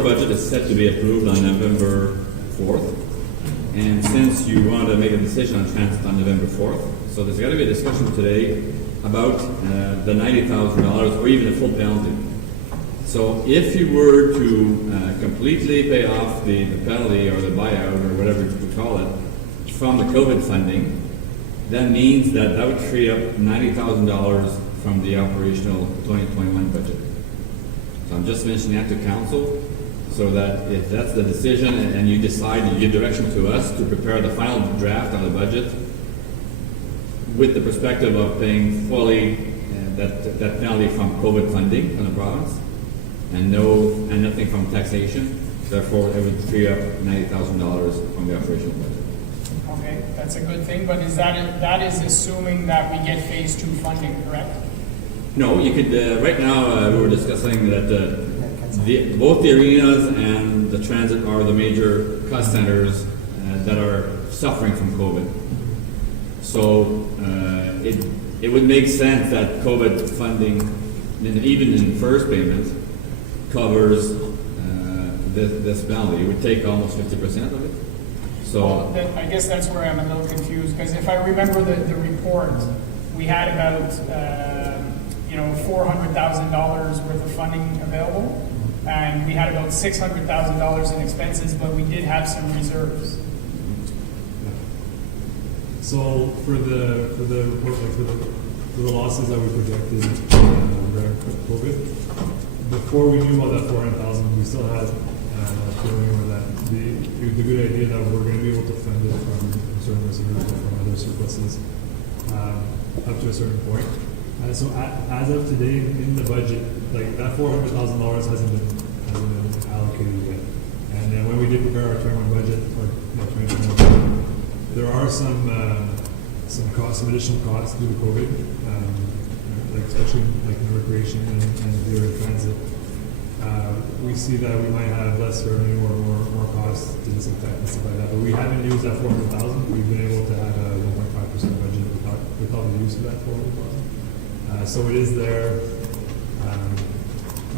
our budget is set to be approved on November 4th. And since you want to make a decision on transit on November 4th, so there's got to be a discussion today about the $90,000 or even a full penalty. So if you were to completely pay off the penalty or the buyout or whatever you call it from the COVID funding, that means that would free up $90,000 from the operational 2021 budget. So I'm just mentioning that to council, so that if that's the decision and you decide, you give direction to us to prepare the final draft on the budget with the perspective of paying fully that penalty from COVID funding from the province and nothing from taxation. Therefore, it would free up $90,000 from the operational budget. Okay, that's a good thing, but that is assuming that we get phase 2 funding, correct? No, you could, right now, we were discussing that both the arenas and the transit are the major cost centers that are suffering from COVID. So it would make sense that COVID funding, even in first payment, covers this penalty. It would take almost 50% of it. So well, I guess that's where I'm a little confused, because if I remember the report, we had about $400,000 worth of funding available, and we had about $600,000 in expenses, but we did have some reserves. So for the report, like for the losses that we projected during COVID, before we knew about that 400,000, we still had a feeling that the good idea that we're going to be able to fund it from certain reserves or from other surpluses up to a certain point. So as of today in the budget, like that $400,000 hasn't been allocated yet. And then when we did prepare our 21 budget or 2021 budget, there are some additional costs due to COVID, like especially like in recreation and here in transit. We see that we might have less revenue or more costs to disinfect and stuff like that. But we haven't used that 400,000. We've been able to have a 1.5% budget without the use of that 400,000. So it is there, and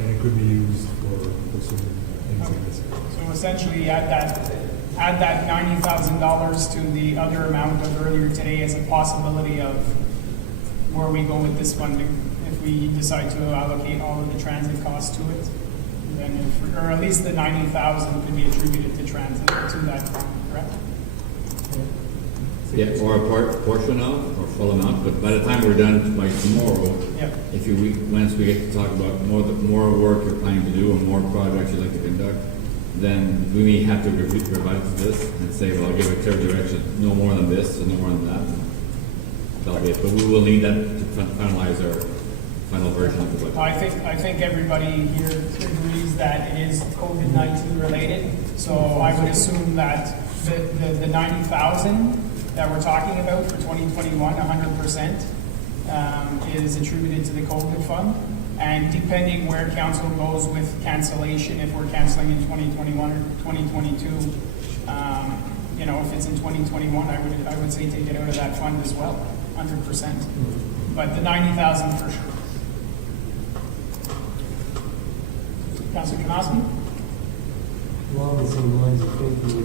it could be used for certain things like this. So essentially, add that $90,000 to the other amount of earlier today as a possibility of where we go with this funding. If we decide to allocate all of the transit costs to it, then or at least the $90,000 could be attributed to transit to that fund, correct? yeah, or a portion of or full amount. But by the time we're done by tomorrow, Yep. Once we get to talk about more work you're planning to do and more projects you'd like to conduct, then we may have to revise this and say, well, I'll give a clear direction, no more than this and no more than that. That'll be it. But we will need that to finalize our final version of the budget. I think everybody here agrees that it is COVID-19 related. So I would assume that the $90,000 that we're talking about for 2021, 100%, is attributed to the COVID fund. And depending where council goes with cancellation, if we're canceling in 2021 or 2022, if it's in 2021, I would say take it out of that fund as well, 100%. But the $90,000 for sure. Councilor Knosky? Along the same lines of thinking,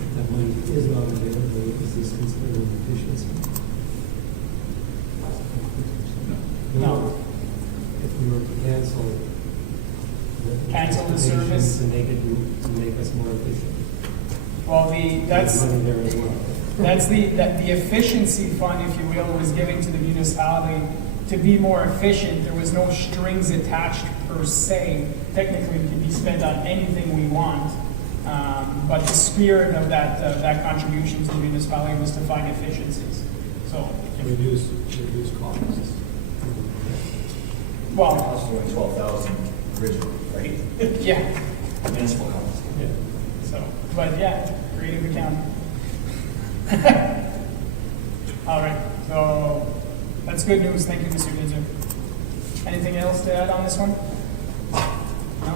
if that money is not available, is this considered an efficiency? No. If we were to cancel The service? to make us more efficient. Well, There's money there as well. that's the efficiency fund, if you will, was given to the municipality to be more efficient. There was no strings attached per se. Technically, it could be spent on anything we want. But the spirit of that contribution to the municipality was to find efficiencies. So, Reduce costs. well, Cost doing 12,000 originally, right? yeah. Municipal cost. So, but yeah, creative accounting. All right, so that's good news. Thank you, Mr. Dizer. Anything else to add on this one? No?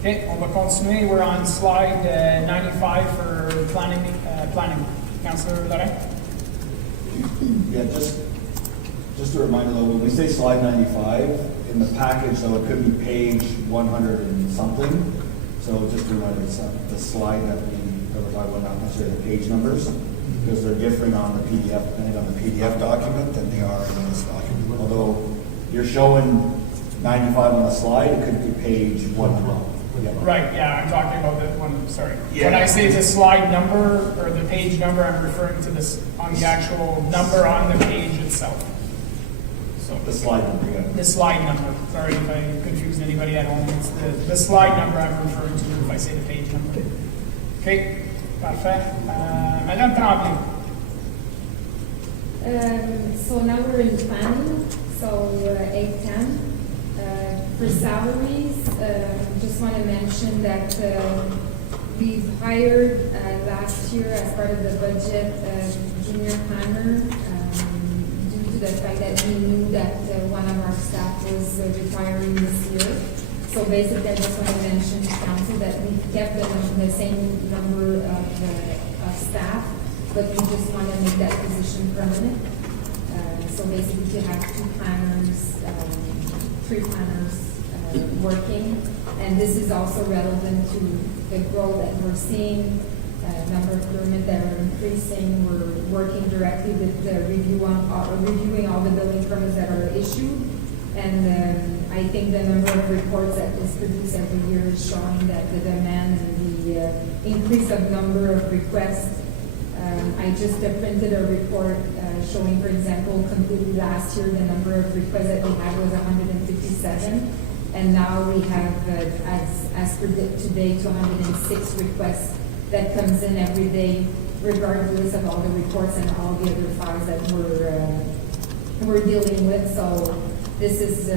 Okay, on va continuer. We're on slide 95 for planning. Councillor Lorrain? Yeah, just a reminder though, when we say slide 95, in the package though, it could be page 100 and something. So just to remind you, the slide that we, I will not necessarily the page numbers, because they're different on the PDF, depending on the PDF document than they are in this document. Although you're showing 95 on the slide, it could be page 100. Yeah. Right, yeah, I'm talking about the one, sorry. Yeah. When I say the slide number or the page number, I'm referring to this, on the actual number on the page itself. So The slide number, yeah. the slide number, sorry if I confused anybody at home, it's the slide number I'm referring to if I say the page number. Okay, parfait. Madame Tremblay. So now we're in planning, so 810. For salaries, just want to mention that we've hired last year as part of the budget junior planner due to the fact that we knew that one of our staff was retiring this year. So basically, I just want to mention to council that we've kept the same number of staff, but we just want to make that position permanent. So basically, you have 2 planners, 3 planners working, and this is also relevant to the growth that we're seeing, number of permits that are increasing. We're working directly with reviewing all the building permits that are issued, and I think the number of reports that is produced every year is showing that the demand and the increase of number of requests. I just printed a report showing, for example, completely last year, the number of requests that we had was 157. And now we have, as per today, 206 requests that comes in every day, regardless of all the reports and all the other files that we're dealing with. So this is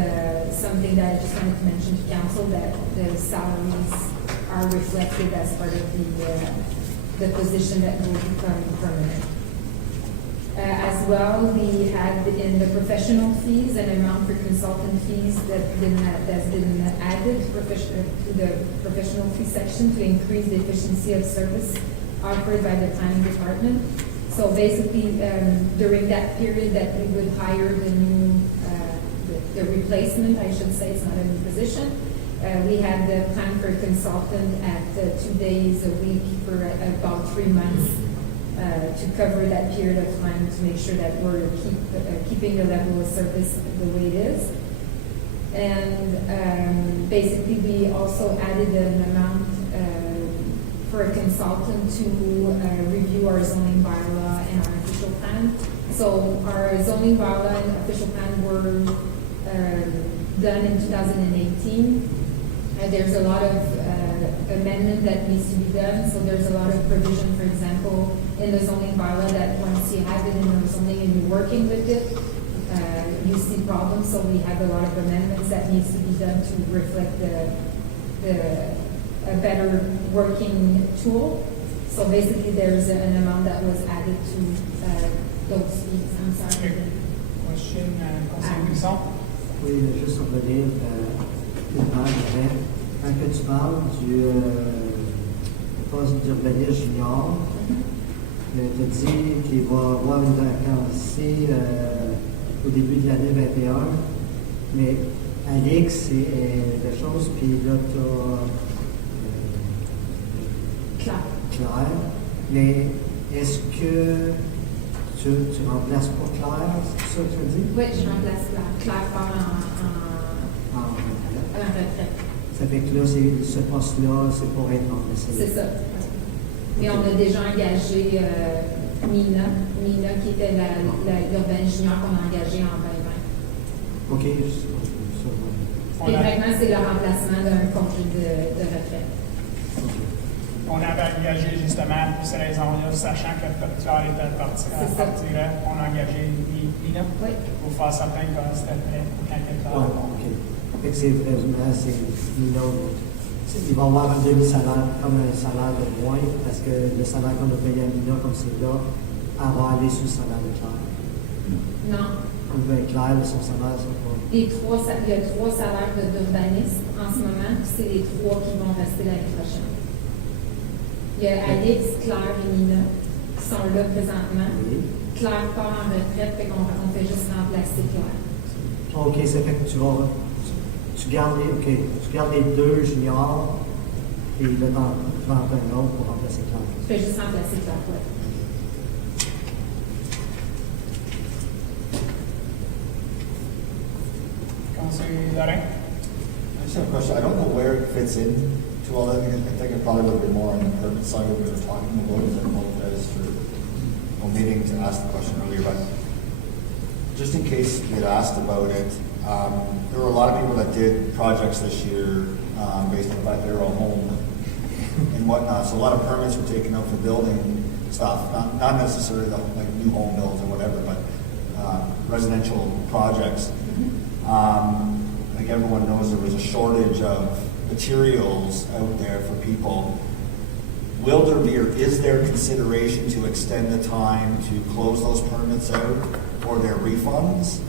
something that I just wanted to mention to council, that the salaries are reflected as part of the position that will become permanent. As well, we had in the professional fees an amount for consultant fees that's been added to the professional fee section to increase the efficiency of service offered by the planning department. So basically, during that period that we would hire the new, the replacement, I should say, it's not a new position, we had the plan for a consultant at 2 days a week for about 3 months. To cover that period of time to make sure that we're keeping the level of service the way it is. And basically, we also added an amount for a consultant to review our zoning bylaw and our official plan. So our zoning bylaw and official plan were done in 2018. There's a lot of amendment that needs to be done. So there's a lot of provision, for example, in the zoning bylaw that once you have it in the zoning and you're working with it, you see problems. So we have a lot of amendments that needs to be done to reflect a better working tool. So basically, there's an amount that was added to those fees. I'm sorry. Question, Conseil Buisson. Oui, juste revenir une page après. Quand que tu parles du poste d'urbaniste junior, tu as dit qu'il va y avoir une vacancy au début de l'année 21, mais Alix, c'est quelque chose, puis là, tu as Claire. Mais est-ce que tu remplaces pas Claire, c'est ça que tu as dit? Oui, je remplace Claire part en retraite. Ça fait que là, ce poste-là, c'est pour être remplacé. C'est ça. Mais on a déjà engagé Nina, qui était l'urbaine junior qu'on a engagée en 2020. OK. Et vraiment, c'est le remplacement d'un congé de retraite. On avait engagé justement pour ces raisons-là, sachant que Claire était partie, on a engagé Nina Oui. pour faire certain que c'était prêt quand elle Ouais, OK. Fait que c'est vraiment, il va y avoir un demi-salaire, comme un salaire de moins, parce que le salaire qu'on a payé à Mina, comme c'est là, elle va aller sur le salaire de Claire. Non. Claire, son salaire, c'est pas. Il y a 3 salaires d'urbanistes en ce moment, puis c'est les 3 qui vont rester l'année prochaine. Il y a Alix, Claire et Nina qui sont là présentement. Oui. Claire part en retraite, fait qu'on fait juste remplacer Claire. OK, ça fait que tu gardes les 2 juniors, Puis là, tu vas en faire un autre pour remplacer Claude. Je fais juste remplacer Claude, ouais. Councilor Lorrain? I just have a question. I don't know where it fits in to all that. I think it probably would have been more on the permit side what we were talking about. I apologize for omitting to ask the question earlier, but just in case you had asked about it, there were a lot of people that did projects this year based on the fact they were all home and whatnot. So a lot of permits were taken out for building stuff, not necessarily the, like new home builds or whatever, but residential projects. Like everyone knows, there was a shortage of materials out there for people. Will there be, or is there consideration to extend the time to close those permits out for their refunds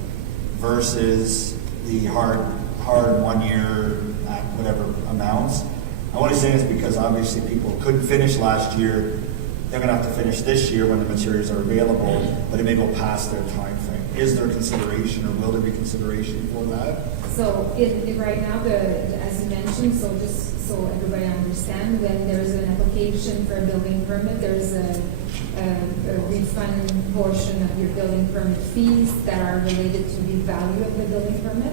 versus the hard 1 year at whatever amounts? I want to say this because obviously people couldn't finish last year. They're going to have to finish this year when the materials are available, but it may go past their time frame. Is there consideration, or will there be consideration for that? So right now, as you mentioned, so just so everybody understand, when there's an application for a building permit, there's a refund portion of your building permit fees that are related to the value of the building permit.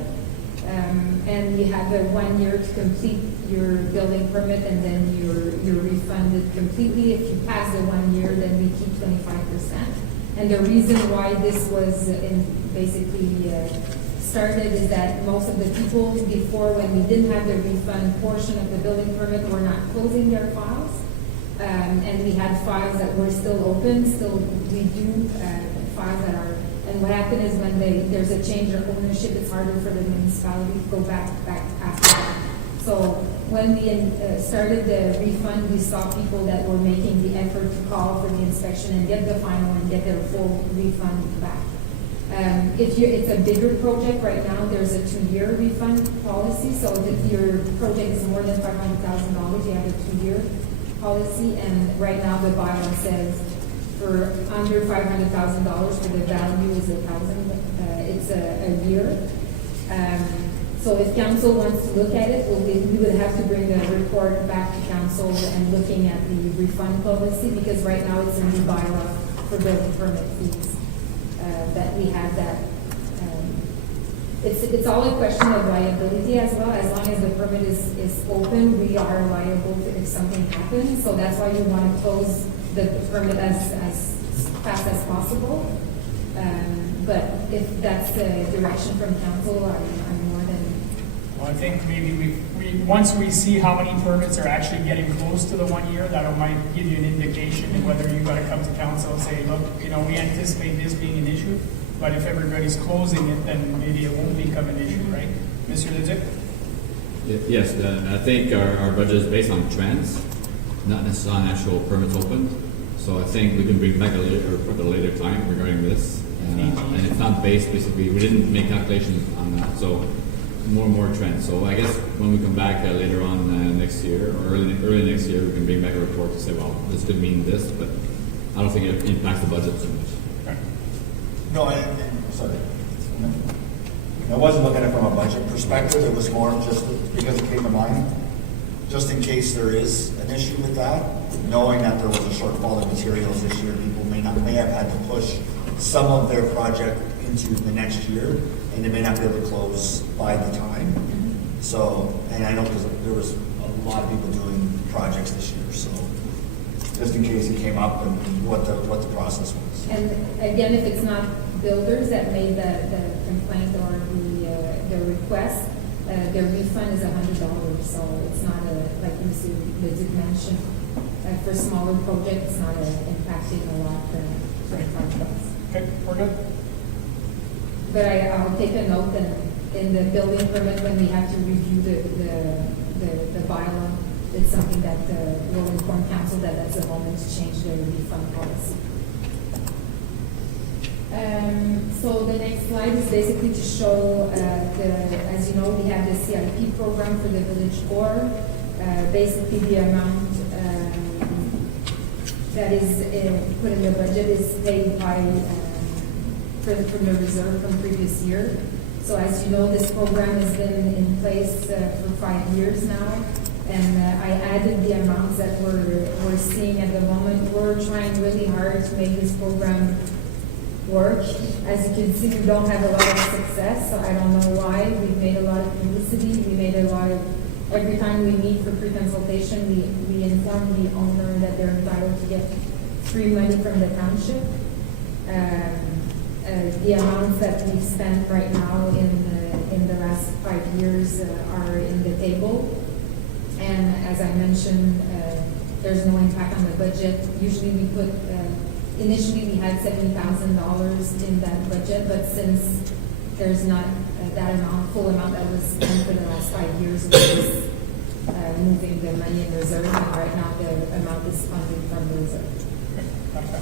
And you have 1 year to complete your building permit, and then you're refunded completely. If you pass the 1 year, then we keep 25%. And the reason why this was basically started is that most of the people before, when we didn't have the refund portion of the building permit, were not closing their files. And we had files that were still open, still we do files that are, and what happened is when there's a change of ownership, it's harder for the municipality to go back after that. So when we started the refund, we saw people that were making the effort to call for the inspection and get the final and get their full refund back. If it's a bigger project right now, there's a 2-year refund policy. So if your project is more than $500,000, you have a 2-year policy. And right now the bylaw says for under $500,000, for the value is $1,000. It's a year. So if council wants to look at it, we would have to bring the report back to council and looking at the refund policy, because right now it's in the bylaw for building permit fees. That we have that. It's all a question of liability as well. As long as the permit is open, we are liable if something happens. So that's why we want to close the permit as fast as possible. But if that's the direction from council, I'm more than. Well, I think maybe we once we see how many permits are actually getting close to the 1 year, that might give you an indication of whether you've got to come to council and say, look, we anticipate this being an issue, but if everybody's closing it, then maybe it won't become an issue, right? Mr. Leduc? Yes, I think our budget is based on trends, not necessarily on actual permits opened. So I think we can bring back a later time regarding this. And it's not based, basically, we didn't make calculations on that. So more trends. So I guess when we come back later on next year, or early next year, we can bring back a report to say, well, this could mean this, but I don't think it impacts the budget so much. Right. No, sorry. I wasn't looking at it from a budget perspective. It was more just because it came to mind, just in case there is an issue with that, knowing that there was a shortfall in materials this year, people may have had to push some of their project into the next year, and they may not be able to close by the time. So, and I know because there was a lot of people doing projects this year, so just in case it came up and what the process was. And again, if it's not builders that made the complaint or the request, their refund is $100. So it's not like Mr. Leduc mentioned, for smaller projects, it's not impacting a lot for $25. Okay, we're good. But I'll take a note that in the building permit, when we have to review the bylaw, it's something that will inform council that that's the moment to change the refund policy. So the next slide is basically to show, as you know, we have the CIP program for the village core. Basically the amount that is put in the budget is paid by from the reserve from previous year. So as you know, this program has been in place for 5 years now. And I added the amounts that we're seeing at the moment. We're trying really hard to make this program work. As you can see, we don't have a lot of success, so I don't know why. We've made a lot of publicity. We made a lot of, every time we meet for pre-consultation, we inform the owner that they're entitled to get free money from the township. The amounts that we've spent right now in the last 5 years are in the table. And as I mentioned, there's no impact on the budget. Usually we put, initially we had $70,000 in that budget, but since there's not that amount, full amount that was spent for the last 5 years, we're just moving the money in reserve, and right now the amount is funded from the reserve. Okay.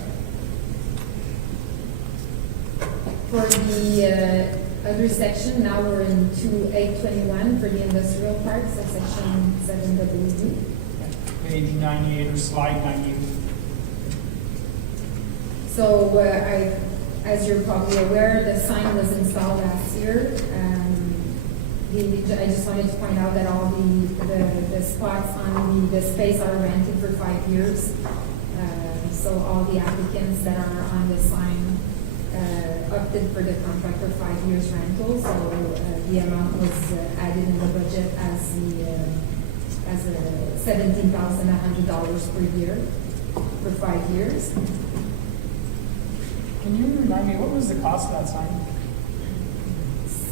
For the other section, now we're in 2821 for the industrial park, so section 7W. Page 98 or slide 98. So as you're probably aware, the sign was installed last year. I just wanted to point out that all the spots on the space are rented for 5 years. So all the applicants that are on the sign opted for the contract for 5 years rental. So the amount was added in the budget as $17,100 per year for 5 years. Can you remind me, what was the cost of that sign?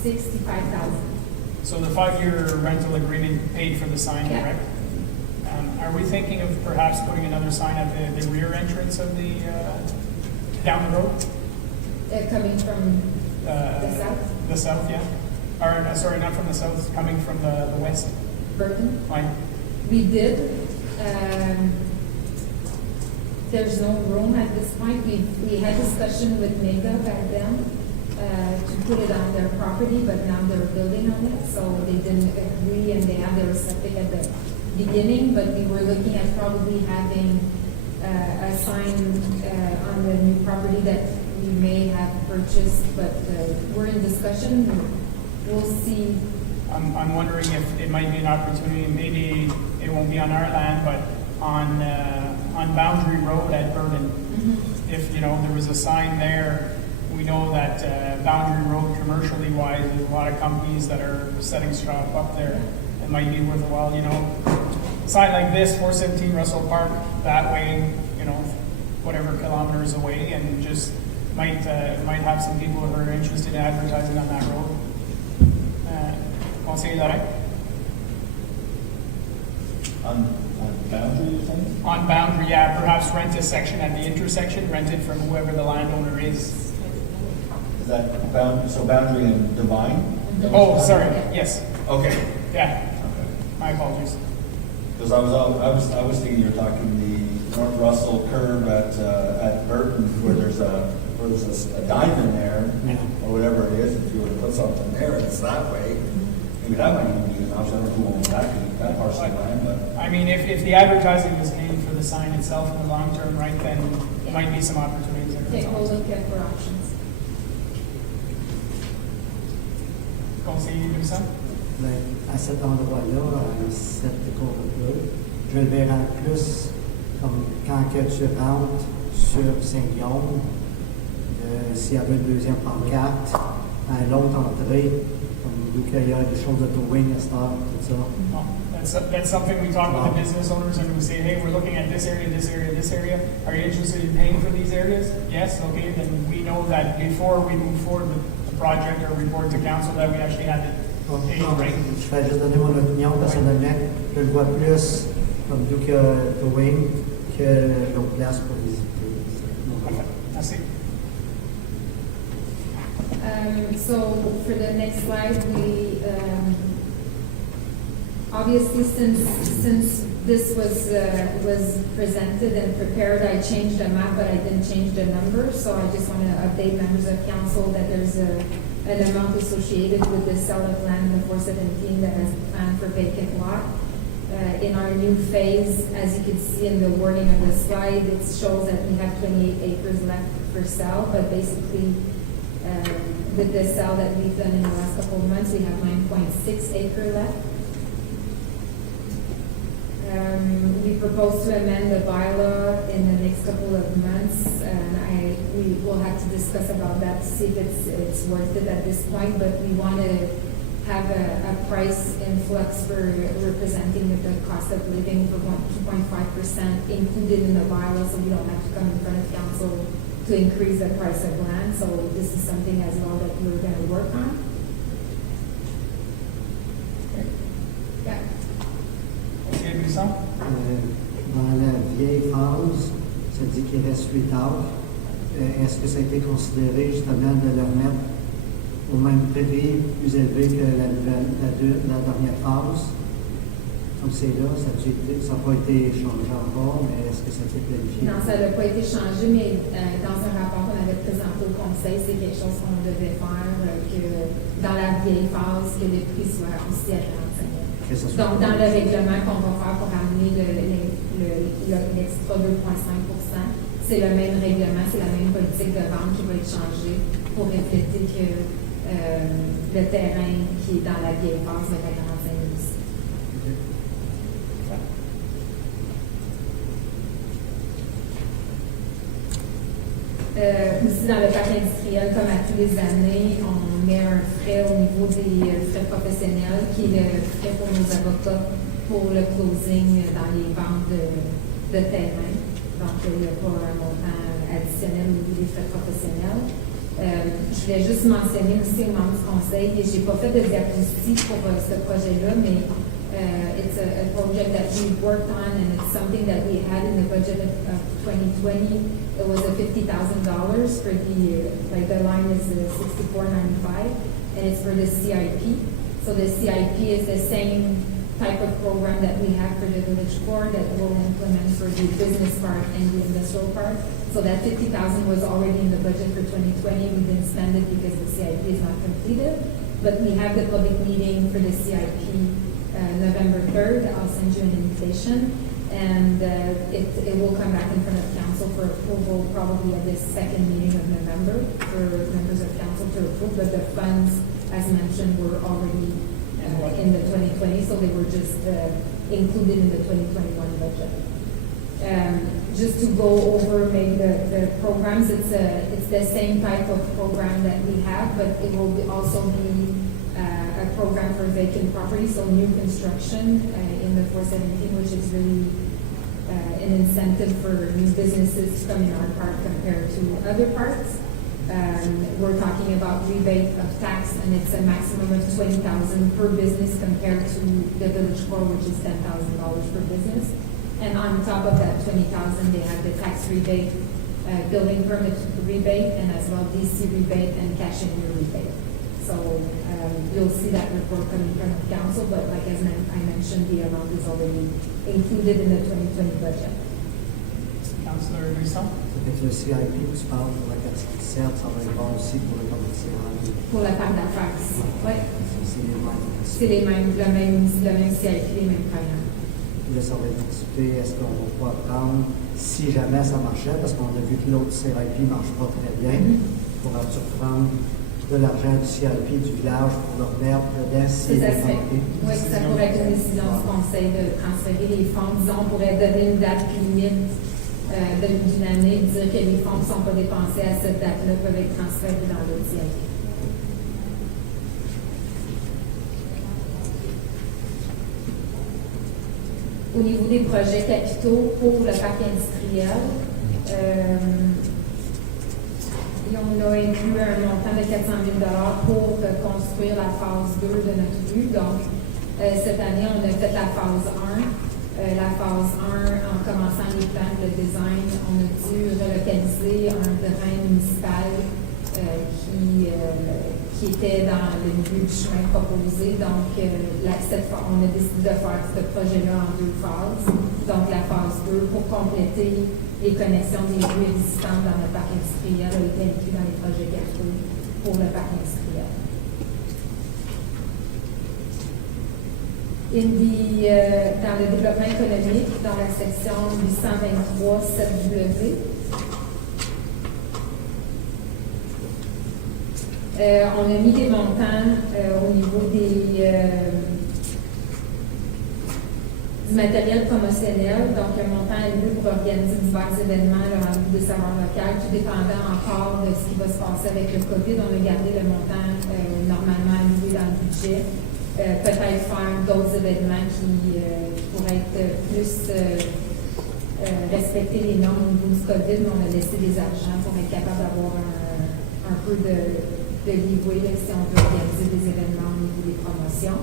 $65,000. So the 5-year rental agreement paid for the sign, Yeah. correct? Are we thinking of perhaps putting another sign at the rear entrance of the, down the road? Coming from the south, The south, yeah? Or, sorry, not from the south, coming from the west. Burton. Fine. We did. There's no room at this point. We had discussion with Mega back then to put it on their property, but now they're building on it, so they didn't agree, and they have their septic at the beginning, but we were looking at probably having a sign on the new property that we may have purchased, but we're in discussion. We'll see. I'm wondering if it might be an opportunity, maybe it won't be on our land, but on Boundary Road at Burden. If, there was a sign there, we know that Boundary Road, commercially wise, there's a lot of companies that are setting shop up there. It might be worthwhile, a sign like this, 417 Russell Park, that way, whatever kilometers away, and just might have some people who are interested in advertising on that road. I'll say that. On Boundary, you think? On Boundary, yeah, perhaps rent a section at the intersection, rent it from whoever the landowner is. Is that Boundary and Divine? Oh, sorry, yes, Okay. yeah, Okay. my apologies. Because I was thinking you're talking the North Russell curve at Burton where there's a diamond there, or whatever it is. If you were to put something there, it's that way. Maybe that might even be an option. I don't know who owns that parcel of land, but I mean, if the advertising is paid for the sign itself in the long term, right, then there might be some opportunities there. Okay, we'll look at for options. Conseiller Dusan? Mais à cet endroit-là, à cette courbe-là, je le verrai plus comme quand que tu rentres sur Saint-Guillaume, s'il y avait une deuxième pancarte, à l'autre entrée, comme d'où il y a des choses de towing, Star, tout ça. Oh, that's something we talk with the business owners, and we say, hey, we're looking at this area, this area, this area. Are you interested in paying for these areas? Yes, okay, then we know that before we move forward with the project or report to council that we actually had it paid, right? Je vais juste donner mon opinion personnellement. Je le vois plus comme d'où qu'il y a towing que l'autre place pour visiter. Okay, merci. So for the next slide, we obviously since this was presented and prepared, I changed the map, but I didn't change the number. So I just want to update members of council that there's an amount associated with the sale of land in the 417 that is planned for vacant lot. In our new phase, as you can see in the wording of the slide, it shows that we have 28 acres left for sale, but basically with the sale that we've done in the last couple of months, we have 9.6 acre left. We propose to amend the bylaw in the next couple of months, and we will have to discuss about that to see if it's worth it at this point, but we want to have a price influx for representing the cost of living for 2.5% included in the bylaw, so we don't have to come in front of council to increase the price of land. So this is something as well that we're going to work on. Yeah. Okay, Buisson? Dans la vieille phase, ça dit qu'il reste 8 heures. Est-ce que ça a été considéré justement de le remettre au même prix plus élevé que la dernière phase? Comme c'est là, ça n'a pas été changé encore, mais est-ce que ça a été planifié? Non, ça n'a pas été changé, mais dans un rapport qu'on avait présenté au conseil, c'est quelque chose qu'on devait faire, que dans la vieille phase, que le prix soit aussi à 45 000. Donc, dans le règlement qu'on va faire pour amener l'extra 2,5 %, c'est le même règlement, c'est la même politique de vente qui va être changée pour refléter que le terrain qui est dans la vieille phase va être à 45 000 aussi. Aussi, dans le parc industriel, comme à tous les années, on met un frais au niveau des frais professionnels, qui est le frais pour nos avocats pour le closing dans les ventes de terrain. Donc, il n'y a pas un montant additionnel au niveau des frais professionnels. Je voulais juste mentionner aussi aux membres du conseil, et je n'ai pas fait de diapositive pour ce projet-là, mais it's a project that we worked on, and it's something that we had in the budget of 2020. It was a $50,000 for the line is $64.95, and it's for the CIP. So the CIP is the same type of program that we have for the village core that we'll implement for the business park and the industrial park. So that $50,000 was already in the budget for 2020. We didn't spend it because the CIP is not completed, but we have the public meeting for the CIP November 3rd. I'll send you an invitation, and it will come back in front of council for approval probably at the second meeting of November for members of council to approve, but the funds, as mentioned, were already in the 2020, so they were just included in the 2021 budget. Just to go over maybe the programs, it's the same type of program that we have, but it will also be a program for vacant property, so new construction in the 417, which is really an incentive for new businesses to come in our park compared to other parks. We're talking about rebate of tax, and it's a maximum of $20,000 per business compared to the village core, which is $10,000 per business. And on top of that $20,000, they have the tax rebate, building permit rebate, and as well DC rebate and cash in your rebate. So you'll see that report coming from council, but like as I mentioned, the amount is already included in the 2020 budget. Councillor Buisson? Avec le CIP, tu parles pour la 417, ça va être bon aussi pour le commercial. Pour la part d'affaires ici, oui. C'est les mêmes. C'est le même CIP, les mêmes programmes. Là, ça va être discuté, est-ce qu'on va pouvoir prendre, si jamais ça marchait, parce qu'on a vu que l'autre CIP ne marche pas très bien, pour prendre de l'argent du CIP du village pour le remettre dedans si Ça serait, oui, ça pourrait être une décision du conseil de transférer les fonds. Disons, on pourrait donner une date limite d'une année, dire que les fonds ne sont pas dépensés à cette date-là, peuvent être transférés dans le CIP. Au niveau des projets capitaux pour le parc industriel, on a inclus un montant de 400 000 $ pour construire la phase 2 de notre rue. Donc, cette année, on a fait la phase 1. La phase 1, en commençant les plans, le design, on a dû relocaliser un terrain municipal qui était dans le milieu du chemin proposé. Donc, on a décidé de faire ce projet-là en 2 phases. Donc, la phase 2, pour compléter les connexions des rues existantes dans le parc industriel, a été inclus dans les projets capitaux pour le parc industriel. Dans le développement économique, dans la section 823 7W, on a mis des montants au niveau des du matériel promotionnel, donc un montant élevé pour organiser divers événements là, en vue des saveurs locales, tout dépendant encore de ce qui va se passer avec le COVID. On a gardé le montant normalement alloué dans le budget. Peut-être faire d'autres événements qui pourraient être plus respecter les normes au niveau du COVID, mais on a laissé des argents pour être capable d'avoir un peu de leeway là, si on veut organiser des événements au niveau des promotions.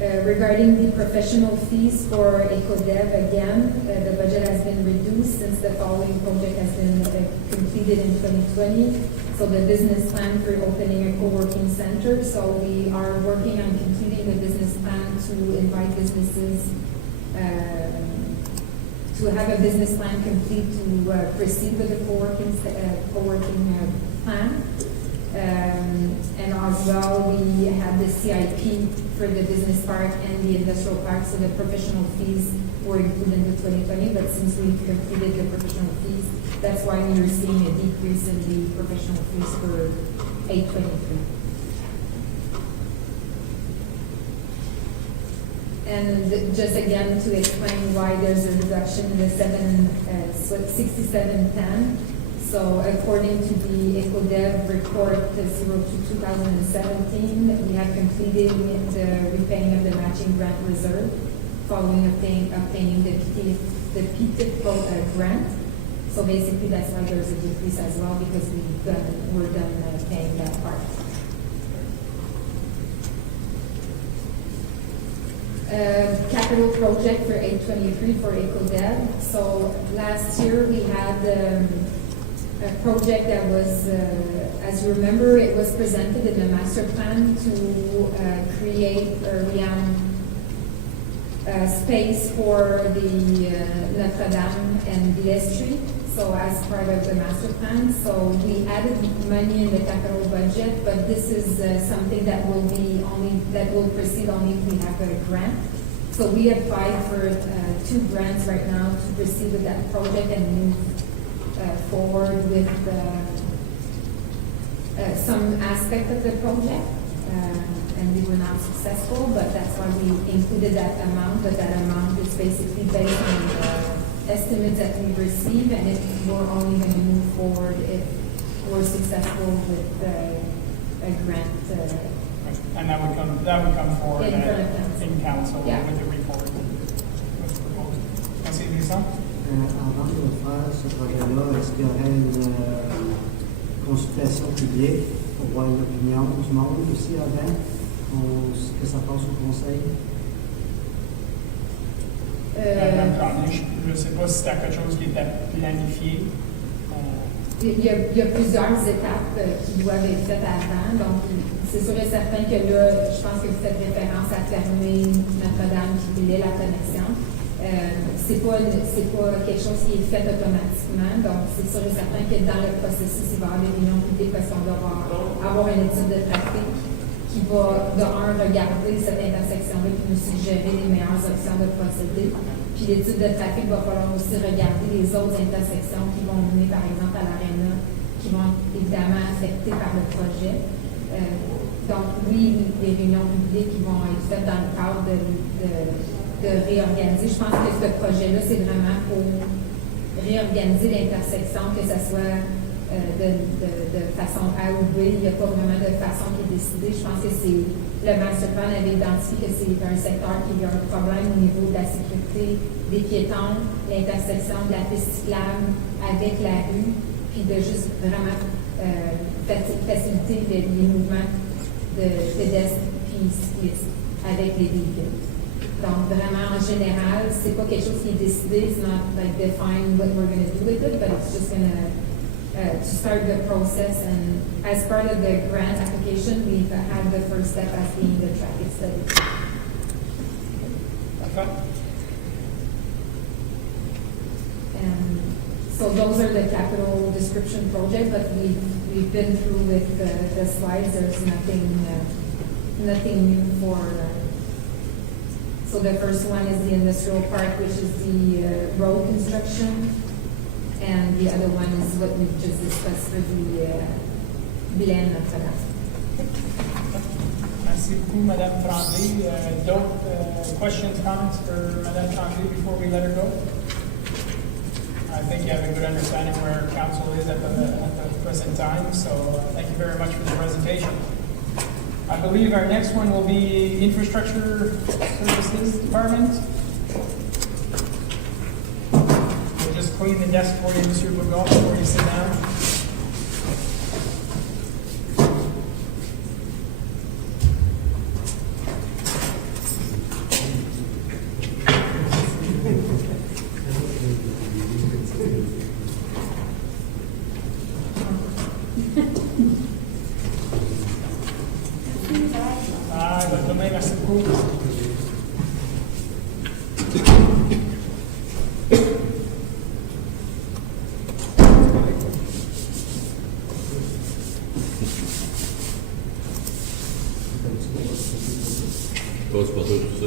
Regarding the professional fees for EcoDev, again, the budget has been reduced since the following project has been completed in 2020. So the business plan for opening a co-working center. So we are working on completing the business plan to invite businesses to have a business plan complete to proceed with the co-working plan. And as well, we have the CIP for the business park and the industrial park, so the professional fees were included in the 2020, but since we completed the professional fees, that's why we are seeing a decrease in the professional fees for 823. And just again to explain why there's a reduction in the 6710. So according to the EcoDev report 02-2017, we have completed the repaying of the matching grant reserve following obtaining the PTIP grant. So basically that's why there's a decrease as well, because we're done paying that part. Capital project for 823 for EcoDev. So last year we had a project that was, as you remember, it was presented in the master plan to create a space for the Notre Dame and Villette Street. So as part of the master plan, so we added money in the capital budget, but this is something that will proceed only if we have a grant. So we applied for 2 grants right now to proceed with that project and move forward with some aspect of the project, and we were not successful, but that's why we included that amount, but that amount is basically based on the estimates that we receive, and if we're only going to move forward if we're successful with a grant. And that would come forward In front of council. in council Yeah. with the report, with the proposal. Merci, Lisa. Avant de faire ce projet-là, est-ce qu'il y aurait une consultation publique pour voir l'opinion du monde aussi avant que ça passe au conseil? Madame Tremblay, je ne sais pas si c'était quelque chose qui était planifié. Il y a plusieurs étapes qui doivent être faites avant. Donc, c'est sûr et certain que là, je pense que vous faites référence à fermer Notre-Dame qui voulait la connexion. C'est pas quelque chose qui est fait automatiquement. Donc, c'est sûr et certain que dans le processus, il va y avoir des réunions publiques parce qu'on doit avoir une étude de trafic qui va, regarder cette intersection-là et nous suggérer les meilleures options de procéder. Puis l'étude de trafic va falloir aussi regarder les autres intersections qui vont mener, par exemple, à l'aréna, qui vont évidemment affecter par le projet. Donc, oui, les réunions publiques qui vont être faites dans le cadre de réorganiser. Je pense que ce projet-là, c'est vraiment pour réorganiser l'intersection, que ce soit de façon A ou B. Il n'y a pas vraiment de façon qui est décidée. Je pense que c'est le master plan avait identifié que c'est un secteur qui a un problème au niveau de la sécurité des piétons, l'intersection de la piste cyclable avec la rue, puis de juste vraiment faciliter les mouvements de pédestres puis cyclistes avec les véhicules. Donc, vraiment, en général, c'est pas quelque chose qui est décidé. It's not like define what we're going to do with it, but it's just going to start the process. And as part of the grant application, we've had the first step as being the traffic study. Parfait. And so those are the capital description projects, but we've been through with the slides. There's nothing new for. So the first one is the industrial park, which is the road construction, and the other one is what we've just discussed for the Vilaine Notre Dame. Merci beaucoup, Madame Tremblay. D'autres questions, comments for Madame Tremblay before we let her go? I think you have a good understanding where council is at the present time, so thank you very much for the presentation. I believe our next one will be Infrastructure Services Department. We'll just clean the desk for you, Mr. Bourgon, before you sit down. Bonne journée, merci beaucoup. Pose pas tout ça.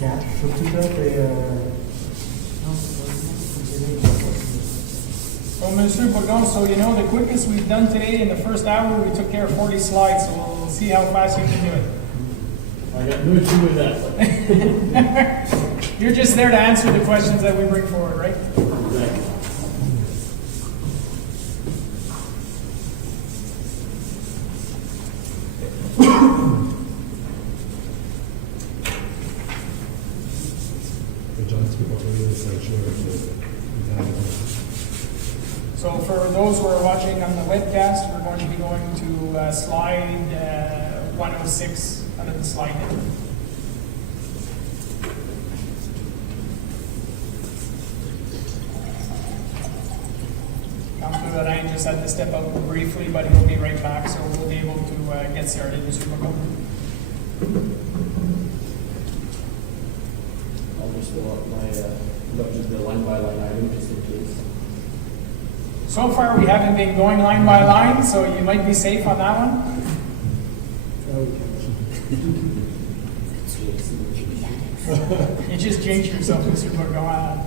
Cash, surtout là, non, Well, Mr. Bourgon, so you know, the quickest we've done today in the first hour, we took care of 40 slides, so we'll see how fast you can do it. I got no issue with that. You're just there to answer the questions that we bring forward, right? Exactly. The John's people are really essential. So for those who are watching on the webcast, we're going to be going to slide 106 under the slide head. Councilor Lorraine just had to step out briefly, but he'll be right back, so we'll be able to get started, Mr. McCoy. I'll just fill up my budget, the line by line item, just in case. So far, we haven't been going line by line, so you might be safe on that one. You just jinxed yourself, Mr. Bourgon.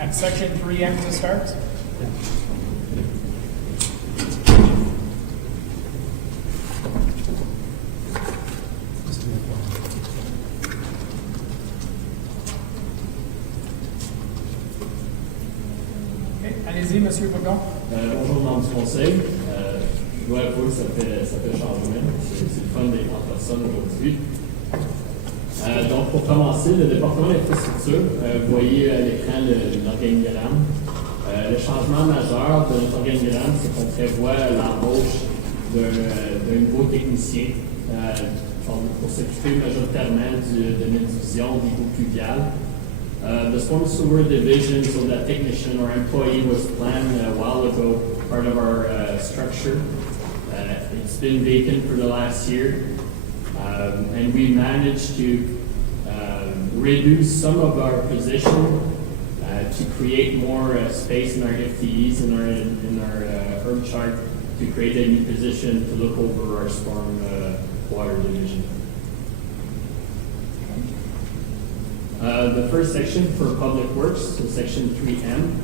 At section 3M to start. Okay, allez-y, Monsieur Bourgon. Bonjour, membre du conseil. Je dois avouer que ça fait changement. C'est le fun d'être en personne aujourd'hui. Donc, pour commencer, le département d'infrastructure, vous voyez à l'écran l'organigramme. Le changement majeur de notre organigramme, c'est qu'on prévoit l'embauche d'un nouveau technicien pour s'occuper majoritairement de notre division d'Hydro Pluvial. The storm sewer division, so that technician or employee was planned a while ago, part of our structure. It's been vacant for the last year, and we managed to reduce some of our position to create more space in our FTEs in our org chart to create a new position to look over our storm water division. The first section for Public Works, so section 3M.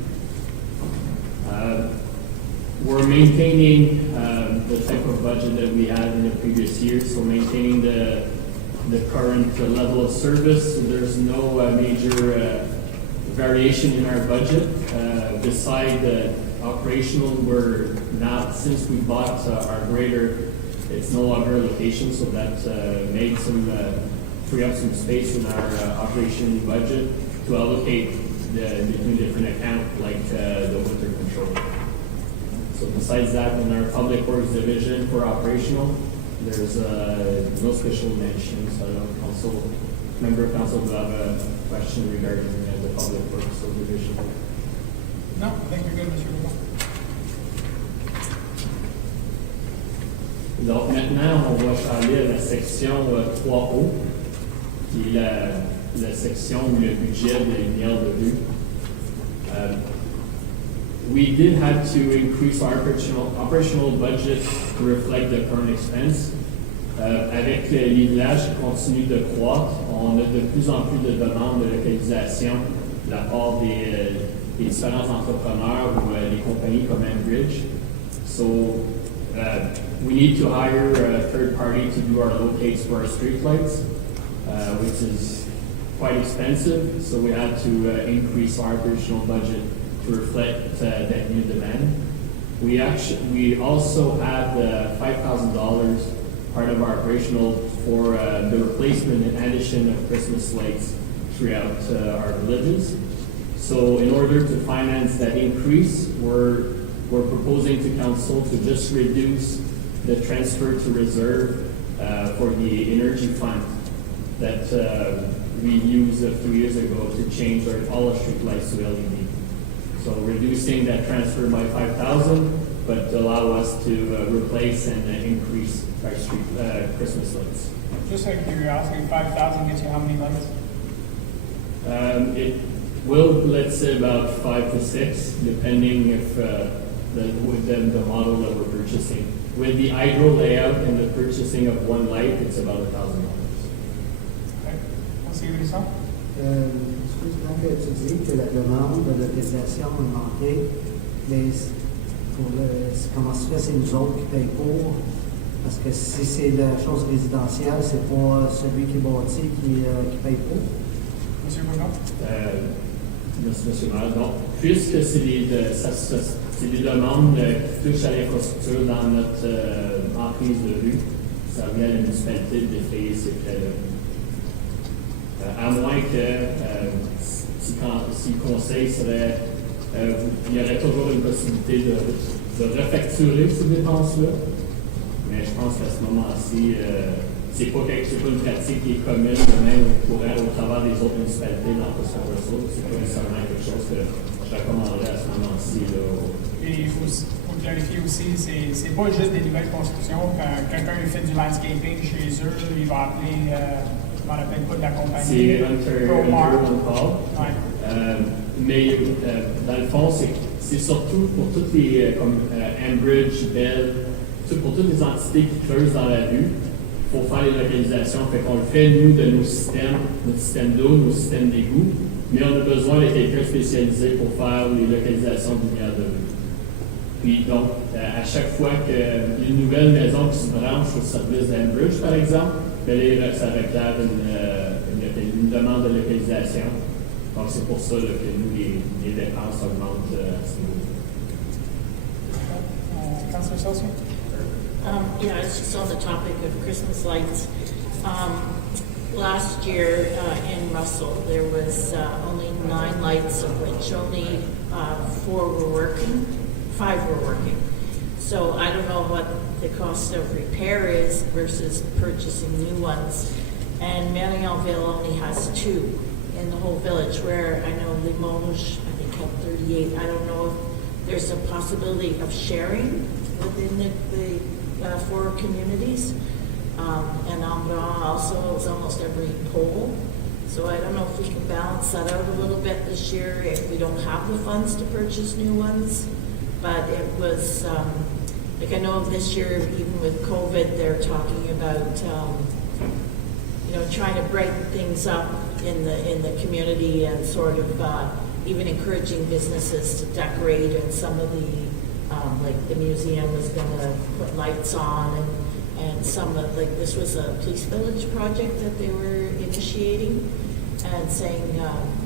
We're maintaining the type of budget that we had in the previous years, so maintaining the current level of service. So there's no major variation in our budget. Beside the operational, we're now, since we bought our grader, it's no longer a location, so that made some free up some space in our operation budget to allocate between different accounts like the winter control. So besides that, in our public works division for operational, there's no special mentions. I don't know, member of council will have a question regarding the public works division. No, I think you're good, Mr. Bourgon. Donc maintenant, on va changer à la section 3O, qui est la section où le budget des lumières de rue. we did have to increase our operational budget to reflect the current expense. Avec les villages qui continuent de croître, on a de plus en plus de demandes de localisation de la part des différents entrepreneurs ou des compagnies comme Enbridge. So we need to hire a third party to do our locates for our streetlights, which is quite expensive. So we had to increase our operational budget to reflect that new demand. We also had $5,000 part of our operational for the replacement and addition of Christmas lights throughout our villages. So in order to finance that increase, we're proposing to council to just reduce the transfer to reserve for the energy fund that we used a few years ago to change all our street lights to LED. So reducing that transfer by 5,000, but allow us to replace and increase our street Christmas lights. Just out of curiosity, 5,000 gets you how many lights? It will, let's say, about 5 to 6, depending if with the model that we're purchasing. With the hydro layout and the purchasing of one light, it's about $1,000. Okay. Conseiller Brisson? Excuse-moi que tu dis que la demande de localisation a augmenté, mais comment se fait, c'est nous autres qui payons pour? Parce que si c'est la chose résidentielle, c'est pas celui qui bâtit qui paye pour? Monsieur Bourgon? Monsieur le maire, donc, puisque c'est des demandes qui touchent à l'infrastructure dans notre emprise de rue, ça revient à la municipalité de défrayer ces frais-là. À moins que si le conseil serait, il y aurait toujours une possibilité de refacturer ces dépenses-là. Mais je pense qu'à ce moment-ci, c'est pas une pratique qui est commune, même au travers des autres municipalités dans la question de ressources. C'est pas nécessairement quelque chose que je recommanderais à ce moment-ci. Et il faut clarifier aussi, c'est pas juste des nouvelles constructions. Quand quelqu'un fait du landscaping chez eux, il va appeler, je m'en rappelle pas de la compagnie. C'est Hunter One Call. Ouais. Mais dans le fond, c'est surtout pour toutes les, comme Enbridge, Bell, pour toutes les entités qui creusent dans la rue, il faut faire les localisations. Fait qu'on le fait, nous, de nos systèmes, notre système d'eau, nos systèmes d'égout, mais on a besoin de quelqu'un spécialisé pour faire les localisations de lumière de rue. Puis donc, à chaque fois qu'il y a une nouvelle maison qui se branche au service d'Enbridge, par exemple, bien, ça requiert une demande de localisation. Donc, c'est pour ça là, que nous, les dépenses augmentent à ce niveau. Councillor Seltzer? Yeah, it's just on the topic of Christmas lights. Last year in Russell, there was only 9 lights, of which only 4 were working, 5 were working. So I don't know what the cost of repair is versus purchasing new ones. And Marionville only has 2 in the whole village, where I know Limoges, I think, had 38. I don't know if there's a possibility of sharing within the 4 communities. And Ambra also is almost every pole. So I don't know if we can balance that out a little bit this year if we don't have the funds to purchase new ones. But it was, like I know this year, even with COVID, they're talking about, trying to break things up in the community and sort of even encouraging businesses to decorate, and some of the like the museum was going to put lights on, and some of, like, this was a Police Village project that they were initiating and saying,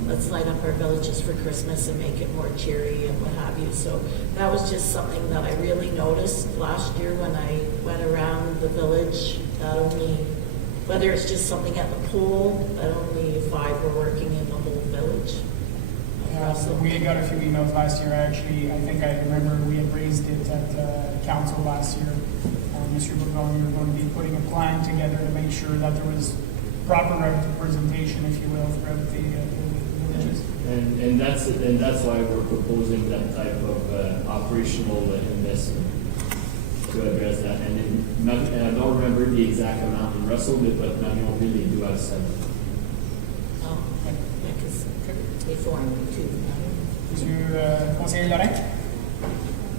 let's light up our villages for Christmas and make it more cheery and what have you. So that was just something that I really noticed last year when I went around the village. That only, whether it's just something at the pole, that only 5 were working in the whole village. So we had got a few emails last year. Actually, I think I remember we had raised it at council last year. Mr. Bourgon, we were going to be putting a plan together to make sure that there was proper representation, if you will, throughout the villages. And that's why we're proposing that type of operational investment to address that. And I don't remember the exact amount in Russell, but Marion really do have 7. Oh, yeah, because they formed 2. Monsieur Conseiller Lorrain?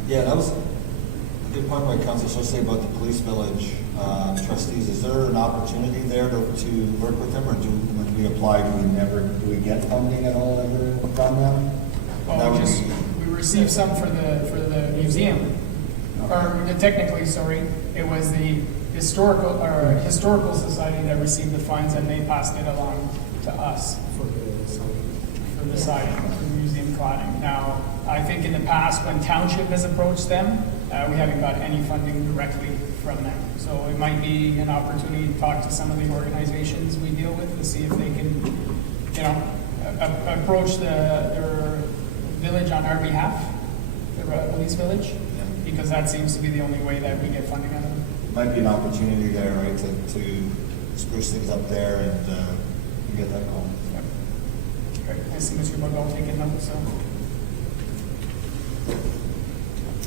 Yeah, that was a good point by Councilor Sosa about the police village trustees. Is there an opportunity there to work with them, or when we apply, do we get funding at all ever from them? That Well, would we received some for the museum. Or technically, sorry, it was the historical society that received the funds, and they passed it along to us for the siding, for the museum cladding. Now, I think in the past, when township has approached them, we haven't got any funding directly from them. So it might be an opportunity to talk to some of the organizations we deal with to see if they can, approach their village on our behalf, the police village, because that seems to be the only way that we get funding out of them. Might be an opportunity there, right, to spruce things up there and get that going. Yep. Okay, I see Mr. Bourgault taking notes, so.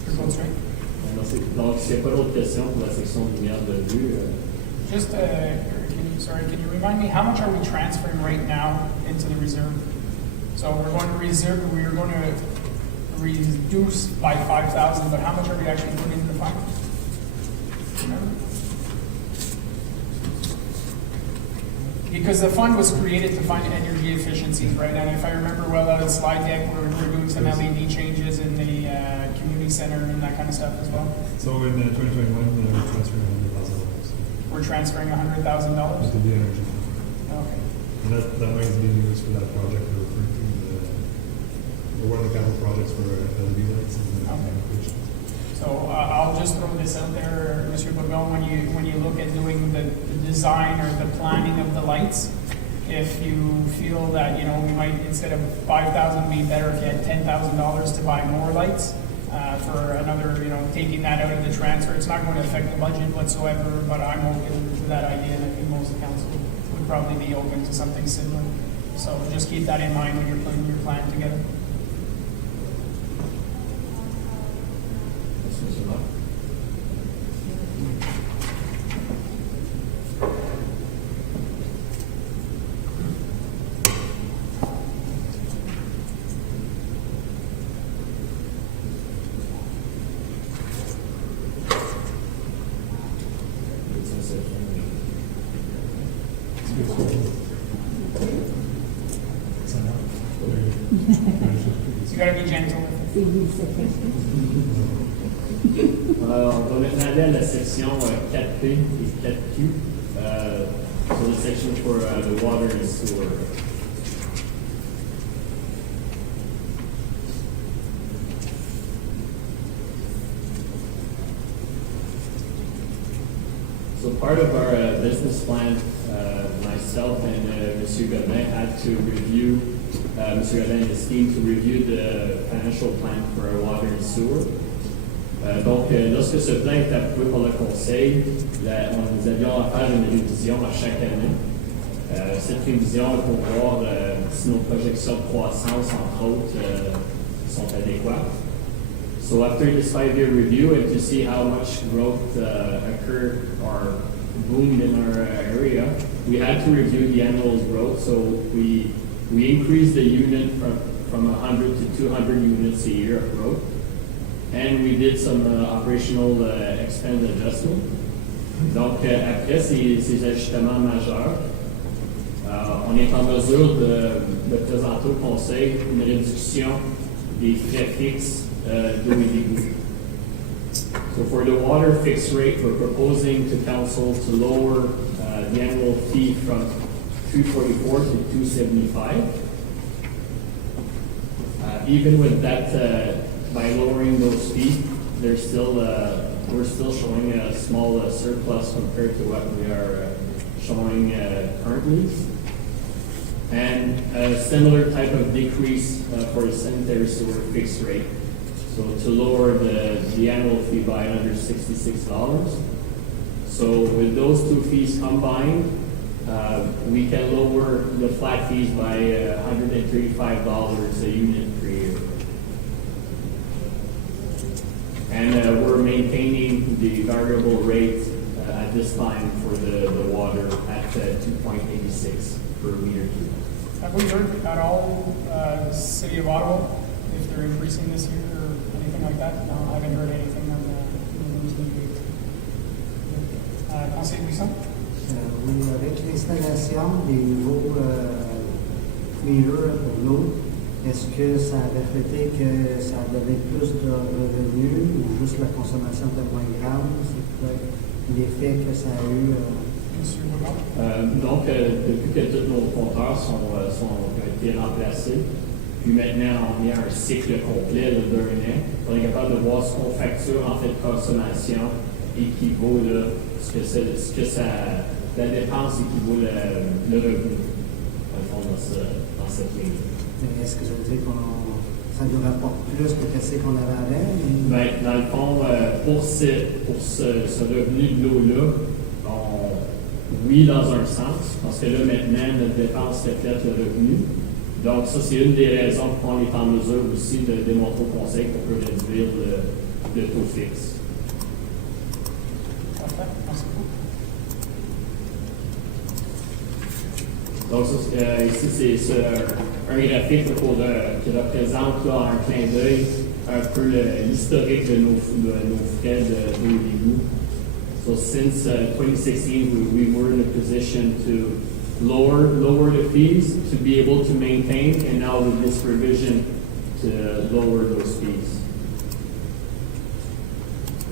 Your vote's right. Merci. Donc, s'il n'y a pas d'autres questions pour la section lumière de vue, Just, can you remind me, how much are we transferring right now into the reserve? So we're going to reduce by 5,000, but how much are we actually putting in the fund? Remember? Because the fund was created to find energy efficiencies, right? And if I remember well, out of the slide deck, we're doing some LED changes in the community center and that kind of stuff as well. So in 2021, we're transferring $100,000 We're transferring $100,000? to the energy. Okay. And that money is being used for that project we're referring to, one of the capital projects for LED lights and Okay. So I'll just throw this out there, Mr. Bourgault, when you look at doing the design or the planning of the lights, if you feel that, we might, instead of 5,000, be better if you had $10,000 to buy more lights for another, taking that out of the transfer. It's not going to affect the budget whatsoever, but I'm open to that idea, and I think most of the council would probably be open to something similar. So just keep that in mind when you're putting your plan together. Monsieur Marc. You gotta be gentle with it. On va maintenant aller à la section 4P et 4Q, so the section for the water and sewer. So part of our business plan, myself and Monsieur Godin had to review, Monsieur Godin and his team to review the financial plan for our water and sewer. Donc, lorsque ce plan est approuvé par le Conseil, nous avions à faire une révision à chaque année. Cette révision est pour voir si nos projections de croissance, entre autres, sont adéquates. So after this 5-year review and to see how much growth occurred or boomed in our area, we had to review the annual growth. So we increased the unit from 100 to 200 units a year of growth. And we did some operational expense adjustment. Donc, après ces ajustements majeurs, on est en mesure de présenter au Conseil une réduction des frais fixes d'eau et d'égout. So for the water fixed rate, we're proposing to council to lower the annual fee from $344 to $275. Even with that, by lowering those fees, we're still showing a small surplus compared to what we are showing currently. And a similar type of decrease for the sanitary sewer fixed rate. So to lower the annual fee by another $66. So with those two fees combined, we can lower the flat fees by $135 a unit per year. And we're maintaining the variable rate at this time for the water at 2.86 per meter cube. Have we heard at all, City of Ottawa, if they're increasing this year or anything like that? No, I haven't heard anything on the news media. Conseil Buisson? Oui, avec l'installation des nouveaux mirrors pour l'eau, est-ce que ça a reflété que ça donnait plus de revenus ou juste la consommation était moins grave? C'est quoi l'effet que ça a eu? Monsieur Boulard? Donc, depuis que tous nos compteurs ont été remplacés, puis maintenant on est à un cycle complet là, d'un an, on est capable de voir ce qu'on facture en fait de consommation équivaut là, la dépense équivaut le revenu, dans le fond, dans cette ligne. Est-ce que ça veut dire que ça nous rapporte plus que ce qu'on avait avant? Ben, dans le fond, pour ce revenu de l'eau-là, oui, dans un sens, parce que là, maintenant, notre dépense reflète le revenu. Donc, ça, c'est une des raisons pour qu'on est en mesure aussi de démontrer au Conseil qu'on peut réduire le taux fixe. Parfait, merci beaucoup. Donc, ça, ici, c'est un graphique là, qui représente là, un clin d'œil un peu l'historique de nos frais d'eau et d'égout. So since 2016, we were in a position to lower the fees to be able to maintain, and now with this revision to lower those fees.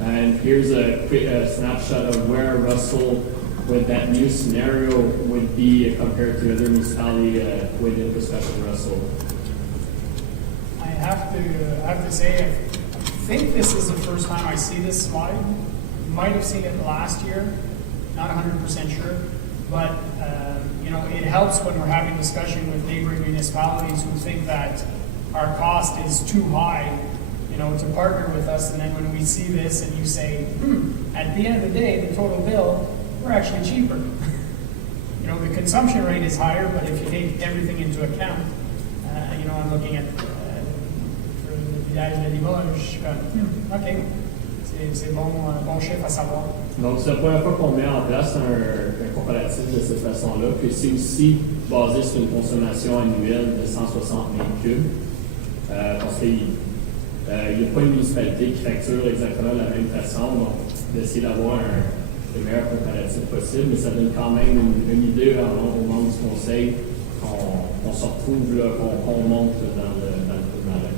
And here's a quick snapshot of where Russell, with that new scenario, would be compared to other municipalities within the special Russell. I have to say, I think this is the first time I see this slide. Might have seen it last year, not 100% sure, but it helps when we're having discussion with neighboring municipalities who think that our cost is too high, to partner with us, and then when we see this and you say, at the end of the day, the total bill, we're actually cheaper. The consumption rate is higher, but if you take everything into account, I'm looking at for le village de Limoges, je suis comme, OK. C'est bon chiffre à savoir. Donc, c'est la première fois qu'on met en place un comparatif de cette façon-là. Puis c'est aussi basé sur une consommation annuelle de 160 000 cubes. Parce qu'il n'y a pas une municipalité qui facture exactement de la même façon. Donc, d'essayer d'avoir le meilleur comparatif possible. Mais ça donne quand même une idée au membre du conseil qu'on se retrouve, là, qu'on monte dans le palmarès.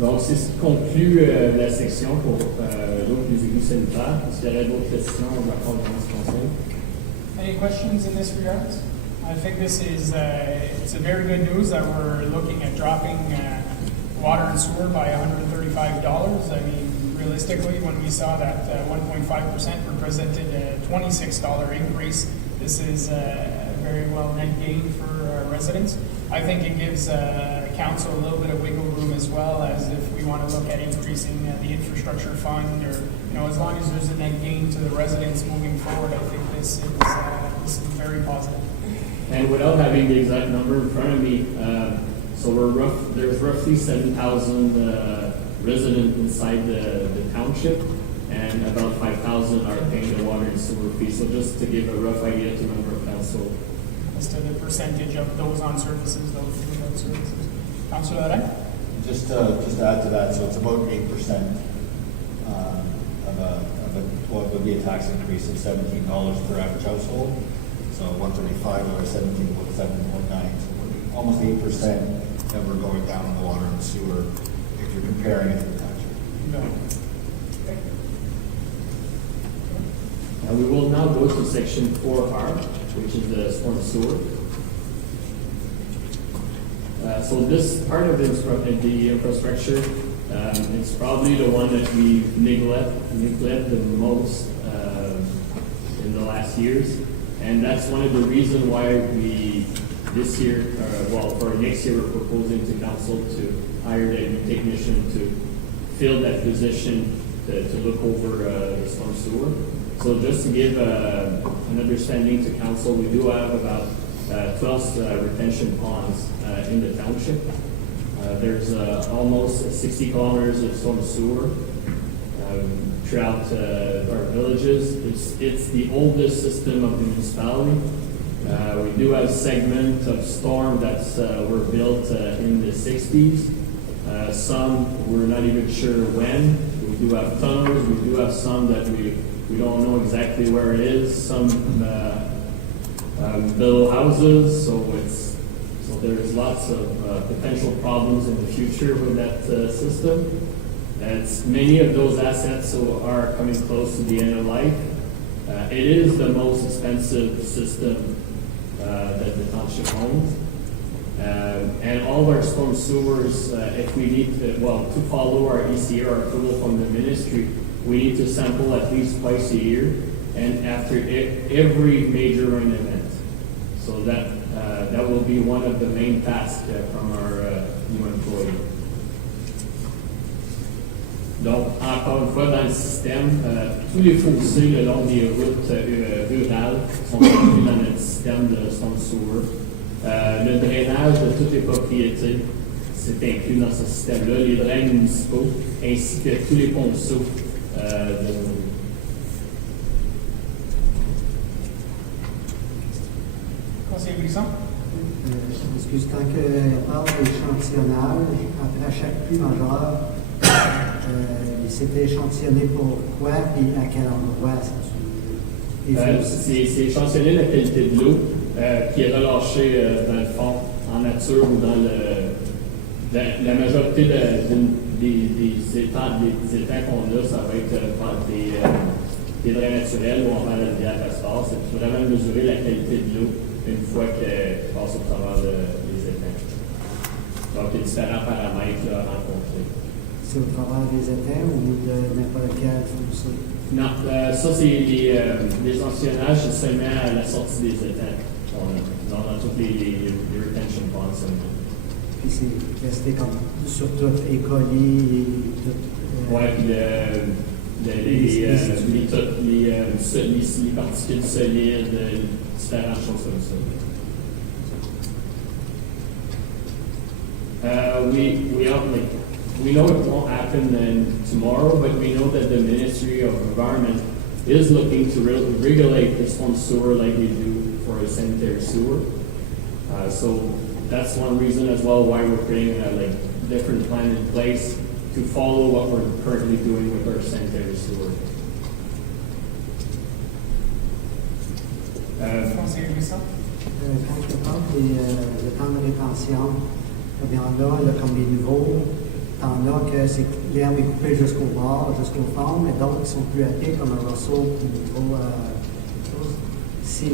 Donc, c'est ce qui conclut la section pour l'eau des égouts sanitaires. Est-ce qu'il y aurait d'autres questions de la part du conseil? Any questions in this regard? I think this is it's a very good news that we're looking at dropping water and sewer by $135. I mean, realistically, when we saw that 1.5% represented a $26 increase, this is a very well net gain for residents. I think it gives council a little bit of wiggle room as well, as if we want to look at increasing the infrastructure fund, or as long as there's a net gain to the residents moving forward, I think this is very positive. And without having the exact number in front of me, so there's roughly 7,000 residents inside the township, and about 5,000 are paying the water and sewer fee. So just to give a rough idea to member of council. As to the percentage of those on services, those without services. Councilor Laurent? Just to add to that, so it's about 8% of what would be a tax increase of $17 per average household. So 135 over 17 about 7.9. So almost 8% that we're going down on the water and sewer if you're comparing it to the tax rate. No. Okay. And we will now go to section 4R, which is the storm sewer. So this part of the infrastructure, it's probably the one that we neglect the most in the last years, and that's one of the reasons why we this year, for next year, we're proposing to council to hire a new technician to fill that position to look over the storm sewer. So just to give an understanding to council, we do have about 12 retention ponds in the township. There's almost 60 kilometers of storm sewer throughout our villages. It's the oldest system of the municipality. We do have segments of storm that's were built in the 60s. Some we're not even sure when. We do have tunnels. We do have some that we don't know exactly where it is. Some below houses. So there's lots of potential problems in the future with that system. Many of those assets are coming close to the end of life. It is the most expensive system that the township owns. And all of our storm sewers, if we need to follow our ECR approval from the ministry, we need to sample at least twice a year and after every major rain event. So that will be one of the main tasks from our new employee. Donc, encore une fois, dans le système, tous les fossés le long des routes rurales sont inclus dans notre système de storm sewer. Le drainage de toutes les propriétés, c'est inclus dans ce système-là, les drains municipaux, ainsi que tous les ponceaux de nos rues. Conseiller Brisson? Excuse, quand on parle d'échantillonnage, après chaque pluie majeure, c'était échantillonné pour quoi et à quel endroit? C'est échantillonner la qualité de l'eau qui est relâchée dans le fond, en nature ou dans la majorité des étangs qu'on a, ça va être des drains naturels ou on va la rivière Castor. C'est vraiment mesurer la qualité de l'eau une fois qu'elle passe au travers des étangs. Donc, il y a différents paramètres à rencontrer. C'est au travers des étangs ou de n'importe quel fossé? Non, ça, c'est les échantillonnages, c'est seulement à la sortie des étangs. Dans toutes les retention ponds. Puis c'est resté comme sur tout, écoli et tout. Oui, puis les particules solides, différentes choses comme ça. We know it won't happen tomorrow, but we know that the Ministry of Environment is looking to regulate the storm sewer like they do for a sanitary sewer. So that's one reason as well why we're putting a different plan in place to follow what we're currently doing with our sanitary sewer. Conseiller Brisson? Quand je parle des temps de rétention, il y en a comme les nouveaux, t'en as que l'herbe est coupée jusqu'au bord, jusqu'au fond, mais d'autres qui sont plus épais comme un ressaut qui trop c'est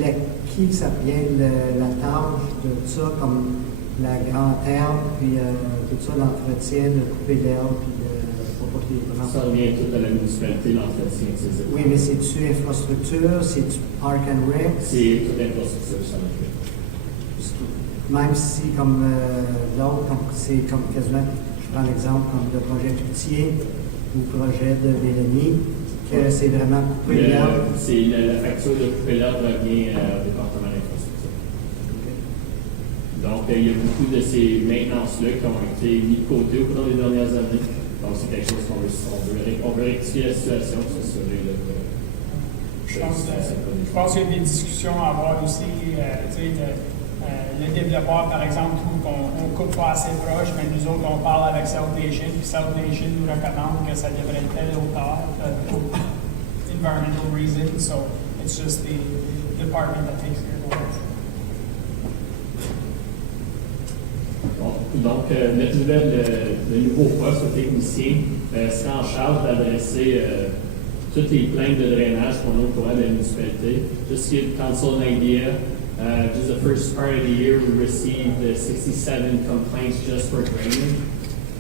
qui ça vient la tâche de tout ça, comme la grande herbe, puis tout ça, l'entretien de couper l'herbe, puis pour pas qu'il y ait vraiment. Ça revient tout à la municipalité, l'entretien de ces écoles. Oui, mais c'est-tu infrastructure, c'est-tu park and rec? C'est toute l'infrastructure, ça me fait. Même si, comme l'autre, c'est comme quasiment, je prends l'exemple comme le projet Cloutier ou le projet de Mélanie, que c'est vraiment couper l'herbe. La facture de couper l'herbe revient au département de l'infrastructure. Okay. Donc, il y a beaucoup de ces maintenances-là qui ont été mis de côté au cours des dernières années. Donc, c'est quelque chose qu'on veut rectifier la situation, s'assurer que Je pense qu'il y a des discussions à avoir aussi, le développeur, par exemple, trouve qu'on ne coupe pas assez proche, mais nous autres, on parle avec South Nation, puis South Nation nous recommande que ça devrait être telle hauteur, environmental reasons, so it's just the department that takes care of it. Donc, le nouveau poste de technicien sera en charge d'adresser toutes les plaintes de drainage qu'on a au courant de la municipalité. Just to give council an idea, just the first part of the year, we received 67 complaints just for drainage.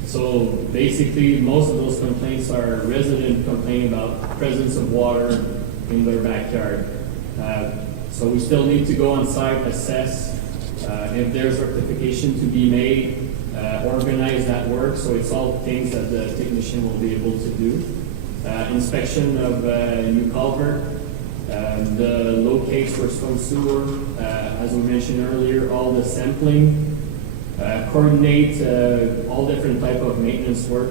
So basically, most of those complaints are residents complaining about presence of water in their backyard. So we still need to go on site, assess if there's rectification to be made, organize that work. So it's all things that the technician will be able to do. Inspection of new culvert, the locates for storm sewer, as we mentioned earlier, all the sampling, coordinate all different type of maintenance work,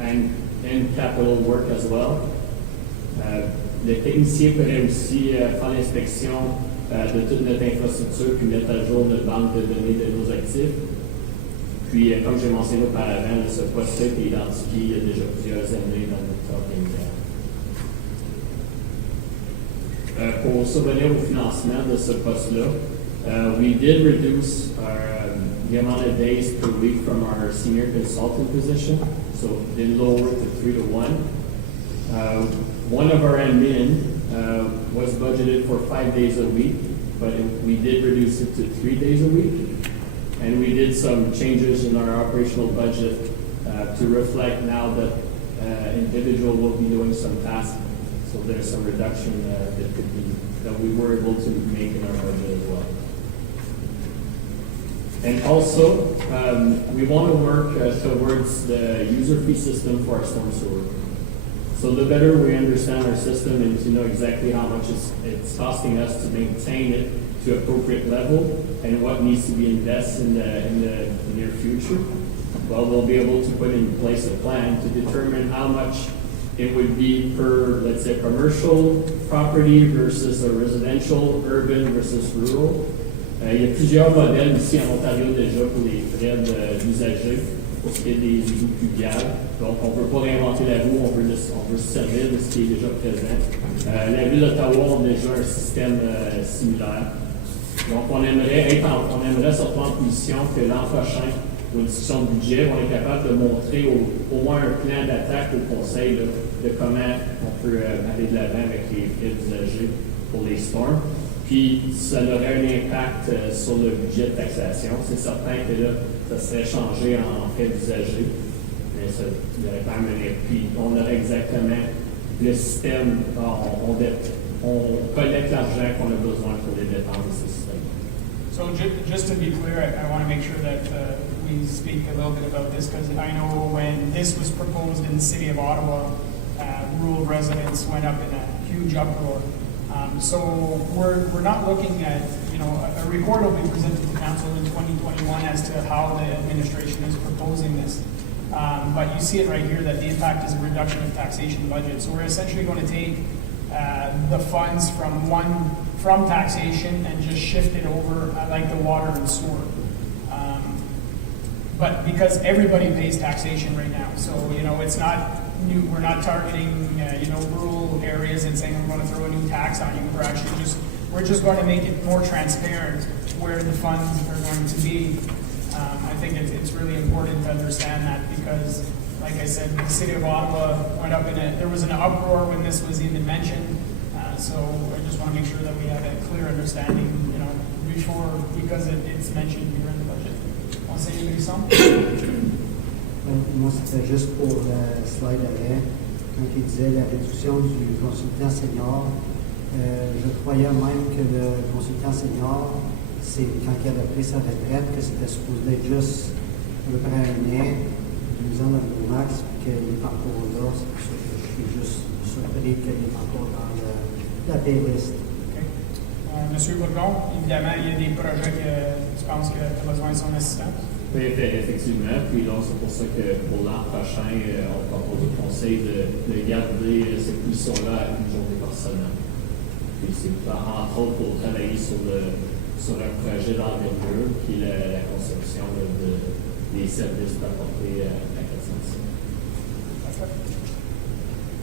and capital work as well. Le technicien pourrait aussi faire l'inspection de toute notre infrastructure, puis mettre à jour notre banque de données de nos actifs. Puis, comme j'ai mentionné auparavant, ce poste-là a été identifié il y a déjà plusieurs années dans notre organisation. Pour subvenir au financement de ce poste-là, we did reduce the amount of days per week from our senior consultant position, so did lower it to 3 to 1. One of our admin was budgeted for 5 days a week, but we did reduce it to 3 days a week. And we did some changes in our operational budget to reflect now that individual will be doing some tasks. So there's some reduction that we were able to make in our budget as well. And also, we want to work towards the user fee system for our storm sewer. So the better we understand our system and to know exactly how much it's costing us to maintain it to appropriate level and what needs to be invested in the near future, well, we'll be able to put in place a plan to determine how much it would be per, let's say, commercial property versus a residential, urban versus rural. Il y a plusieurs modèles ici en Ontario déjà pour les frais d'usagers pour ce qui est des égouts pluviales. Donc, on ne veut pas réinventer la roue, on veut se servir de ce qui est déjà présent. La Ville d'Ottawa a déjà un système similaire. Donc, on aimerait se retrouver en position que l'an prochain, aux discussions de budget, on est capable de montrer au moins un plan d'attaque au Conseil là, de comment on peut aller de l'avant avec les frais d'usagers pour les storms. Puis, ça aurait un impact sur le budget de taxation. C'est certain que là, ça serait changé en frais d'usagers. Mais ça, il y aurait quand même un. Puis, on aurait exactement le système. On collecte l'argent qu'on a besoin pour les dépenses de ce système. So just to be clear, I want to make sure that we speak a little bit about this, because I know when this was proposed in the city of Ottawa, rural residents went up in a huge uproar. So we're not looking at, a report will be presented to council in 2021 as to how the administration is proposing this. But you see it right here that the impact is a reduction of taxation budget. So we're essentially going to take the funds from taxation and just shift it over like the water and sewer. But because everybody pays taxation right now, so it's not new. We're not targeting rural areas and saying we're going to throw a new tax on you. We're just going to make it more transparent where the funds are going to be. I think it's really important to understand that because, like I said, the city of Ottawa went up there was an uproar when this was even mentioned. So I just want to make sure that we have a clear understanding, before, because it's mentioned here in the budget. Want to say anything, Sam? Moi, c'était juste pour le slide avant, quand il disait la réduction du consultant senior. Je croyais même que le consultant senior, c'est quand il avait pris sa retraite, que c'était supposé être juste à peu près 1 an, 2 ans dans le max, puis qu'il est encore là. C'est pour ça que je suis juste surpris qu'il est encore dans la playlist. Okay. Monsieur Bourgon, évidemment, il y a des projets que tu penses que tu as besoin de son assistance. Oui, effectivement. Puis donc, c'est pour ça que pour l'an prochain, on propose au conseil de garder cette mission-là à une journée par semaine. Puis c'est entre autres pour travailler sur un projet d'envergure qui est la conception des services apportés à 406.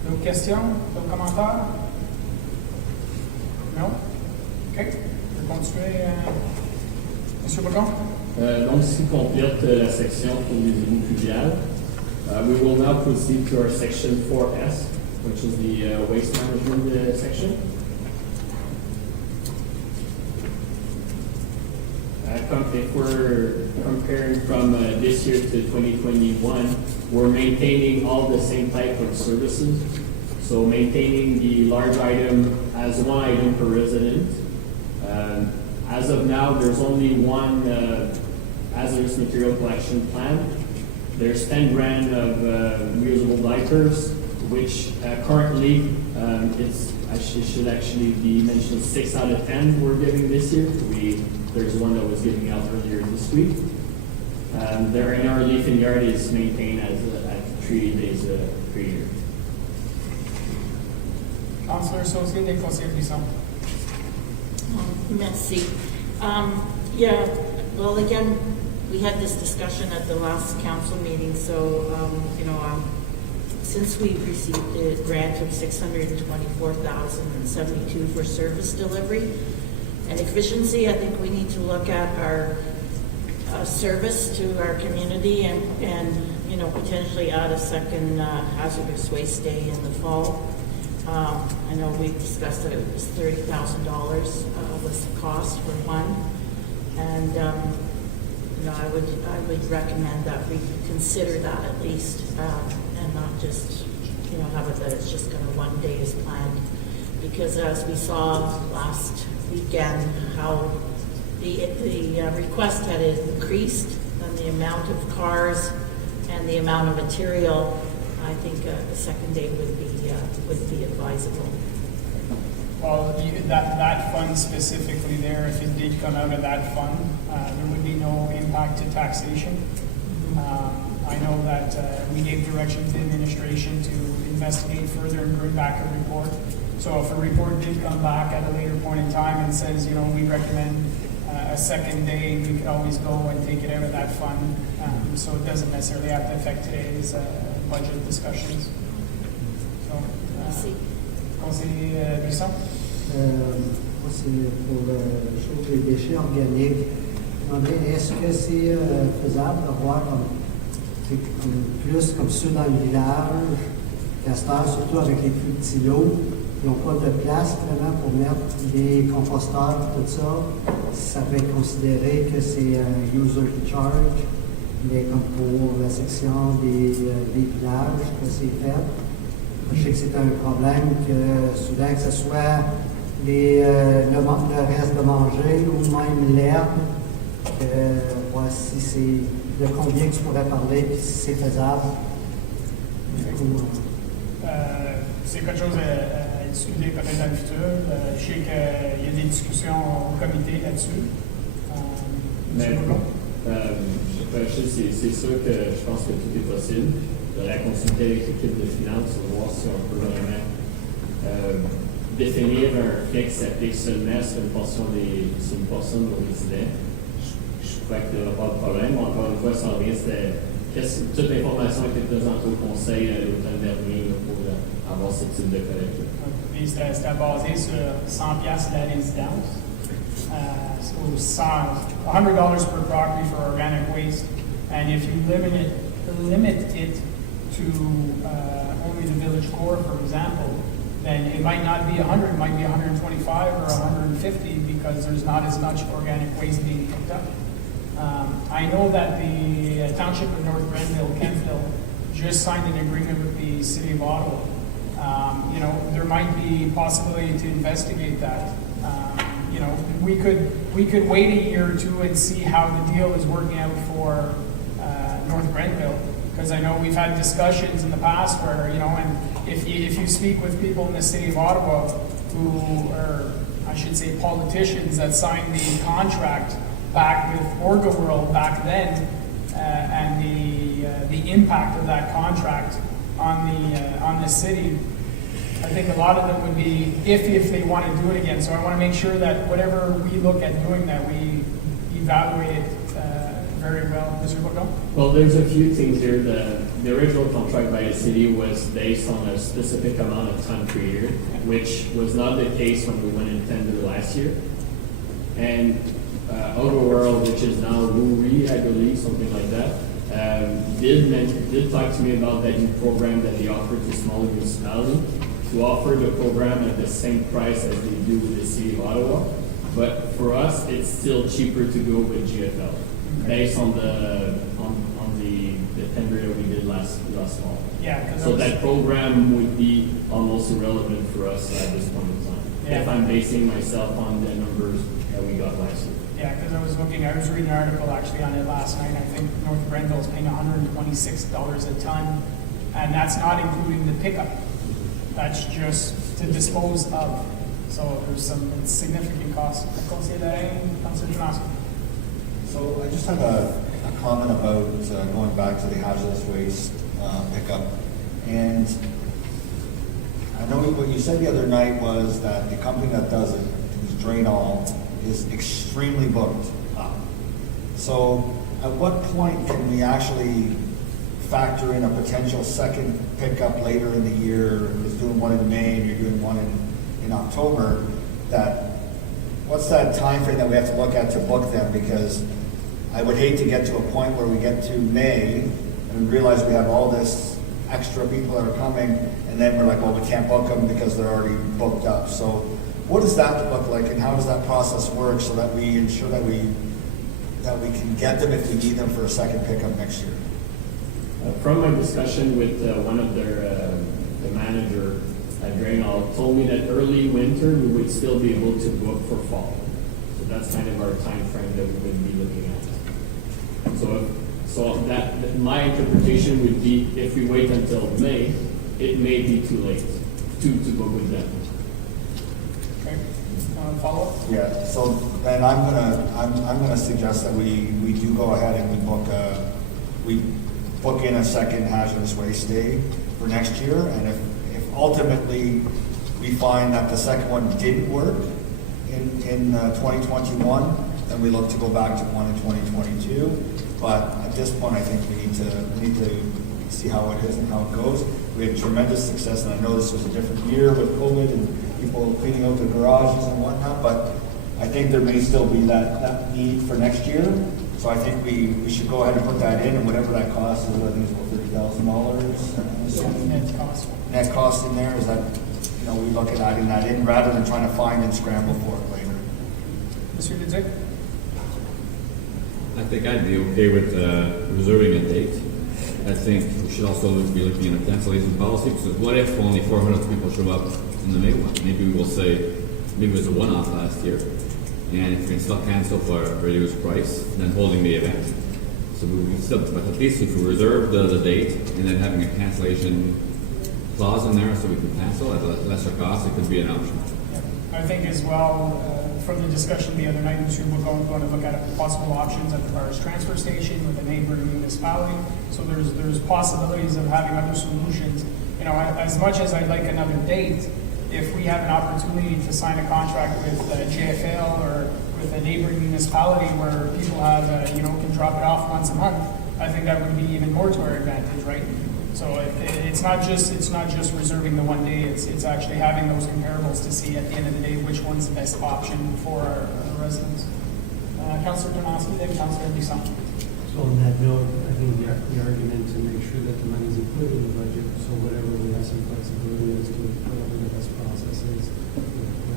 D'autres questions? D'autres commentaires? Non? OK. Je vais continuer. Monsieur Bourgon? Donc, si complète la section pour les égouts pluviales. We will now proceed to our section 4S, which is the waste management section. If we're comparing from this year to 2021, we're maintaining all the same type of services. So maintaining the large item as one item per resident. As of now, there's only one hazardous material collection plan. There's 10 grand of reusable diapers, which currently it should actually be mentioned 6 out of 10 we're giving this year. There's one that was giving out earlier this week. In our leaf and yard is maintained at 3 days per year. Councillor Saucier, des conseillers puissants. Merci. Yeah, well, again, we had this discussion at the last council meeting, so, since we've received a grant of $624,072 for service delivery and efficiency, I think we need to look at our service to our community and potentially add a second hazardous waste day in the fall. I know we discussed that it was $30,000 was the cost for one, and I would recommend that we consider that at least, and not just have it that it's just going to one day is planned, because as we saw last weekend, how the request had increased and the amount of cars and the amount of material. I think the second day would be advisable. Well, that fund specifically there, if it did come out of that fund, there would be no impact to taxation. I know that we gave direction to the administration to investigate further and bring back a report. So if a report did come back at a later point in time and says, we recommend a second day, we could always go and take it out of that fund. So it doesn't necessarily have to affect today's budget discussions. So, Conseiller Buisson? Moi, c'est pour le chose des déchets organiques. Est-ce que c'est faisable d'avoir plus comme ceux dans le village, Castor, surtout avec les plus petits lots, ils n'ont pas de place vraiment pour mettre des composteurs et tout ça? Ça peut être considéré que c'est un user charge, mais comme pour la section des villages que c'est fait. Je sais que c'est un problème que souvent que ce soit le reste de manger ou même l'herbe, si c'est de combien que tu pourrais parler puis si c'est faisable. C'est quelque chose à discuter peut-être dans le futur. Je sais qu'il y a des discussions au comité là-dessus. C'est sûr que je pense que tout est possible. Il faudrait consulter avec l'équipe de finances pour voir si on peut vraiment définir un fait qui s'applique seulement sur une portion de nos résidents. Je crois qu'il n'y aura pas de problème. Encore une fois, ça revient, toute l'information a été présentée au conseil l'automne dernier pour avoir ce type de collecte. Puis c'était basé sur 100$ la résidence. So $100 per property for organic waste, and if you limit it to only the village core, for example, then it might not be 100, it might be 125 or 150 because there's not as much organic waste being picked up. I know that the Township of North Grenville, Kentville, just signed an agreement with the City of Ottawa. There might be possibility to investigate that. We could wait a year or two and see how the deal is working out for North Grenville, because I know we've had discussions in the past where, and if you speak with people in the City of Ottawa who are, I should say, politicians that signed the contract back with OrgaWorld back then, and the impact of that contract on the city, I think a lot of them would be iffy if they want to do it again. So I want to make sure that whatever we look at doing, that we evaluate it very well. Mr. Bourgon? Well, there's a few things here. The original contract by the city was based on a specific amount of ton per year, which was not the case when we went in tender last year. And Overworld, which is now Wuri, I believe, something like that, did talk to me about that new program that they offer to smaller municipalities, to offer the program at the same price as they do with the City of Ottawa. But for us, it's still cheaper to go with GFL, based on the tender that we did last fall. Yeah. So that program would be almost irrelevant for us at this point in time, if I'm basing myself on the numbers that we got last year. Yeah, because I was reading an article actually on it last night. I think North Grenville is paying $126 a ton, and that's not including the pickup. That's just to dispose of. So there's some significant costs. Councilor Janoski. So I just have a comment about going back to the hazardous waste pickup. And I know what you said the other night was that the company that does it, who's drain all is extremely booked up. So at what point can we actually factor in a potential second pickup later in the year? If it's doing one in May and you're doing one in October, what's that time frame that we have to look at to book them? Because I would hate to get to a point where we get to May and realize we have all this extra people that are coming, and then we're like, well, we can't book them because they're already booked up. So what does that look like, and how does that process work so that we ensure that we can get them if we need them for a second pickup next year? From my discussion with one of their, the manager at Drainall, told me that early winter we would still be able to book for fall. So that's kind of our time frame that we would be looking at. So that my interpretation would be if we wait until May, it may be too late to book with them. Okay, follow up? Yeah, so then I'm gonna suggest that we do go ahead and we book in a second hazardous waste day for next year, and if ultimately we find that the second one didn't work in 2021, then we look to go back to one in 2022. But at this point, I think we need to see how it is and how it goes. We had tremendous success, and I know this was a different year with COVID and people cleaning out their garages and whatnot, but I think there may still be that need for next year. So I think we should go ahead and put that in, and whatever that cost is, I think it's about $30,000. Net cost. Net cost in there, is that, we look at adding that in rather than trying to find and scramble for it later. Mr. Dudzik? I think I'd be okay with reserving a date. I think we should also be looking at a cancellation policy, because what if only 400 people show up in the May one? Maybe we'll say, maybe it was a one-off last year, and if we can still cancel for a reduced price, then holding the event. So we can still, but at least if we reserve the date and then having a cancellation clause in there so we can cancel at a lesser cost, it could be an option. I think as well, from the discussion the other night, Mr. we're going to look at possible options at the Bars transfer station with a neighboring municipality. So there's possibilities of having other solutions. As much as I'd like another date, if we have an opportunity to sign a contract with JFL or with a neighboring municipality where people have, can drop it off once a month, I think that would be even more to our advantage, right? So it's not just reserving the one day. It's actually having those comparables to see at the end of the day which one's the best option for our residents. Councillor Donosky, then Councillor Bisson. So on that note, I think the argument to make sure that the money is included in the budget, so whatever we have some flexibility as to whatever the best process is.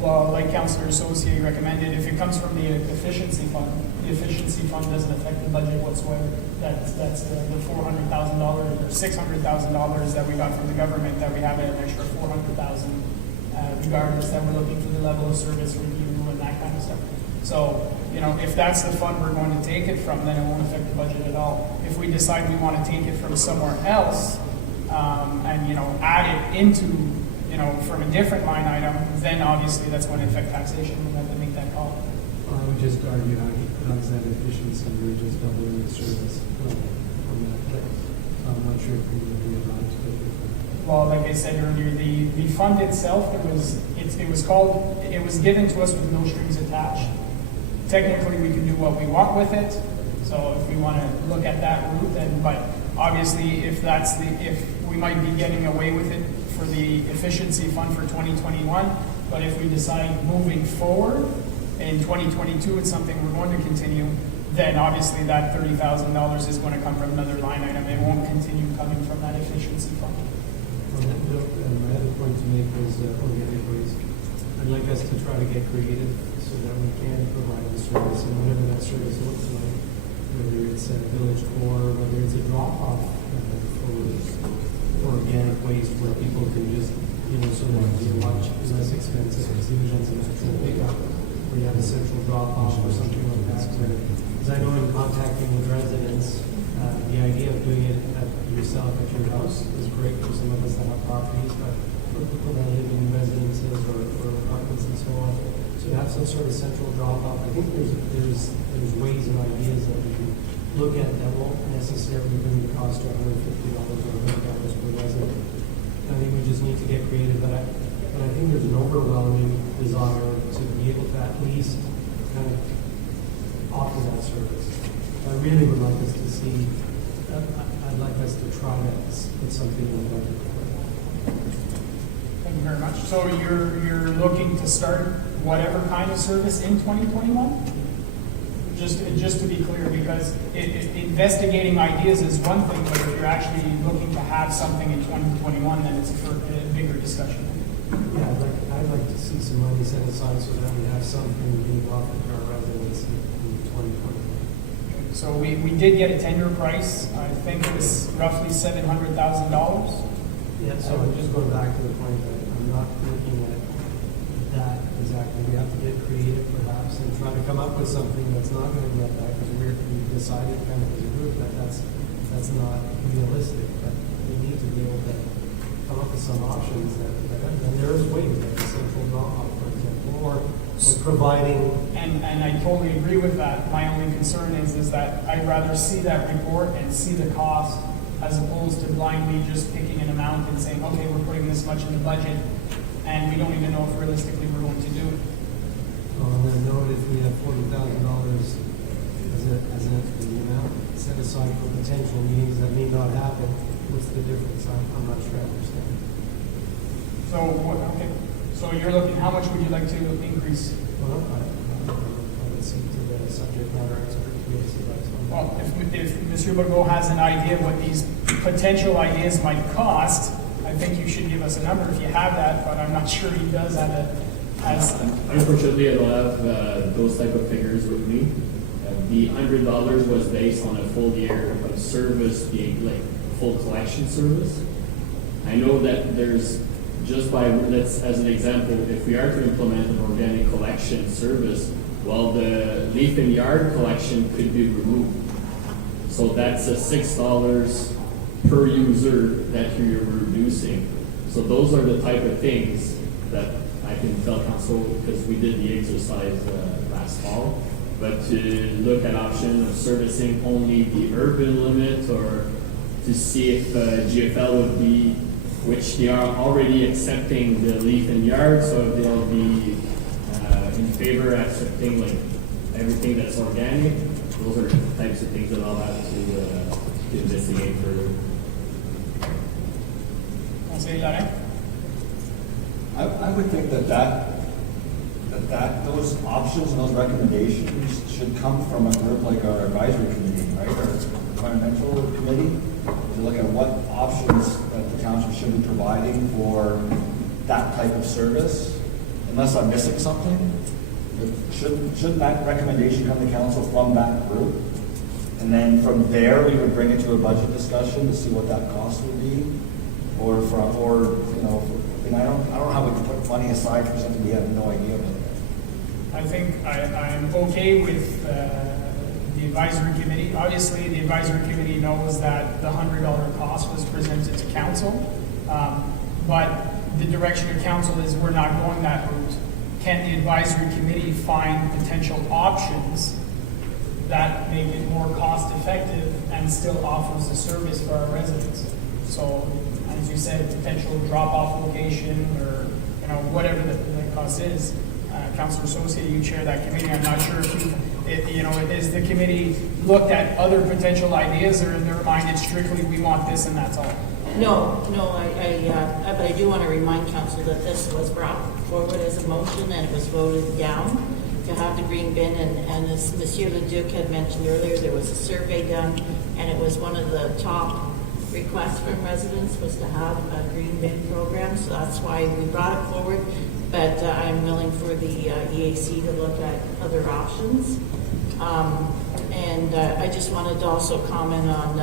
Well, like Councillor Associé recommended, if it comes from the efficiency fund doesn't affect the budget whatsoever. That's the $400,000 or $600,000 that we got from the government, that we have an extra $400,000 regardless, that we're looking for the level of service review and that kind of stuff. So, if that's the fund we're going to take it from, then it won't affect the budget at all. If we decide we want to take it from somewhere else, and, add it into, from a different line item, then obviously that's going to affect taxation. We'll have to make that call. I would just argue how does that efficiency, we're just doubling the service on that. I'm not sure if we would be allowed to take it. Well, like I said earlier, the fund itself, it was given to us with no strings attached. Technically, we can do what we want with it. So if we want to look at that route, then, but obviously if we might be getting away with it for the efficiency fund for 2021, but if we decide moving forward in 2022, it's something we're going to continue, then obviously that $30,000 is going to come from another line item. It won't continue coming from that efficiency fund. On that note, my other point to make was organic waste. I'd like us to try to get creative so that we can provide the service, and whatever that service looks like, whether it's a village core, whether it's a drop-off for organic waste where people can just, so that it's much less expensive decisions and actual pickup, where you have a central drop-off or something like that. Because I know in contacting with residents, the idea of doing it yourself at your house is great for some of us that have properties, but for people that live in residences or apartments and so on, so to have some sort of central drop-off, I think there's ways and ideas that we can look at that won't necessarily bring the cost to $150 or $100 per resident. I think we just need to get creative, but I think there's an overwhelming desire to be able to at least kind of offer that service. I really would like us to see, I'd like us to try to put something in the budget. Thank you very much. So you're looking to start whatever kind of service in 2021? Just to be clear, because investigating ideas is one thing, but if you're actually looking to have something in 2021, then it's for a bigger discussion. Yeah, I'd like to see some money set aside so that we have something being offered to our residents in 2020. So we did get a tender price. I think it was roughly $700,000. Yeah, so I'm just going back to the point that I'm not looking at that exactly. We have to get creative perhaps and try to come up with something that's not going to be at that, because we've decided kind of as a group that that's not realistic, but we need to be able to come up with some options that and there is ways, like a central drop-off, for example, or providing. And I totally agree with that. My only concern is that I'd rather see that report and see the cost as opposed to blindly just picking an amount and saying, okay, we're putting this much in the budget, and we don't even know if realistically we're going to do it. On that note, if we have $40,000 as the amount set aside for potential meetings that may not happen, what's the difference? I'm not sure I understand. Okay. So you're looking, how much would you like to increase? Well, I would see to the subject matter expert to be able to see that. Well, if Mr. Legault has an idea what these potential ideas might cost, I think you should give us a number if you have that, but I'm not sure he does have it as. Unfortunately, I don't have those type of figures with me. The $100 was based on a full year of service being like full collection service. I know that there's, just by, let's, as an example, if we are to implement an organic collection service, well, the leaf and yard collection could be removed. So that's a $6 per user that you're reducing. So those are the type of things that I can tell council, because we did the exercise last fall. But to look at option of servicing only the urban limit, or to see if GFL would be, which they are already accepting the leaf and yard, so if they'll be in favor of accepting like everything that's organic. Those are the types of things that I'll have to investigate further. Conseiller Larin? I would think that those options and those recommendations should come from a group like our advisory committee, right, or environmental committee, to look at what options that the township should be providing for that type of service. Unless I'm missing something, shouldn't that recommendation come to council from that group? And then from there, we would bring it to a budget discussion to see what that cost would be, I don't know how we can put money aside for something we have no idea about. I think I'm okay with the advisory committee. Obviously, the advisory committee knows that the $100 cost was presented to council, but the direction of council is we're not going that route. Can the advisory committee find potential options that make it more cost effective and still offers the service for our residents? So, as you said, potential drop-off location, or whatever the cost is. Councilor Associate, you chair that committee. I'm not sure if is the committee looked at other potential ideas, or in their mind it's strictly we want this and that's all. No, but I do want to remind council that this was brought forward as a motion and it was voted down to have the green bin, and as Monsieur Leduc had mentioned earlier, there was a survey done, and it was one of the top requests from residents was to have a green bin program, so that's why we brought it forward. But I'm willing for the EAC to look at other options. And I just wanted to also comment on,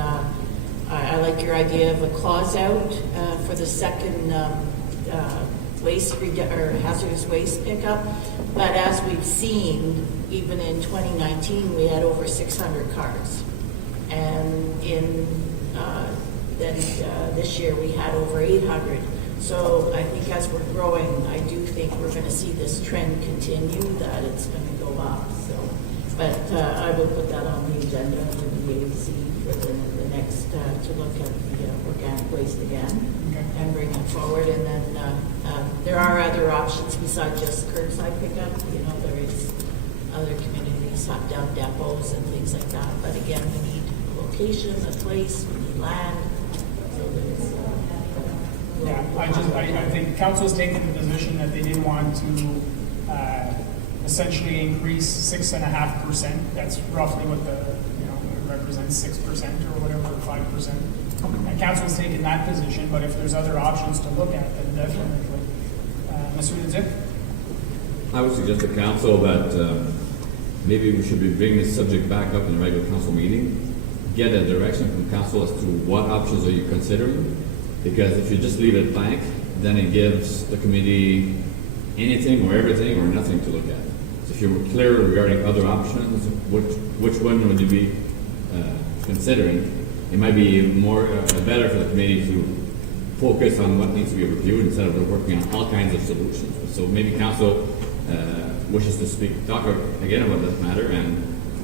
I like your idea of a clause out for the second hazardous waste pickup. But as we've seen, even in 2019, we had over 600 cars. And then this year we had over 800. So I think as we're growing, I do think we're going to see this trend continue, that it's going to go up. So, But I will put that on the agenda for the AAC for the next, to look at the organic waste again Okay. and bring it forward. And then there are other options besides just curbside pickup. You know, there is other communities have done depots and things like that. But again, we need a location, a place, we need land. So there's, Yeah, I think council's taken the position that they didn't want to essentially increase 6.5%. That's roughly what it represents 6% or whatever, 5%. And council's taken that position, but if there's other options to look at, then definitely. Mr. Lindsay? I would suggest to council that maybe we should be bringing this subject back up in the regular council meeting, get a direction from council as to what options are you considering, because if you just leave it blank, then it gives the committee anything or everything or nothing to look at. So if you're clear regarding other options, which one would you be considering? It might be more better for the committee to focus on what needs to be reviewed instead of working on all kinds of solutions. So maybe council wishes to talk again about that matter and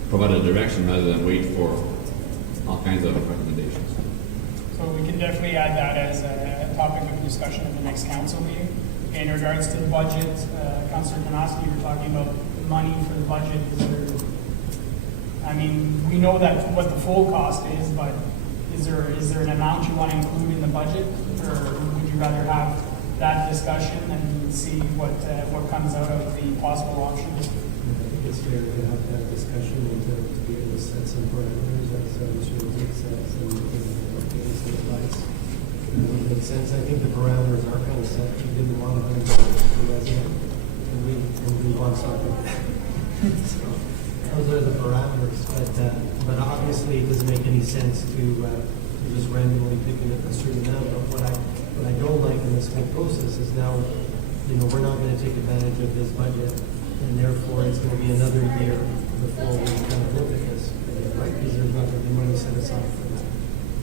provide a direction rather than wait for all kinds of recommendations. So we can definitely add that as a topic of discussion at the next council meeting. In regards to the budget, Councillor Kanoski, you were talking about the money for the budget. We know that what the full cost is, but is there an amount you want to include in the budget, or would you rather have that discussion and see what comes out of the possible options? I think it's fair to have that discussion and to be able to set some parameters as Mr. Lindsay says and give us some advice. It would make sense. I think the parameters are kind of set. You didn't want 100 resident, and we want something. So those are the parameters. But obviously it doesn't make any sense to just randomly picking a certain amount. But what I don't like in this whole process is now, we're not going to take advantage of this budget, and therefore it's going to be another year before we kind of look at this, right? Because there's not going to be money set aside for that.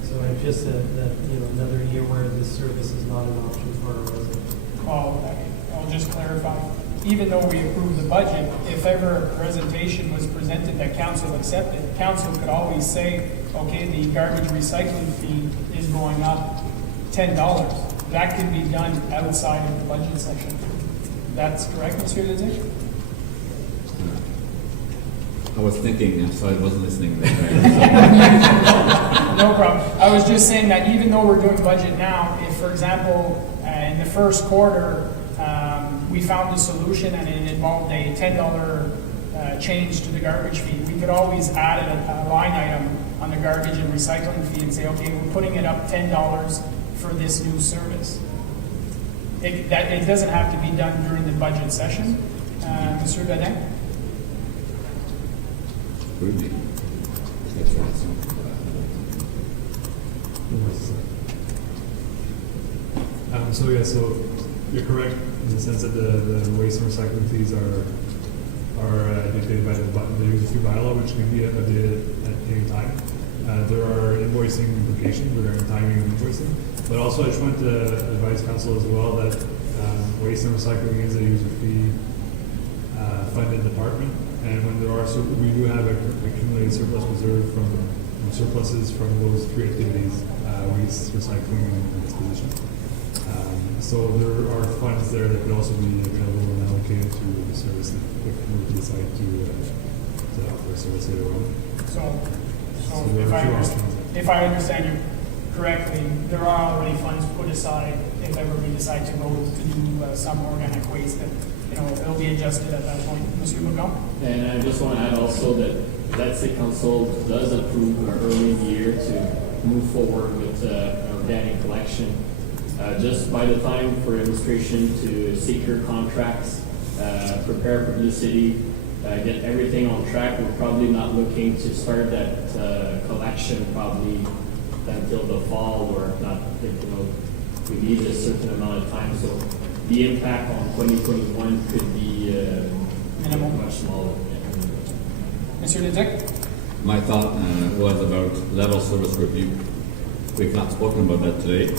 So it's just another year where this service is not an option for our residents. I'll just clarify. Even though we approved the budget, if ever a presentation was presented that council accepted, council could always say, okay, the garbage recycling fee is going up $10. That could be done outside of the budget session. That's correct, Mr. Lindsay? I was thinking, so I wasn't listening. No problem. I was just saying that even though we're doing budget now, if, for example, in the first quarter, we found a solution and it involved a $10 change to the garbage fee, we could always add a line item on the garbage and recycling fee and say, okay, we're putting it up $10 for this new service. It doesn't have to be done during the budget session. Mr. Godin? Would be. That's right. So you're correct in the sense that the waste and recycling fees are dictated by the user fee bylaw, which can be updated at any time. There are invoicing implications regarding timing of invoicing, but also I just want to advise council as well that waste and recycling is a user fee funded department, and when there are we do have accumulated surplus reserve from surpluses from those three activities: waste, recycling, and disposition. So there are funds there that could also be available and allocated to the service if we decide to offer a service later on. So there are a few options. if I understand you correctly, there are already funds put aside if ever we decide to go to do some organic waste, that it'll be adjusted at that point. Mr. McGowan? And I just want to add also that let's say council does approve early in the year to move forward with organic collection. Just by the time for administration to secure contracts, prepare publicity, get everything on track, we're probably not looking to start that collection probably until the fall, or not. We need a certain amount of time, so the impact on 2021 could be Minimal. much smaller. Mr. Lindsay? My thought was about level service review. We've not spoken about that today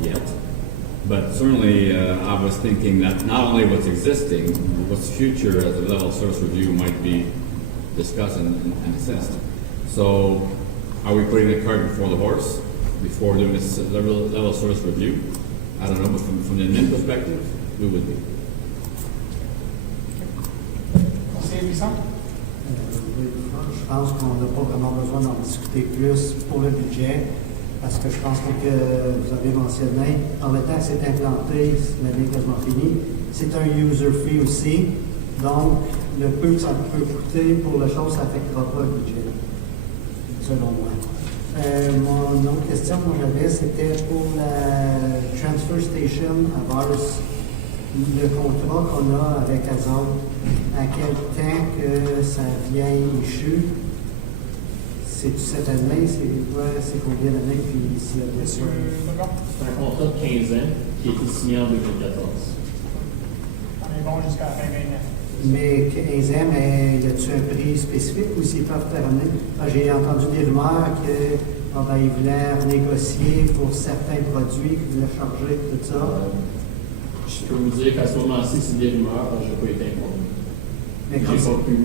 yet, but certainly I was thinking that not only what's existing, what's future as a level service review might be discussed and assessed. So, are we putting the cart before the horse before doing this level of service review? I don't know, but from the admin perspective, we would be. Conseiller Bisson? Je pense qu'on n'a pas vraiment besoin d'en discuter plus pour le budget, parce que je pense que vous avez mentionné, dans le temps que c'est implanté, l'année est quasiment finie, c'est un user fee aussi, donc le peu que ça peut coûter pour la chose, ça n'affectera pas le budget, selon moi. Mon autre question que j'avais, c'était pour la Transfer Station à Vars, le contrat qu'on a avec Azot, à quel temps que ça vient échu? C'est cette année, c'est combien d'années, puis s'il y a des Monsieur Legault? C'est un contrat de 15 ans qui a été signé en 2014. On est bon jusqu'à la fin 2029. Mais 15 ans, mais y a-t-il un prix spécifique ou s'ils peuvent terminer? J'ai entendu des rumeurs que ils voulaient négocier pour certains produits, qu'ils voulaient charger, tout ça. Je peux vous dire qu'à ce moment-ci, c'est des rumeurs, je n'ai pas été informé. Mais,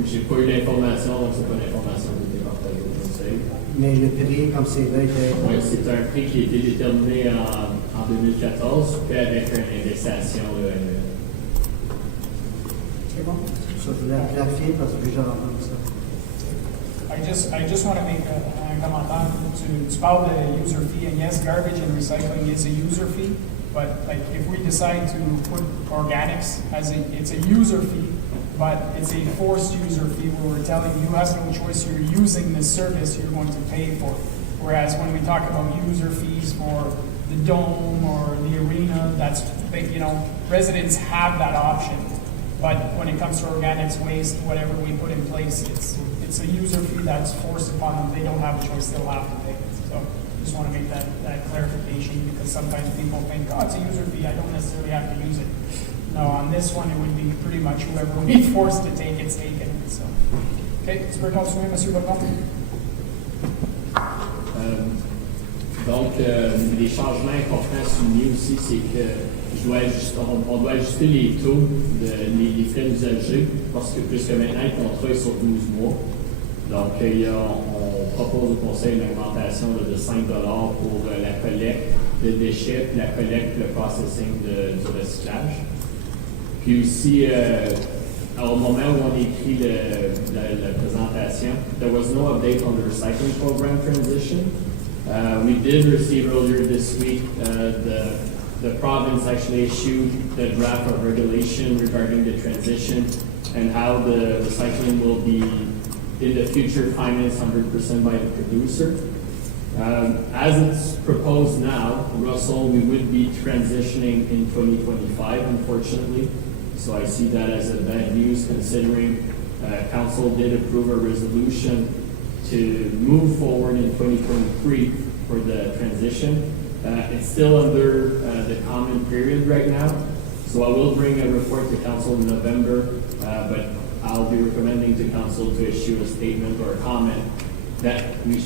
J'ai pas eu l'information, donc c'est pas l'information qui a été partagée au conseil. mais le prix, comme c'est là, était. Oui, c'est un prix qui a été déterminé en 2014, puis avec une indexation annuelle. C'est bon? Ça, je voulais clarifier parce que j'ai entendu ça. I just want to make a comment tu parles de user fee, and yes, garbage and recycling is a user fee, but like if we decide to put organics as it's a user fee, but it's a forced user fee where we're telling you have no choice, you're using this service, you're going to pay for it. Whereas when we talk about user fees for the dome or the arena, that's, residents have that option. But when it comes to organics, waste, whatever we put in place, it's a user fee that's forced upon them. They don't have a choice, they'll have to pay it. So just want to make that clarification, because sometimes people think, oh, it's a user fee, I don't necessarily have to use it. No, on this one, it would be pretty much whoever we forced to take it's taken. So, okay, Super Councilman, Monsieur Legault. Donc, les changements importants soulignés aussi, c'est que on doit ajuster les taux, les frais usagers, parce que puisque maintenant le contrat est sur 12 mois. Donc, on propose au Conseil une augmentation de 5 $ pour la collecte de déchets, puis la collecte, le processing du recyclage. Puis aussi, au moment où on écrit la présentation, there was no update on the recycling program transition. We did receive earlier this week, the province actually issued the draft of regulation regarding the transition and how the recycling will be in the future financed 100% by the producer. As it's proposed now, Russell, we would be transitioning in 2025, unfortunately. So I see that as a bad news, considering Council did approve a resolution to move forward in 2023 for the transition. It's still under the comment period right now, so I will bring a report to Council in November, but I'll be recommending to Council to issue a statement or a comment that we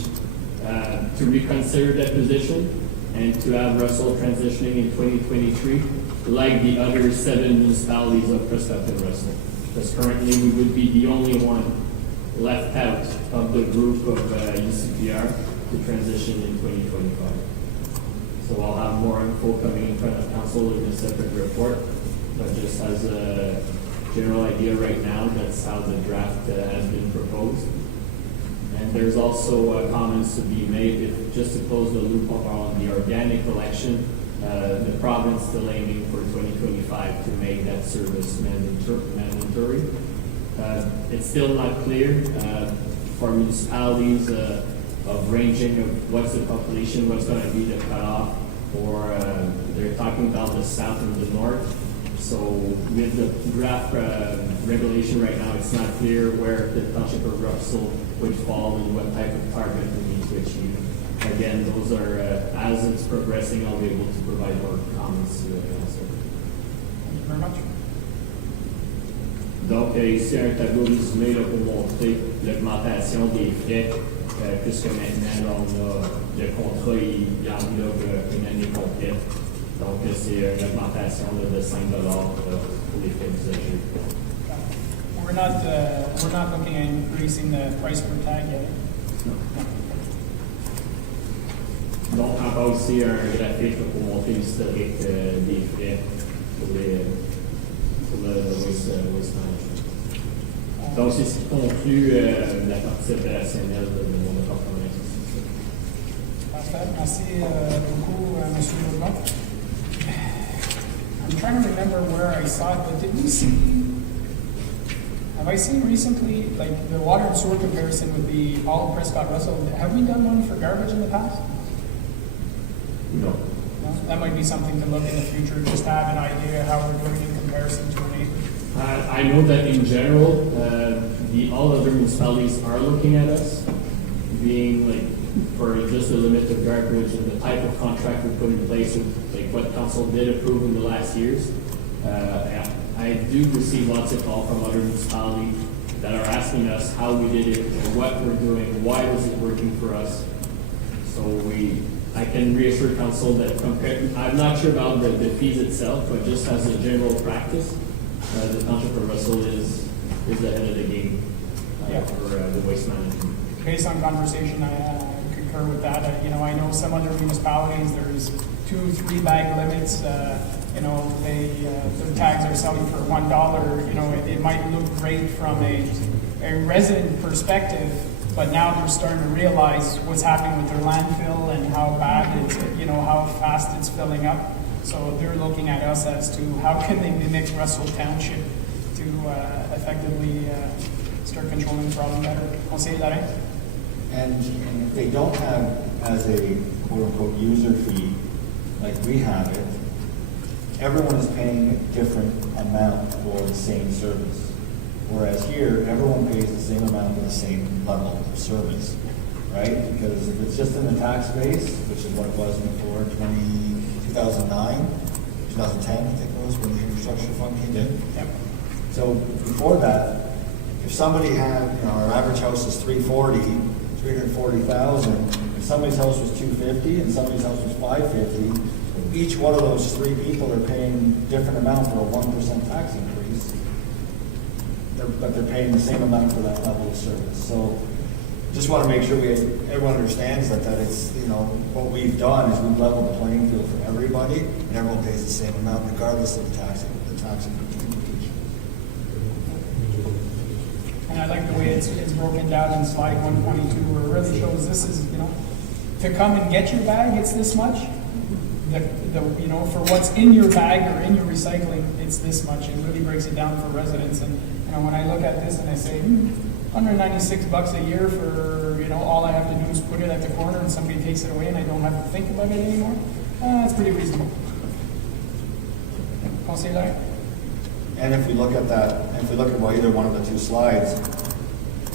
to reconsider that position and to have Russell transitioning in 2023, like the other 7 municipalities of Prescott and Russell. Because currently we would be the only one left out of the group of UCPR to transition in 2025. So I'll have more info coming in front of Council in a separate report, but just as a general idea right now, that's how the draft has been proposed. And there's also comments to be made, just to close the loop on the organic collection, the province still aiming for 2025 to make that service mandatory. It's still not clear for municipalities of ranging of what's the population, what's going to be the cutoff, or they're talking about the south and the north. So with the draft regulation right now, it's not clear where the Township of Russell would fall and what type of target we need to achieve. Again, those are, as it's progressing, I'll be able to provide more comments to the council. Thank you very much. Donc, ici, un tableau résumé là, pour montrer l'augmentation des frais, puisque maintenant, là, on a le contrat, il englobe une année complète. Donc, c'est une augmentation là, de 5 $ pour les frais usagers. We're we're not looking at increasing the price per tag yet. Donc, on va aussi un graphique pour montrer l'historique des frais pour le waste management. Donc, c'est ce qui conclut la partie opérationnelle de mon département. Parfait. Merci beaucoup, Monsieur Leblanc. I'm trying to remember where I saw it, but have I seen recently, like, the water and sewer comparison with the all of Prescott Russell? Have we done one for garbage in the past? No. No? That might be something to look in the future, just to have an idea how we're doing in comparison to a neighbor. I know that in general, all other municipalities are looking at us, being like, for just the limit of garbage and the type of contract we put in place, with, like what council did approve in the last years. I do receive lots of calls from other municipalities that are asking us how we did it, what we're doing, why was it working for us. So I can reassure council that I'm not sure about the fees itself, but just as a general practice, the Township of Russell is ahead of the game for the waste management. Based on conversation, I concur with that. I know some other municipalities, there's 2-3 bag limits. Their tags are selling for $1. It might look great from a resident perspective, but now they're starting to realize what's happening with their landfill and how bad it's, how fast it's filling up. So they're looking at us as to how can they mimic Russell Township to effectively start controlling the problem better. Conseiller Larin? And if they don't have as a quote-unquote user fee, like we have it, everyone is paying a different amount for the same service. Whereas here, everyone pays the same amount for the same level of service, right? Because if it's just in the tax base, which is what it was before 2009, 2010, I think it was, when the infrastructure fund came in. Yep. So before that, if somebody had, our average house is 340,000. If somebody's house was 250 and somebody's house was 550, each one of those three people are paying different amount for a 1% tax increase. But they're paying the same amount for that level of service. So just want to make sure everyone understands that it's, what we've done is we've leveled the playing field for everybody, and everyone pays the same amount regardless of the tax increase. And I like the way it's broken down in slide 122, where it really shows this is, to come and get your bag, it's this much. For what's in your bag or in your recycling, it's this much. It really breaks it down for residents. And when I look at this and I say, $196 a year for all I have to do is put it at the corner and somebody takes it away and I don't have to think about it anymore. That's pretty reasonable. Conseiller Larin? And if we look at either one of the two slides,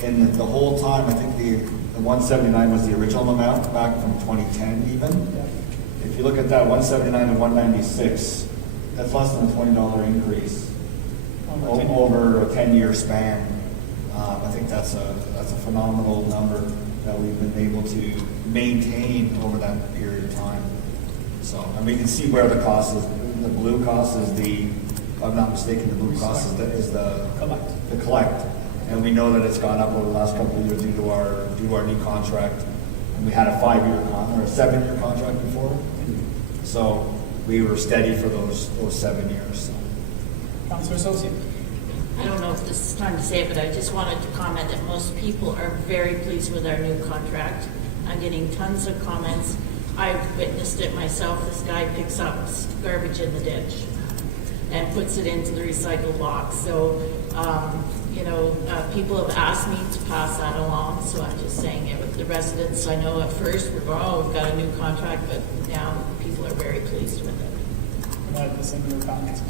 in the whole time, I think the 179 was the original amount back from 2010 even. Yeah. If you look at that 179 and 196, that's less than a $20 increase over a 10-year span. I think that's a phenomenal number that we've been able to maintain over that period of time. So, and we can see where the cost is. The blue cost is if I'm not mistaken, the blue cost is the collect. And we know that it's gone up over the last couple of years due to our new contract. And we had a 5-year or a 7-year contract before. So we were steady for those 7 years. So. Councillor Associate. I don't know if this is time to say it, but I just wanted to comment that most people are very pleased with our new contract. I'm getting tons of comments. I've witnessed it myself. This guy picks up garbage in the ditch and puts it into the recycle box. So, people have asked me to pass that along, so I'm just saying it with the residents. I know at first we've got a new contract, but now people are very pleased with it. About the similar comments.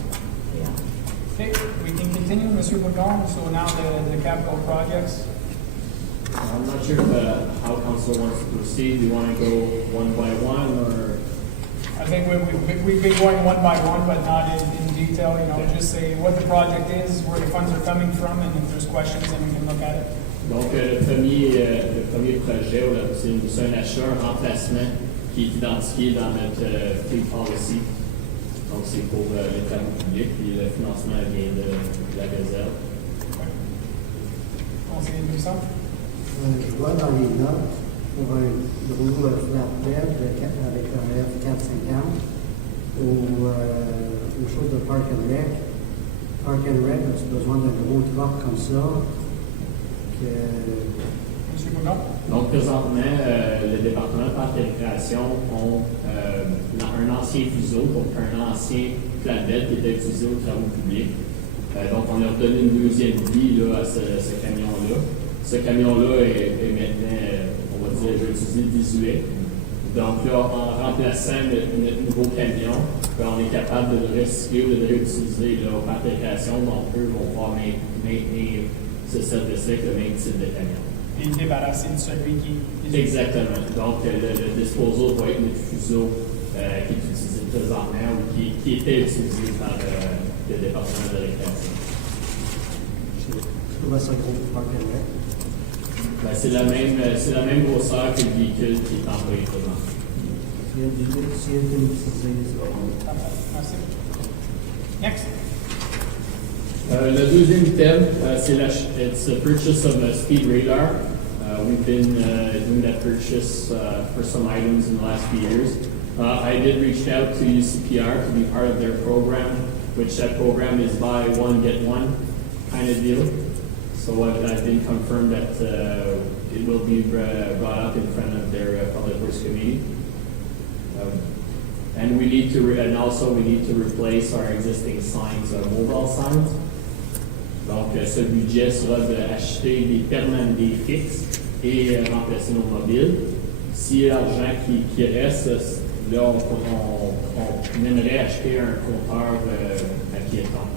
Yeah. Okay, we can continue, Mr. Bourgon. So now the capital projects. I'm not sure how council wants to proceed. Do you want to go one by one, or? I think we've been going one by one, but not in detail, just say what the project is, where the funds are coming from, and if there's questions, then we can look at it. Donc, le premier projet, c'est un achat, un remplacement qui est identifié dans notre fleet policy. Donc, c'est pour les travaux publics, puis le financement vient de la réserve. Buisson? Je vois dans les notes pour un gros flatbed avec un F450 aux choses de Park and Rec. Park and Rec, as-tu besoin d'un gros truck comme ça? Monsieur Bougon? Donc, présentement, le département de parc et récréation ont un ancien fuseau, donc un ancien flatbed qui était utilisé aux travaux publics. Donc, on a redonné une deuxième vie là, à ce camion-là. Ce camion-là est maintenant, on va dire, je vais utiliser désuet. Donc là, en remplaçant notre nouveau camion, on est capable de le recycler ou de le réutiliser là, au parc de récréation. Donc, eux vont pouvoir maintenir ce service-là avec le même type de camion. Et débarrasser de celui qui est... Exactement. Donc, le disposal va être notre fuseau qui est utilisé présentement ou qui était utilisé par le département de récréation. Je trouve ça gros pour Park and Rec. Ben, c'est la même grosseur que le véhicule qui est employé présentement. S'il y a été utilisé, ça. Merci. Next. Le deuxième thème, c'est it's the purchase of a speed radar. We've been doing that purchase for some items in the last few years. I did reach out to UCPR to be part of their program, which that program is buy one, get one kind of deal. So I've been confirmed that it will be brought up in front of their Public Works Committee. And we need to, we need to replace our existing signs, mobile signs. Donc, ce budget sera d'acheter des permanents, des fixes et remplacer nos mobiles. S'il y a l'argent qui reste, là, on aimerait acheter un compteur à piétons.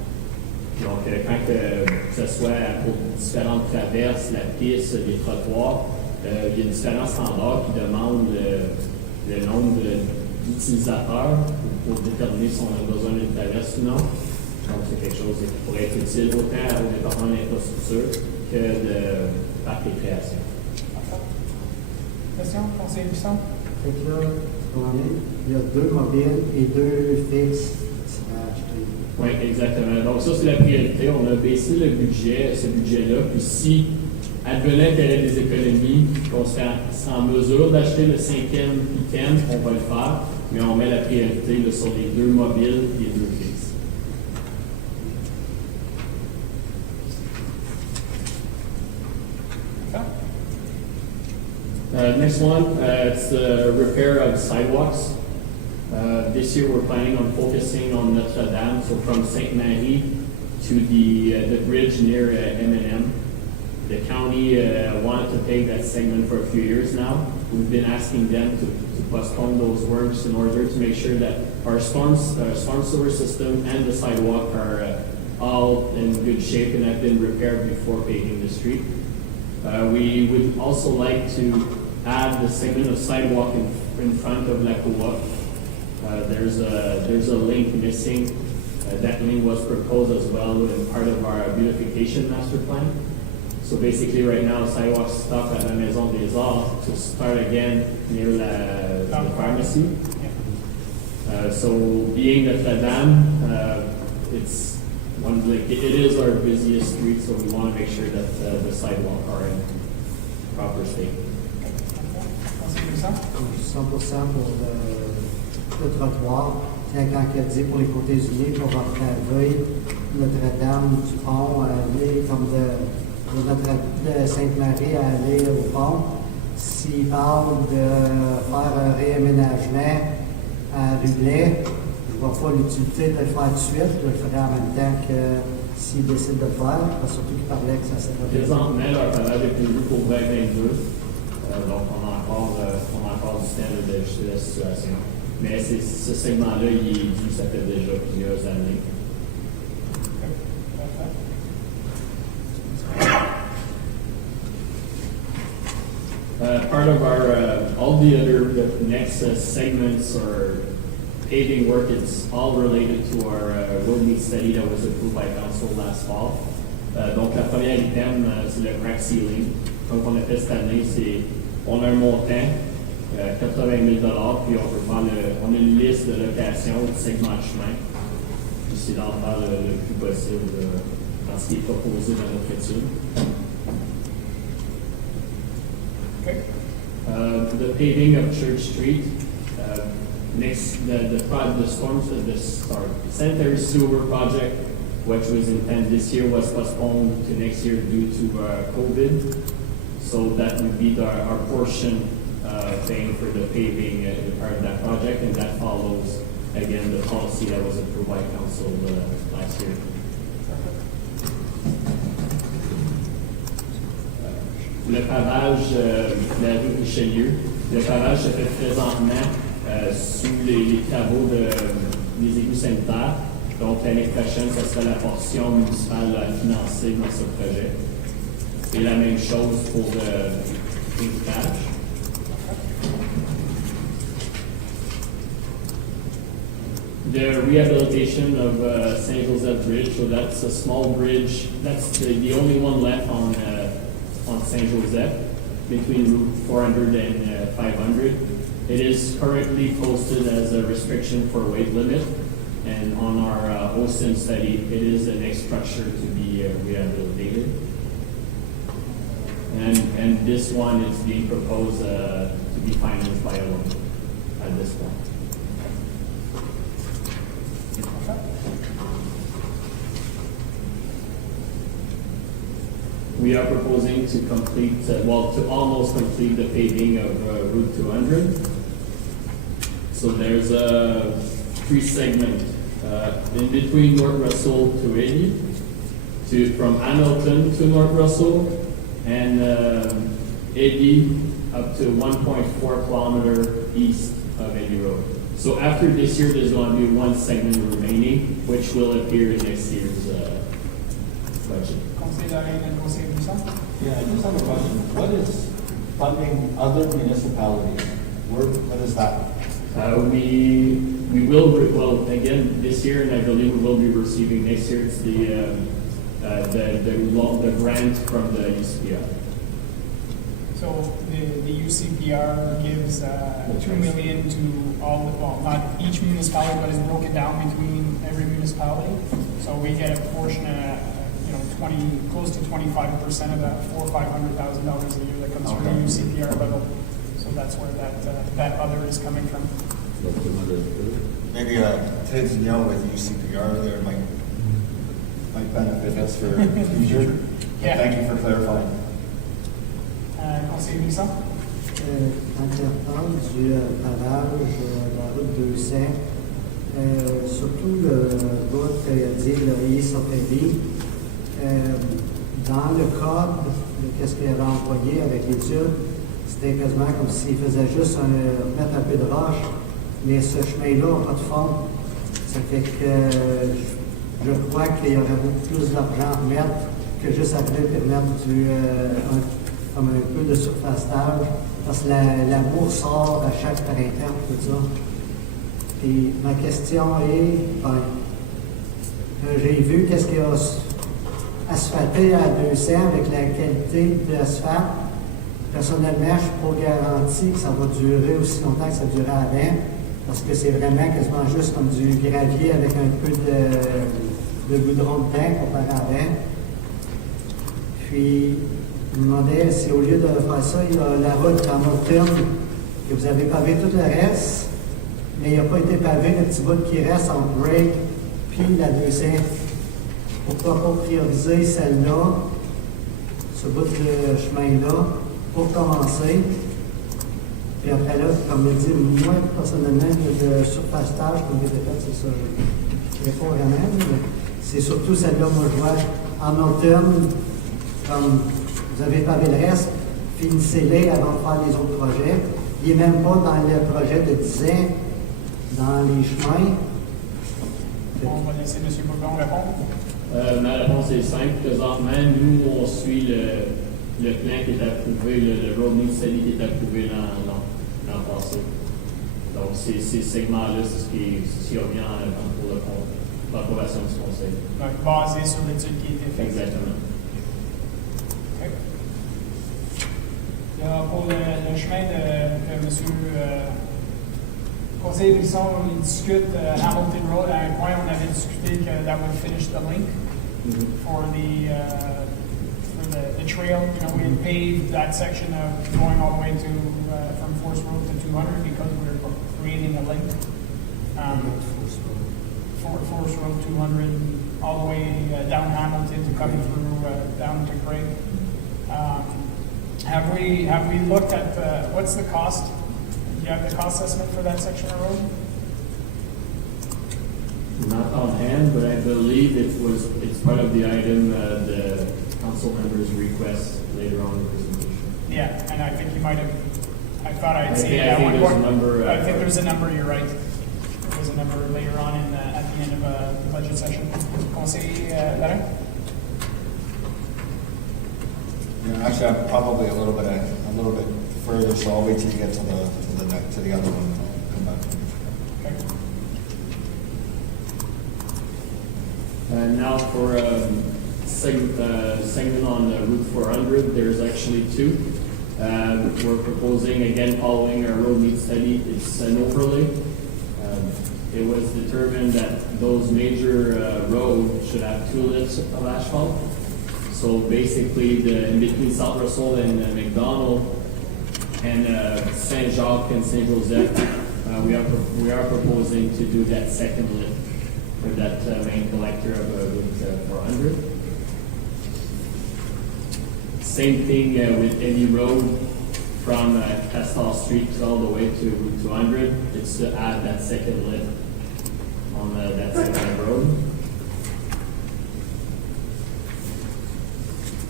Donc, quand que ce soit pour différentes traverses, la piste, les trottoirs, il y a différents standards qui demandent le nombre d'utilisateurs pour déterminer si on a besoin d'une traverse ou non. Donc, c'est quelque chose qui pourrait être utile autant au département de l'infrastructure que de parc et création. Question, conseiller Buisson? Fait que là, il y a 2 mobiles et 2 fixes à acheter. Oui, exactement. Donc, ça, c'est la priorité. On a baissé le budget, ce budget-là. Puis, si advenait qu'il y aurait des économies, qu'on serait en mesure d'acheter le 5e item, on va le faire. Mais on met la priorité là, sur les 2 mobiles et les 2 fixes. Next one, it's the repair of sidewalks. This year we're planning on focusing on Notre Dame, so from St. Marie to the bridge near M&M. The county wanted to pave that segment for a few years now. We've been asking them to postpone those works in order to make sure that our storm sewer system and the sidewalk are all in good shape and have been repaired before paving the street. We would also like to add the segment of sidewalk in front of La Coop. There's a link missing. That link was proposed as well in part of our beautification master plan. So basically right now sidewalks stop at la Maison des Arts to start again near the pharmacy. So being Notre Dame, it is our busiest street, so we want to make sure that the sidewalk are in proper state. Conseiller Buisson? 100% pour le trottoir. Quand il dit pour les côtés unis, pour votre travail, Notre-Dame du pont, aller comme de Sainte-Marie à aller au pont. S'il parle de faire un réaménagement à Rublet, je ne vois pas l'utilité de le faire tout de suite. Je le ferai en même temps que s'il décide de le faire, surtout qu'il parlait que ça serait bien. Présentement, leur travail est prévu pour 2022. Donc, on a encore du temps d'ajuster la situation. Mais ce segment-là, il est dû, ça fait déjà plusieurs années. Part of our, all the next segments or paving work, it's all related to our road need study that was approved by council last fall. Donc, la première item, c'est le crack ceiling. Donc, on a fait cette année, on a un montant, 80 000 puis on peut faire on a une liste de locations de segments de chemin. Puis c'est d'en faire le plus possible dans ce qui est proposé dans notre étude. the paving of Church Street, sanitary sewer project, which was intended this year, was postponed to next year due to COVID. So that would be our portion paying for the paving part of that project, and that follows again the policy that was approved by council last year. Le pavage de la rue Richelieu. Le pavage se fait présentement sous les travaux des égouts sanitaires. Donc l'année prochaine, ce sera la portion municipale à financer dans ce projet. Et la même chose pour l'équipage. The rehabilitation of St. Joseph Bridge, so that's a small bridge. That's the only one left on St. Joseph, between Route 400 and 500. It is currently posted as a restriction for weight limit, and on our OSIM study, it is the next structure to be rehabilitated. And this one is being proposed to be financed by a loan at this point. We are proposing to complete, to almost complete the paving of Route 200. So there's a 3-segment in between North Russell to Eddy, from Hamilton to North Russell, and Eddy up to 1.4 kilometer east of Eddy Road. So after this year, there's going to be one segment remaining, which will appear in next year's budget. Yeah, I just have a question. What is funding other municipalities? What is that? We will, again, this year, and I believe we will be receiving next year, it's the grant from the UCPR. So the UCPR gives $2 million to all, not each municipality, but is broken down between every municipality. So we get a portion, close to 25% of that, $400,000 or $500,000 a year that comes from the UCPR level. So that's where that other is coming from. Maybe Ted's with UCPR there might benefit us for future. Yeah. Thank you for clarifying. Conseiller Buisson? Interprendre du pavage de la route 200, surtout le route qu'il a dit, le East of Eddy. Dans le code de ce qu'il avait employé avec l'étude, c'était quasiment comme s'il faisait juste mettre un peu de roche, mais ce chemin-là n'a pas de fond. Ça fait que je crois qu'il y aurait beaucoup plus d'argent à remettre que juste après permettre comme un peu de surfaçage, parce que l'amour sort à chaque printemps, tout ça. Et ma question est, j'ai vu qu'est-ce qu'il y a asphalté à 200 avec la qualité de l'asphalte. Personnellement, je ne suis pas garanti que ça va durer aussi longtemps que ça durait avant, parce que c'est vraiment quasiment juste comme du gravier avec un peu de goudron dedans comparé à avant. Puis, je me demandais si au lieu de faire ça, il y a la route en Moncton, que vous avez pavé tout le reste, mais il n'a pas été pavé le petit bout qui reste entre Break puis la 200. Pourquoi pas prioriser celle-là, ce bout de chemin-là, pour commencer. Puis après là, comme je dis, moi, personnellement, le surfaçage, comme j'ai fait, c'est ça. Je ne sais pas vraiment, mais c'est surtout celle-là, moi, je vois en automne, comme vous avez pavé le reste, finissez-les avant de faire les autres projets. Il n'est même pas dans le projet de 10 ans, dans les chemins. On va laisser M. Bourdon répondre. Ma réponse est simple. Présentement, nous, on suit le plan qui est approuvé, le road need study qui est approuvé l'an passé. Donc, ces segments-là, c'est ce qui revient pour l'approbation du conseil. Donc, basé sur l'étude qui a été faite. Exactement. Okay. Pour le chemin de M. Conseiller Buisson, il discute Hamilton Road. À un point, on avait discuté que that would finish the link for the the trail. You know, we had paved that section of going all the way to, from Forest Road to 200 because we're creating a link. Forest Road 200, all the way down Hamilton to coming through down to Craig. Have we looked at what's the cost? Do you have the cost estimate for that section of road? Not on hand, but I believe it's part of the item, the council members' request later on in the presentation. Yeah, and I think you might have. I thought I'd I seen think- I that think one. there's a number, I think there's a number. You're right. There was a number later on in at the end of the budget session. Conseil Larin? Yeah, actually, I'm probably a little bit further, so I'll wait till you get to the other one. I'll come back. Okay. Now for segment on Route 400, there's actually two. We're proposing, again, following our road needs study, it's an overlay. It was determined that those major roads should have 2 lifts of asphalt. So basically, in between South Russell and McDonald and Saint Jacques and Saint Joseph, we are proposing to do that second lift for that main collector of Route 400. Same thing with Eddy Road from Castle Street all the way to Route 200. It's to add that second lift on that second road.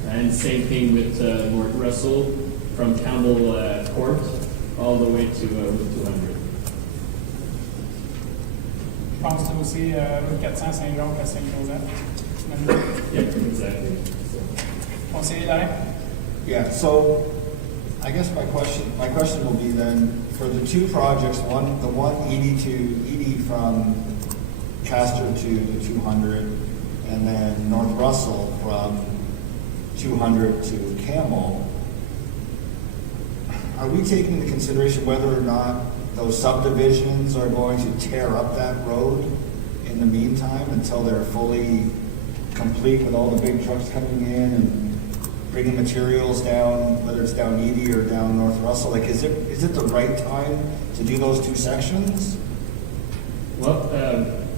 And same thing with North Russell from Campbell Court all the way to Route 200. Je pense que c'est aussi Route 400 Saint-Jacques à Saint-Joseph. Yep, exactly. Conseil Larin? Yeah, so I guess my question will be then, for the two projects, the one ED from Castor to the 200, and then North Russell from 200 to Campbell, are we taking into consideration whether or not those subdivisions are going to tear up that road in the meantime until they're fully complete with all the big trucks coming in and bringing materials down, whether it's down Edie or down North Russell? Like, is it the right time to do those two sections? Well,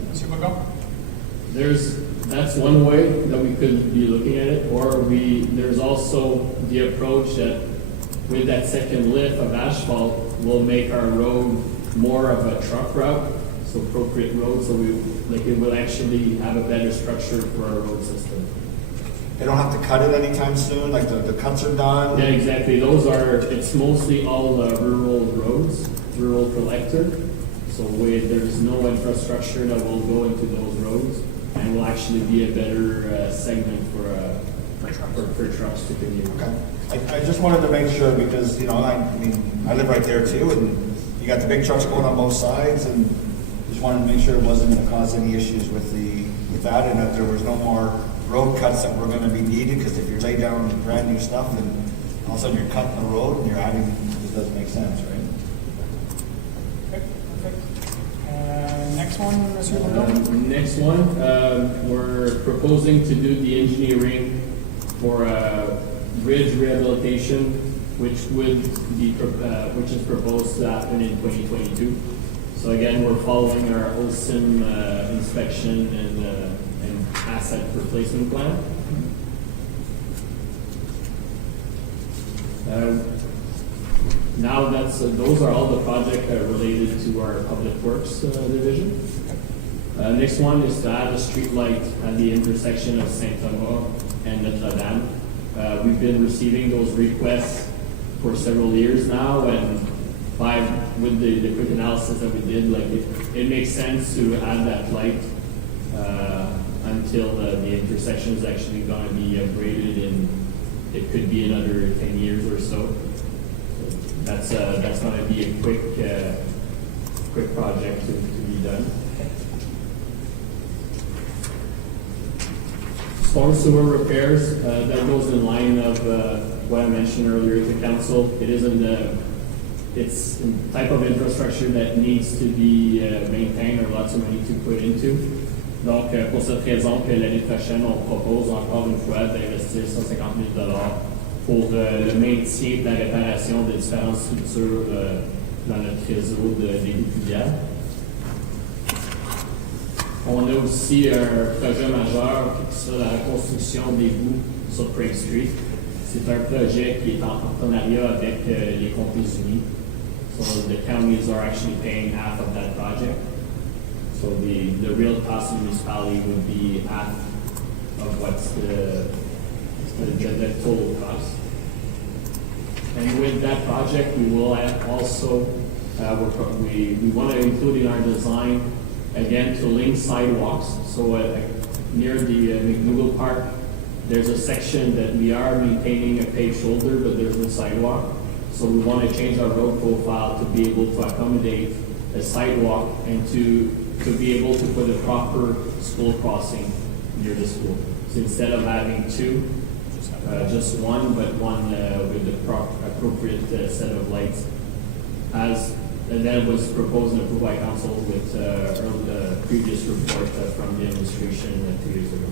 Monsieur Legault? that's one way that we could be looking at it, or there's also the approach that with that second lift of asphalt, we'll make our road more of a truck route, so appropriate road, so it will actually have a better structure for our road system. They don't have to cut it anytime soon, like the cuts are done? Yeah, exactly. It's mostly all rural roads, rural collector. So there's no infrastructure that will go into those roads and will actually be a better segment for trucks to commute. Okay. I just wanted to make sure because, I live right there too, and you got the big trucks going on both sides, and just wanted to make sure it wasn't going to cause any issues with that, and that there was no more road cuts that were going to be needed, because if you lay down brand new stuff, then all of a sudden you're cutting the road and you're adding, it doesn't make sense, right? Okay, perfect. Next one, Monsieur Legault? Next one, we're proposing to do the engineering for bridge rehabilitation, which is proposed to happen in 2022. So again, we're following our OSIM inspection and asset replacement plan. Now those are all the projects related to our public works division. Next one is to add a street light at the intersection of Saint Thomas and Notre Dame. We've been receiving those requests for several years now, and with the quick analysis that we did, it makes sense to add that light until the intersection is actually going to be upgraded, and it could be another 10 years or so. That's going to be a quick project to be done. Storm sewer repairs, that goes in line of what I mentioned earlier to council. It's a type of infrastructure that needs to be maintained or lots of money to put into. Donc, pour cette raison que l'année prochaine, on propose encore une fois d'investir 150 000 pour le maintien de la réparation des différentes structures dans notre réseau d'égouts pluviales. On a aussi un projet majeur qui sera la reconstruction d'égouts sur Craig Street. C'est un projet qui est en partenariat avec les Comptes Unis. So the counties are actually paying half of that project. So the real cost of the municipality would be half of what's the total cost. And with that project, we will also, we want to include in our design, again, to link sidewalks. So near the McDougall Park, there's a section that we are maintaining a paved shoulder, but there's no sidewalk. So we want to change our road profile to be able to accommodate a sidewalk and to be able to put a proper school crossing near the school. So instead of having two, just one, but one with the appropriate set of lights. And that was proposed and approved by council with the previous report from the administration 2 years ago.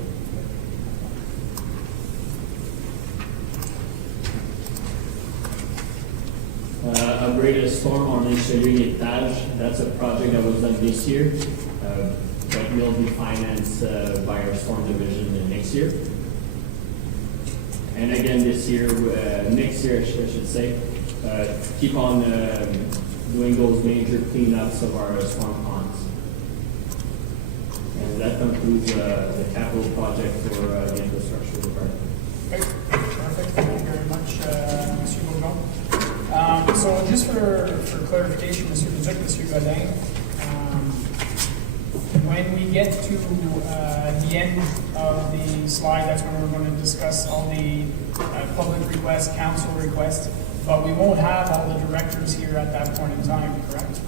Upgraded a storm on Richelieu Etage. That's a project that was done this year, but will be financed by our storm division next year. And again this year, next year I should say, keep on doing those major cleanups of our storm ponds. And that concludes the capital project for the infrastructure department. Okay, perfect. Thank you very much, Mr. Bourgon. So just for clarification, Mr. Leduc, Mr. Godin, when we get to the end of the slide, that's when we're going to discuss all the public requests, council requests, but we won't have all the directors here at that point in time, correct?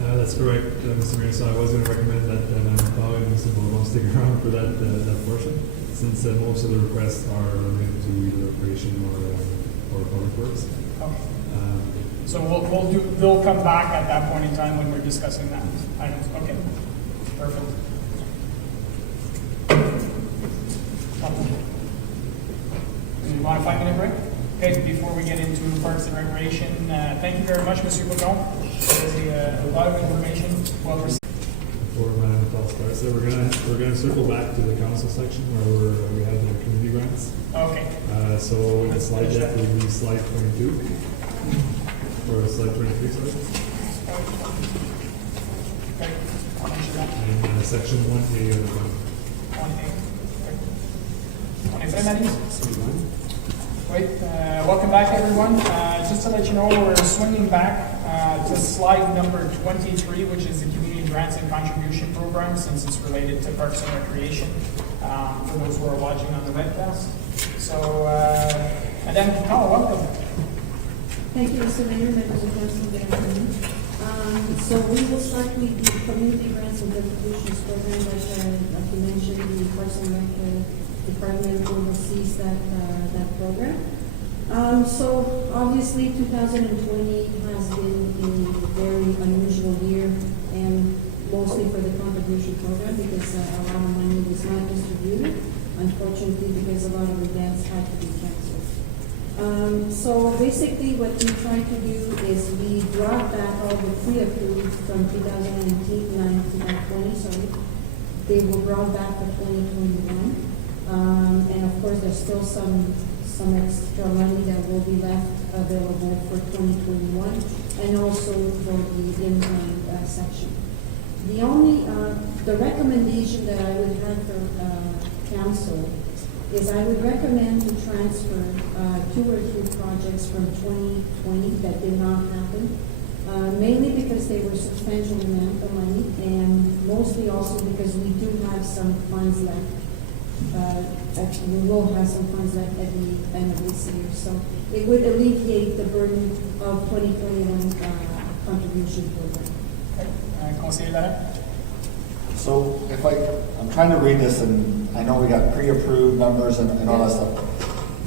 That's correct, Mr. Mayor. So I was going to recommend that Madam Powell and Mr. Bourgon stick around for that portion, since most of the requests are related to either operation or public works. Okay. So they'll come back at that point in time when we're discussing that items. Okay, perfect. Do you want a 5-minute break? Okay, before we get into Parks and Recreation, thank you very much, Mr. Bourgon. There's a lot of information well received. Before Madam Powell starts, so we're gonna circle back to the council section where we have the community grants. Okay. So in the slide deck, we use slide 22. Or slide 23, sorry. Okay, I'll mention that. And section 1A of the plan. 1A. En effet, Maddie? Great. Welcome back, everyone. Just to let you know, we're swinging back to slide number 23, which is the Community Grants and Contribution Program, since it's related to Parks and Recreation, for those who are watching on the webcast. So, Madame Picard, welcome. Thank you, Mr. Mayor, members of council, good afternoon. So we will start with the Community Grants and Contributions Program, like you mentioned, the Parks and Rec Department oversees that program. So obviously 2020 has been a very unusual year, and mostly for the contribution program because a lot of money was not distributed, unfortunately, because a lot of events had to be canceled. So basically what we tried to do is we brought back all the pre-approved from 2019, sorry. They were brought back for 2021. And of course, there's still some extra money that will be left available for 2021 and also for the in-kind section. The only, the recommendation that I would have for council is I would recommend to transfer 2 or 3 projects from 2020 that did not happen, mainly because they were substantial amount of money, and mostly also because we do have some funds left. We will have some funds left at the end of this year, so it would alleviate the burden of 2021 contribution program. Conseiller Lara? So if I'm trying to read this, and I know we got pre-approved numbers and all that stuff.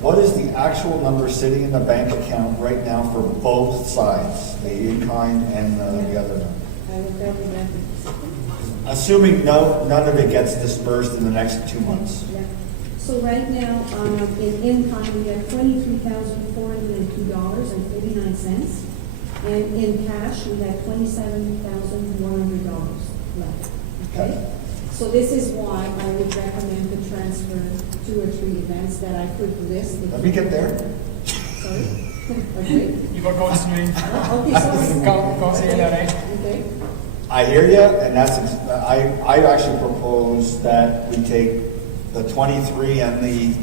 What is the actual number sitting in the bank account right now for both sides, the in-kind and the other one? I will tell you that in a second. assuming none of it gets dispersed in the next 2 months. Yeah. So right now, in kind, we have $23,402.49. And in cash, we have $27,100 left. Okay? So this is why I would recommend to transfer 2 or 3 events that I could list. Let me get there. Sorry? Okay. You were going to me. Okay, sorry. Go say that, eh? Okay. I hear you, and I actually propose that we take the 23 and the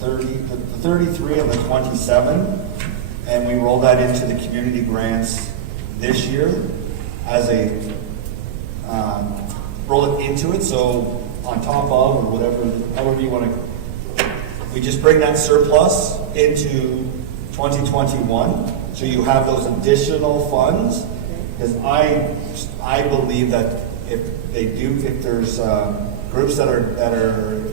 33 and the 27, and we roll that into the community grants this year as a, roll it into it, so on top of, or whatever, however you want to, we just bring that surplus into 2021, so you have those additional funds, because I believe that if there's groups that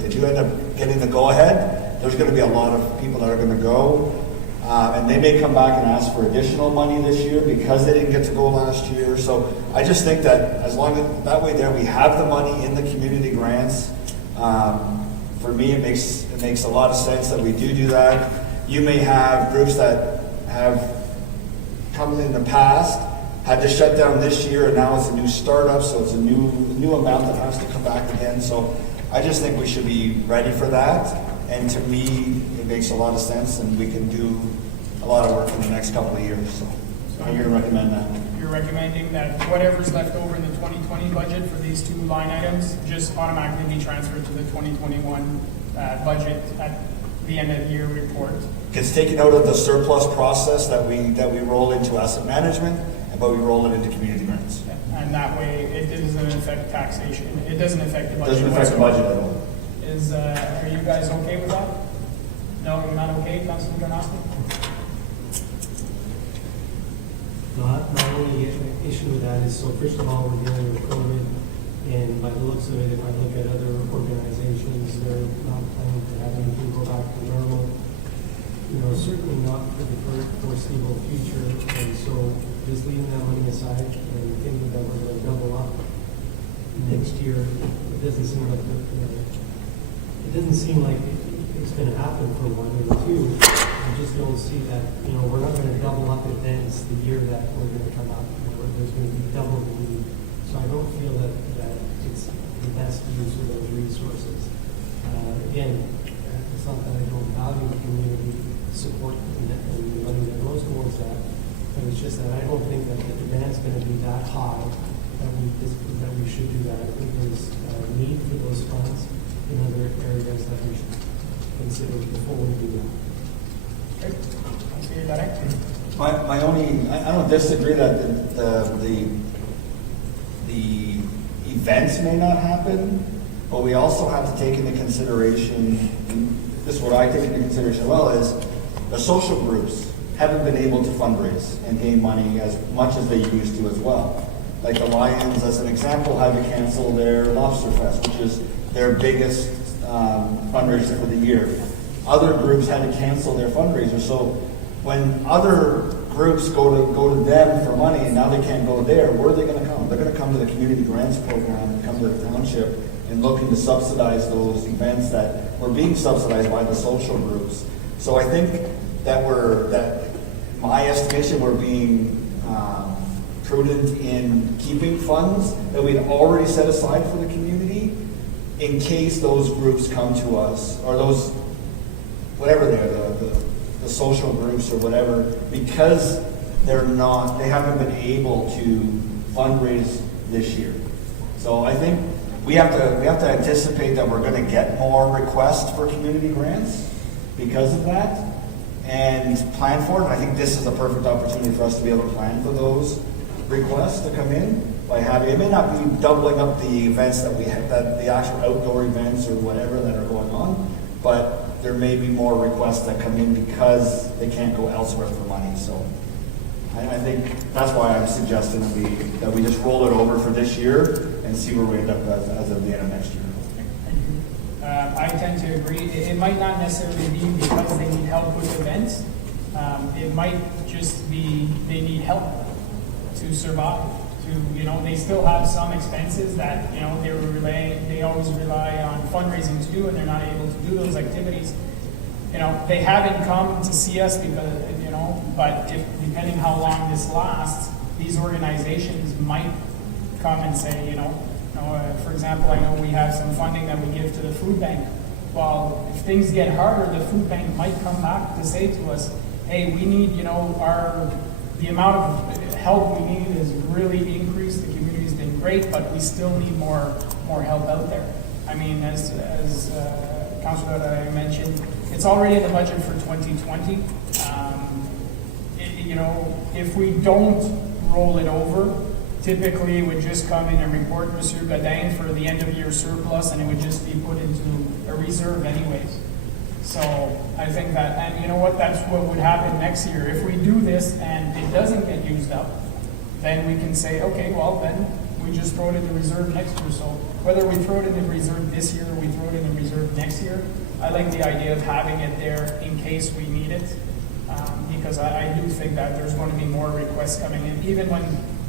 they do end up getting the go-ahead, there's going to be a lot of people that are going to go, and they may come back and ask for additional money this year because they didn't get to go last year. So I just think that as long as that way there we have the money in the community grants. For me, it makes a lot of sense that we do that. You may have groups that have come in the past, had to shut down this year, and now it's a new startup, so it's a new amount that has to come back again. So I just think we should be ready for that. And to me, it makes a lot of sense, and we can do a lot of work in the next couple of years. So I'm going to recommend that. You're recommending that whatever's left over in the 2020 budget for these 2 line items just automatically be transferred to the 2021 budget at the end of the year report. Gets taken out of the surplus process that we roll into asset management, but we roll it into community grants. And that way, it doesn't affect taxation. It doesn't affect the budget. Doesn't affect the budget at all. Are you guys okay with that? No, you're not okay, Councilor Darnowski? Not only an issue with that is, so first of all, we're dealing with COVID, and by the looks of it, if I look at other organizations, they're not planning to have anything go back to normal. You know, certainly not for the foreseeable future, and so just leaving that money aside and thinking that we're going to double up next year, it doesn't seem like it doesn't seem like it's going to happen for 1 or 2. I just don't see that, we're not going to double up events the year that we're going to come out. There's going to be double the need. So I don't feel that it's the best use of those resources. Again, it's not that I don't value community support and the money that goes towards that, but it's just that I don't think that the demand's going to be that high that we should do that. I think there's a need for those funds in other areas that we should consider before we do that. Okay. Councilor Derek? My only, I don't disagree that the events may not happen, but we also have to take into consideration, and this is what I take into consideration as well, is the social groups haven't been able to fundraise and gain money as much as they used to as well. Like the Lions, as an example, had to cancel their Lobster Fest, which is their biggest fundraiser for the year. Other groups had to cancel their fundraiser. So when other groups go to them for money and now they can't go there, where are they going to come? They're going to come to the community grants program and come to the township and looking to subsidize those events that were being subsidized by the social groups. So I think that my estimation, we're being prudent in keeping funds that we'd already set aside for the community in case those groups come to us, or those, whatever they are, the social groups or whatever, because they haven't been able to fundraise this year. So I think we have to anticipate that we're going to get more requests for community grants because of that, and plan for it. And I think this is the perfect opportunity for us to be able to plan for those requests to come in by having, it may not be doubling up the events that we have, that the actual outdoor events or whatever that are going on, but there may be more requests that come in because they can't go elsewhere for money. So I think that's why I'm suggesting that we just roll it over for this year and see where we end up as of the end of next year. I tend to agree. It might not necessarily be because they need help with events. It might just be they need help to survive. to, you know, they still have some expenses that, you know, they always rely on fundraising to do, and they're not able to do those activities. You know, they haven't come to see us because, you know, but depending how long this lasts, these organizations might come and say, for example, I know we have some funding that we give to the food bank. Well, if things get harder, the food bank might come back to say to us, hey, we need, the amount of help we need has really increased. The community's been great, but we still need more help out there. I mean, as Councilor mentioned, it's already in the budget for 2020. If we don't roll it over, typically it would just come in and report Monsieur Godin for the end of year surplus, and it would just be put into a reserve anyways. So I think that, and you know what, that's what would happen next year. If we do this and it doesn't get used up, then we can say, okay, well, then we just throw it in the reserve next year. So whether we throw it in the reserve this year or we throw it in the reserve next year, I like the idea of having it there in case we need it, because I do think that there's going to be more requests coming in, even when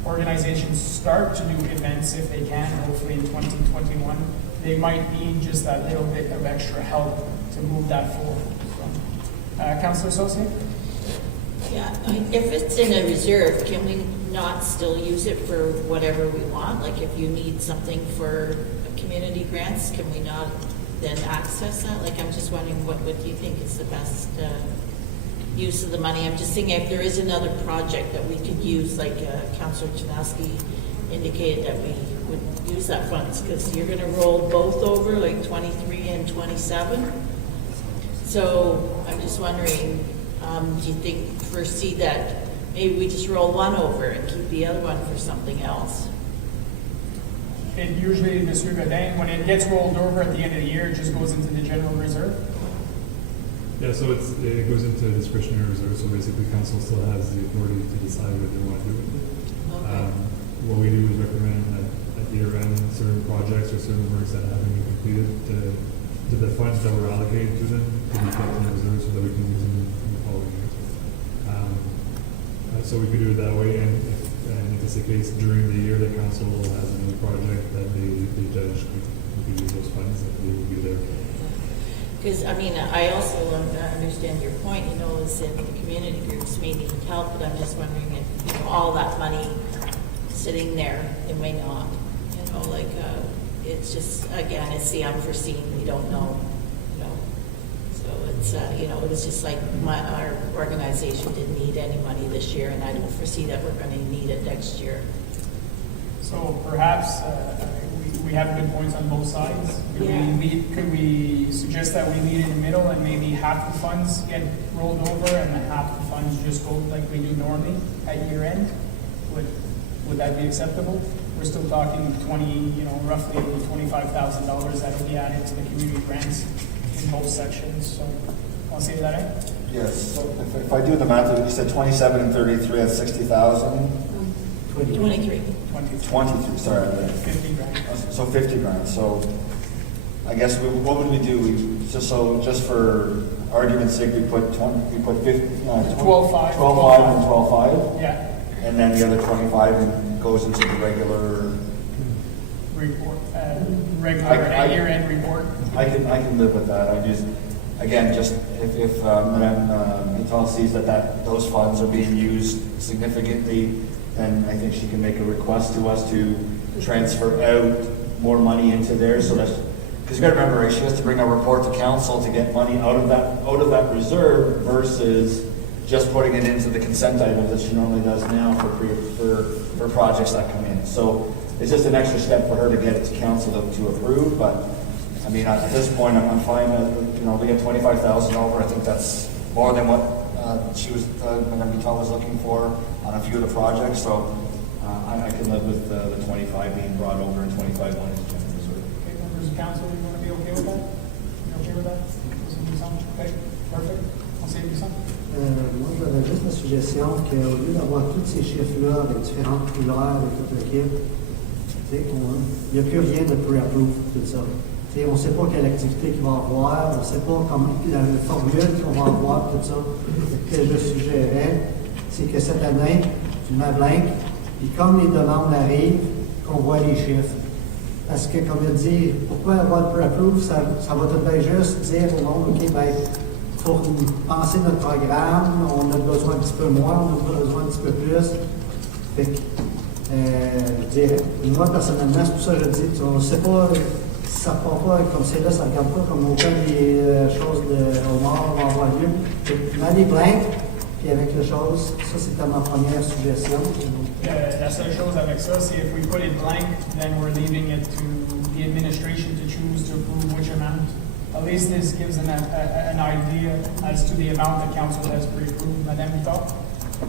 organizations start to do events, if they can, hopefully in 2021, they might need just that little bit of extra help to move that forward. So, Councillor Saucier? Yeah, if it's in a reserve, can we not still use it for whatever we want? Like if you need something for community grants, can we not then access that? Like I'm just wondering what do you think is the best use of the money? I'm just thinking if there is another project that we could use, like Councillor Chinaski indicated that we would use that funds, because you're going to roll both over, like 23 and 27. So I'm just wondering, do you foresee that maybe we just roll one over and keep the other one for something else? It usually, Monsieur Godin, when it gets rolled over at the end of the year, it just goes into the general reserve. Yeah, so it goes into discretionary reserve, so basically council still has the authority to decide what they want to do with it. Okay. What we do is recommend that at year end, certain projects or certain works that haven't been completed, to the funds that were allocated to them, to be kept in reserve so that we can use them in the following years. So we could do it that way, and if it's the case during the year that council has another project that they judge we could use those funds, that they will be there. Because, I mean, I also understand your point, is that the community groups may need help, but I'm just wondering if, all that money sitting there, it may not, it's just, again, it's the unforeseen, we don't know, So it's, it was just like our organization didn't need any money this year, and I don't foresee that we're going to need it next year. So perhaps we have good points on both sides. Could we suggest that we meet in the middle and maybe half the funds get rolled over and half the funds just go like we do normally at year end? Would that be acceptable? We're still talking roughly $25,000 that would be added to the community grants in both sections. So I'll say that, eh? Yes, so if I do the math, you said 27 and 33, that's 60,000. 23. 23, sorry. 50 grand. So 50 grand. So I guess what would we do? Just for argument's sake, we put 50, 12.5. 12.5 and 12.5. Yeah. And then the other 25 goes into the regular Report, regular year-end report. I can live with that. I just, again, if Madame Vital sees that those funds are being used significantly, then I think she can make a request to us to transfer out more money into there. So that's, because you got to remember, right, she has to bring a report to council to get money out of that reserve versus just putting it into the consent items that she normally does now for projects that come in. So it's just an extra step for her to get it to council to approve. But I mean, at this point, I'm fine that we get $25,000 over. I think that's more than what Madame Vital was looking for on a few of the projects. So I can live with the 25 being brought over and 25 going into general reserve. Okay, members of council, you want to be okay with that? You okay with that? Okay, perfect. I'll say you something. Moi, j'avais juste la suggestion qu'au lieu d'avoir tous ces chiffres-là avec différentes couleurs, avec toute l'équipe, il n'y a plus rien de pre-approve, tout ça. On ne sait pas quelle activité qu'il va y avoir, on ne sait pas comment la formule qu'on va avoir, tout ça. Ce que je suggérais, c'est que cette année, tu mets blank, Puis comme les demandes arrivent, qu'on voit les chiffres. Parce que, comme il dit, pourquoi avoir le pre-approve, ça va tout bien juste dire au monde, OK, ben, pour penser notre programme, on a besoin un petit peu moins, on a besoin un petit peu plus. Fait que, je dirais, moi, personnellement, c'est pour ça que je dis, on ne sait pas, si ça ne part pas comme c'est là, ça ne regarde pas comme aucun des choses au nord vont avoir lieu. Fait que, mets les blancs, puis avec les choses, ça, c'était ma première suggestion. La seule chose avec ça, c'est if we put it blank, then we're leaving it to the administration to choose to approve which amount. At least this gives an idea as to the amount the council has pre-approved. Madame Vitale?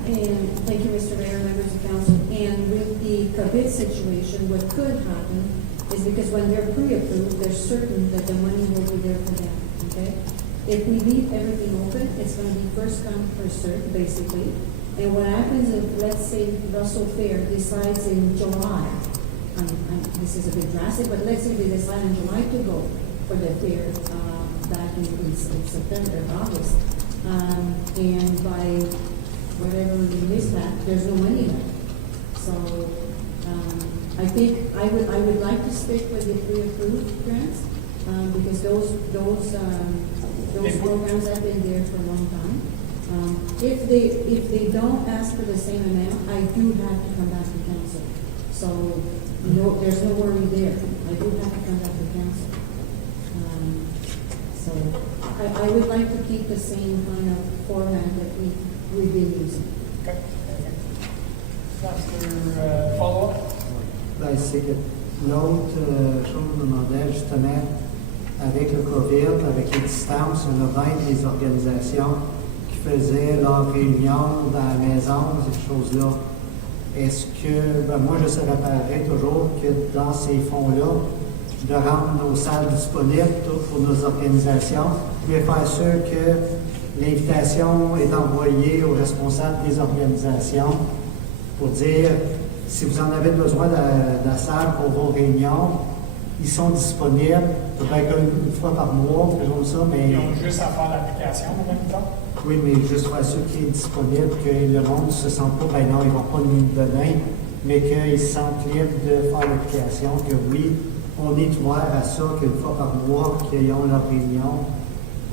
And thank you, Mr. Mayor, members of council. And with the COVID situation, what could happen is because when they're pre-approved, they're certain that the money will be there for them, okay? If we leave everything open, it's gonna be first come, first served, basically. And what happens if, let's say, Russell Fair decides in July, this is a bit drastic, but let's say they decide in July to go for the fair back in September, August. And by whatever we miss that, there's no money left. So I think I would like to stick with the pre-approved grants because those programs have been there for a long time. If they don't ask for the same amount, I do have to come back to council. So no, there's no worry there. I do have to come back to council. So I would like to keep the same kind of format that we've been using. Okay. Councillor, follow-up? Ben, c'est que l'autre chose que je me demandais, justement, avec le COVID, avec les distances, il y en a bien des organisations qui faisaient leurs réunions dans la maison, ces choses-là. Est-ce que, ben moi, je serais pareil toujours que dans ces fonds-là, de rendre nos salles disponibles pour nos organisations, mais faire sûr que l'invitation est envoyée aux responsables des organisations pour dire, si vous en avez besoin de la salle pour vos réunions, ils sont disponibles, peut-être une fois par mois, quelque chose comme ça, mais... Ils ont juste à faire l'application en même temps. Oui, mais juste faire sûr qu'il est disponible, que le monde ne se sente pas, ben non, ils ne vont pas nous le donner, mais qu'ils se sentent libres de faire l'application, que oui, on est ouvert à ça, qu'une fois par mois, qu'ils ont leur réunion.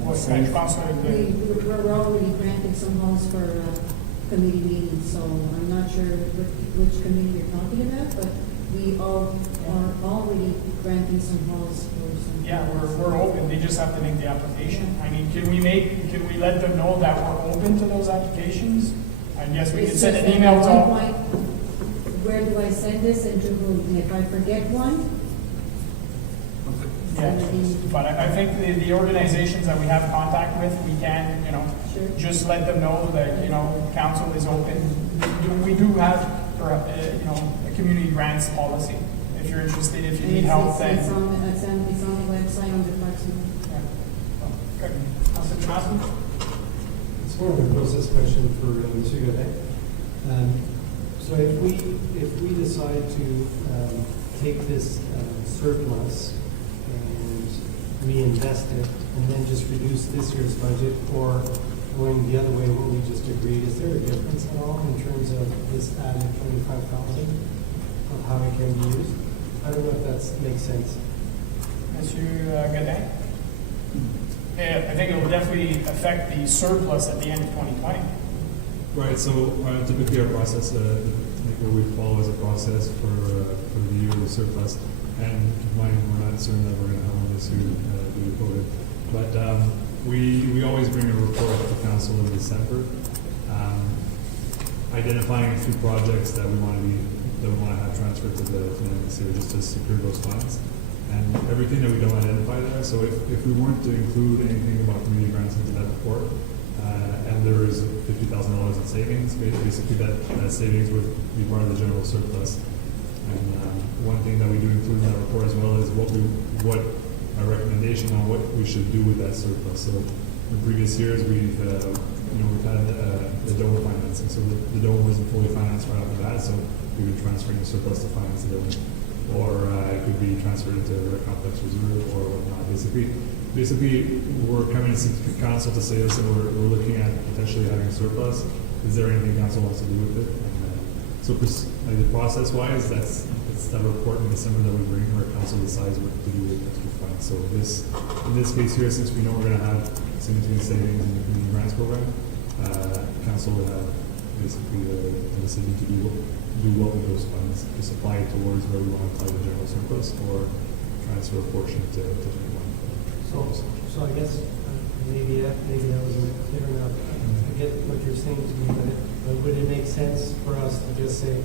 Ouais, ben, je pense que We're already granting some halls for committee meetings, so I'm not sure which committee you're talking about, but we all are already granting some halls for some. yeah, we're open. They just have to make the application. I mean, can we let them know that we're open to those applications? I guess we could It's send just an that email at to one all. point, where do I send this and to whom? And if I forget one, Yeah, but I think the organizations that we have contact with, we can, Sure. just let them know that, council is open. We do have, a community grants policy. If you're interested, if you need help, then. it's on the website on the Parks and Yeah. Good. Councilor Johnson? It's more of a process question for Monsieur Godet. So if we decide to take this surplus and reinvest it, and then just reduce this year's budget, or going the other way, what we just agreed, is there a difference at all in terms of this added 25,000 of how it can be used? I don't know if that makes sense. Monsieur Godin? Yeah, I think it will definitely affect the surplus at the end of 2020. Right, so typically our process, what we follow is a process for the year of surplus. And keep in mind, we're not certain that we're going to have one this year due to COVID. But we always bring a report to council in December, identifying a few projects that we want to have transferred to the next year just to secure those funds. And everything that we don't identify there. So if we weren't to include anything about community grants into that report, and there is $50,000 in savings, basically that savings would be part of the general surplus. And one thing that we do include in that report as well is what a recommendation on what we should do with that surplus. So in previous years we've had the DOMA financing. So the DOMA wasn't fully financed right off the bat, so we've been transferring the surplus to finance the DOMA. Or it could be transferred into the complex reserve or whatnot. Basically, we're coming to council to say, listen, we're looking at potentially having a surplus. Is there anything council wants to do with it? And, So like the process-wise, it's that report in December that we bring where council decides what to do with extra funds. So in this case here, since we know we're gonna have significant savings in the community grants program, council would have basically the decision to do what with those funds, to supply it towards where we want to apply the general surplus or transfer a portion to general fund. So I guess maybe that wasn't clear enough. I get what you're saying to me, but would it make sense for us to just say,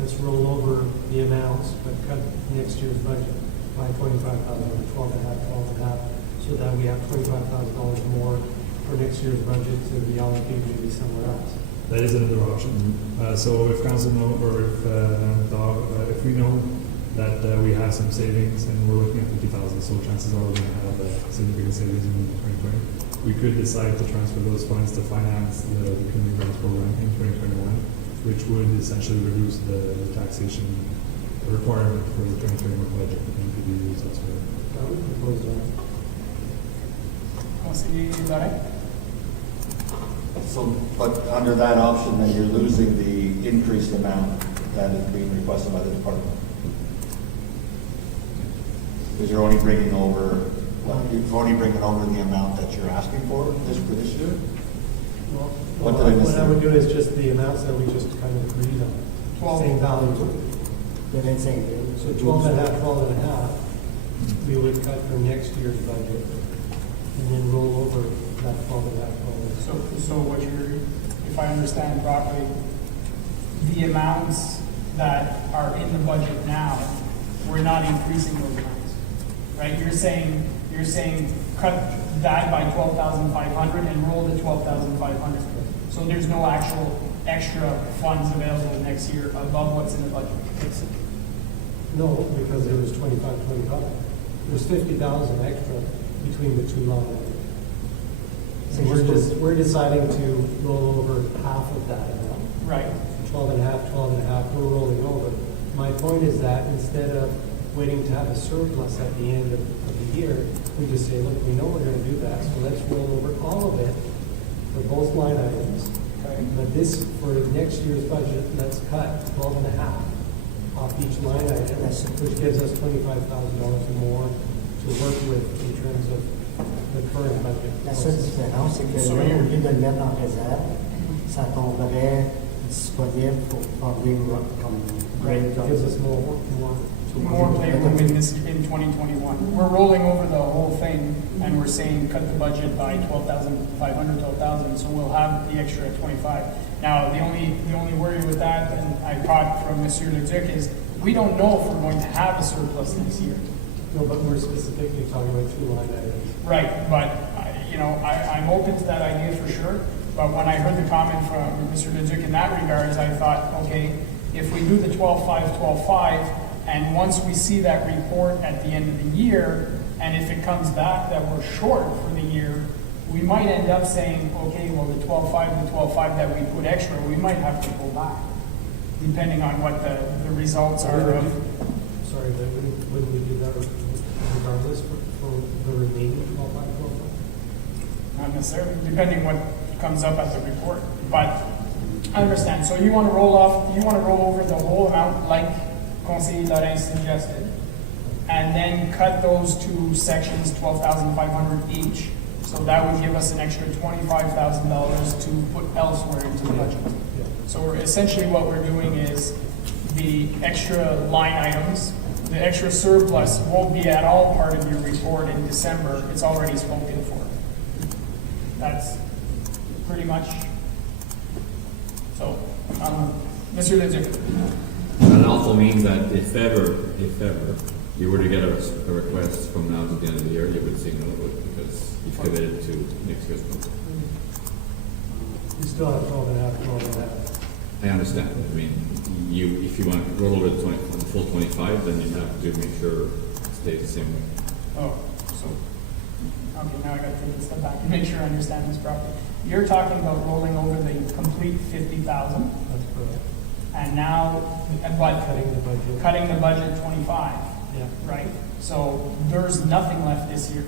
let's roll over the amounts, but cut next year's budget by $25,000 or 12.5, so that we have $25,000 more for next year's budget to be allocated maybe somewhere else? That is another option. So if council know, or if we know that we have some savings and we're looking at 50,000, so chances are we're going to have significant savings in 2020. We could decide to transfer those funds to finance the community grants program in 2021, which would essentially reduce the taxation requirement for the 2021 budget and could be used elsewhere. I would propose that. Conseiller Lorrain? So, but under that option, then you're losing the increased amount that is being requested by the department. Because you're only bringing over, the amount that you're asking for this year? Well, What did I miss what I there? would do is just the amounts that we just kind of agreed on. 12. Same value. The 25. So 12.5, we would cut for next year's budget and then roll over that 12.5. So what you're, if I understand properly, the amounts that are in the budget now, we're not increasing those amounts, right? You're saying cut that by 12,500 and roll the 12,500. So there's no actual extra funds available next year above what's in the budget. No, because there was 25. There's 50,000 extra between the two line items. So we're deciding to roll over half of that amount. Right. 12.5, we're rolling over. My point is that instead of waiting to have a surplus at the end of the year, we just say, look, we know we're gonna do that, so let's roll over all of it for both line items. Okay. But this, for next year's budget, let's cut 12.5 off each line item, which gives us $25,000 more to work with in terms of the current budget. La seule différence, c'est que So là, you're- au lieu de le mettre en réserve, ça tomberait disponible pour public comme Right, break. gives us more. More playroom in 2021. We're rolling over the whole thing and we're saying cut the budget by 12,500, 12,000, so we'll have the extra 25. Now, the only worry with that, and I caught from Monsieur Leduc, is we don't know if we're going to have a surplus this year. No, but we're specifically talking about two line items. Right, but, I'm open to that idea for sure, but when I heard the comment from Mr. Leduc in that regards, I thought, okay, if we do the 12.5, and once we see that report at the end of the year, and if it comes back that we're short for the year, we might end up saying, okay, well, the 12.5 that we put extra, we might have to go back, depending on what the results are of. Sorry, but wouldn't we do that regardless for the remaining 12.5? Not necessarily, depending what comes up at the report. But I understand. So you want to roll over the whole amount like Conseiller Lorrain suggested, and then cut those two sections, 12,500 each. So that would give us an extra $25,000 to put elsewhere into the budget. So essentially what we're doing is the extra line items, the extra surplus won't be at all part of your report in December. It's already spoken for. That's pretty much. So, Mr. Leduc. That also means that if ever you were to get a request from now to the end of the year, you would signal it because you've committed to next year's budget. You still have 12.5. I understand. I mean, if you want to roll over the full 25, then you have to make sure it stays the same way. Oh, so, okay, now I gotta take a step back and make sure I understand this properly. You're talking about rolling over the complete 50,000, That's correct. and now, but Cutting the budget. 25, Yeah. right? So there's nothing left this year.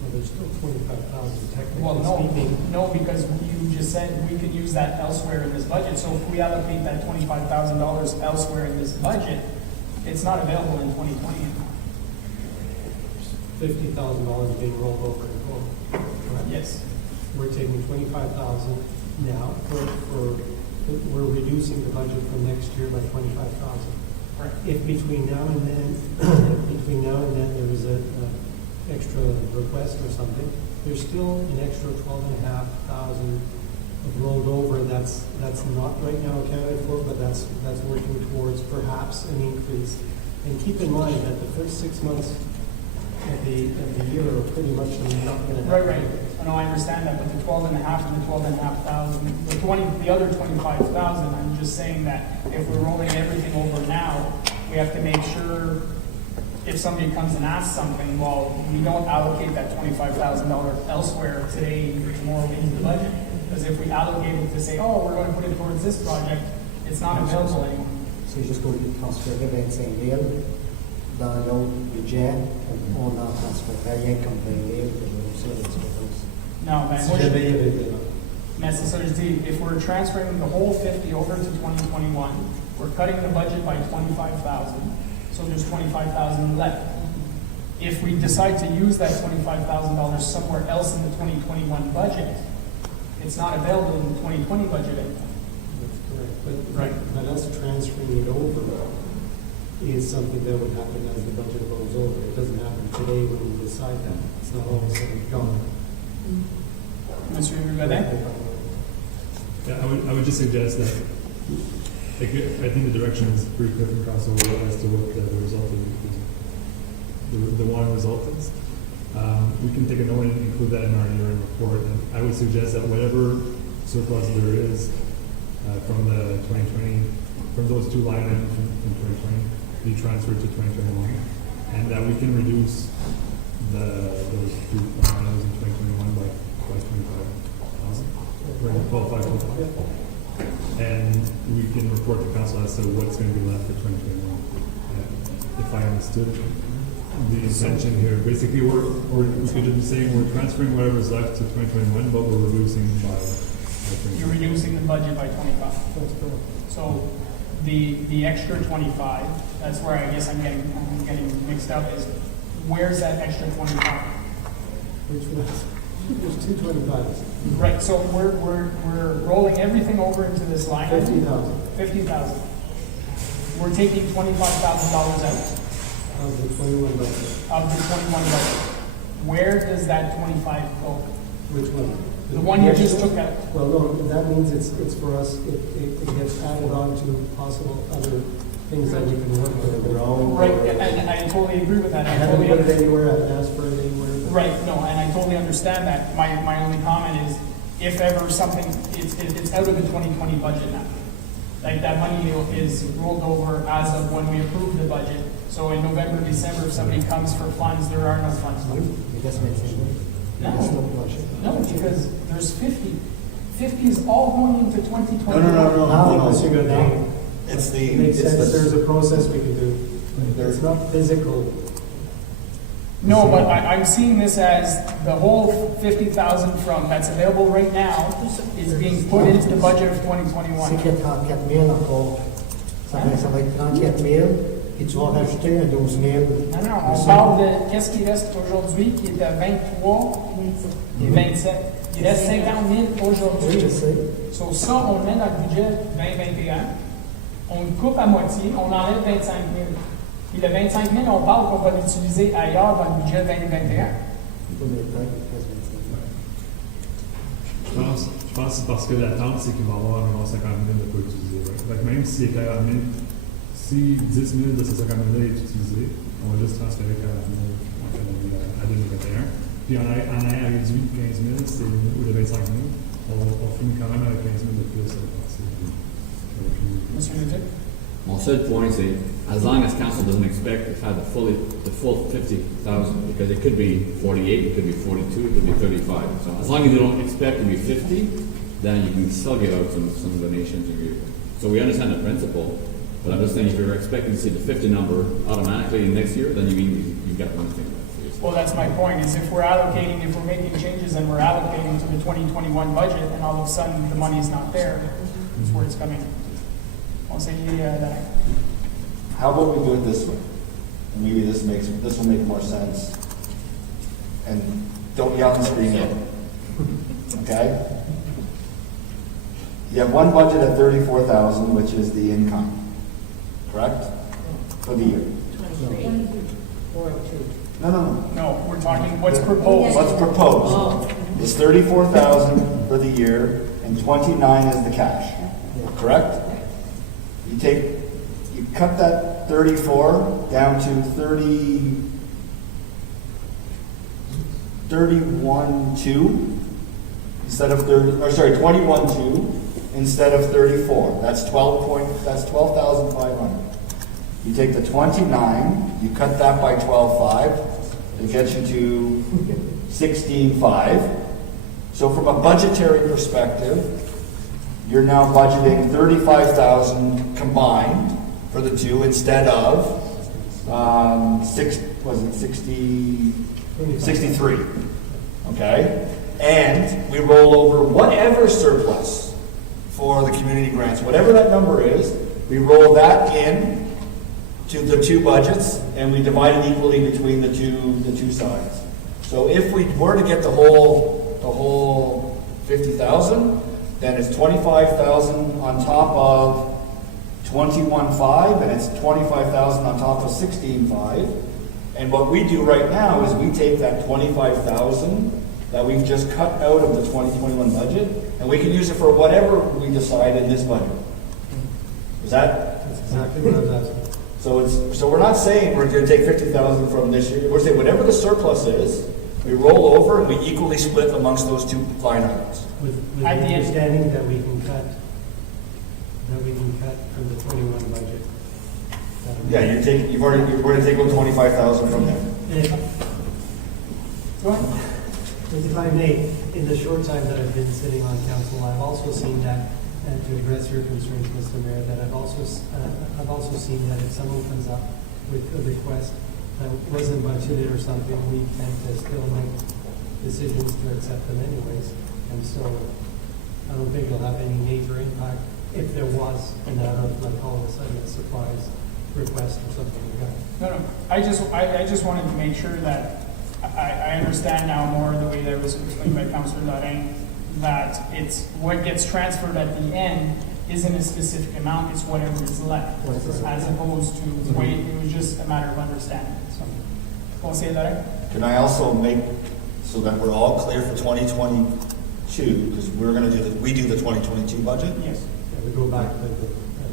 Well, there's still 25,000 Well, technically speaking. no, because you just said we could use that elsewhere in this budget. So if we allocate that $25,000 elsewhere in this budget, it's not available in 2020. $50,000 being rolled over in total. Correct? Yes. We're taking 25,000 now we're reducing the budget for next year by 25,000. Correct. If between now and then, there is a extra request or something, there's still an extra 12,500 rolled over. That's not right now accounted for, but that's working towards perhaps an increase. And keep in mind that the first 6 months of the year are pretty much not going to happen. Right. I know, I understand that, but the 12,500 and the 12,500, the other 25,000, I'm just saying that if we're rolling everything over now, we have to make sure if somebody comes and asks something, well, we don't allocate that $25,000 elsewhere today, tomorrow into the budget. Because if we allocate it to say, oh, we're going to put it towards this project, it's not available anymore. C'est juste qu'on lui transférait 25 000 dans l'autre budget, on en transférait rien comme 20 000, comme ça, la différence. No, man. Si jamais il y avait des- And that's the sort of thing, if we're transferring the whole 50 over to 2021, we're cutting the budget by 25,000, so there's 25,000 left. If we decide to use that $25,000 somewhere else in the 2021 budget, it's not available in the 2020 budget anymore. That's correct. But, Right. but us transferring it over is something that would happen as the budget goes over. It doesn't happen today when we decide that. It's not all of a sudden gone. Monsieur Godin? Yeah, I would just suggest that, like, I think the direction is pretty clear from council as to what the result of the one result is. We can take a note and include that in our year-end report, and I would suggest that whatever surplus there is from the 2020, from those two line items from 2020, be transferred to 2021, and that we can reduce those two line items in 2021 by 25,000. Right, 12,525. And we can report to council as to what's going to be left for 2021. If I understood the intention here, basically we could just be saying we're transferring whatever's left to 2021, but we're reducing by You're reducing the budget by 25. That's correct. So the extra 25, that's where I guess I'm getting mixed up, is where's that extra 25? Which was, there's 225s. Right, so we're rolling everything over into this line. item. 50,000 50,000. We're taking $25,000 out of the 21 budget. of the 21 budget. Where does that 25 go? Which one? The one you just took out. Well, no, that means it's for us, it gets added on to possible other things that we can work with. Right, and I totally agree with that. I I haven't totally put it anywhere, I haven't asked for it anywhere. Right, no, and I totally understand that. My only comment is, if ever something, it's out of the 2020 budget now. Like, that money is rolled over as of when we approve the budget. So in November, December, if somebody comes for funds, there are no funds. Mais qu'est-ce que c'est? No. C'est le prochain. No, because there's 50. 50 is all going into 2020. No, Monsieur Godin, It's it makes it's sense, the- there's a process we can do. It's not physical. No, but I'm seeing this as the whole 50,000 from, that's available right now, is being put into the budget of C'est 2021. qu'il y a 34 000 encore. Ça va être 34 000, puis tu vas rajouter un 12 000. Non, non, on parle de qu'est-ce qui reste aujourd'hui, qui est à 23 et 27. Il reste 50 000 Oui, je aujourd'hui. sais. So, ça, on le met dans le budget 2021. On le coupe à moitié, on enlève 25 000. Puis le 25 000, on parle qu'on va l'utiliser ailleurs dans le budget 2021. Combien de temps il reste 25 000? Je pense que c'est parce que l'attente, c'est qu'il va y avoir environ 50 000 de pas utilisés. Right? Fait que même si 40 000, si 10 000 de ces 50 000 là est utilisé, on va juste transférer 40 000 à 2021. Puis on a réduit 15 000 ou de 25 000. On finit quand même avec 15 000 de plus. Monsieur le Duc? Mon seul point, c'est, as long as council doesn't expect to have the full 50,000, because it could be 48, it could be 42, it could be 35. So as long as you don't expect to be 50, then you can still give out some donations. So we understand the principle, but I'm just saying if you're expecting to see the 50 number automatically next year, then you mean you've got one thing left for yourself. Well, that's my point, is if we're making changes and we're allocating to the 2021 budget, and all of a sudden the money's not there, that's where it's coming. I'll say, that. How about we do it this way? And maybe this will make more sense. And don't yell and scream at me. Okay? You have one budget at 34,000, which is the income, correct? For the year. 23, 402. No. No, we're talking what's proposed. What's proposed Oh. is 34,000 for the year, and 29 is the cash, correct? You cut that 34 down to 31.2 instead of 21.2 instead of 34. That's 12,500. You take the 29, you cut that by 12.5, it gets you to 16.5. So from a budgetary perspective, you're now budgeting 35,000 combined for the two instead of 63. Okay? And we roll over whatever surplus for the community grants, whatever that number is, we roll that in to the two budgets and we divide it equally between the two sides. So if we were to get the whole 50,000, then it's 25,000 on top of 21.5, and it's 25,000 on top of 16.5. And what we do right now is we take that 25,000 that we've just cut out of the 2021 budget, and we can use it for whatever we decide in this budget. Is that? That's exactly what I was asking. So we're not saying we're going to take 50,000 from this year. We're saying whatever the surplus is, we roll over and we equally split amongst those two line items. With the At the end. understanding that we can cut from the 21 budget. Yeah, you're going to take out 25,000 from there. Go ahead. If I may, in the short time that I've been sitting on council, I've also seen that, and to address your concerns, Mr. Mayor, that I've also seen that if someone comes up with a request that wasn't budgeted or something, we tend to still make decisions to accept them anyways. And so I don't think it'll have any major impact if there was, and I don't know, like all of a sudden a surprise request or something like that. No. I just wanted to make sure that I understand now more the way that it was explained by Councillor Lorraine, that it's what gets transferred at the end isn't a specific amount, it's whatever is left, as opposed to wait, it was just a matter of understanding. So, want to say that? Can I also make, so that we're all clear for 2022, because we do the 2022 budget? Yes. Yeah, we go back to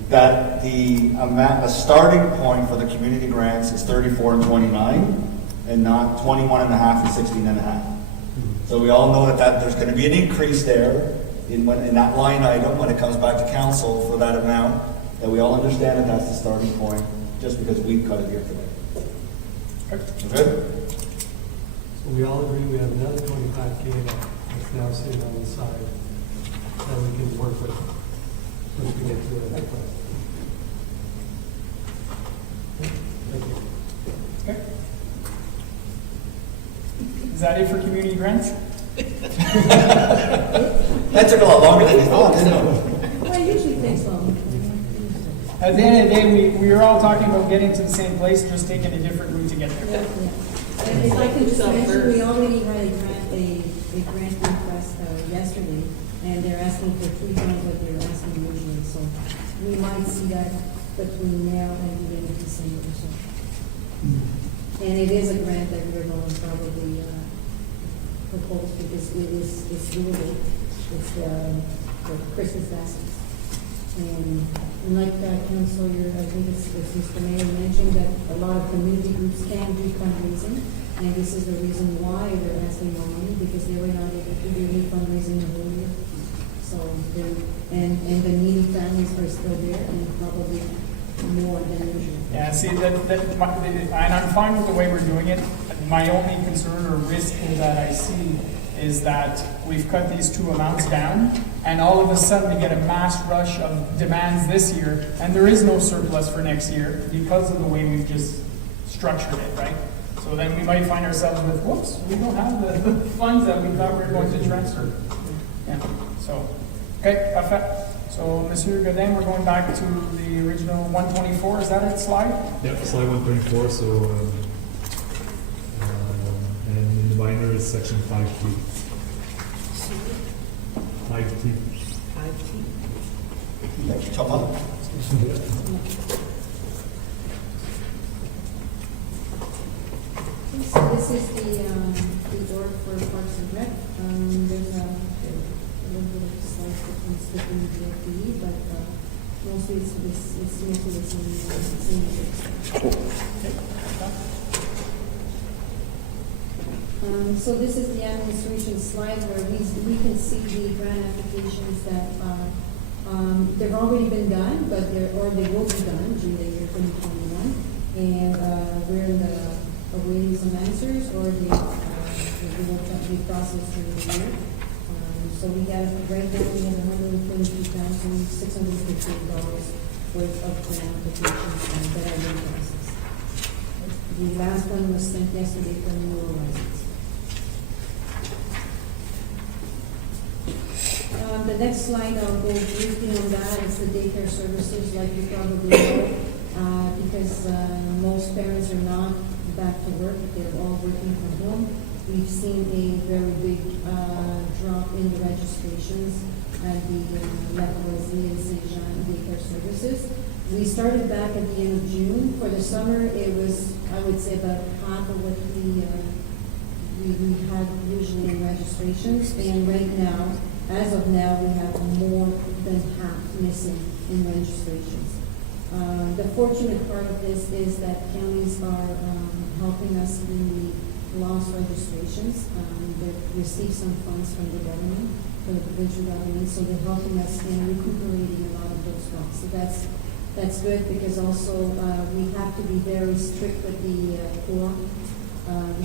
That the starting point for the community grants is 34 and 29, and not 21 and a half and 16 and a half. So we all know that there's going to be an increase there in that line item when it comes back to council for that amount, that we all understand that that's the starting point, just because we cut it here today. Okay? So we all agree we have another 25K that's now sitting on the side that we can work with once we get to it. Thank you. Okay. Is that it for community grants? That took a lot longer than you thought, didn't it? Well, it usually takes long. At the end of the day, we are all talking about getting to the same place, just taking a different route to get there. And if I can just mention, we already had a grant request yesterday, and they're asking for 3 times what they're asking usually, so we might see that between now and the end of December or so. And it is a grant that we're going to probably propose, because it's doable. It's the Christmas baskets. And like Councilor, I think it's Mr. Mayor mentioned, that a lot of community groups can do fundraising, and this is the reason why they're asking more money, because they were not able to do any fundraising the whole year. So and the needy families are still there, and probably more than usual. Yeah, see, and I'm fine with the way we're doing it. My only concern or risk that I see is that we've cut these two amounts down, and all of a sudden we get a mass rush of demands this year, and there is no surplus for next year because of the way we've just structured it, right? So then we might find ourselves with, whoops, we don't have the funds that we thought we were going to transfer. Yeah, so, okay, parfait. So, Monsieur Godin, we're going back to the original 124, is that it, slide? Yep, slide 124, so, and in the binder is section 5T. 5T. Thank you, Thomas. So this is the org for Parks and Rec. There's a little bit of slight difference between the DFE, but mostly it's mostly the same. So this is the administration slide where we can see the grant applications that they've already been done, but they will be done during the year 2021. And we're in the awaiting some answers, or they will be processed during the year. So we have, right now, we have $122,658 worth of grant applications that are being processed. The last one was sent yesterday from New Horizons. The next slide, I'll go briefly on that. It's the daycare services, like you probably know, because most parents are not back to work. They're all working from home. We've seen a very big drop in the registrations at the La Croisière and Saint-Jean daycare services. We started back at the end of June. For the summer, it was, I would say, about half of what we had usually in registrations. And right now, as of now, we have more than half missing in registrations. The fortunate part of this is that counties are helping us in the lost registrations. They've received some funds from the government, from the provincial government, so they're helping us in recuperating a lot of those funds. So that's good, because also we have to be very strict with the core.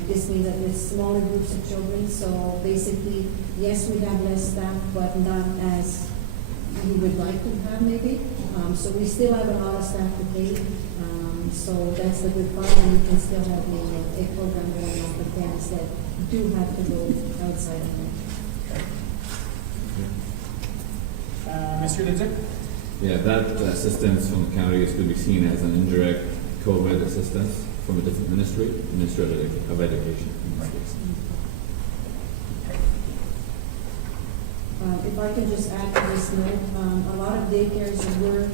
This means that there's smaller groups of children, so basically, yes, we have less staff, but not as we would like to have maybe. So we still have a lot of staff to pay. So that's the good part, and we can still have a program going on for parents that do have to go outside of home. Mr. Leduc? Yeah, that assistance from the county is going to be seen as an indirect COVID assistance from a different ministry of Education. In this case. If I can just add to this note, a lot of daycares were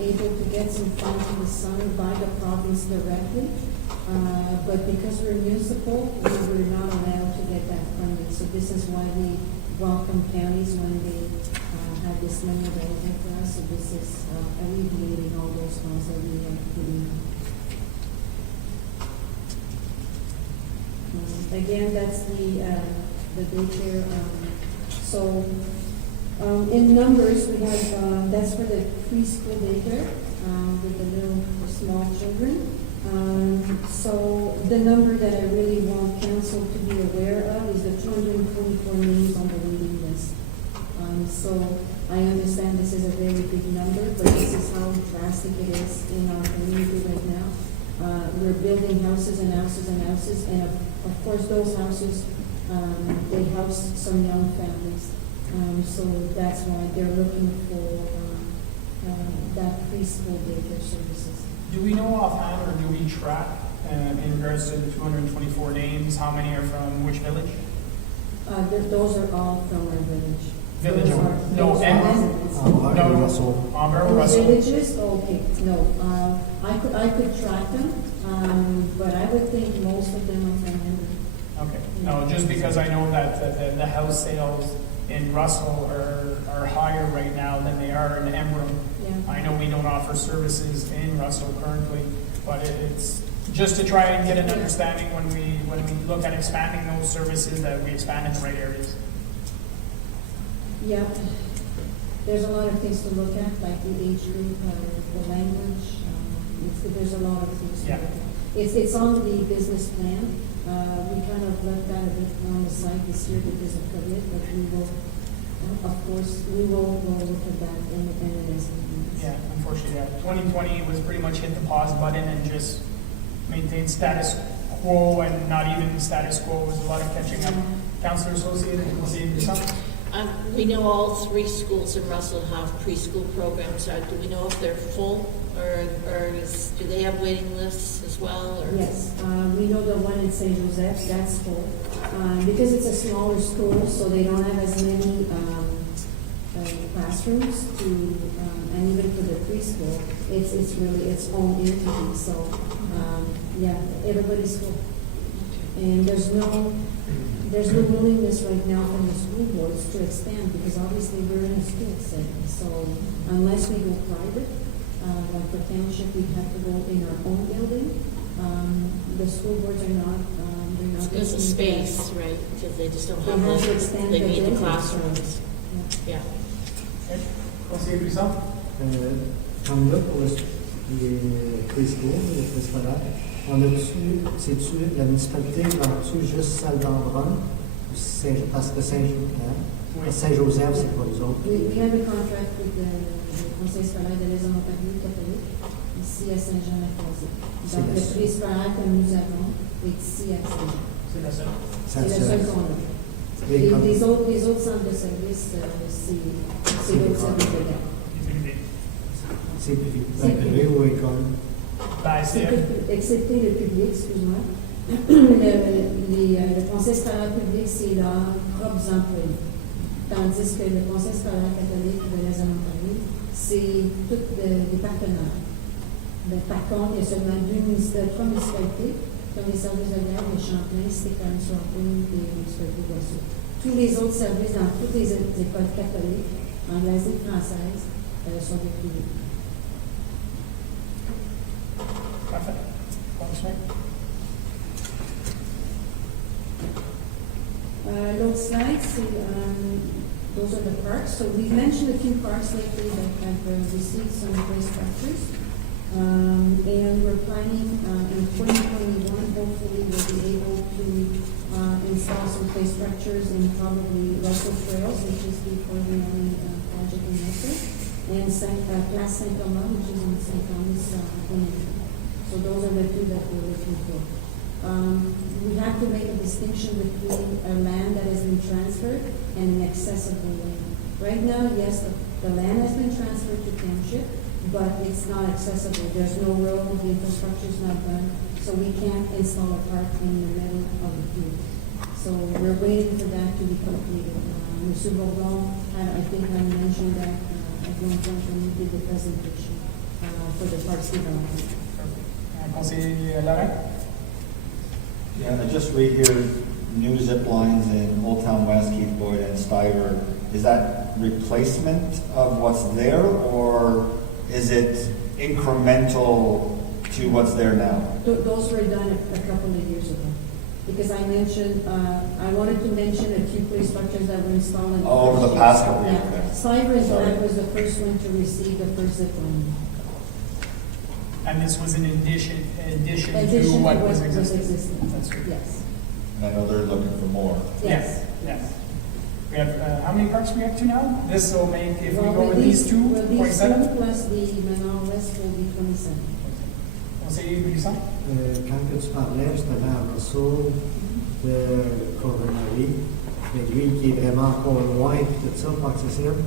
able to get some funds from the summer by the province directly, but because we're municipal, we were not allowed to get that funding. So this is why we welcome counties when they have this money available for us. So this is alleviating all those funds that we have put in. Again, that's the daycare. So in numbers, we have, that's for the preschool daycare with the little small children. So the number that I really want council to be aware of is the 244 names on the waiting list. So I understand this is a very big number, but this is how drastic it is in our community right now. We're building houses and houses and houses, and of course those houses, they house some young families. So that's why they're looking for that preschool daycare services. Do we know offhand, or do we track in regards to the 224 names, how many are from which village? Those are all from our village. Village, Those are- no, those and, are residents. Ambaro, Russell. Villages, okay, no, I could track them, but I would think most of them are from Henry. Okay, no, just because I know that the house sales in Russell are higher right now than they are in Emblem. Yeah. I know we don't offer services in Russell currently, but it's just to try and get an understanding when we look at expanding those services, that we expand in the right areas. Yeah, there's a lot of things to look at, like the age group, the language, there's a lot of things to Yeah. look at. It's on the business plan. We kind of left that a bit on the side this year because of COVID, but we will, of course, we'll look at that in the next months. Yeah, unfortunately, yeah. 2020 was pretty much hit the pause button and just maintain status quo and not even status quo. There's a lot of catching up. Councillor Associated, Conseiller Bissonnette? We know all 3 schools in Russell have preschool programs. Do we know if they're full, or do they have waiting lists as well? Or? Yes, we know the one in Saint Joseph, that's full. Because it's a smaller school, so they don't have as many classrooms to, and even for the preschool, it's really its own entity. So, yeah, everybody's full. And there's no willingness right now from the school boards to expand, because obviously we're in a school setting. So unless we go private, like for township, we have to go in our own building. The school boards are not, they're not. Because of space, right? Because they just don't They have have to the, expand they their need the building. classrooms. Yeah. Okay. Conseiller Brisson? Comme là, pour les preschool, les préscolaires, on a-tu, c'est-tu, la municipalité vend-tu juste salle d'Embrun? Parce que Saint-Joseph, c'est pas nous autres. We have a contract with the Conseil scolaire de l'Est Ontario catholique, ici à Saint-Jean-la-Croisée. Donc le préscolaire que nous avons est ici à Saint-Jean. C'est la seule. C'est le seul qu'on a. Les autres centres de services, c'est l'autre service de garde. C'est privé ou école? Ben, c'est Excepté le public, excuse-moi. Le conseil scolaire public, c'est leurs propres employés. Tandis que le conseil scolaire catholique de l'Est Ontario, c'est tous des partenaires. Mais par contre, il y a seulement 3 municipalités, comme les services de garde, les Champlain, Stéphane, Swamping et les municipalités d'Ossau. Tous les autres services dans toutes les écoles catholiques, anglaises et françaises, sont des privés. parfait. Continuez. L'autre slide, c'est those are the parks. So we've mentioned a few parks lately that have received some play structures. And we're planning in 2021, hopefully we'll be able to install some play structures in probably Russell Trails, which is the ordinary project in Russell, and Place Saint-Thomas, which is in St. Thomas, Ontario. So those are the two that we're looking for. We have to make a distinction between a land that has been transferred and an accessible land. Right now, yes, the land has been transferred to township, but it's not accessible. There's no road, the infrastructure is not done, so we can't install a park in the middle of the field. So we're waiting for that to be completed. Monsieur Bourdon had, I think I mentioned that at one point when we did the presentation for the parks development. Conseiller Lorrain? Yeah, I just read here, new zip lines in Old Town West, Keith Boyd and Stiver. Is that replacement of what's there, or is it incremental to what's there now? Those were done a couple of years ago. Because I mentioned, I wanted to mention a few play structures that were installed in Over the past couple of years, Yeah. okay. Stiver and Sorry. Black was the first one to receive the first zip line. And this was an addition to Addition what to was what existing. existing. That's right. Yes. And I know they're looking for more. Yes. Yes. We have, how many parks we have to now? This will make, if we Well, go with these two, well, these 27? two plus the Manon West will be 27. Conseiller Brisson? Quand que tu parlais, justement, à Russell, de Coronary, mais lui qui est vraiment encore loin, puis tout ça, pas accessible,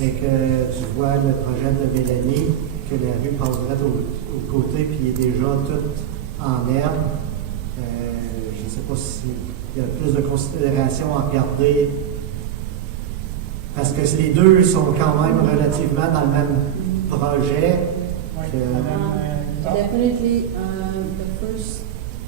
mais que tu vois le projet de Mélanie, que la rue passerait au côté, puis il est déjà tout en herbe. Je ne sais pas s'il y a plus de considération à regarder, parce que les deux sont quand même relativement dans le même projet. Oui, que- Madame Top. Definitely, the first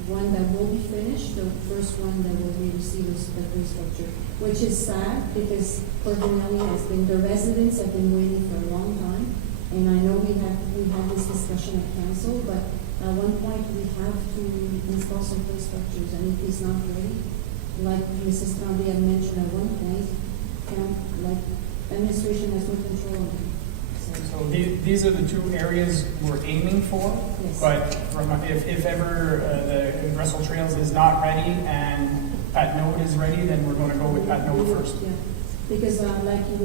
one that will be finished, the first one that will be received is the free structure, which is sad because Cordonelli has been, the residents have been waiting for a long time. And I know we had this discussion at council, but at one point we have to install some free structures, and if it's not ready, like Mrs. Crombie had mentioned at one point, administration has no control of it. So these are the two areas we're aiming for. Yes. But if ever the Russell Trails is not ready and Pat Node is ready, then we're going to go with Pat Node first. Yeah. Because like you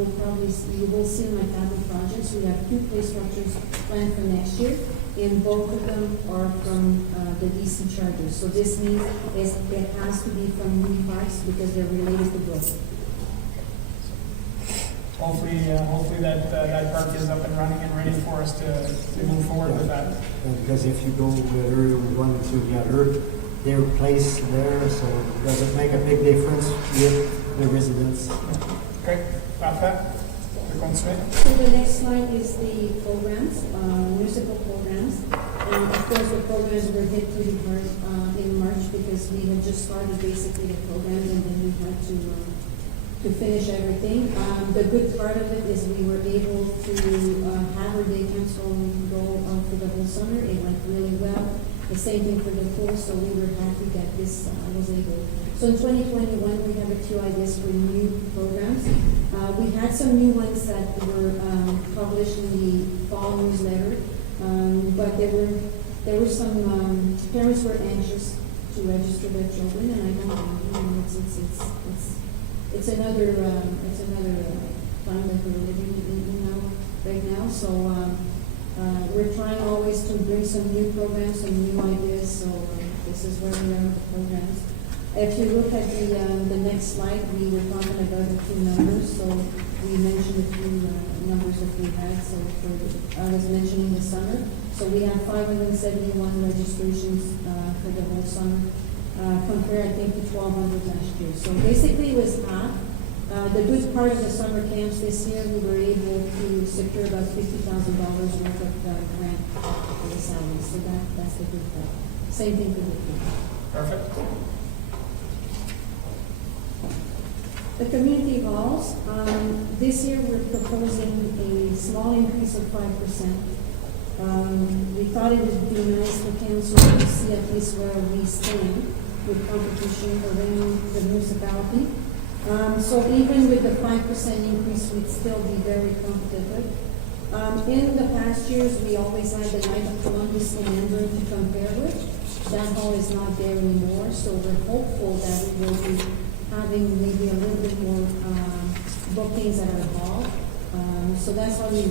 will see in my capital projects, we have 2 play structures planned for next year, and both of them are from the DC chargers. So this means it has to be from new parks because they're related to growth. Hopefully that park is up and running and ready for us to move forward with that. Because if you go whether one to the other, they're placed there, so does it make a big difference with the residents? Okay, parfait. Je peux continuer? So the next slide is the programs, municipal programs. And of course, the programs were hit pretty hard in March because we had just started basically the programs and then we had to finish everything. The good part of it is we were able to have our day council go for the whole summer. It went really well. The same thing for the pool, so we were happy that this was able. So in 2021, we have a few ideas for new programs. We had some new ones that were published in the fall newsletter, but there were some parents were anxious to register their children, and I don't know, it's another time that we're living in right now. So we're trying always to bring some new programs, some new ideas. So this is where we are with the programs. If you look at the next slide, we were talking about a few numbers. So we mentioned a few numbers that we had. So I was mentioning the summer. So we have 571 registrations for the whole summer. Compared, I think, to 1,200 last year. So basically, it was half. The good part of the summer camps this year, we were able to secure about $50,000 worth of grant for the salaries. So that's the good part. Same thing for the pool. Perfect. The community halls, this year we're proposing a small increase of 5%. We thought it would be nice for council to see at least where we stand with competition around the municipality. So even with the 5% increase, we'd still be very competitive. In the past years, we always had the Night of Columbus in Andrew to compare with. That hall is not there anymore, so we're hopeful that we will be having maybe a little bit more bookings at our hall. So that's why we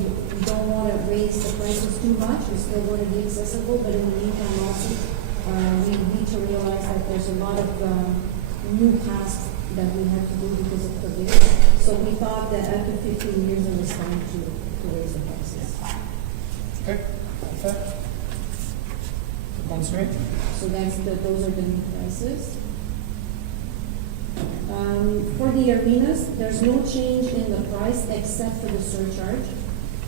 don't want to raise the prices too much. We still want to be accessible, but in the meantime also, we need to realize that there's a lot of new tasks that we have to do because of COVID. So we thought that after 15 years it was time to raise the prices. Okay, perfect. Continuer. So those are the new prices. For the arenas, there's no change in the price except for the surcharge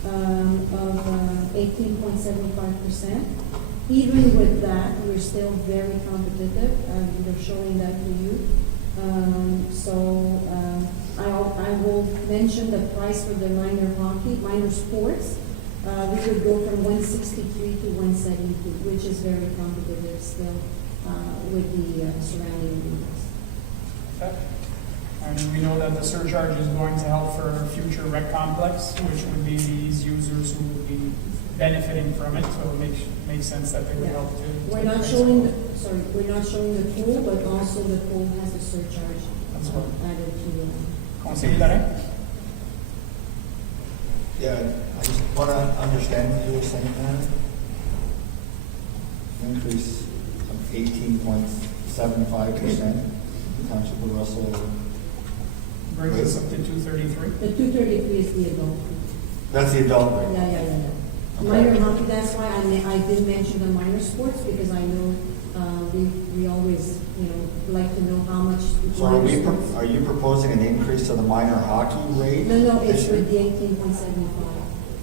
of 18.75%. Even with that, we're still very competitive. We're showing that to you. I will mention the price for the minor sports. We would go from 163 to 172, which is very competitive still with the surrounding areas. Okay. And we know that the surcharge is going to help for future rec complex, which would be these users who would be benefiting from it. So it makes sense that they would help too. We're not showing the pool, but also the pool has a surcharge added to the. Conseiller Larin? Yeah, I just want to understand what you were saying there. Increase of 18.75%. Township of Russell. Brings us up to 233. The 233 is the adult pool. That's the adult rate. Yeah. Okay. Minor hockey, that's why I did mention the minor sports, because I know we always, like to know how much. So are you proposing an increase to the minor hockey rate? No, it's with the 18.75.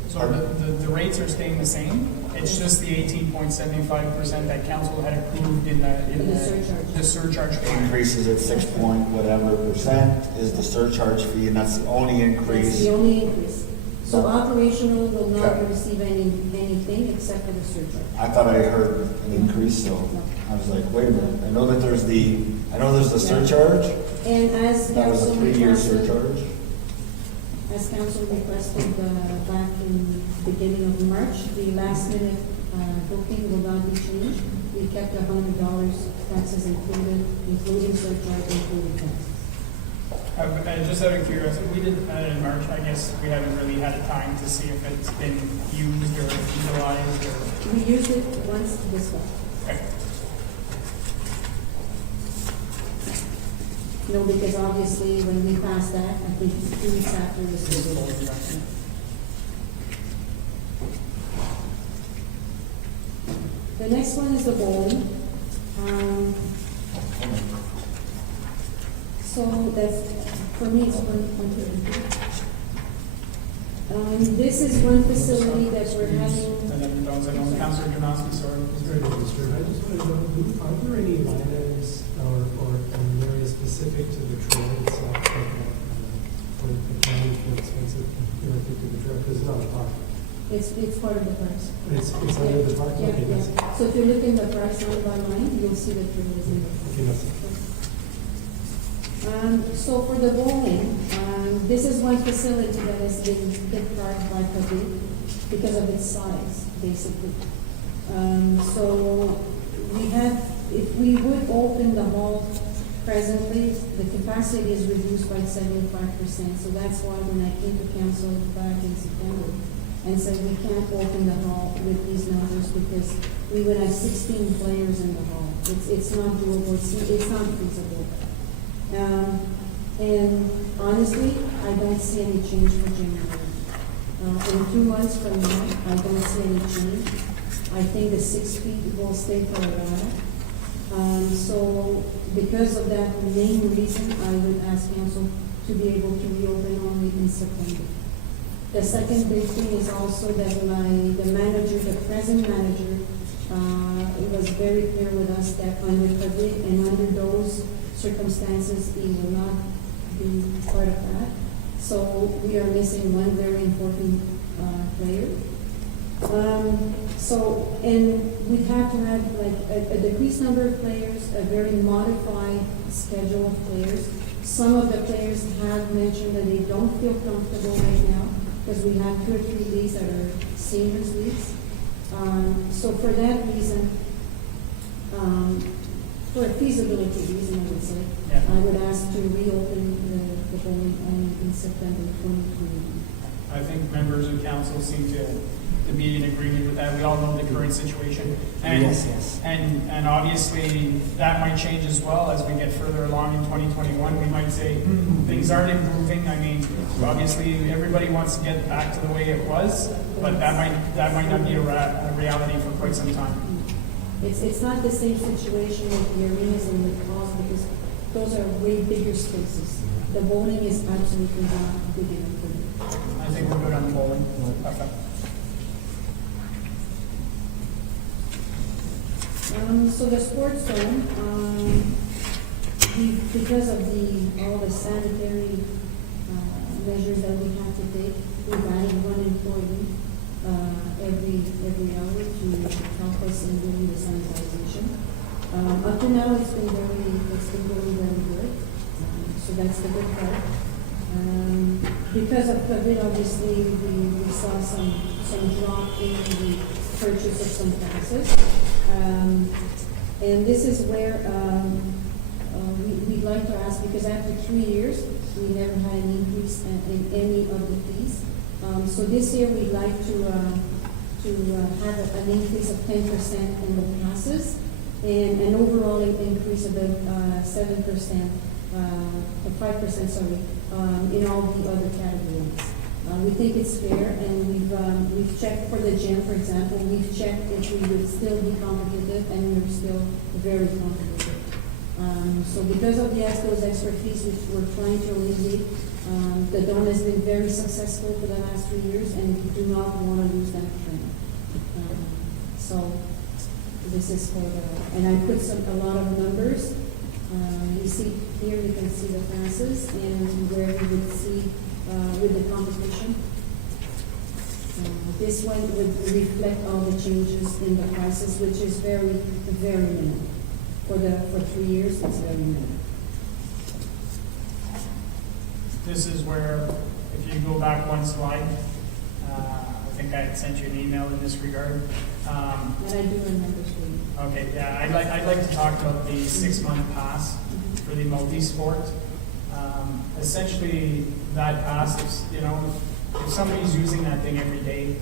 So the rates are staying the same. It's just the 18.75% that council had approved in The surcharge. the surcharge fee. Increases at 6 point whatever percent is the surcharge fee, and that's the only That's increase. the only increase. So operational will not Okay. receive anything except for the surcharge. I thought I heard an increase, so I was like, wait a minute. I know there's the surcharge. And as That was a council 3-year requested, surcharge. back in the beginning of March, the last minute booking will not be changed. We kept $100 taxes included, including surcharge, including taxes. Just out of curiosity, we did in March, I guess we haven't really had a time to see if it's been used or utilized or. We used it once this fall. Okay. No, because obviously when we passed that, I think 2 weeks after this was over. The next one is the bowling. So that's, for me, it's one this is one facility that we're having. And then those, I know Councilor Janowski, sorry. Sorry to disturb, I just want to know, are there any line items or areas specific to the trail itself, for the county, for expensive, relative to the trail, because it's not a park? It's part of the price. It's under the park? Yeah, Okay, that's, yeah. So if you look in the price line by line, you'll see the trail is in the. okay, that's it. So for the bowling, this is one facility that has been hit hard by COVID because of its size, basically. So we have, if we would open the hall presently, the capacity is reduced by 75%. So that's why when I came to council back in September and said we can't open the hall with these numbers because we would have 16 players in the hall. It's not doable. It's not feasible. And honestly, I don't see any change for January. In 2 months from now, I don't see any change. I think the 6 feet will stay for a while. So because of that main reason, I would ask council to be able to reopen only in September. The second big thing is also that the manager, the present manager, it was very clear with us that under COVID and under those circumstances, he will not be part of that. So we are missing one very important player. And we have to have like a decreased number of players, a very modified schedule of players. Some of the players have mentioned that they don't feel comfortable right now because we have 2 or 3 leagues that are seniors leagues. So for that reason, for a feasibility reason, I would say, Yeah. I would ask to reopen the bowling in September 2021. I think members of council seem to be in agreement with that. We all know the current situation. And, Yes. and obviously, that might change as well as we get further along in 2021. We might say, things aren't improving. I mean, obviously, everybody wants to get back to the way it was, but that might not be a reality for quite some time. It's not the same situation with the arenas and the halls because those are way bigger spaces. The bowling is absolutely not big enough for them. I think we're good on the bowling. Okay. So the sports zone, because of all the sanitary measures that we have to take, we've added 1 employee every hour to help us in doing the sanitization. Up to now, it's been going very good. So that's the good part. Because of COVID, obviously, we saw some drop in the purchase of some passes. And this is where we'd like to ask, because after 3 years, we never had an increase in any of the fees. So this year, we'd like to have an increase of 10% in the passes and an overall increase of 7%, or 5%, sorry, in all the other categories. We think it's fair, and we've checked for the gym, for example. We've checked if we would still be competitive, and we're still very competitive. So because of those extra fees, which we're trying to alleviate, the Dome has been very successful for the last 3 years, and we do not want to lose that trend. So this is for and I put a lot of numbers. You see here, you can see the passes and where we would see with the competition. This one would reflect all the changes in the prices, which is very, very minimal. For 3 years, it's very minimal. This is where, if you go back one slide, I think I had sent you an email in this regard. And I do remember seeing. Okay, yeah, I'd like to talk about the 6-month pass for the multi-sport. Essentially, that passes, you know, if somebody's using that thing every day,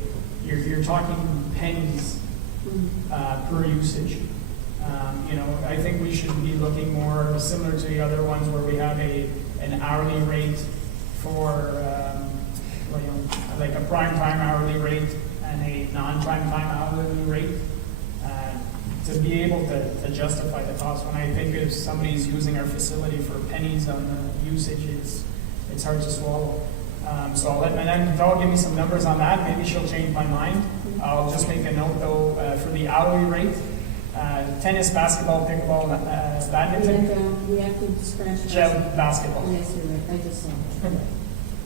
you're talking pennies per usage. You know, I think we should be looking more similar to the other ones where we have an hourly rate for, well, you know, like a prime time hourly rate and a non-prime time hourly rate. To be able to justify the cost, when I think if somebody's using our facility for pennies on the usage, it's hard to swallow. So I'll let Madame Duval give me some numbers on that. Maybe she'll change my mind. I'll just make a note though, for the hourly rate, tennis, basketball, pickleball, badminton, We have to scratch. basketball. Yes, you're right, I just saw it.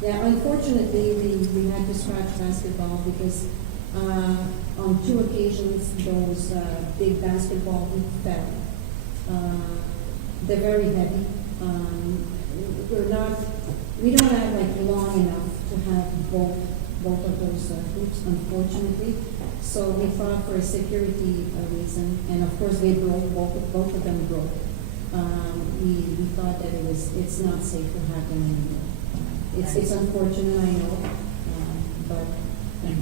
Yeah, unfortunately, we had to scratch basketball because on 2 occasions, those big basketball hoop fell. They're very heavy. We don't have like long enough to have both of those hoops, unfortunately. So we thought for a security reason, and of course they broke, both of them broke. We thought that it's not safe to have them anymore. It's unfortunate, I know, but. You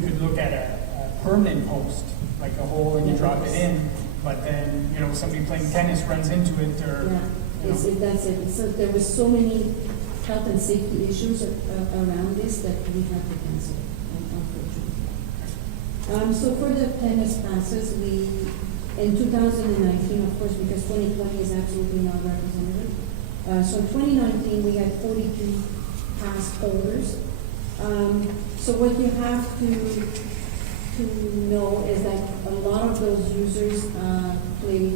could look at a permanent post, like a hole and you drop it in, but then, you know, somebody playing tennis runs into it or, Yeah, you know. that's it. So there was so many health and safety issues around this that we had to cancel, unfortunately. So for the tennis passes, in 2019, of course, because 2020 is absolutely not representative. So 2019, we had 42 pass holders. So what you have to know is that a lot of those users play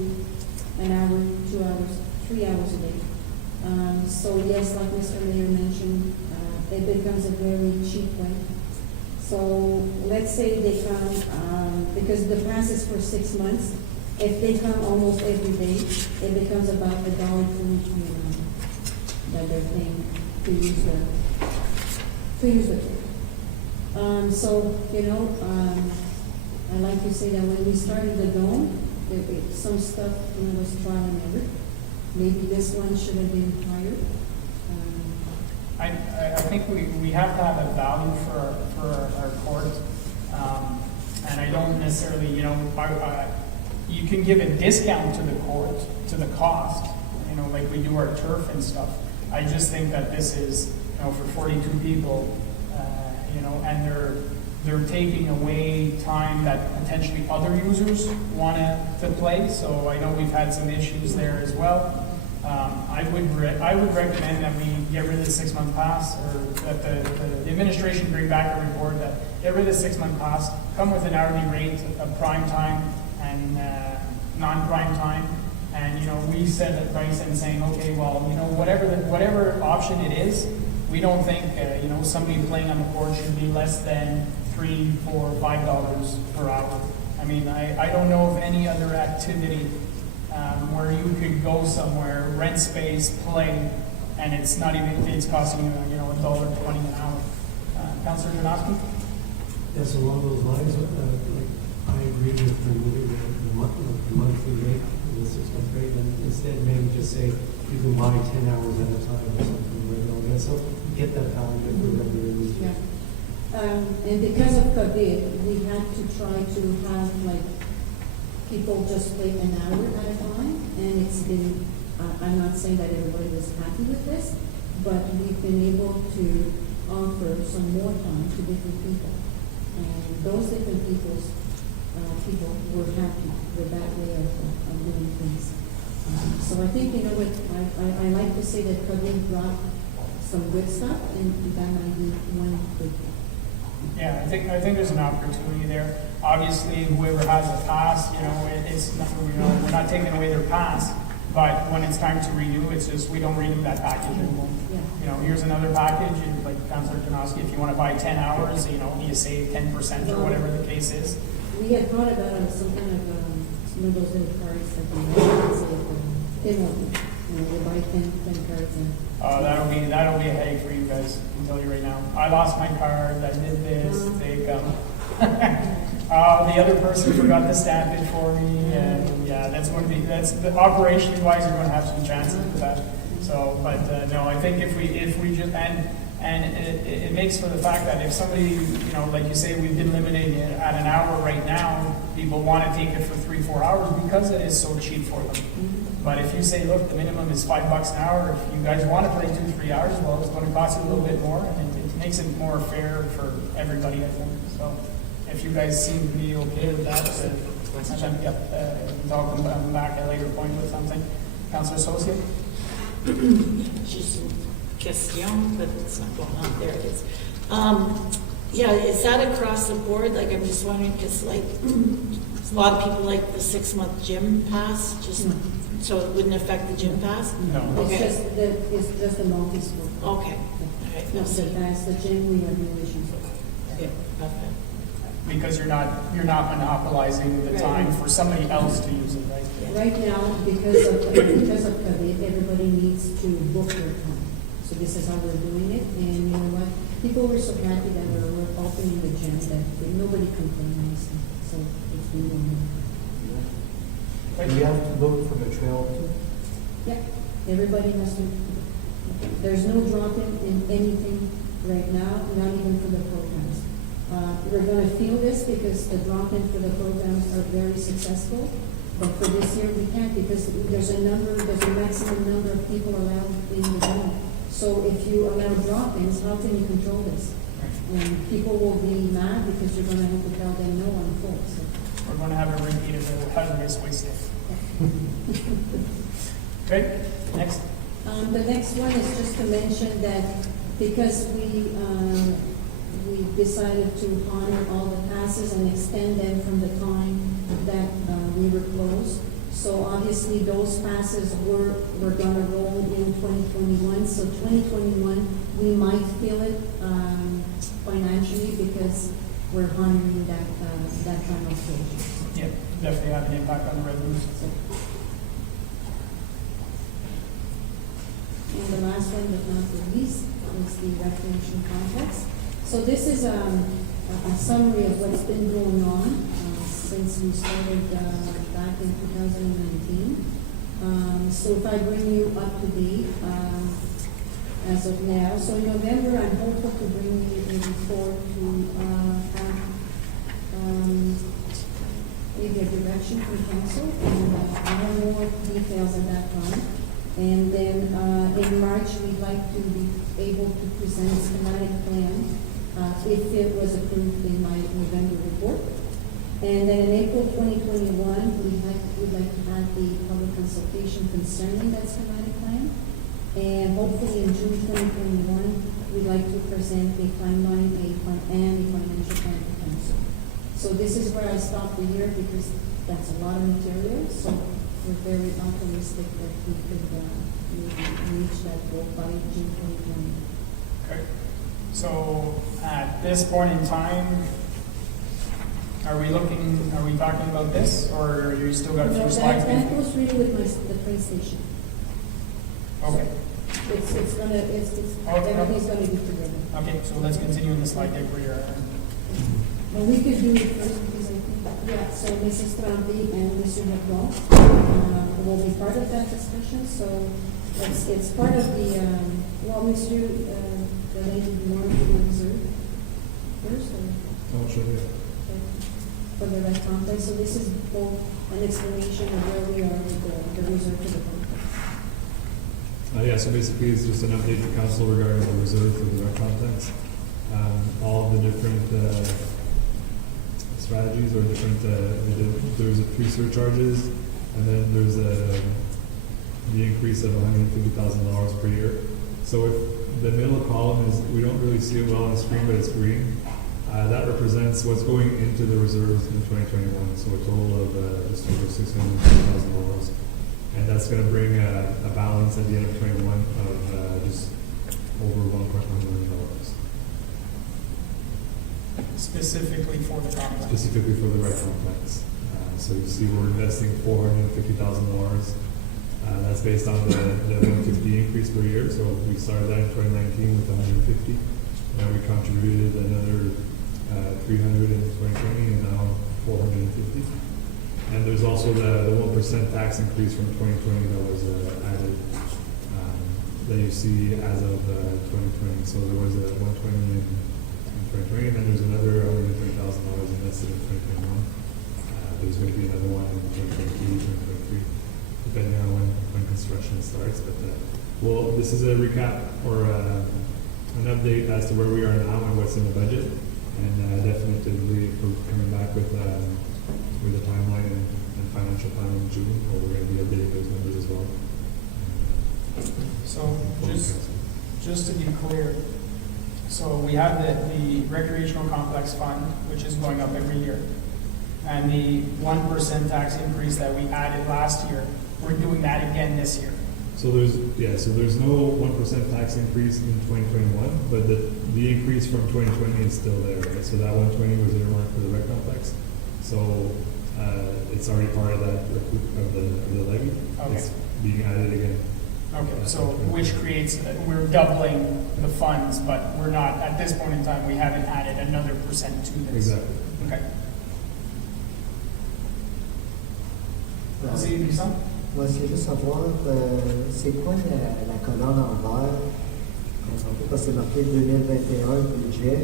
an hour, 2 hours, 3 hours a day. So yes, like Mr. Mayor mentioned, it becomes a very cheap way. So let's say they come, because the pass is for 6 months, if they come almost every day, it becomes about $1.20 that they're paying to use the tool. So, you know, I like to say that when we started the Dome, some stuff, you know, was trial and error. Maybe this one should have been higher. I think we have to have a value for our court. And I don't necessarily, you know, you can give a discount to the court, to the cost, you know, like we do our turf and stuff. I just think that this is, you know, for 42 people, you know, and they're taking away time that potentially other users want to play. So I know we've had some issues there as well. I would recommend that we get rid of the 6-month pass, or that the administration bring back a report that get rid of the 6-month pass, come with an hourly rate of prime time and non-prime time. And, you know, we set the price and saying, okay, well, you know, whatever option it is, we don't think, you know, somebody playing on the court should be less than $3, $4, $5 per hour. I mean, I don't know of any other activity where you could go somewhere, rent space, play, and it's costing you, you know, $1.20 an hour. Councilor Janowski? Yes, along those lines, like, I agree with removing the monthly rate, the 6-month rate, and instead maybe just say you can buy 10 hours at a time or something where they'll get, so get that value that we're going to release. Yeah. And because of COVID, we had to try to have like people just play an hour at a time, and it's been, I'm not saying that everybody was happy with this, but we've been able to offer some more time to different people. And those different people were happy with that way of doing things. So I think, you know what, I like to say that COVID brought some good stuff, and that might be one good thing. Yeah, I think there's an opportunity there. Obviously, whoever has a pass, you know, it's not, you know, we're not taking away their pass, but when it's time to renew, it's just we don't renew that package anymore. Yeah. You know, here's another package, and like Councilor Janowski, if you want to buy 10 hours, you know, you save 10% or whatever the case is. We had thought about some kind of some of those little cards that we say, you know, we buy 10 cards and. That'll be a headache for you guys, I can tell you right now. I lost my card, I did this, they come. The other person forgot to stamp it for me, and yeah, that's the operation wise, you're going to have some chances for that. So, but, no, I think if we just, and it makes for the fact that if somebody, you know, like you say, we've been limiting it at an hour right now, people want to take it for 3-4 hours because it is so cheap for them. But if you say, look, the minimum is $5 an hour, if you guys want to play 2-3 hours, well, it's going to cost you a little bit more, and it makes it more fair for everybody, I think. So, if you guys seem to be okay with that, I'll come back at a later point with something. Councilor Associate? Just a question, but it's not going on. There it is. Yeah, is that across the board? Like, I'm just wondering, because like, a lot of people like the 6-month gym pass, just, so it wouldn't affect the gym pass? No. Okay. It's just the multi-sport. Okay. All right. No, so that's the gym, we have no issues with. Yeah, okay. Because you're not monopolizing the time for somebody else to use it, right? Right now, because of COVID, everybody needs to book their time. So this is how we're doing it, and you know what? People were so happy that we're opening the gym that nobody complained, so it's been wonderful. Do we have to look for the trail too? Yeah, everybody has to, there's no drop-in in anything right now, not even for the programs. We're going to feel this because the drop-in for the programs are very successful, but for this year we can't because there's a maximum number of people allowed in the gym. So if you allow drop-ins, how can you control this? And people will be mad because you're going to have to tell them no on full. So. We're going to have a repeat of the hazardous waste day. Okay, next. The next one is just to mention that because we decided to honor all the passes and extend them from the time that we were closed. So obviously those passes were going to roll in 2021. So 2021, we might feel it financially because we're honoring that time of closure. Yeah, definitely have an impact on the revenues. And the last one, but not the least, is the recreation complex. So this is a summary of what's been going on since we started back in 2019. So if I bring you up to date as of now, so in November I'm hopeful to bring you a report to have maybe a direction from council, and I have more details at that time. And then in March, we'd like to be able to present a schematic plan if it was approved in my November report. And then in April 2021, we'd like to have the public consultation concerning that schematic plan. And hopefully in June 2021, we'd like to present a timeline and a financial plan to council. So this is where I stop the year because that's a lot of material. So we're very optimistic that we could reach that goal by June 2020. Okay. So at this point in time, are we talking about this, or are you still got a few slides? That goes really with the train station. Okay. Everything's gonna be together. Okay, so let's continue in the slide deck where you're at. But we could do it first because I think, so Mrs. Trampi and Mr. McDowell will be part of that discussion. So it's part of the, Mr. The lady you want to reserve first? Or? Oh, sure, yeah. For the rec complex. So this is both an explanation of where we are with the reserve for the complex. So basically it's just an update to council regarding the reserve for the rec complex. All of the different strategies or different, there's a 3 surcharges, and then there's the increase of $150,000 per year. So if the middle column is, we don't really see it well on the screen, but it's green, that represents what's going into the reserves in 2021. So a total of just over $650,000. And that's going to bring a balance at the end of 21 of just over $1.1 million. Specifically for the complex. Specifically for the rec complex. So you see we're investing $450,000. That's based on the 150 increase per year. So we started that in 2019 with 150. Now we contributed another 300 in 2020 and now 450. And there's also the 1% tax increase from 2020 that was added that you see as of 2020. So there was a 120 in 2020, and then there's another $120,000 invested in 2021. There's going to be another one in 2022, 2023, depending on when construction starts. But well, this is a recap or an update as to where we are now and what's in the budget, and definitely we're coming back with a timeline and financial plan in June, where we're going to be updating those numbers as well. So just to be clear, so we have the recreational complex fund, which is going up every year. And the 1% tax increase that we added last year, we're doing that again this year. So there's no 1% tax increase in 2021, but the increase from 2020 is still there, right? So that 120 was earmarked for the rec complex. So it's already part of that of the levy. Okay. It's being added again. Okay, so which creates, we're doubling the funds, but we're not, at this point in time, we haven't added another percent to this. Exactly. Okay. Vas-y, Bisson? Moi, c'est juste savoir, c'est quoi la colonne en vert? Parce que c'est marqué 2021 budget,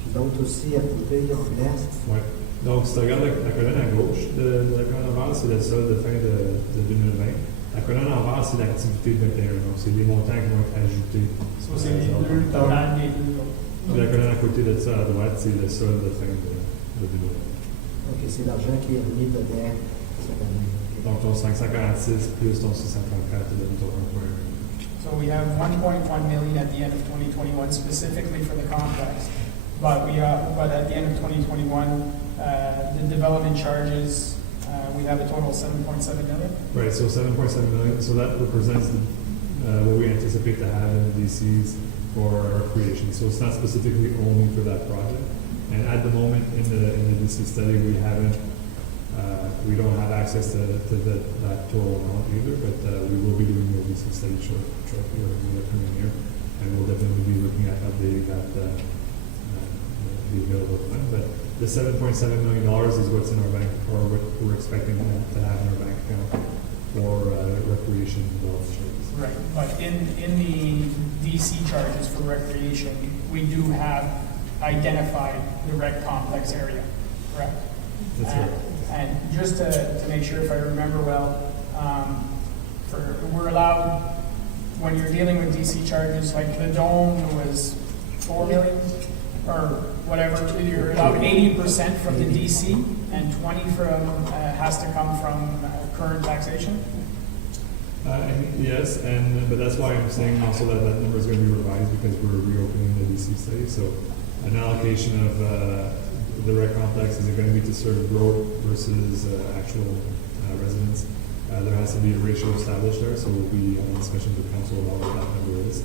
puis l'autre aussi à côté, en l'est. Ouais. Donc, si tu regardes la colonne à gauche de la colonne en vert, c'est le solde de fin de 2020. La colonne en vert, c'est l'activité de 21. Donc, c'est les montants qui vont être ajoutés. So c'est les deux, t'en as les deux. Puis la colonne à côté de ça, à droite, c'est le solde de fin de 2020. Ok, c'est l'argent qui est remis dedans cette année. Donc, ton 546 plus ton 634 donne ton 1.1. So we have 1.1 million at the end of 2021 specifically for the complex. But at the end of 2021, the development charges, we have a total of 7.7 million. Right, so 7.7 million. So that represents what we anticipate to have in the DCs for recreation. So it's not specifically only for that project. And at the moment in the DC study, we don't have access to that total amount either, but we will be doing the DC study shortly or in the coming year, and we'll definitely be looking at updating that the available fund. But the $7.7 million is what's in our bank, or what we're expecting to have in our bank account for recreation development charges. Right, but in the DC charges for recreation, we do have identified the rec complex area, correct? That's right. And just to make sure if I remember well, we're allowed, when you're dealing with DC charges, like the dome was 4 million or whatever, you're allowed 80% from the DC and 20 has to come from current taxation. Yes, but that's why I'm saying also that number is going to be revised because we're reopening the DC study. So an allocation of the rec complex, is it going to be to serve growth versus actual residents? There has to be a ratio established there, so we'll be in discussions with council about what that number is.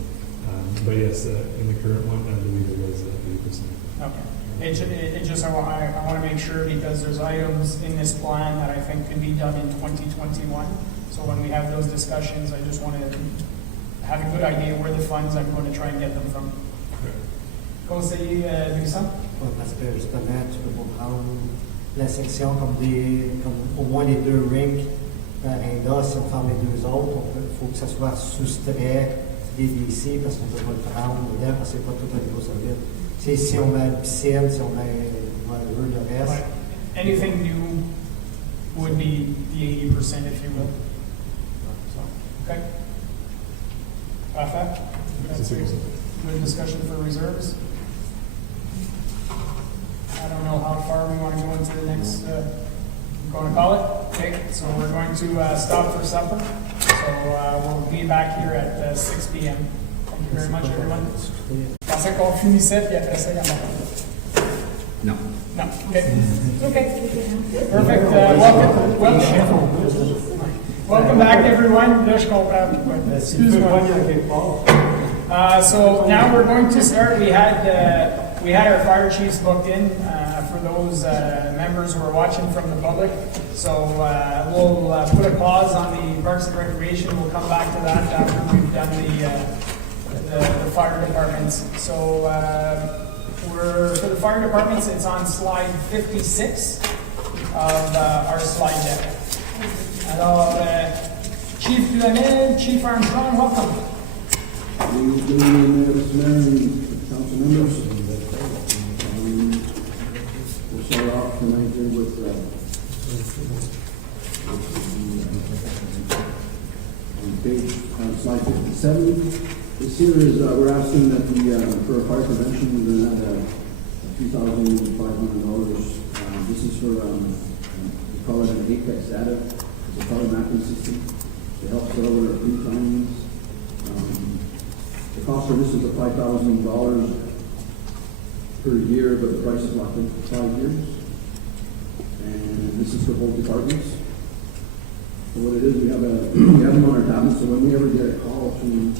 But yes, in the current one, I believe it was 80%. Okay. It just, I want to make sure because there's items in this plan that I think could be done in 2021. So when we have those discussions, I just want to have a good idea where the funds I'm going to try and get them from. Conseiller Bisson? Ouais, parce que justement, tu peux pas prendre la section comme au moins les deux rinks aréna, si on ferme les deux autres, il faut que ça soit soustrait des DC parce qu'on ne peut pas le prendre dedans parce que c'est pas tout un niveau solide. C'est si on met une piscine, si on met le reste. Right. Anything new would be the 80%, if you will. So, okay. Parfait. Good discussion for reserves. I don't know how far we want to go into the next, going to call it. Okay, so we're going to stop for supper. So we'll be back here at 6 p.m. Thank you very much, everyone. Je pensais qu'on finissait, puis après ça, il y en a. No. No, okay. Okay. Perfect. Welcome back, everyone. Là, je comprends. Excuse-moi. So now we're going to start. We had our fire chiefs booked in for those members who are watching from the public. So we'll put a pause on the Parks and Recreation. We'll come back to that after we've done the fire departments. So for the fire departments, it's on slide 56 of our slide deck. Alors, Chief Duhamel, Chief Armstrong, welcome. Good evening, Mr. Mayor and council members. We'll start off tonight here with, on page, slide 57. This here is, we're asking that for fire prevention, we're going to add $2,500. This is for, we call it an Apex data. It's a fire mapping system. It helps settle our crew timings. The cost for this is $5,000 per year, but the price is locked in for 5 years. And this is for both departments. So what it is, we have them on our tablets, so when we ever get a call to a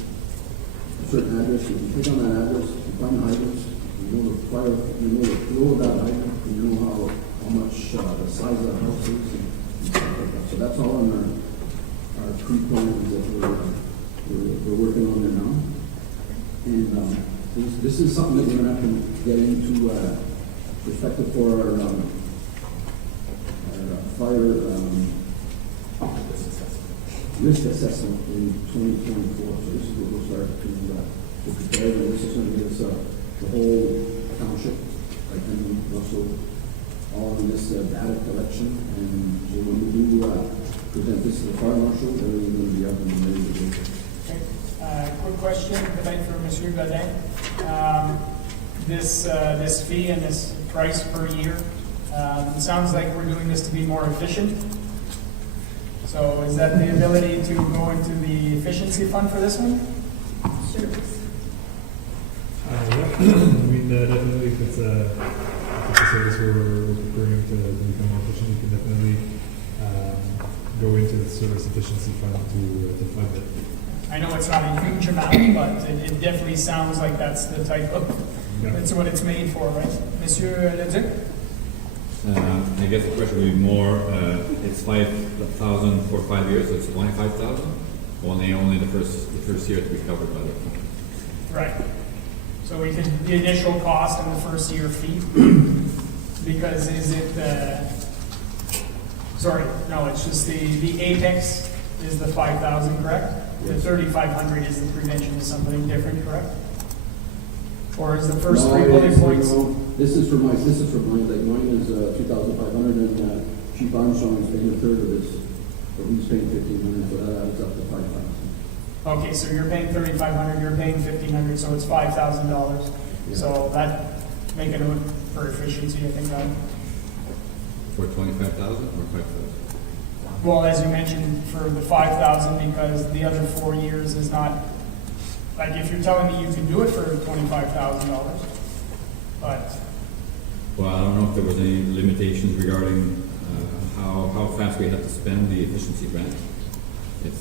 certain address, you can click on that address, you find the hydrants, you know the fire, you know the flow of that hydrant, you know how much the size of the house is, and stuff like that. So that's all in our pre-plans that we're working on there now. And this is something that we're going to have to get into perspective for our fire risk assessment in 2024. So this is what we'll start to prepare, and this is going to give us the whole township, like, and also all of this data collection. And so when we do present this to the fire marshal, everything's going to be up and ready to go. Quick question, peut-être for Monsieur Godin. This fee and this price per year, it sounds like we're doing this to be more efficient. So is that the ability to go into the efficiency fund for this one? Sure. Yeah, I mean, definitely if it's a service we're preparing to become more efficient, you can definitely go into the service efficiency fund to fund it. I know it's not a huge amount, but it definitely sounds like that's the type of, that's what it's made for, right? Monsieur Leduc? I guess the question would be more, it's 5,000 for 5 years, so it's 25,000? Only the first year to be covered by the fund. Right. So we could, the initial cost and the first year fee, because is it, it's just the Apex is the 5,000, correct? The 3,500 is the prevention, is something different, correct? Or is the first three bullet points? This is for mine, like mine is 2,500, and Chief Armstrong is paying a third of this, so he's paying 1,500, so that adds up to 5,000. Okay, so you're paying 3,500, you're paying 1,500, so it's $5,000. Yeah. So that, make a note for efficiency, I think, For 25,000 or 5,000? well, as you mentioned, for the 5,000, because the other 4 years is not, like, if you're telling me you can do it for $25,000, but, Well, I don't know if there was any limitations regarding how fast we have to spend the efficiency grant. If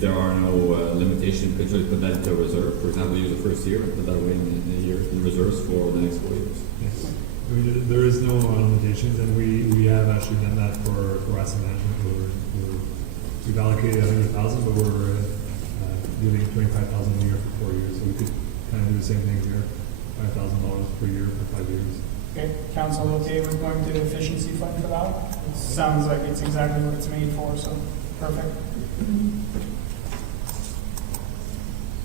there are no limitations, could you put that into a reserve? For example, use the first year and put that away in reserves for the next 4 years. Yes. I mean, there is no limitations, and we have actually done that for asset management. We've allocated 100,000, but we're giving 25,000 a year for 4 years. So we could kind of do the same thing here, $5,000 per year for 5 years. okay, council okay with going to the efficiency fund for that? It sounds like it's exactly what it's made for, so, perfect.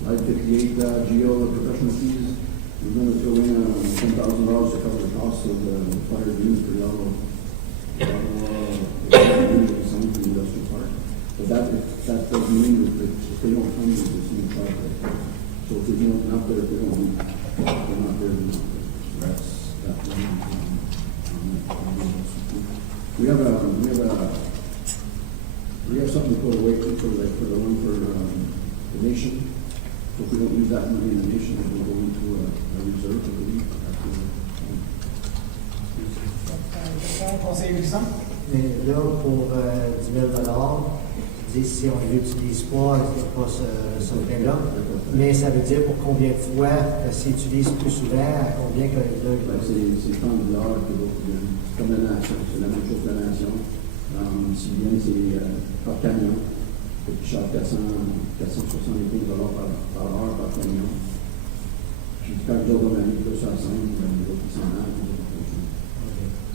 Slide 58, GO, the professional fees, we're going to throw in $10,000 to cover the cost of the fire unit for Yellow, some for the industrial park. But that doesn't mean that if they don't come, there's no charge. So if there's not there, if they don't, they're not there, they're not there. So that's that one. We have something to put away for the one for the nation. So if we don't use that money in the nation, it will go into a reserve, I believe. Conseiller Bisson? Mais là, pour 10 000 je dis si on ne l'utilise pas, il n'y a pas ce frais-là. Mais ça veut dire pour combien de fois, s'il utilise plus souvent, à combien que C'est $30 que c'est comme la nation, c'est la même chose que la nation. Si bien c'est par camion, qui charge 475 $ par heure par camion. Puis quand je dois donner plus à 5, les autres qui s'en allent.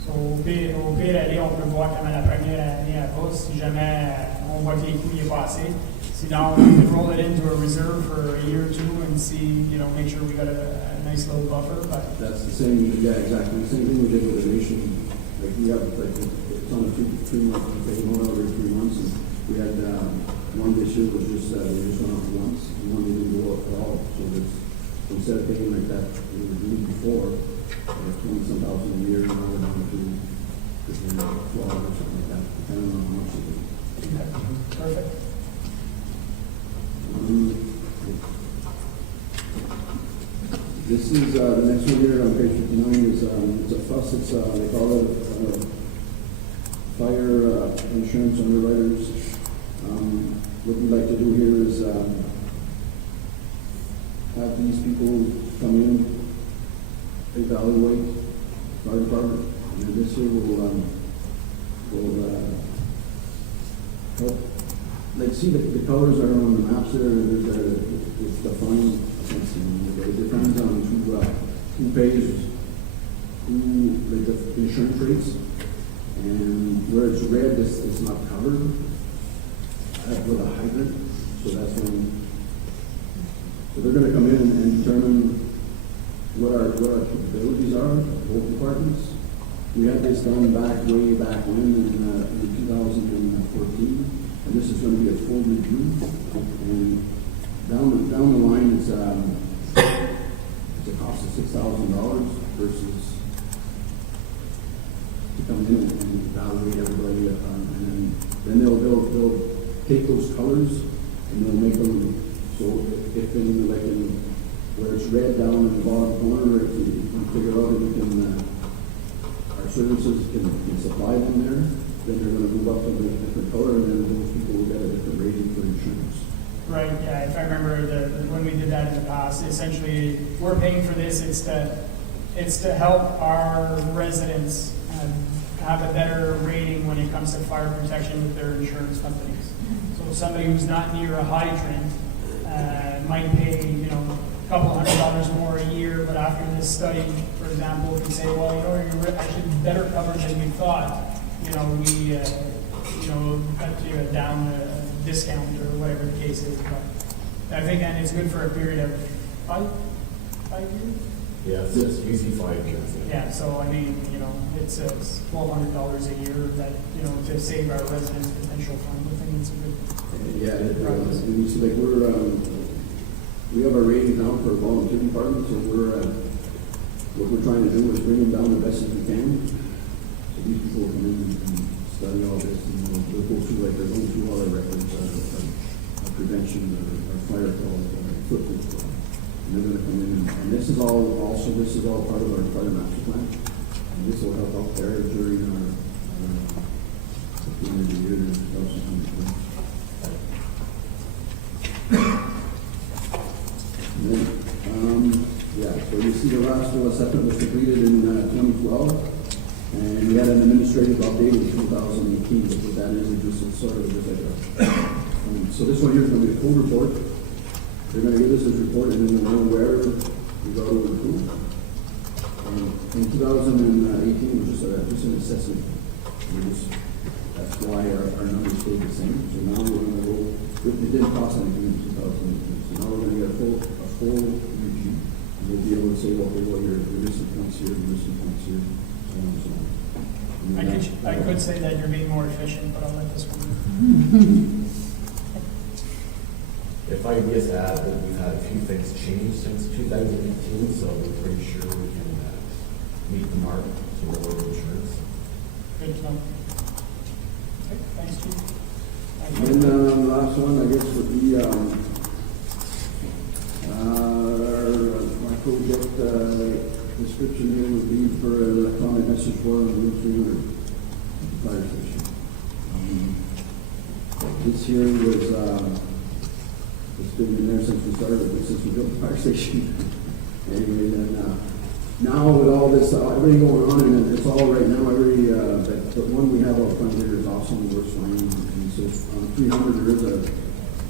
So, au pire aller, on peut voir comme à la première année à cause, si jamais on va où il est passé. Sinon, we could roll it into a reserve for a year or two and see, you know, make sure we got a nice little buffer, but That's the same, yeah, exactly, the same thing we did with the nation, like, we have, like, it's on a 3-month, they go out every 3 months, and we had, one this year was just, they just went out once, and one they didn't go out at all, so it's, instead of paying like that, we were doing before, 20-some thousand a year, now we're down to, 12 or something like that, depending on how much it is. perfect. This is, the next one here on page 59 is, it's a fuss, it's, they call it, fire, insurance underwriters. What we'd like to do here is, have these people come in, evaluate fire department, and then this year will help. Like, see, the colors are on the maps there, there's it's defined, it depends on who pays, like the insurance rates, and where it's red, it's not covered, with a hydrant, so that's when, so they're gonna come in and determine what our capabilities are, both departments. We had this done way back when, in 2014. And this is going to be a full review, and down the line, it's a cost of $6,000 versus to come in and evaluate everybody, and then they'll take those colors and they'll make them so if in where it's red down in the bottom corner, if you can figure out if we can our services can supply them there. Then they're going to move up to a different color, and then those people will get a different rating for insurance. Right, yeah, if I remember when we did that in the past, essentially, we're paying for this, it's to help our residents have a better rating when it comes to fire protection with their insurance companies. So somebody who's not near a hydrant might pay, you know, a couple $100 more a year, but after this study, for example, can say, well, you know, you're actually better covered than we thought. You know, we, cut you a down discount or whatever the case is. But I think, and it's good for a period of 5 years? Yeah, it's usually 5 years. Yeah, so I mean, you know, it's $1,200 a year that, you know, to save our residents potential fund. I think it's a good. Yeah, we see, like, we have our ratings now for volunteer departments, so what we're trying to do is bring them down the best as we can. So these people come in and study all this, and they'll go through, like, they're going through all their records, prevention, or fire calls, equipment, and they're gonna come in, and this is all part of our fire master plan. And this will help out there during our, end of the year, 2020. And then, so you see the last full assessment was completed in 2012. And we had an administrative update in 2018, but what that is just sort of just like so this one here is going to be a full report. They're going to give us this report, and then we'll know where we go to improve. In 2018, it was just an assessment. That's why our numbers stayed the same. So now we're going to go. It didn't cost anything in 2018. So now we're going to get a full review. And we'll be able to say, okay, well, you're missing points here, you're missing points here. I could say that you're being more efficient, but I'll let this one. If I just add that we've had a few things change since 2018, so we're pretty sure we can meet the mark for the insurance. Good to know. Okay, thanks, Chief. Thank you. And then the last one, I guess, would be my project description here would be for an electronic message board on Route 300 fire station. This here was it's been in there since we started, since we built the fire station. Anyway, then now with all this, everything going on, and it's all right now. The one we have out front here is awesome. It works fine. And so on 300, there is an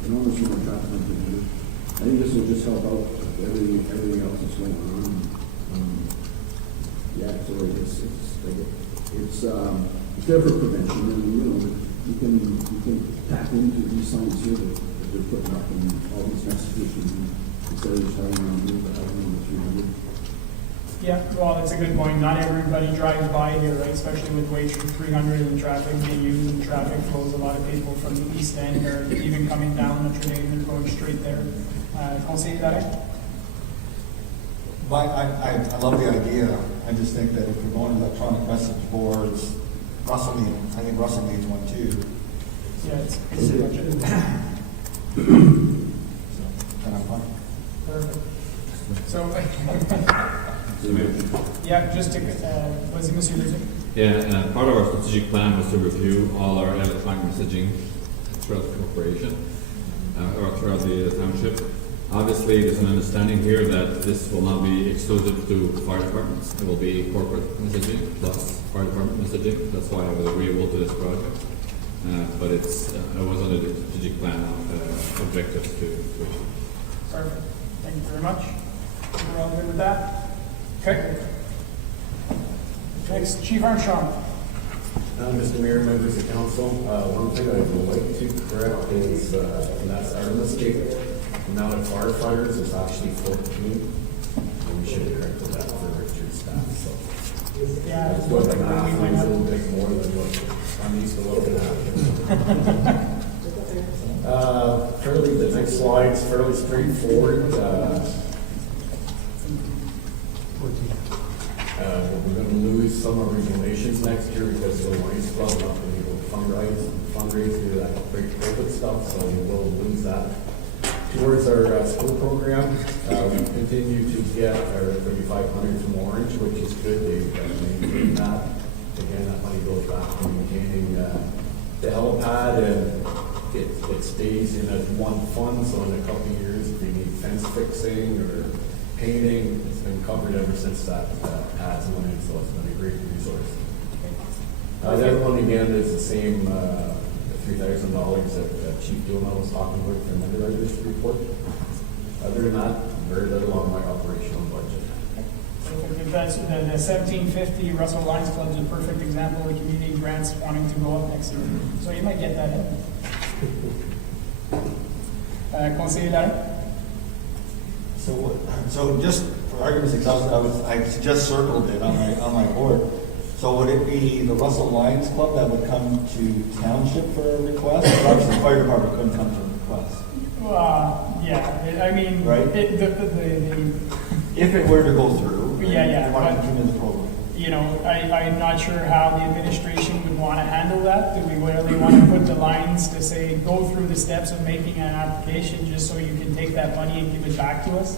enormous amount of traffic on 300. I think this will just help out everything else that's going on. So it's there for prevention, and you can tap into these signs here that they're putting up, and all these messages should be, instead of just having them on here, but having them on 300. Yeah, well, that's a good point. Not everybody drives by here, right? Especially with Wage 300 and traffic being used and traffic flows. A lot of people from the east end or even coming down Notre Dame, they're going straight there. Conseiller Dallaire? I love the idea. I just think that if we're going to electronic message boards, I think Russell needs one too. Yeah, it's a budget. So, kind of fun. Perfect. So, yeah, just to, was it Mr. Lizard? Yeah, part of our strategic plan was to review all our electronic messaging throughout the corporation, or throughout the township. Obviously, there's an understanding here that this will not be exclusive to fire departments. It will be corporate messaging plus fire department messaging. That's why I was agreeable to this project. But it was under the strategic plan objectives to achieve. Perfect. Thank you very much. We're all good with that? Okay. Next, Chief Armstrong. Mr. Mayor, members of council, one thing I would like to correct is, and that's our mistake, the amount of firefighters is actually 14, and we should have corrected that for Richard's staff, so. Yeah, That's what the math is, a little bit more than what I'm used to looking at. Fairly, the next slide's fairly straightforward. We're going to lose some of our regulations next year because the Lions Club not going to be able to fundraise through that great COVID stuff, so we will lose that. Towards our school program, we continue to get our 3,500 from Orange, which is good. They've maintained that. Again, that money goes back to maintaining the helipad, and it stays in as one fund, so in a couple of years, if we need fence fixing or painting, it's been covered ever since that pad's went in, so it's been a great resource. The other one again is the same $3,000 that Chief Dillon was talking about from the underwriter's report. Other than that, very little on my operational budget. So if that's the 1750 Russell Lions Club is a perfect example of community grants wanting to go up next year. So you might get that in. Conseiller Dallaire? So just for argument's sake, I just circled it on my board. So would it be the Russell Lions Club that would come to township for a request? Obviously, the fire department couldn't come to a request. Yeah, I mean, Right. If it were to go through, Yeah, you want to but- continue the program. you know, I'm not sure how the administration would want to handle that. Do we really want to put the lines to say, go through the steps of making an application just so you can take that money and give it back to us?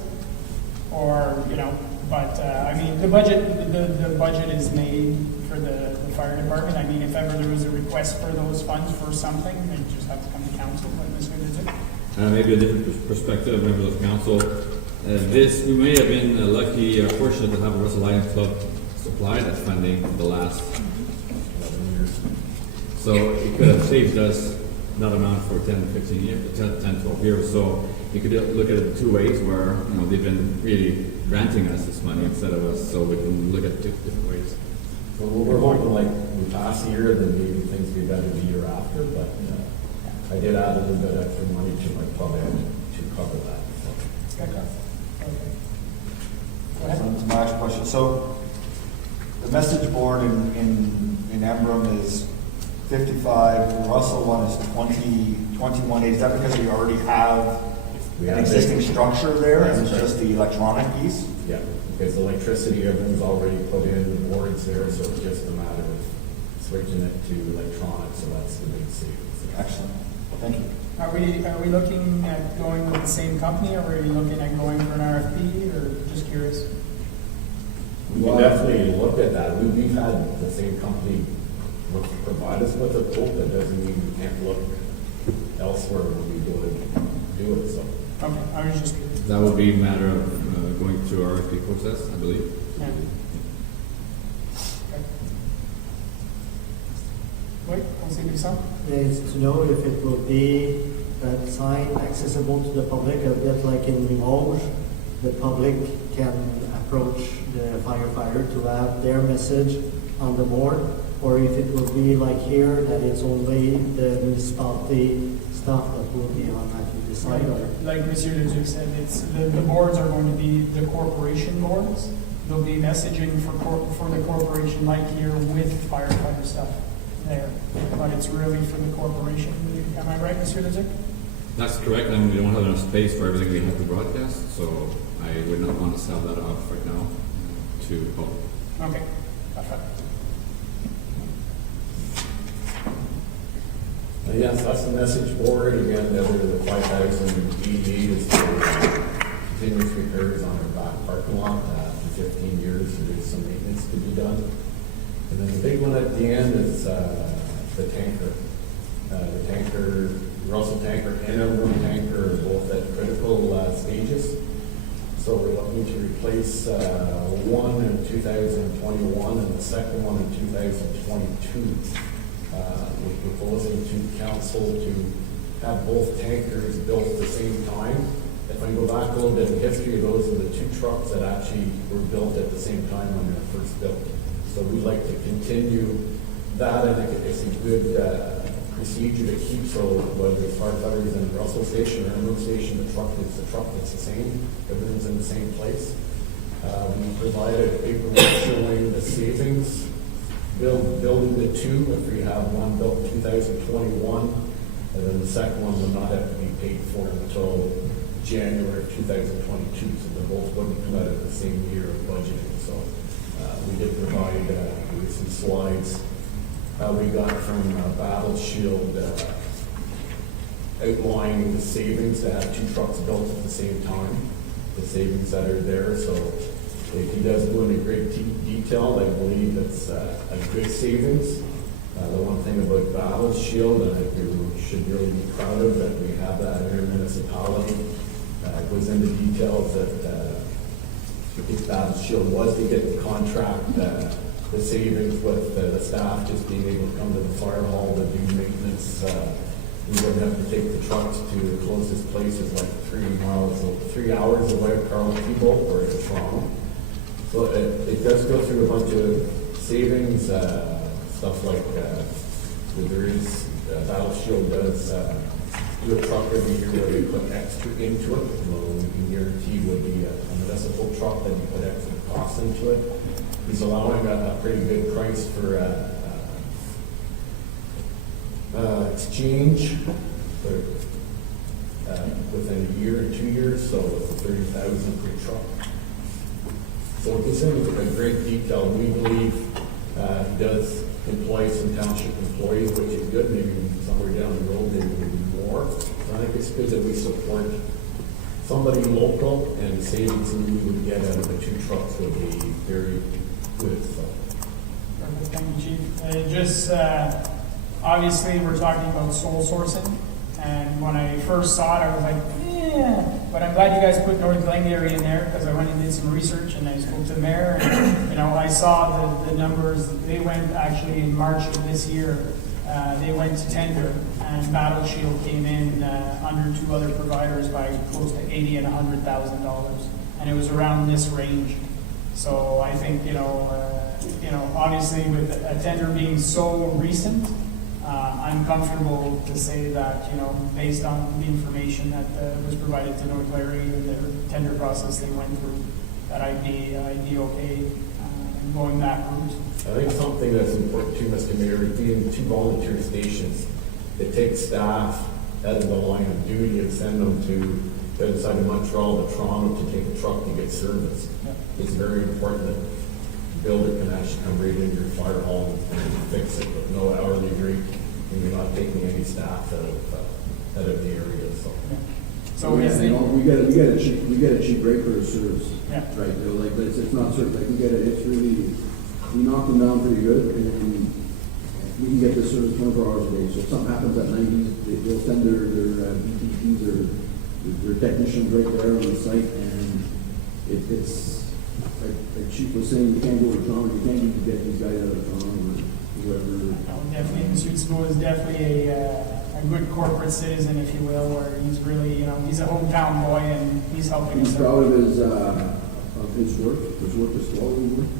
Or, you know, but, I mean, the budget is made for the fire department. I mean, if ever there was a request for those funds for something, they just have to come to council, like this would do. Maybe a different perspective, members of council. We may have been lucky or fortunate to have a Russell Lions Club supply that funding for the last 11 years. So it could have saved us that amount for 10, 15 years, 10, 12 years. So you could look at it two ways where, you know, they've been really granting us this money instead of us, so we can look at it different ways. So we're hoping like we pass a year, then maybe things be better the year after, but I did add a little bit extra money to my budget to cover that. So. Okay. Go ahead. So my last question. So the message board in Emblem is 55, the Russell one is 21. Is that because we already have an existing structure there and it's just the electronic piece? Yeah, because the electricity, everything's already put in, the boards there, so it's just a matter of switching it to electronic, so that's the big savings. Excellent. Thank you. Are we looking at going with the same company, or are you looking at going for an RFP, or just curious? We can definitely look at that. We've had the same company provide us with a quote. That doesn't mean we can't look elsewhere when we go to do it, so. Okay, I was just curious. That would be a matter of going through our RFP process, I believe. Yeah. Okay. Wait, Conseiller Bisson? Is to know if it will be that sign accessible to the public, a bit like in Limoges. The public can approach the firefighter to have their message on the board, or if it will be like here, that it's only the municipality staff that will be automatically decided. Like Monsieur Leduc said, it's, the boards are going to be the corporation boards. There'll be messaging for the corporation like here with firefighter stuff there. But it's really for the corporation. Am I right, Monsieur Leduc? That's correct, and we don't have enough space for everything we have to broadcast, so I would not want to sell that off right now to both. Okay, perfect. Yes, that's the message board. Again, the 5,088 is for continuous repairs on our back parking lot. For 15 years, there's some maintenance to be done. And then the big one at the end is the tanker. The tanker, Russell tanker and Evergreen tanker are both at critical stages. So we're looking to replace one in 2021 and the second one in 2022. We're proposing to council to have both tankers built at the same time. If I go back a little bit in history, those are the two trucks that actually were built at the same time when they were first built. So we'd like to continue that. I think it's a good procedure to keep, so whether it's firefighters in Russell Station or Emerald Station, the truck that's the same. Everything's in the same place. We provided paperwork showing the savings. Building the two, if we have one built in 2021, and then the second one will not have to be paid for until January of 2022, so they're both going to come out of the same year of budgeting. So we did provide some slides we got from Battle Shield outlining the savings to have two trucks built at the same time, the savings that are there. So he does go into great detail. I believe it's a good savings. The one thing about Battle Shield, and I think we should really be proud of that we have that in our municipality, goes into details that if Battle Shield was to get the contract, the savings with the staff just being able to come to the fire hall to do maintenance. We wouldn't have to take the trucks to the closest places like 3 hours away at Carleton or in Toronto. So it does go through a bunch of savings, stuff like there is Battle Shield does do a truck every year where they put extra into it. We can guarantee would be a municipal truck that you put extra costs into it. He's allowing a pretty good price for exchange for, within a year or 2 years, so it's $30,000 per truck. So it gives him a great detail. We believe he does employ some township employees, which is good. Maybe somewhere down the road there will be more. So I think it's good that we support somebody local, and the savings we would get out of the two trucks would be very good. So. Perfect. Thank you, Chief. Just obviously, we're talking about sole sourcing, and when I first saw it, I was like, yeah. But I'm glad you guys put North Glengarry in there because I went and did some research and I spoke to the mayor, and I saw the numbers. They went actually in March of this year. They went to tender, and Battle Shield came in under two other providers by close to $80,000 and $100,000, and it was around this range. So I think obviously with a tender being so recent, I'm comfortable to say that based on the information that was provided to North Larry and the tender process they went through, that I'd be okay going that route. I think something that's important too, Mr. Mayor, is being two volunteer stations. It takes staff out of the line of duty and send them to the other side of Montreal to Toronto to take a truck to get service. Yep. It's very important that the builder can actually come right into your fire hall and fix it with no hourly rate, and you're not taking any staff out of the area. So is we get a cheap rate for the service. Yeah. Right. But it's not certain. Like it's really, we knock them down pretty good, and then we can get this service 24 hours a day. So if something happens at night, they'll send their BTPs or their technicians right there on the site, and it's like Chief was saying, you can't go to Toronto, you can't even get these guys out of Toronto or whoever. Definitely, Mr. Snow is definitely a good corporate citizen, if you will, where he's really, he's a hometown boy and he's helping us. He's proud of his work. His work is quality work.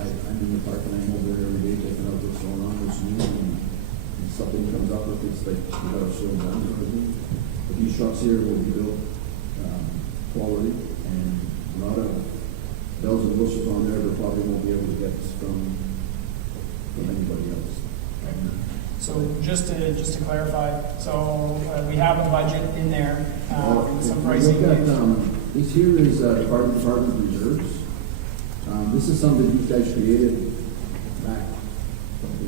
I'm in the park and I'm over there every day going on, what's new, and something comes up, if it's like, we gotta slow down or anything. But these trucks here will be built, quality, and a lot of bells and whistles on there, but probably won't be able to get from anybody else. So just to clarify, so we have a budget in there, some pricing. Look at, this here is department reserves. This is something you guys created back couple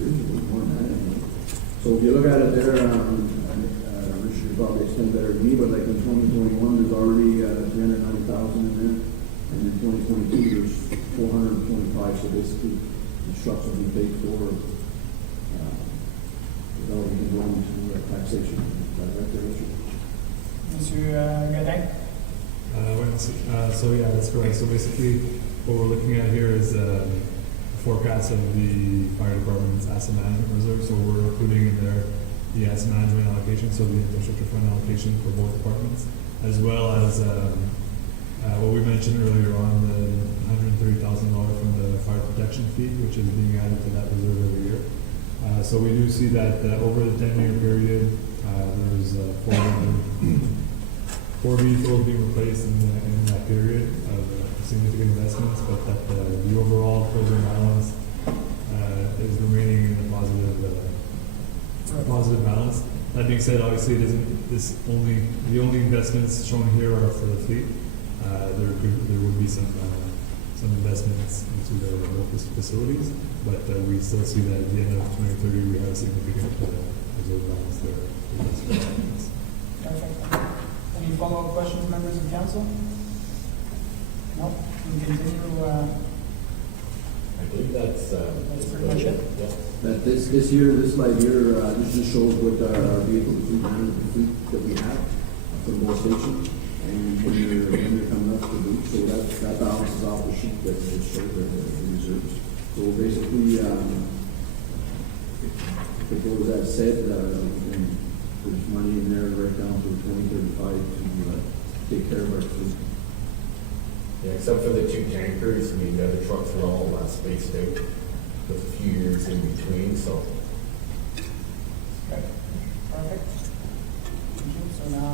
years ago, more than that anyway. So if you look at it there, Richard probably explained better than me, but like in 2021, there's already 390,000 in there, and in 2022, there's 425. So basically, the trucks will be paid for without even going to taxation. Is that right there, Richard? Monsieur Godin? So yeah, that's correct. So basically, what we're looking at here is a forecast of the fire department's asset management reserve. So we're including in there the asset management allocation, so the infrastructure fund allocation for both departments, as well as what we mentioned earlier on, the $130,000 from the fire protection fee, which is being added to that reserve every year. So we do see that over the 10-year period, there's 4 vehicles being replaced in that period of significant investments, but that the overall closing balance is remaining in a positive balance. That being said, obviously, it isn't the only investments shown here are for the fleet. There would be some investments into the local facilities, but we still see that at the end of 2030 we have a significant reserve balance there. Perfect. Any follow-up questions, members of council? No? We continue, I believe that's pretty much it. Yeah. That this slide here, this just shows what our vehicle fleet management fleet that we have for the both station. And when you're coming up to the boot, so that balances off the sheet that it showed the reserves. So basically, if it goes as said, there's money in there right down to 2035 to take care of our fleet. Yeah, except for the 2 tankers, I mean, the other trucks are all spaced out with a few years in between, so. Okay, perfect. Thank you. So now,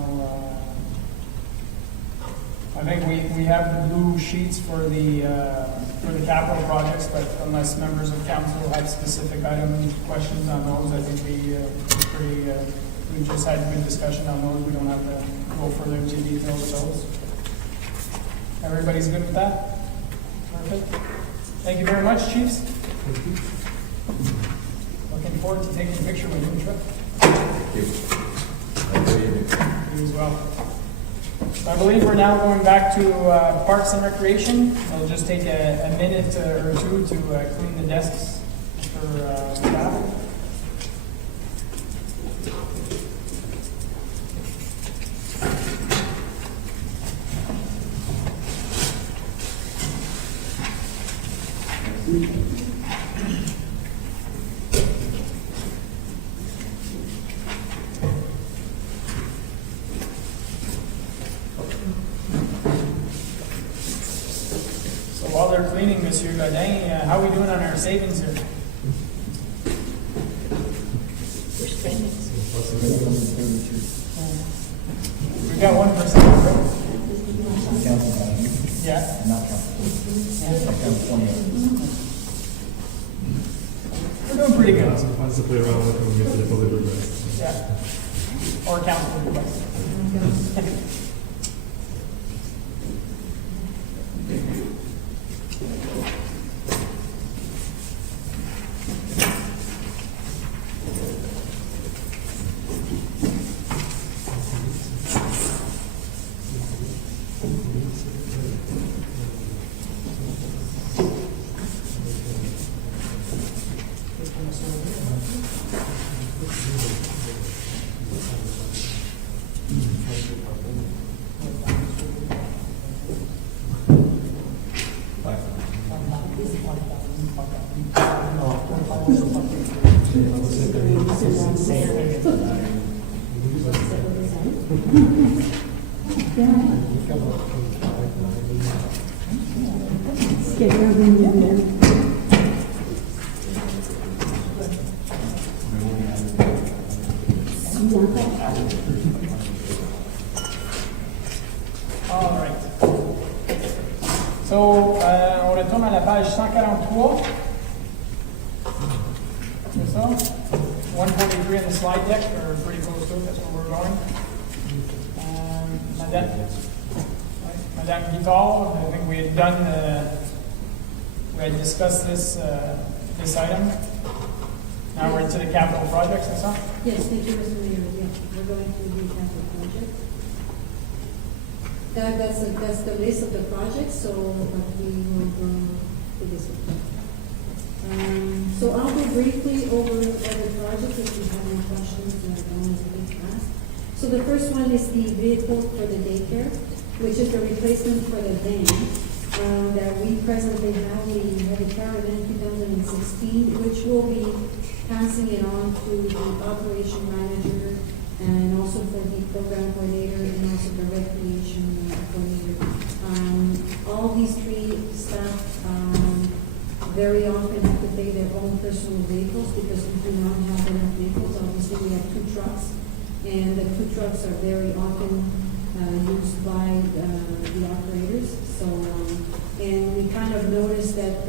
I think we have the blue sheets for the capital projects, but unless members of council have specific items, questions on those, I think we just had a good discussion on those. We don't have to go further into detail with those. Everybody's good with that? Perfect. Thank you very much, chiefs. Looking forward to taking a picture with you, Trip. You as well. So I believe we're now going back to Parks and Recreation. It'll just take a minute or two to clean the desks for staff. So while they're cleaning, Monsieur Godin, how are we doing on our savings here? We're spending. We've got 1%. Yeah. We're doing pretty good. Sometimes to play around with when we get to the public request. Yeah. Or council request. All right. So, on retourne à la page 143. C'est ça? 143 in the slide deck, or pretty close to it, that's where we're going. Madame, right, Madame Guital, I think we had done, we had discussed this, this item. Now we're into the capital projects, that's all? Yes, thank you, Mr. Mayor. Yeah, we're going to the capital project. That's the list of the projects, so we will go to this one. So I'll go briefly over the project if you have any questions that I want to ask. So the first one is the vehicle for the daycare, which is the replacement for the van that we presently have. We had a Caravan 2016, which will be passing it on to the operation manager and also for the program coordinator and also the recreation coordinator. All these three staff very often have to pay their own personal vehicles because we do not have enough vehicles. Obviously, we have 2 trucks, and the 2 trucks are very often used by the operators. So, and we kind of noticed that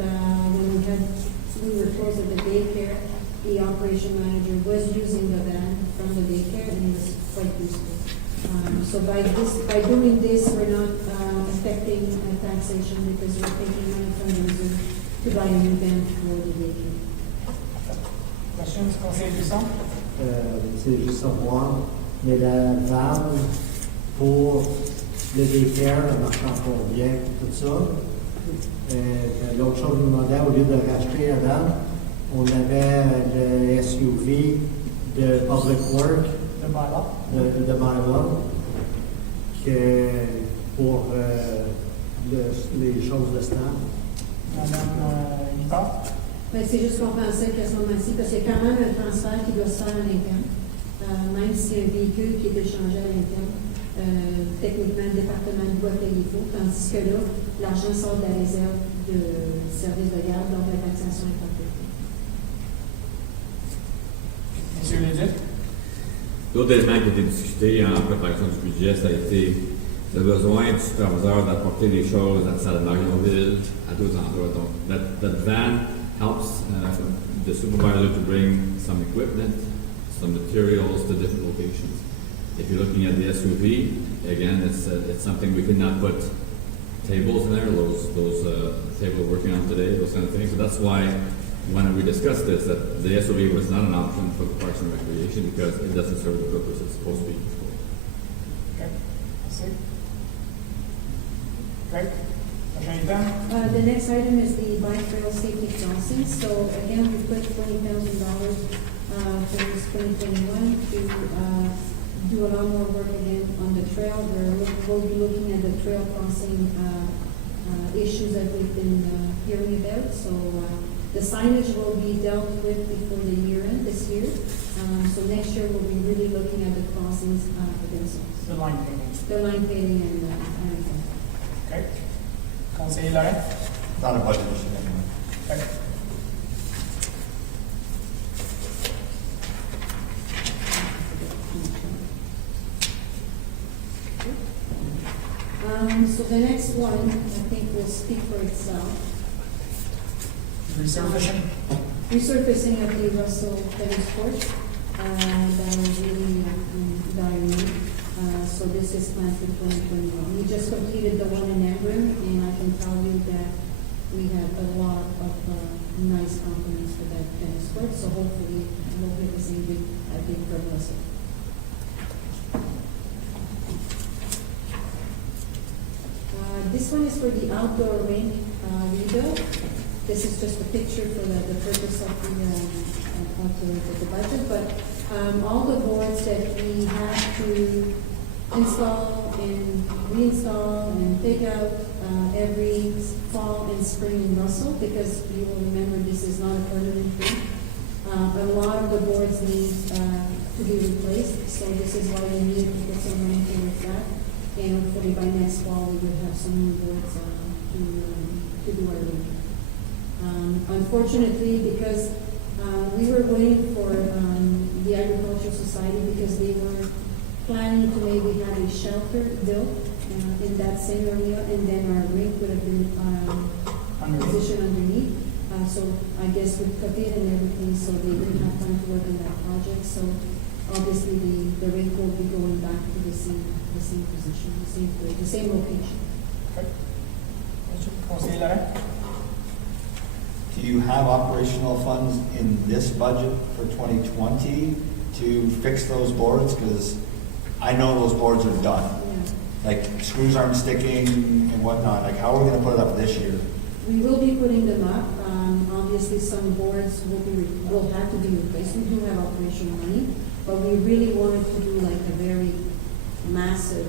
when we were closed at the daycare, the operation manager was using the van from the daycare, and it was quite useful. So by doing this, we're not affecting taxation because we're taking money from the reserve to buy a new van for the daycare. Questions, Conseil Buisson? C'est juste savoir, mais la vanne pour le daycare, elle marche encore bien, tout ça. L'autre chose, je me demandais, au lieu de racheter la vanne, on avait le SUV de Public Work, de bylaw, que pour les choses de staff. Madame Guital? Ben, c'est juste qu'on pensait qu'à ce moment-ci, parce qu'il y a quand même un transfert qui doit se faire à l'interne, même si un véhicule qui est échangé à l'interne, techniquement, le département doit payer il faut, tandis que là, l'argent sort de la réserve de service de garde, donc la taxation est pas faite. Monsieur Léger? L'autre élément qui a été discuté en préparation du budget, ça a été le besoin du superviseur d'apporter des choses à Salle-Marionville, à d'autres endroits. Donc, that van helps the supervisor to bring some equipment, some materials to different locations. If you're looking at the SUV, again, it's something we could not put tables in there, those tables we're working on today, those kind of things. So that's why when we discussed this, that the SUV was not an option for the Parks and Recreation because it doesn't serve the purpose it's supposed to be for. Okay, I see. Okay. The next item is the bike trail safety crossing. So again, we put $20,000 for this 2021 to do a lot more work again on the trail. We'll be looking at the trail crossing issues that we've been hearing about. So the signage will be dealt with before the year end this year. So next year we'll be really looking at the crossings themselves. The line painting. The line painting and everything. Okay. Conseiller Lorrain? Not a budget issue anymore. Okay. So the next one, I think, will speak for itself. Resurfacing? Resurfacing of the Russell tennis court. That was really dire. So this is planned for 2021. We just completed the one in Embrun, and I can tell you that we have a lot of nice compliments for that tennis court. So hopefully we'll get the same big, I think, for Russell. This one is for the outdoor rink rebuild. This is just a picture for the purpose of the budget, but all the boards that we have to install and reinstall and take out every fall and spring in Russell, because you will remember this is not a permanent thing. A lot of the boards need to be replaced, so this is why we need to put some money towards that. And hopefully by next fall we will have some new boards to do our rink. Unfortunately, because we were waiting for the Agricultural Society, because they were planning to maybe have a shelter built in that same area, and then our rink would have been positioned underneath. So I guess with COVID and everything, so they didn't have time to work on that project. So obviously the rink will be going back to the same position, the same place, the same location. Okay. Conseiller Larin? Do you have operational funds in this budget for 2020 to fix those boards? Because I know those boards are done. Yeah. Like screws aren't sticking and whatnot. Like how are we gonna put it up this year? We will be putting them up. Obviously, some boards will have to be replaced. We do have operational money, but we really wanted to do like a very massive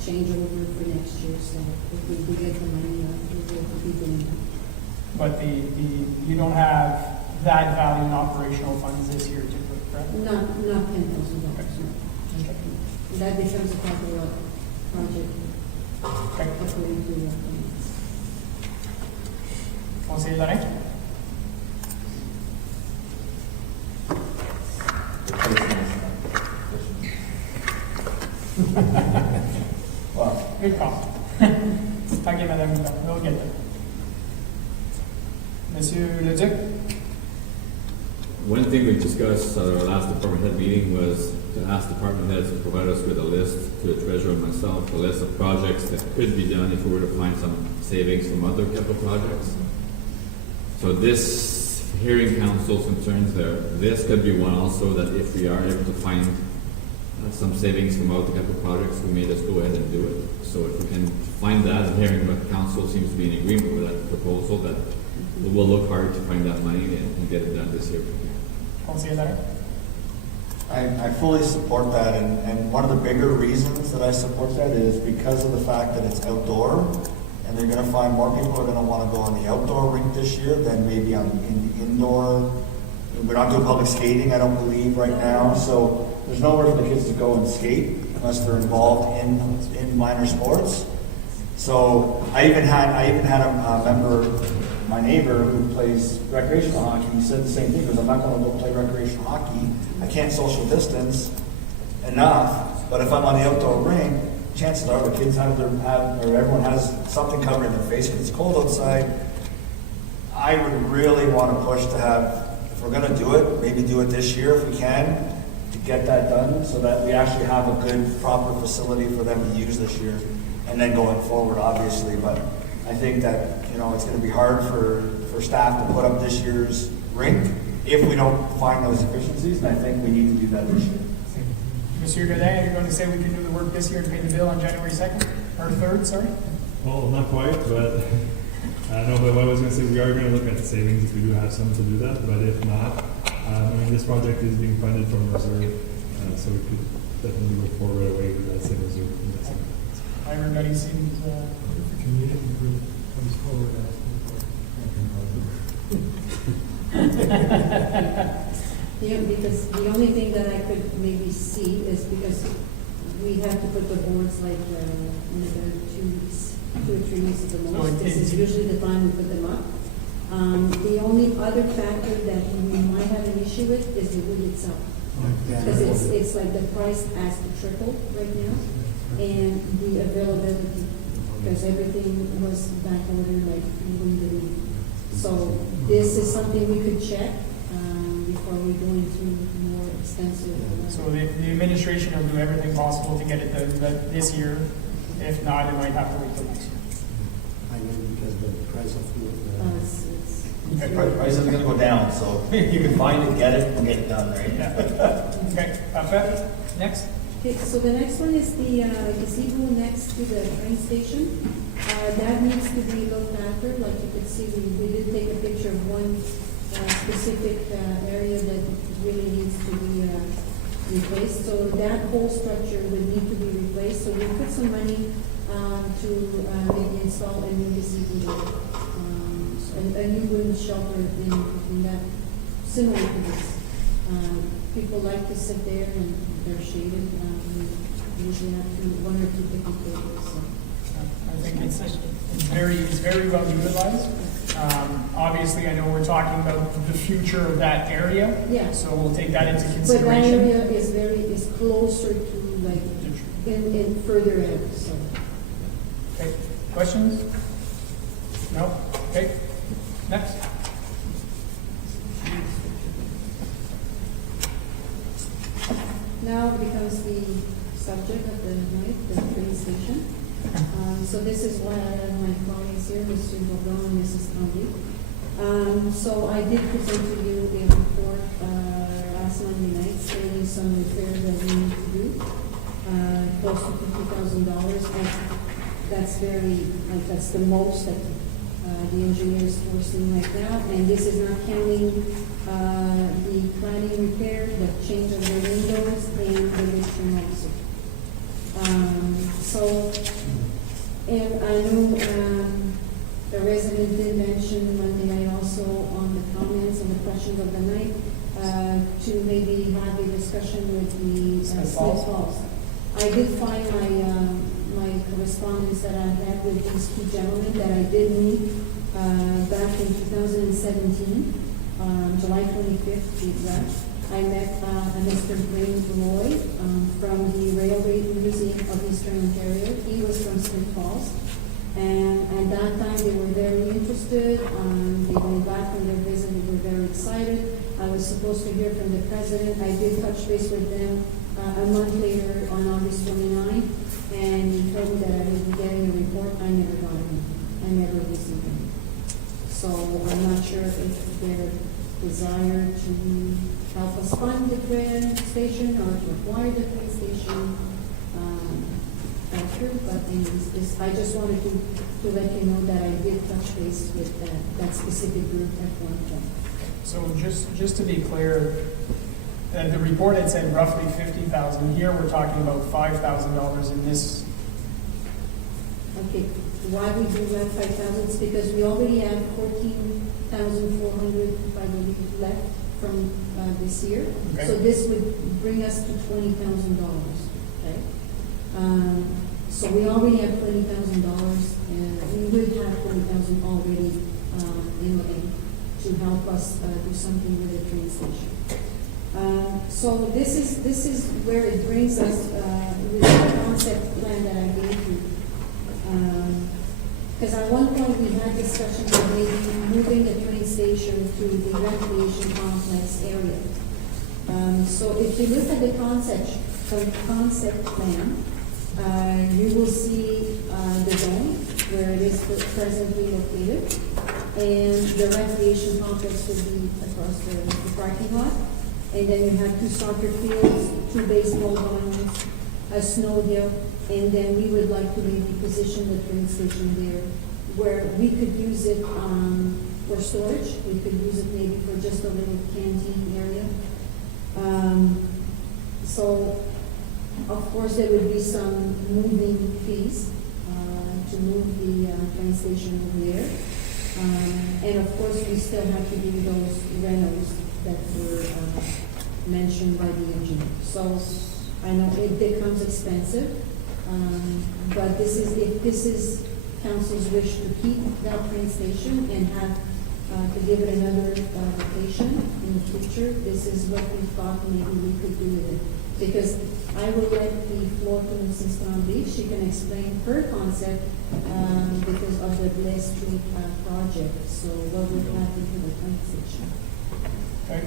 changeover for next year. So if we do get the money, we will be doing that. But you don't have that value in operational funds this year to put, correct? Not $10,000, no. Okay. That becomes a capital project Okay. according to your plans. Conseiller Larin? Well, Good call. Thank you, Madame Houtin. We'll get there. Monsieur Leduc? One thing we discussed at our last department head meeting was to ask department heads to provide us with a list, to the treasurer and myself, a list of projects that could be done if we were to find some savings from other capital projects. So this hearing council's concerns there, this could be one also that if we are able to find some savings from other capital projects, we may just go ahead and do it. So if we can find that, and hearing what council seems to be in agreement with that proposal, that we'll look hard to find that money and get it done this year. Conseiller Larin? I fully support that, and one of the bigger reasons that I support that is because of the fact that it's outdoor, and they're gonna find more people are gonna wanna go on the outdoor rink this year than maybe on in the indoor. We're not doing public skating, I don't believe, right now, so there's nowhere for the kids to go and skate unless they're involved in minor sports. So I even had a member, my neighbor who plays recreational hockey, he said the same thing, because I'm not going to go play recreational hockey. I can't social distance enough, but if I'm on the outdoor ring, chances are the kids or everyone has something covering their face because it's cold outside. I would really want to push to have, if we're going to do it, maybe do it this year if we can, to get that done so that we actually have a good, proper facility for them to use this year. And then going forward, obviously, but I think that, it's going to be hard for staff to put up this year's rink if we don't find those efficiencies, and I think we need to do that this year. Monsieur Godin, you're going to say we can do the work this year and pay the bill on January 2nd, or 3rd, sorry? Well, not quite, but no, but what I was going to say, we are going to look at the savings if we do have some to do that, but if not, this project is being funded from reserve, so we could definitely look forward right away with that same reserve investment. Everybody seems, If the community group comes forward asking for Yeah, because the only thing that I could maybe see is because we have to put the boards like in about 2 weeks, 2 or 3 weeks at the So most. This is usually the time we put them up. The only other factor that we might have an issue with is the wood itself. Because it's like the price has to triple right now, and the availability, because everything was back ordered like we did. So this is something we could check before we go into more extensive. so the administration will do everything possible to get it done this year. If not, it might have to wait till next year. I know because the price of food. Okay. Price isn't going to go down, so you can find it, get it, and get it done, right? Yeah. Okay, parfait. Next. Okay, so the next one is the gazebo next to the train station. That needs to be looked after. Like you could see, we did take a picture of one specific area that really needs to be replaced. So that whole structure would need to be replaced. So we put some money to maybe install a new gazebo there. A new wooden shelter in that, similar to this. People like to sit there and they're shaded. We usually have 1 or 2 picnic tables. So. I think it's very well utilized. Obviously, I know we're talking about the future of that area. Yeah. So we'll take that into But that consideration. area is closer to like, in further areas, so. Okay, questions? No? Okay, next. Now becomes the subject of the night, the train station. So this is why I have my colleagues here, Mr. Bourdon and Mrs. Tandy. So I did present to you a report last Monday night stating some repairs that we need to do, close to $50,000. That's very, like, that's the most that the engineers foreseen right now. And this is not counting the cladding repair, the change of the windows, and the midterm also. And I know the resident did mention Monday night also on the comments and the questions of the night to maybe have a discussion with the Smith Smith Falls. Falls. I did find my correspondence that I had with these two gentlemen that I did meet back in 2017, July 25th, to be exact. I met Mr. Blaine Roy from the Railway Museum of Eastern Ontario. He was from Smith Falls. And at that time, they were very interested. They went back from their visit. They were very excited. I was supposed to hear from the president. I did touch base with them a month later on August 29th. And he told me that I would be getting a report. I never got it. I never received it. So I'm not sure if their desire to help us fund the train station or to acquire the train station factor, but anyways, I just wanted to let you know that I did touch base with that specific group at one point. So just to be clear, the report had said roughly 50,000. Here we're talking about $5,000 in this. Okay, why we do that 5,000? It's because we already have 14,400, I believe, left from this year. Okay. So this would bring us to $20,000, okay? So we already have $20,000, and we would have $20,000 already in to help us do something with the train station. So this is where it brings us with the concept plan that I gave you. Because at one point we had discussion of maybe moving the train station to the recreation complex area. So if you look at the concept plan, you will see the dome where it is presently located, and the recreation complex will be across the parking lot. And then you have 2 soccer fields, 2 baseball diamonds, a snow hill, and then we would like to maybe position the train station there where we could use it for storage. We could use it maybe for just a little canteen area. So, of course, there would be some moving fees to move the train station over there. And of course, we still have to do those renos that were mentioned by the engineer. So I know it becomes expensive, but if this is council's wish to keep that train station and have to give it another location in the future, this is what we thought maybe we could do with it. Because I will let the floor to Mrs. Tandy. She can explain her concept because of the Blaise Street project. So what would happen to the train station? Okay.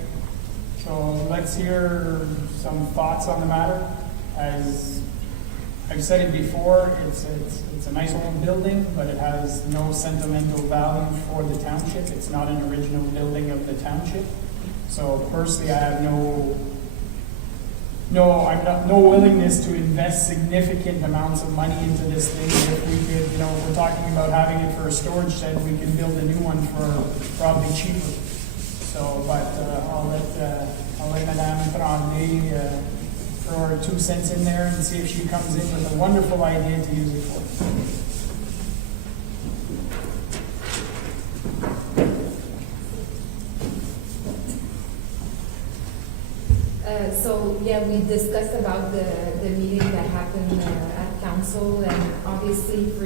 So let's hear some thoughts on the matter. As I've said it before, it's a nice old building, but it has no sentimental value for the township. It's not an original building of the township. So personally, I have no willingness to invest significant amounts of money into this thing. If we could, if we're talking about having it for a storage shed, we could build a new one for probably cheaper. So, but I'll let Madame Tremblay throw her 2 cents in there and see if she comes in with a wonderful idea to use it for. So yeah, we discussed about the meeting that happened at council, and obviously for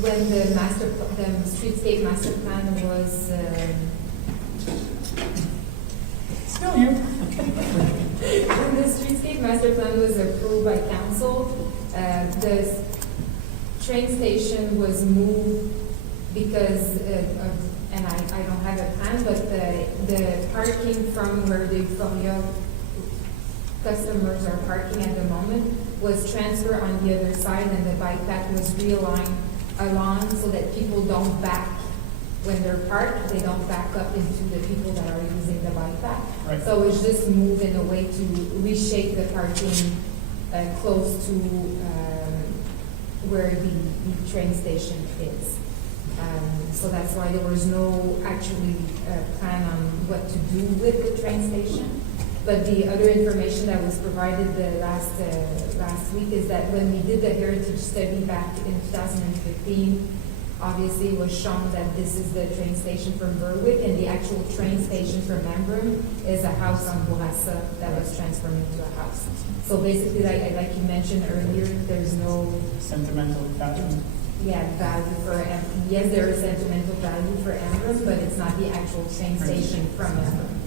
when the streetscape master plan was, Still you. when the streetscape master plan was approved by council, the train station was moved because and I don't have a plan, but the parking from where the Euphoria customers are parking at the moment was transferred on the other side, and the bike path was realigned along so that people don't back when they're parked, they don't back up into the people that are using the bike path. Right. So it's just moved in a way to reshape the parking close to where the train station is. So that's why there was no actually plan on what to do with the train station. But the other information that was provided the last week is that when we did the heritage study back in 2015, obviously it was shown that this is the train station from Berwick, and the actual train station from Embrun is a house on Bourassa that was transformed into a house. So basically, like you mentioned earlier, there's no Sentimental attachment. value for yes, there is sentimental value for Embrun, but it's not the actual train station from Embrun.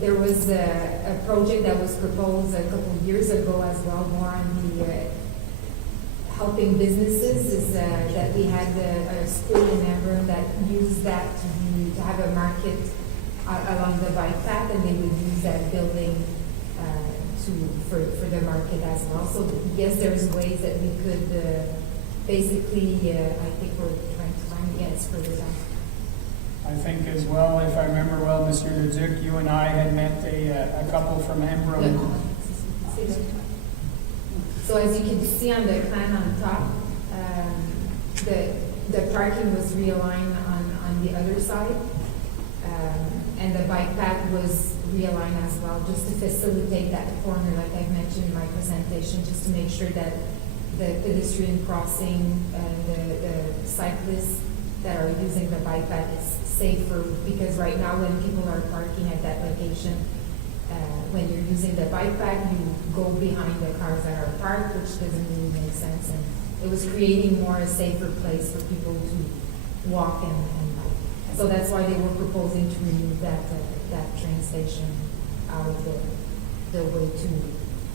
There was a project that was proposed a couple of years ago as well, more on the helping businesses, is that we had a school in Embrun that used that to have a market along the bike path, and they would use that building for the market as well. So yes, there's ways that we could basically, I think we're trying to find, yes, further down. I think as well, if I remember well, Monsieur Leduc, you and I had met a couple from Embrun. So as you can see on the plan on top, the parking was realigned on the other side, and the bike path was realigned as well, just to facilitate that corner, like I mentioned in my presentation, just to make sure that the pedestrian crossing and the cyclists that are using the bike path is safer, because right now when people are parking at that location, when you're using the bike path, you go behind the cars that are parked, which doesn't really make sense, and it was creating more a safer place for people to walk and bike. So that's why they were proposing to remove that train station out of the way to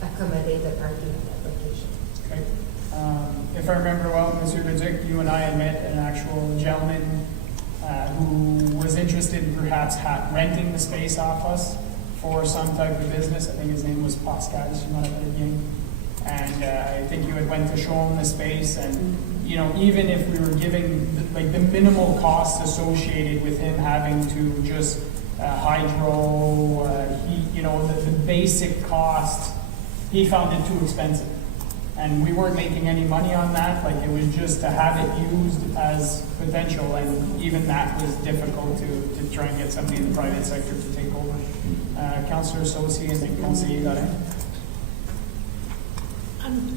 accommodate the parking at that location. Okay. If I remember well, Monsieur Leduc, you and I had met an actual gentleman who was interested in perhaps renting the space off us for some type of business. I think his name was Pascal, si je me rappelle bien. And I think you had went to show him the space, and even if we were giving the minimal costs associated with him having to just hydro, heat, the basic cost, he found it too expensive. And we weren't making any money on that. It was just to have it used as potential, and even that was difficult to try and get somebody in the private sector to take over. Councillor Sosi and then Conseiller Garin.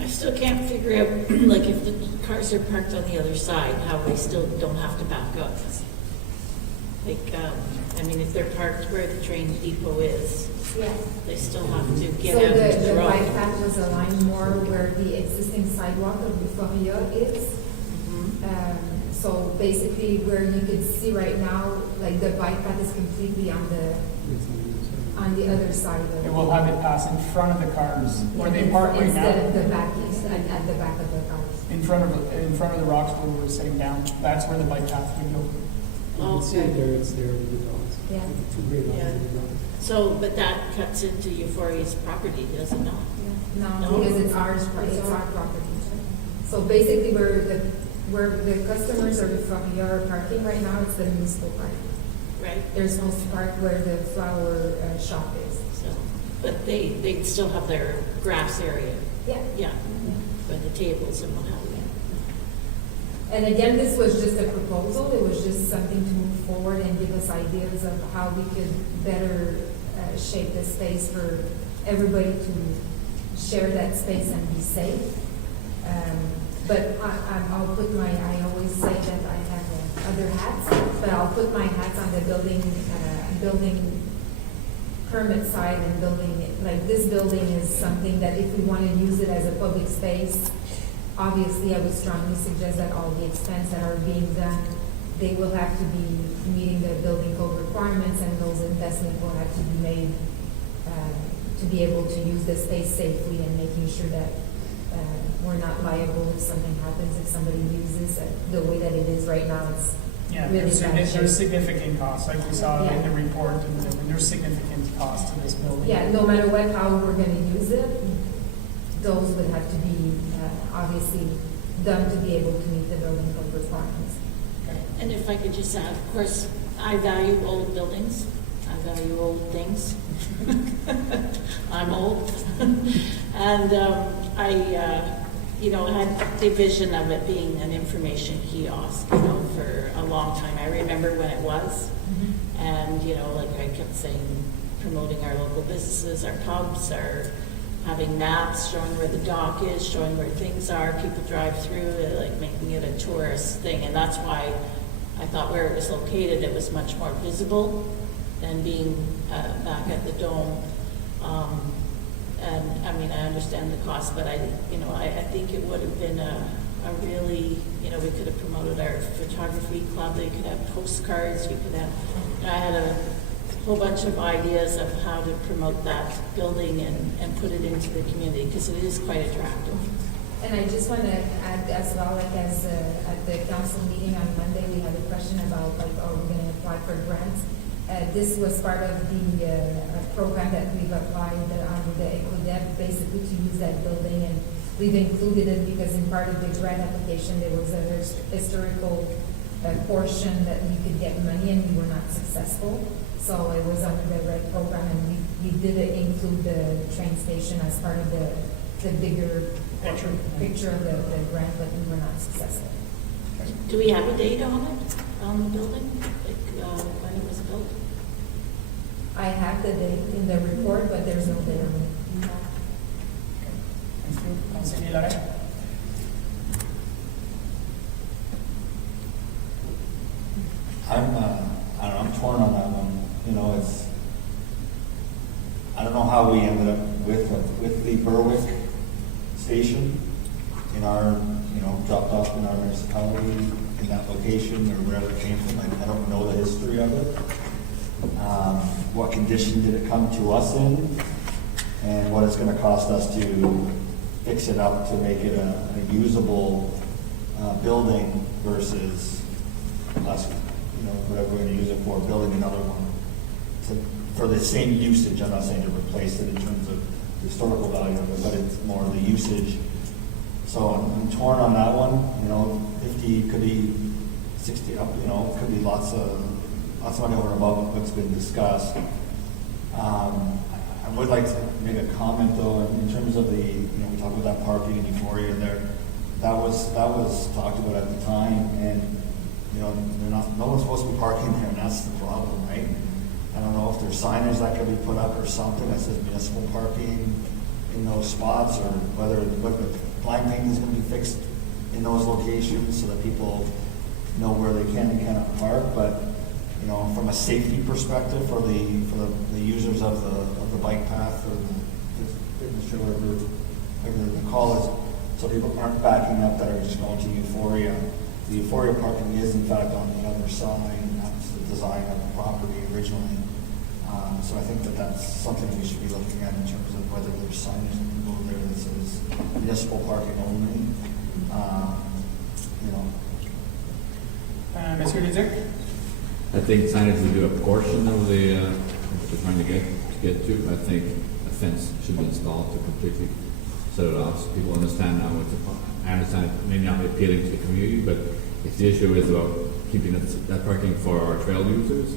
I still can't figure out, if the cars are parked on the other side, how they still don't have to back up. If they're parked where the train depot is, Yeah. they still have to get So out of the the road. bike path was aligned more where the existing sidewalk of Euphoria is. So basically where you can see right now, the bike path is completely on the other side of It will have it pass in front of the cars where they park right instead now. of the back, at the back of the cars. In front of the rocks where we're sitting down. That's where the bike path would go. Oh, It's there with the dogs. Yeah. Two great dogs Yeah. with the dogs. So, but that cuts into Euphoria's property, does it not? No, No? because it's our property. So basically where the customers or the Euphoria are parking right now, it's the municipal park. Right? They're supposed to park where the flower shop is. So, but they still have their grass area, Yeah. yeah, where the tables and what have you. And again, this was just a proposal. It was just something to move forward and give us ideas of how we could better shape the space for everybody to share that space and be safe. But I'll put I always say that I have other hats, but I'll put my hats on the building permit side and building, this building is something that if we want to use it as a public space, obviously, I would strongly suggest that all the expenses that are being done, they will have to be meeting the building code requirements, and those investments will have to be made to be able to use the space safely and making sure that we're not liable if something happens, if somebody uses it the way that it is right now. It's Yeah, really bad there's shape. significant costs, like we saw in Yeah. the report, and there's significant costs to this building. Yeah, no matter what, how we're gonna use it, those would have to be obviously done to be able to meet the building code requirements. And if I could just add, of course, I value old buildings, I value old things. I'm old. And had the vision of it being an information kiosk, for a long time. I remember when it was. And, like I kept saying, promoting our local businesses, our pubs, having maps showing where the dock is, showing where things are. People drive through, like making it a tourist thing. And that's why I thought where it was located, it was much more visible than being back at the Dome. And I mean, I understand the cost, but I think it would have been a really, we could have promoted our photography club. They could have postcards. We could have, I had a whole bunch of ideas of how to promote that building and put it into the community, because it is quite attractive. And I just want to add as well, like as at the council meeting on Monday, we had a question about like, are we going to apply for grants? This was part of the program that we've applied under the EcoDev, basically to use that building, and we've included it because in part of the grant application there was a historical portion that you could get money, and we were not successful. So it was under the RED program, and we did include the train station as part of the bigger picture of the grant, but we were not successful. Do we have a date on it, on the building, like when it was built? I have the date in the report, but there's no date on it. Thank you. Councilor Laret? I'm torn on that one. I don't know how we ended up with the Berwick station in our, dropped off in our municipality in that location or wherever it came from. I don't know the history of it. What condition did it come to us in? And what it's going to cost us to fix it up to make it a usable building versus us, whatever we're going to use it for, building another one. For the same usage, I'm not saying to replace it in terms of the historical value of it, but it's more the usage. So I'm torn on that one. 50 could be 60 up. Could be lots of money over and above what's been discussed. I would like to make a comment though in terms of the we talked about that parking in Euphoria there. That was talked about at the time, and no one's supposed to be parking there, and that's the problem, right? I don't know if there's signage that could be put up or something that says municipal parking in those spots, or whether blind painting is going to be fixed in those locations so that people know where they can and cannot park. But from a safety perspective for the users of the bike path or the fitness trail, whatever the call is, so people aren't backing up that are just going to Euphoria. The Euphoria parking is in fact on the other side, and that's the design of the property originally. So I think that's something we should be looking at in terms of whether there's signage that can go there that says municipal parking only. Mr. Leduc? I think signage would do a portion of the, what we're trying to get to. I think a fence should be installed to completely set it off so people understand now what's I understand it may not be appealing to the community, but if the issue is about keeping that parking for our trail users,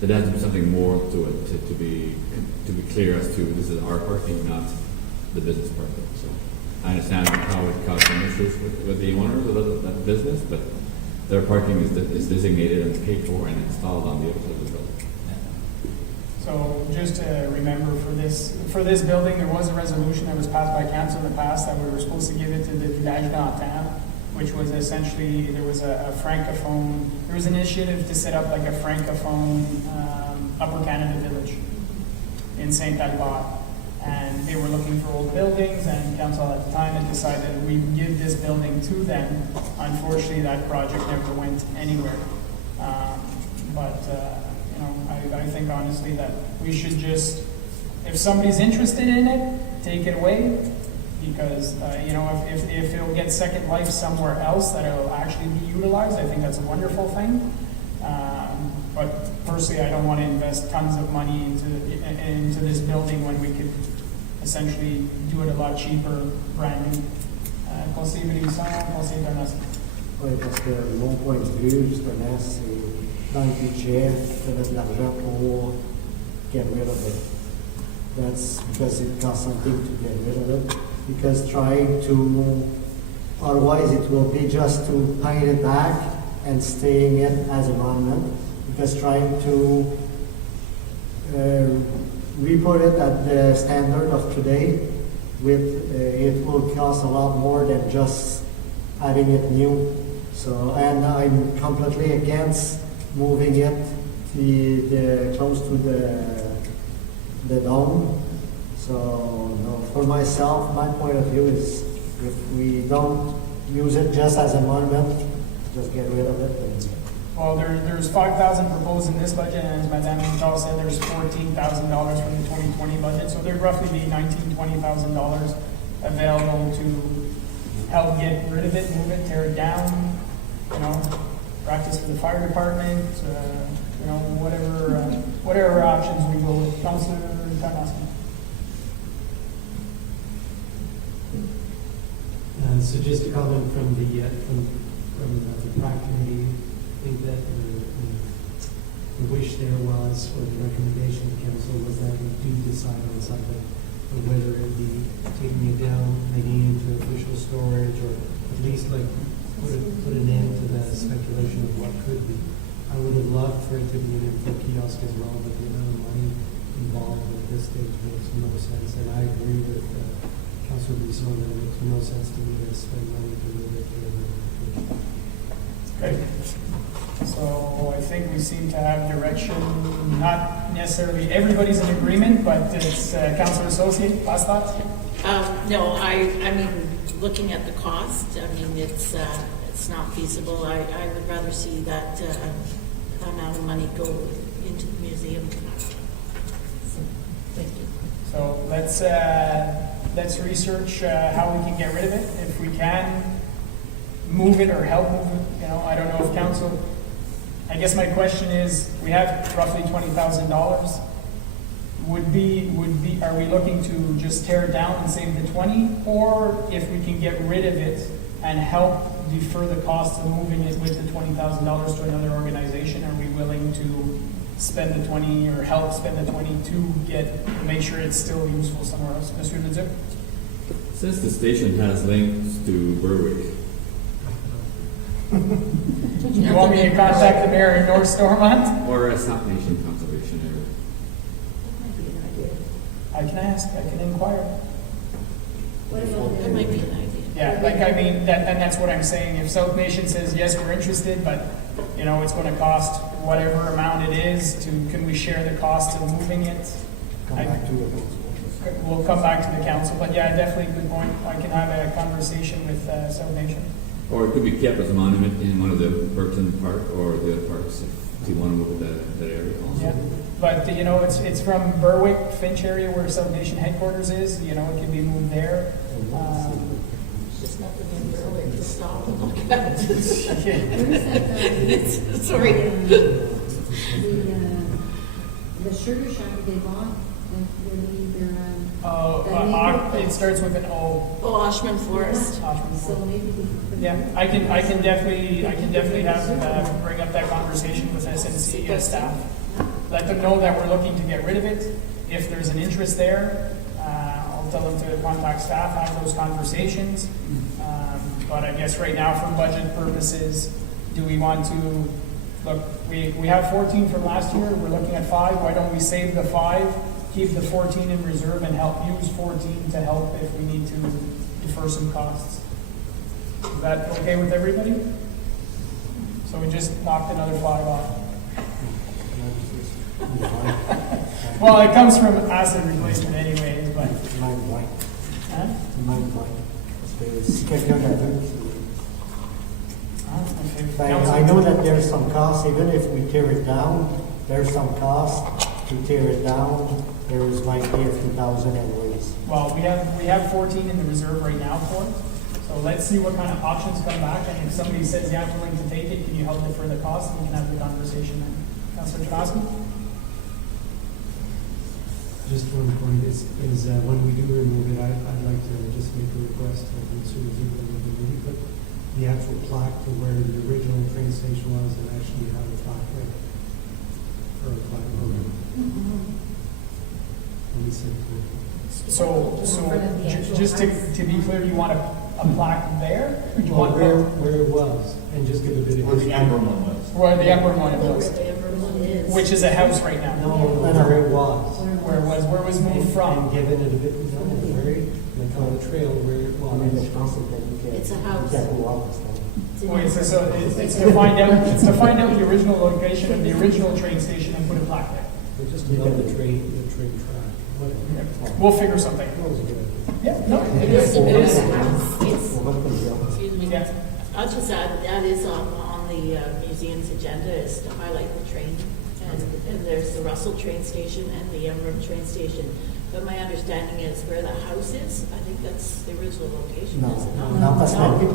there has to be something more to it to be clear as to this is our parking, not the business parking. So I understand how it caused some issues with the owners of that business, but their parking is designated and paid for and installed on the other side of the building. So just to remember, for this building, there was a resolution that was passed by council in the past that we were supposed to give it to the Village d'Antin, which was essentially, there was a francophone, there was an initiative to set up like a francophone Upper Canada village in St. Alban. And they were looking for old buildings, and council at the time had decided we'd give this building to them. Unfortunately, that project never went anywhere. I think honestly that we should just, if somebody's interested in it, take it away. Because, if it'll get second life somewhere else that it'll actually be utilized, I think that's a wonderful thing. But personally, I don't want to invest tons of money into this building when we could essentially do it a lot cheaper, brand new. Conseiller Brisson, conseiller Bernas. Oui, parce que mon point de vue, justement, c'est dans le budget, de mettre de l'argent pour get rid of it. That's because it costs something to get rid of it. Because trying to, otherwise it will be just to paint it back and staying it as a monument. Because trying to re-put it at the standard of today, it will cost a lot more than just having it new. So, and I'm completely against moving it close to the dome. So, no, for myself, my point of view is if we don't use it just as a monument, just get rid of it. Well, there's 5,000 proposed in this budget, and as Madame Vital said, there's $14,000 from the 2020 budget, so there'd roughly be $19,000, $20,000 available to help get rid of it, move it, tear it down, practice for the fire department, whatever options we go with. Councillor Tarnowski. So just a comment from the PRAC committee, I think that the wish there was, or the recommendation of council was that we do decide on something, or whether it be taking it down, making it into official storage, or at least put an end to the speculation of what could be. I would have loved for it to be an info kiosk as well, but the amount of money involved at this stage makes no sense, and I agree with Councilor Brisson that it makes no sense to me to spend money to move it to a Okay. So I think we seem to have direction, not necessarily everybody's in agreement, but it's Councilor Associate, last thoughts? No, I mean, looking at the cost, I mean, it's not feasible. I would rather see that amount of money go into the museum. Thank you. So let's research how we can get rid of it. If we can move it or help move it, I don't know if council, I guess my question is, we have roughly $20,000. Are we looking to just tear it down and save the 20? Or if we can get rid of it and help defer the cost of moving it with the $20,000 to another organization, are we willing to spend the 20 or help spend the 20 to make sure it's still useful somewhere else? Mr. Leduc? Since the station has links to Berwick, You want me to contact the mayor in North Stormont? or a South Nation conservation area. I can inquire. That might be an idea. Yeah, that's what I'm saying. If South Nation says, yes, we're interested, but, it's gonna cost whatever amount it is, can we share the cost of moving it? Come back to the council. We'll come back to the council, but yeah, definitely good point. I can have a conversation with South Nation. Or it could be kept as a monument in one of the Burton Park or the other parks if you want to move that area also. Yeah, but it's from Berwick, Finch area where South Nation headquarters is. It can be moved there. There's nothing in Berwick to stop and look at. Yeah. Sorry. The sugar shack they bought, It starts with an O. Oh, Oshman Forest. so maybe we could. Yeah, I can definitely have bring up that conversation with SNC staff. Let them know that we're looking to get rid of it. If there's an interest there, I'll tell them to contact staff, have those conversations. But I guess right now, for budget purposes, do we want to look? We have 14 from last year. We're looking at 5. Why don't we save the 5, keep the 14 in reserve, and use 14 to help if we need to defer some costs? Is that okay with everybody? So we just knocked another 5 off. Well, it comes from asset replacement anyways, Ouais. Même moins. Hein? Même moins. Parce que si quelqu'un l'a vu, Ah, okay. ben, Councillor- I know that there's some costs, even if we tear it down, there's some cost to tear it down. There is might be a few thousand anyways. Well, we have 14 in the reserve right now for it. So let's see what kind of options come back, and if somebody says, yeah, I'm willing to take it, can you help defer the cost, and we can have the conversation then. Councillor Janoski? Just one point is when we do remove it, I'd like to just make a request of Susan that we maybe put the actual plaque to where the original train station was and actually have a plaque there. Or a plaque program. Let me send it to you. So, just to be clear, you want a plaque there? Or do you want Where it was, and just give a bit of Where the history. emblem was. where the Emperor one Where was, the Everland is. which is a house right now? No, where it was. Where it was moved And from? given it a bit, no, like on the trail where it I mean, was. je pense que c'est It's a house. Yeah, well, It's in- Wait, so it's to find out the original location of the original train station and put a plaque there. But just above the train track. Whatever. We'll figure something. That was a good idea. Yeah, no, it It is, is, it it is is. a house. It's, on va pas le dire. excuse me. Yeah. I'll just add, that is on the museum's agenda, is to highlight the train. And there's the Russell train station and the Emerald train station. But my understanding is where the house is, I think that's the original location, No, is it not? no, parce que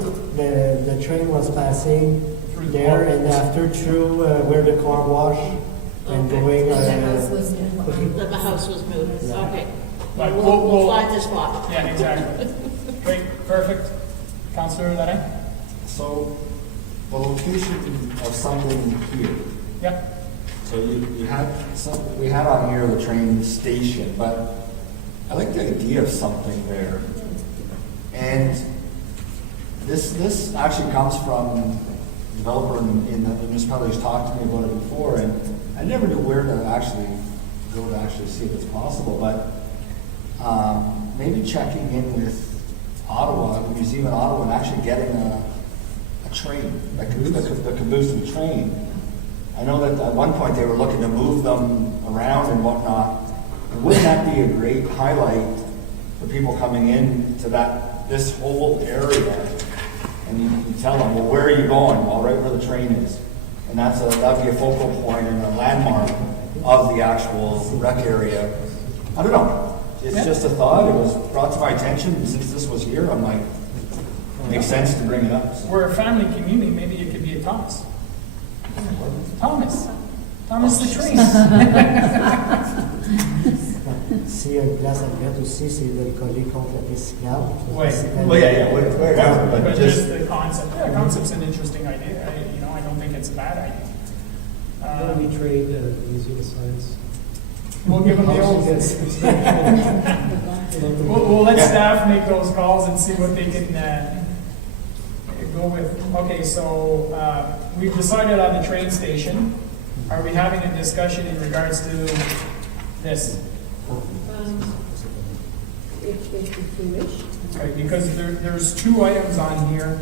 the train was passing Through the there park. and after through where the car wash and Okay. going. The house was moved. The house was moved, okay. But We'll find the spot. Yeah, exactly. Great, perfect. Councillor Larin? So, the location of something here. Yep. So you had some, we had on here the train station, but I like the idea of something there. And this actually comes from a developer in the municipality who's talked to me about it before, and I never knew where to actually go to actually see if it's possible, but maybe checking in with Ottawa, the museum in Ottawa, and actually getting a train, the caboose and train. I know that at one point they were looking to move them around and whatnot. And wouldn't that be a great highlight for people coming in to this whole area? And you tell them, well, where are you going? Well, right where the train is. And that'd be a focal point and a landmark of the actual rec area. I don't know. It's just a thought. It was brought to my attention since this was here. I'm like, it makes sense to bring it up. So. We're a family community, maybe it could be a Thomas. Thomas the train. S'il y a une place à mettre aussi, c'est de le coller contre la piste cyclable. Ouais. Well, yeah, whatever, but But just just the concept, yeah, concept's an interesting idea, I don't think it's a bad idea. Let me trade Museum of Science. We'll give them the old, we'll let staff make those calls and see what they can, go with. Okay, so, we've decided on the train station. Are we having a discussion in regards to this? If you wish. Right, because there's two items on here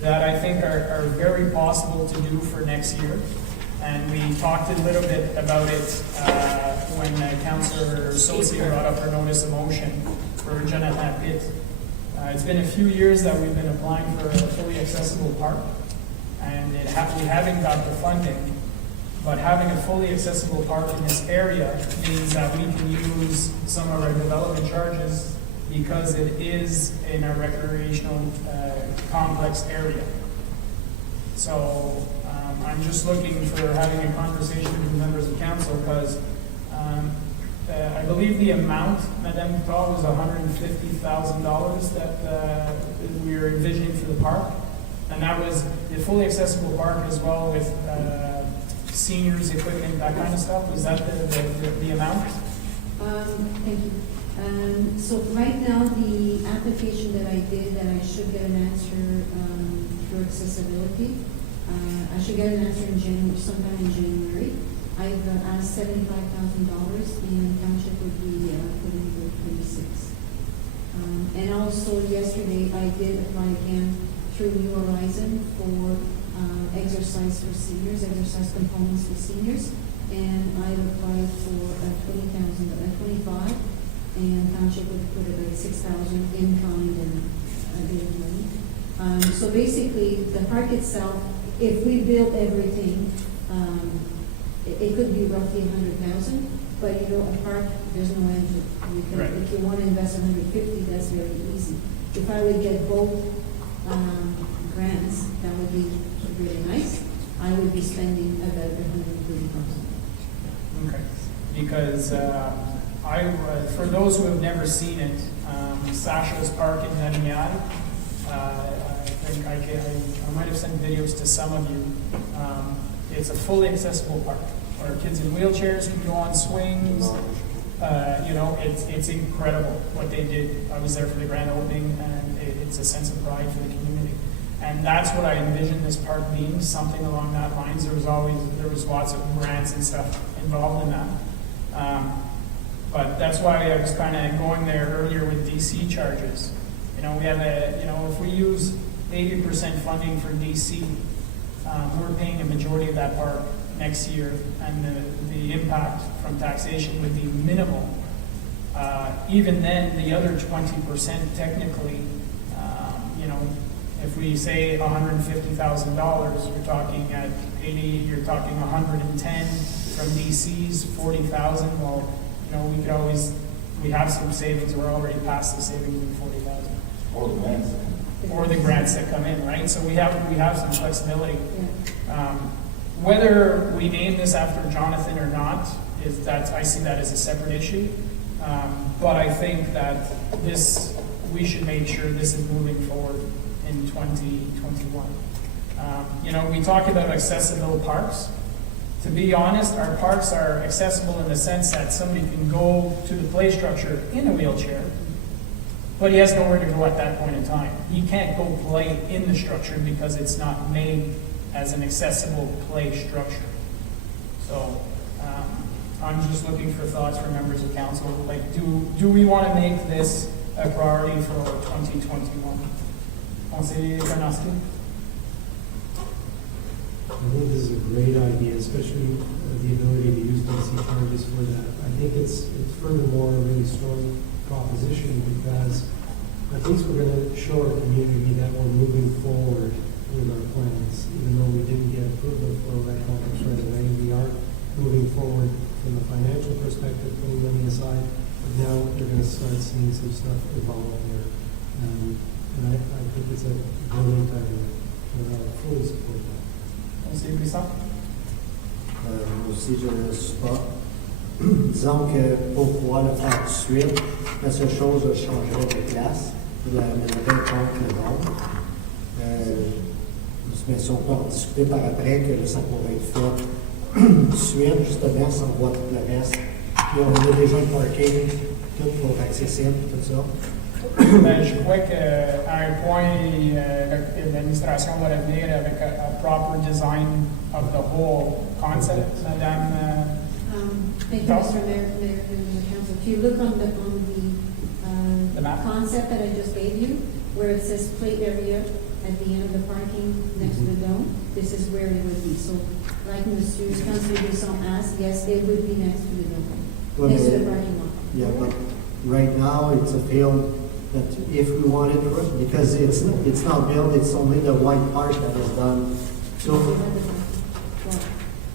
that I think are very possible to do for next year. And we talked a little bit about it when Councillor Sosi brought up her notice of motion for Jonathan Pitt. It's been a few years that we've been applying for a fully accessible park, and we haven't got the funding. But having a fully accessible park in this area means that we can use some of our development charges because it is in a recreational complex area. So I'm just looking for having a conversation with the members of council because I believe the amount, Madame Duval, was $150,000 that we were envisioning for the park. And that was the fully accessible park as well with seniors equipment, that kind of stuff. Was that the amount? Thank you. So right now, the application that I did, that I should get an answer for accessibility, I should get an answer in January, sometime in January. I've asked $75,000, and township would be putting the 26. And also yesterday, I did apply again through New Horizon for exercise for seniors, exercise components for seniors, and I applied for 25 and township would put it at 6,000 in kind and a bit of money. So basically, the park itself, if we build everything, it could be roughly 100,000, but you know, a park, there's no end to it. You can, Right. if you want to invest 150, that's very easy. If I would get both grants, that would be really nice. I would be spending about 130,000. Okay. Because for those who have never seen it, Sasha's Park in Naniad, I think I might have sent videos to some of you. It's a fully accessible park where kids in wheelchairs can go on swings. You know, it's incredible what they did. I was there for the grand opening, and it's a sense of pride for the community. And that's what I envisioned this park being, something along that lines. There was lots of grants and stuff involved in that. But that's why I was kind of going there earlier with DC charges. You know, we have if we use 80% funding for DC, we're paying a majority of that park next year, and the impact from taxation would be minimal. Even then, the other 20% technically, if we say $150,000, you're talking at 80, you're talking 110 from DC's 40,000. Well, we have some savings. We're already past the savings of 40,000. Or the grants. Or the grants that come in, right? So we have some flexibility. Yeah. Whether we name this after Jonathan or not, I see that as a separate issue. But I think that we should make sure this is moving forward in 2021. We talk about accessible parks. To be honest, our parks are accessible in the sense that somebody can go to the play structure in a wheelchair, but he has nowhere to go at that point in time. He can't go play in the structure because it's not made as an accessible play structure. So I'm just looking for thoughts from members of council. Like, do we want to make this a priority for 2021? Conseiller Bernowski? I think this is a great idea, especially the ability to use DC charges for that. I think it's furthermore a really strong proposition because at least we're going to show our community that we're moving forward with our plans. Even though we didn't get approval for that complex right away, we are moving forward from a financial perspective, putting money aside. But now we're going to start seeing some stuff evolve here. And I think it's a brilliant idea. And I fully support that. Conseiller Buisson? Moi aussi, je ne suis pas. Disons que pour pouvoir le faire tout de suite, la seule chose, je changerais de place. Je la mettrais contre le nombre. Mais si on peut en discuter par après, que là, ça pourrait être fait tout de suite, justement, sans voir tout le reste. Puis on a déjà le parking, tout pour accessible, tout ça. Ben, je crois qu'à un point, l'administration va revenir avec a proper design of the whole concept, Madame. Thank you, Mr. Mayor, Council. If you look on The map. concept that I just gave you, where it says play area at the end of the parking next to the dome, this is where it would be. So, like Mr. Councilor Buisson asked, yes, it would be next to the dome, Well, next to the parking lot. Yeah, but right now, it's a field that if we wanted to, because it's not built, it's only the white part that is done. So,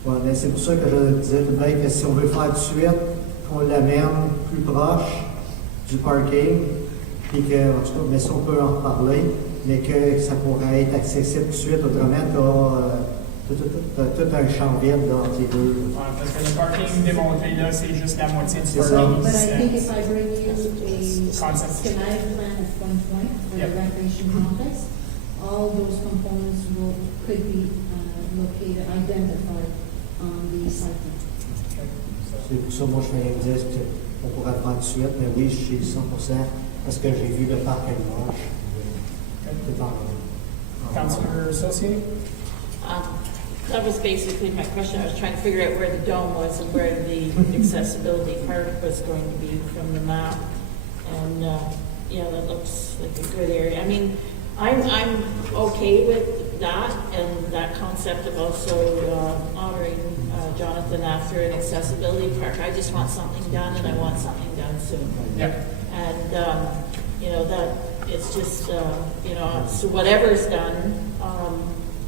ouais, mais c'est pour ça que je disais peut-être que si on veut faire tout de suite, qu'on l'amène plus proche du parking, puis que, en tout cas, mais ça on peut en reparler, mais que ça pourrait être accessible tout de suite, autrement, tu as tout un champ vide dans tes deux. Parce que le parking démontré là, c'est juste la moitié du C'est ça. parking. But I think if I bring you a Concept. schematic plan at one point for Yep. the recreation complex, all those components could be located, identified on the site plan. C'est pour ça, moi, je fais un dire qu'on pourrait le faire tout de suite, mais oui, je suis 100%, parce que j'ai vu le parc à l'image. C'est en- Councilor Associate? That was basically my question. I was trying to figure out where the dome was and where the accessibility part was going to be from the map. And, that looks like a good area. I mean, I'm okay with that and that concept of also honoring Jonathan than after an accessibility park. I just want something done, and I want something done soon. Yeah. And, you know, that, it's just, you know, so whatever's done,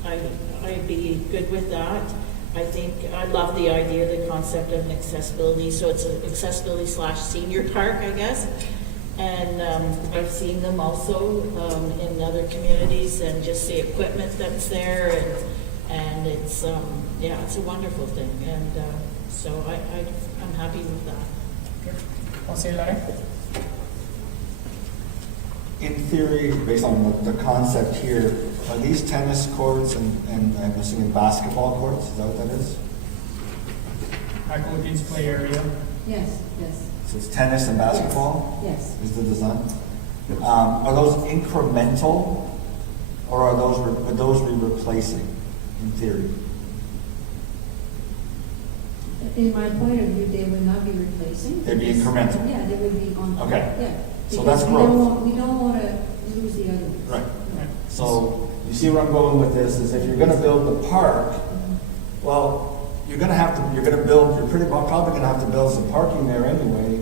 I'd be good with that. I think, I love the idea, the concept of an accessibility, so it's an accessibility / senior park, I guess. And I've seen them also in other communities, and just the equipment that's there, and it's, yeah, it's a wonderful thing, and so I'm happy with that. Councillor Larry? In theory, based on the concept here, are these tennis courts and I'm assuming basketball courts? Is that what that is? Aqua Kids play area. Yes, yes, So it's tennis and basketball yes. is the design? Are those incremental, or are those would those be replacing in theory? In my point of view, they would not be replacing. They'd be Yes. incremental. Yeah, they would be on top. Okay. Yeah. So Because that's we don't growth. want- We don't want to lose the other ones. Right. Right. So you see where I'm going with this is if you're going to build the park, well, you're probably going to have to build some parking there anyway.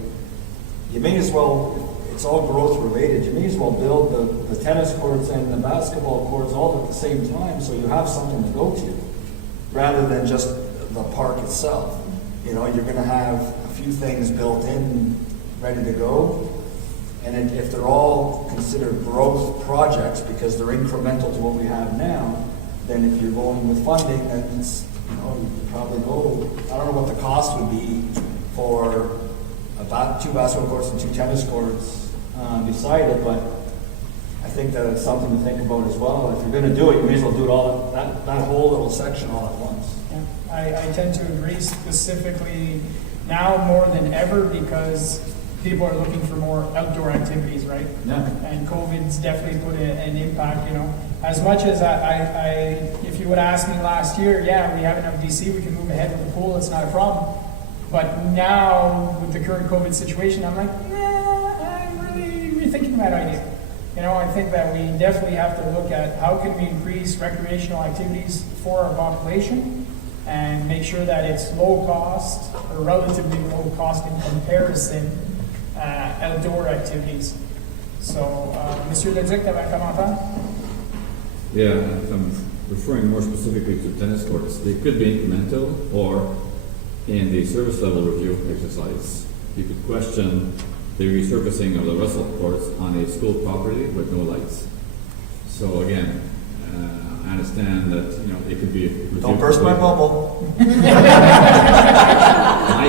You may as well, it's all growth related, you may as well build the tennis courts and the basketball courts all at the same time so you have something to go to, rather than just the park itself. You know, you're going to have a few things built in, ready to go. And if they're all considered growth projects because they're incremental to what we have now, then if you're going with funding, then it's, you know, you could probably go, I don't know what the cost would be for about 2 basketball courts and 2 tennis courts beside it, but I think that it's something to think about as well. If you're going to do it, you may as well do it all, that whole little section all at once. Yeah. I tend to agree, specifically now more than ever, because people are looking for more outdoor activities, right? Yeah. And COVID's definitely put an impact, you know. As much as I if you would ask me last year, yeah, we have enough DC, we can move ahead with the pool, it's not a problem. But now, with the current COVID situation, I'm like, I'm really rethinking that idea. You know, I think that we definitely have to look at how can we increase recreational activities for our population and make sure that it's low cost, or relatively low cost in comparison, outdoor activities. So, Monsieur Leduc, t'avais un commentaire? Yeah, if I'm referring more specifically to tennis courts, they could be incremental, or in the service level review exercise, you could question the resurfacing of the Russell courts on a school property with no lights. So again, I understand that, you know, it could be reviewed. Don't burst my bubble. My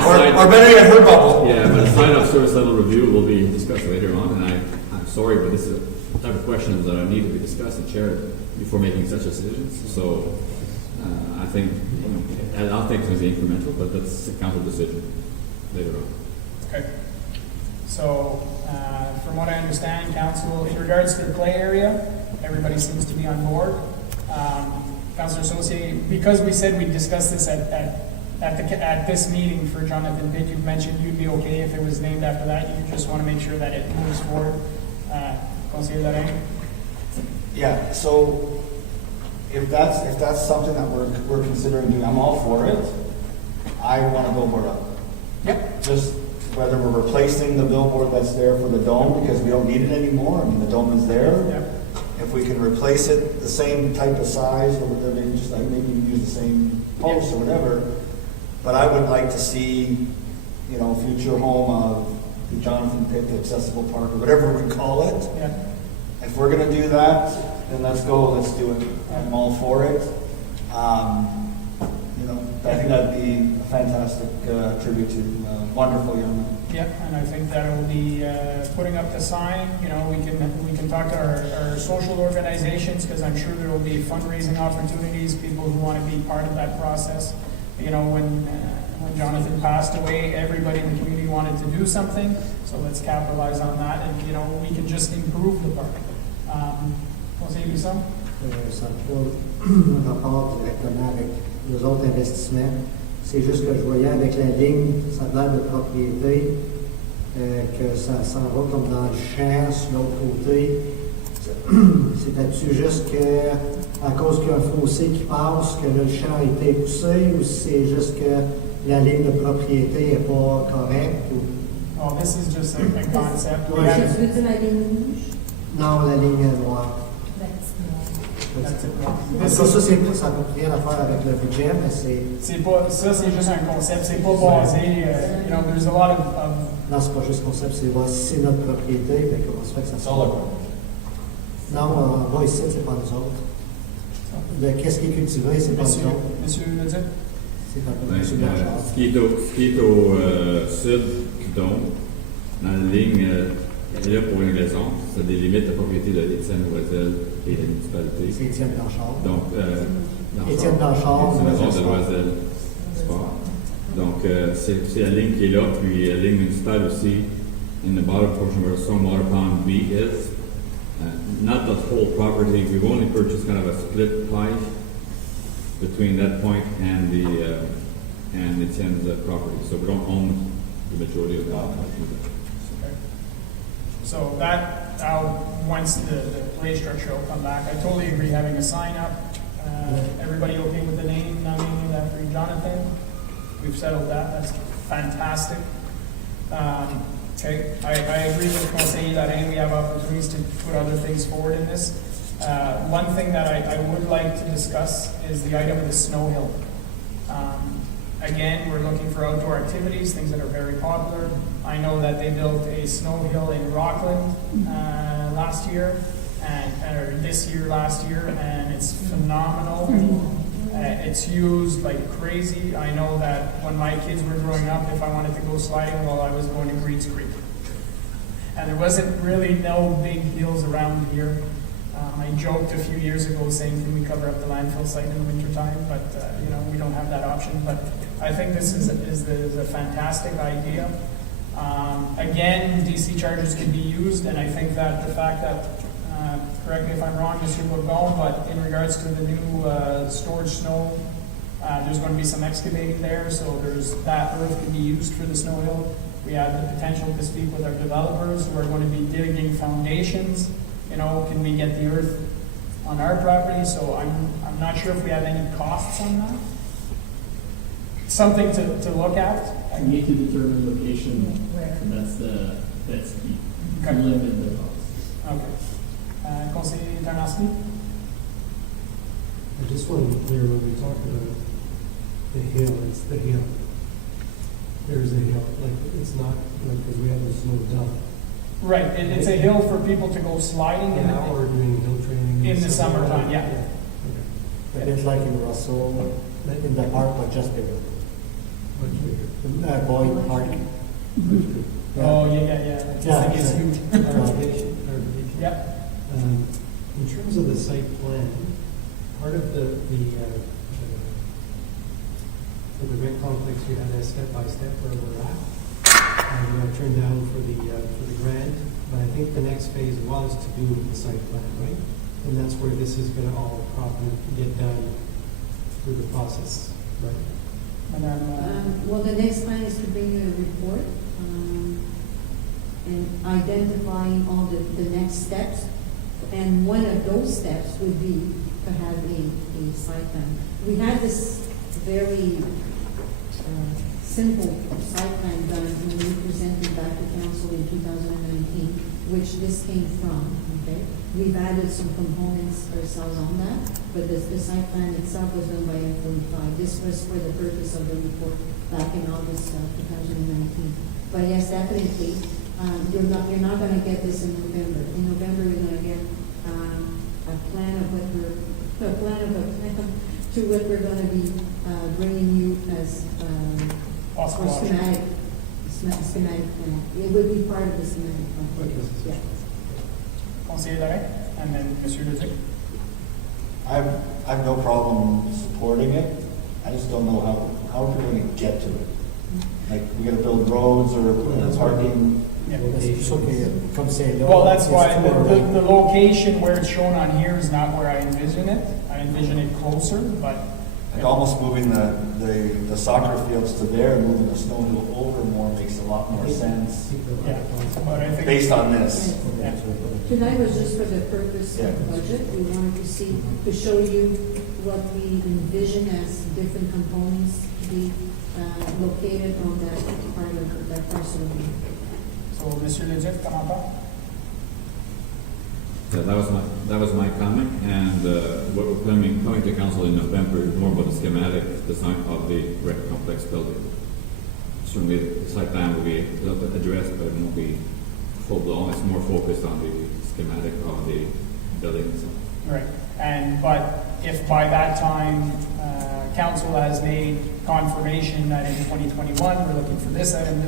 side- Or better yet, her bubble. Yeah, but a side of service level review will be discussed later on, and I'm sorry, but this is the type of questions that need to be discussed and shared before making such decisions. So I think, you know, I don't think it's going to be incremental, but that's a council decision later on. Okay. So, from what I understand, council, in regards to the play area, everybody seems to be on board. Councilor Saucier, because we said we'd discuss this at this meeting for Jonathan Pitt, you mentioned you'd be okay if it was named after that. You just want to make sure that it moves forward. Councilor Lorraine? Yeah, so if that's something that we're considering doing, I'm all for it. I want a billboard up. Yep. Just whether we're replacing the billboard that's there for the dome because we don't need it anymore. I mean, the dome is there. Yep. If we can replace it the same type of size, or maybe just maybe use the same post or whatever. But I would like to see, you know, future home of the Jonathan Pitt Accessible Park or whatever we call it. Yeah. If we're going to do that, then let's go. Let's do it. I'm all for it. You know, I think that'd be a fantastic tribute to wonderful young men. Yeah, and I think that will be putting up the sign. You know, we can talk to our social organizations, because I'm sure there will be fundraising opportunities, people who want to be part of that process. You know, when Jonathan passed away, everybody in the community wanted to do something, so let's capitalize on that, and you know, we can just improve the park. Conseiller Bisson? Ça n'a pas rapport directement avec les autres investissements. C'est juste que je voyais avec la ligne, ça a l'air de propriété, que ça s'en va comme dans le champ sur l'autre côté. C'est-tu juste que à cause qu'il y a un fossé qui passe, que le champ a été poussé, ou c'est juste que la ligne de propriété n'est pas correcte ou... Well, this is just a concept. We Ouais, have- Tu veux dire la ligne rouge? Non, la ligne noire. That's it. Parce que ça n'a rien à faire avec le budget, mais c'est... Ça, c'est juste un concept, c'est pas basé, you know, there's a lot of Non, c'est pas juste concept, c'est voir si c'est notre propriété, ben comment ça fait que ça se Non, on va ici, c'est pas nous autres. Qu'est-ce qui est cultivé, c'est pas nous Monsieur, autres. Monsieur Leduc. C'est pas Ben, Monsieur Blanchard. ce qui est au sud du dôme, dans la ligne, elle est là pour une raison, ça délimite la propriété de Étienne Loisel et la municipalité. C'est Étienne Blanchard. Donc, Étienne Blanchard, c'est la maison de Loisel. Loisel Sport. Donc, c'est la ligne qui est là, puis la ligne municipale aussi, in the bottom portion where stormwater pond B is. Not the whole property, we've only purchased kind of a split pie between that point and the, and Etienne's property, so we don't own the majority of that. Okay. So that, once the play structure will come back, I totally agree having a sign up. Everybody okay with the name, not naming it after Jonathan? We've settled that, that's fantastic. Okay, I agree with Conseil that we have opportunities to put other things forward in this. One thing that I would like to discuss is the item of the snow hill. Again, we're looking for outdoor activities, things that are very popular. I know that they built a snow hill in Rockland last year, or this year, last year, and it's phenomenal. It's used like crazy. I know that when my kids were growing up, if I wanted to go sliding, well, I was going to Greets Creek. And there wasn't really no big hills around here. I joked a few years ago saying, can we cover up the landfill site in the wintertime? But, you know, we don't have that option. But I think this is a fantastic idea. Again, DC chargers can be used, and I think that the fact that, correct me if I'm wrong, Mr. Bourgon, but in regards to the new storage snow, there's going to be some excavating there, so that earth can be used for the snow hill. We have the potential to speak with our developers who are going to be digging foundations. You know, can we get the earth on our property? So I'm not sure if we have any costs on that. Something to look at. We need to determine location, and that's key. Okay. Limit the cost. Okay. Conseiller Tarnowski? I just want to be clear when we talk about the hill, it's the hill. There's a hill, like, it's not, like, because we have the snow dump. Right, it's a hill for people to go sliding in. Now we're doing hill training. In the summertime, yeah. Okay. A bit like in Russell, in the park, but just bigger. Much bigger. Boyd Park. Oh, yeah. This thing is huge. Clarification. Yep. In terms of the site plan, part of for the rent complex, you had a step-by-step where we're at. And we got turned down for the grant, but I think the next phase was to do the site plan, right? And that's where this is gonna all properly get done through the process, right? And then, Well, the next plan is to bring you a report, and identifying all the next steps. And one of those steps would be to have a site plan. We had this very simple site plan done when we presented back to council in 2019, which this came from, okay? We've added some components ourselves on that, but the site plan itself was done by F45. This was for the purpose of the report back in August 2019. But yes, definitely, you're not going to get this in November. In November, you're going to get a plan of what we're going to be bringing you as Possible for schematic plan. It would be part of the schematic plan. Yeah. Conseiller Larrey, and then Monsieur Leduc. I have no problem supporting it. I just don't know how we're going to get to it. Like, we got to build roads or parking. C'est sûr que, comme c'est là. Well, that's why it's more like- the location where it's shown on here is not where I envision it. I envision it closer, but Like almost moving the soccer fields to there and moving the snow hill over more makes a lot more sense yeah. But I think based on this. yeah. Tonight was just for the purpose of the budget. We wanted to show you what we envision as different components to be located on that part of that parcel. So, Monsieur Leduc, comment? Yeah, that was my comment, and what we're coming to council in November is more about the schematic design of the rec complex building. Certainly, the site plan will be a little bit addressed, but it won't be full blown. It's more focused on the schematic of the building itself. Right, but if by that time, council has made confirmation that in 2021, we're looking for this item,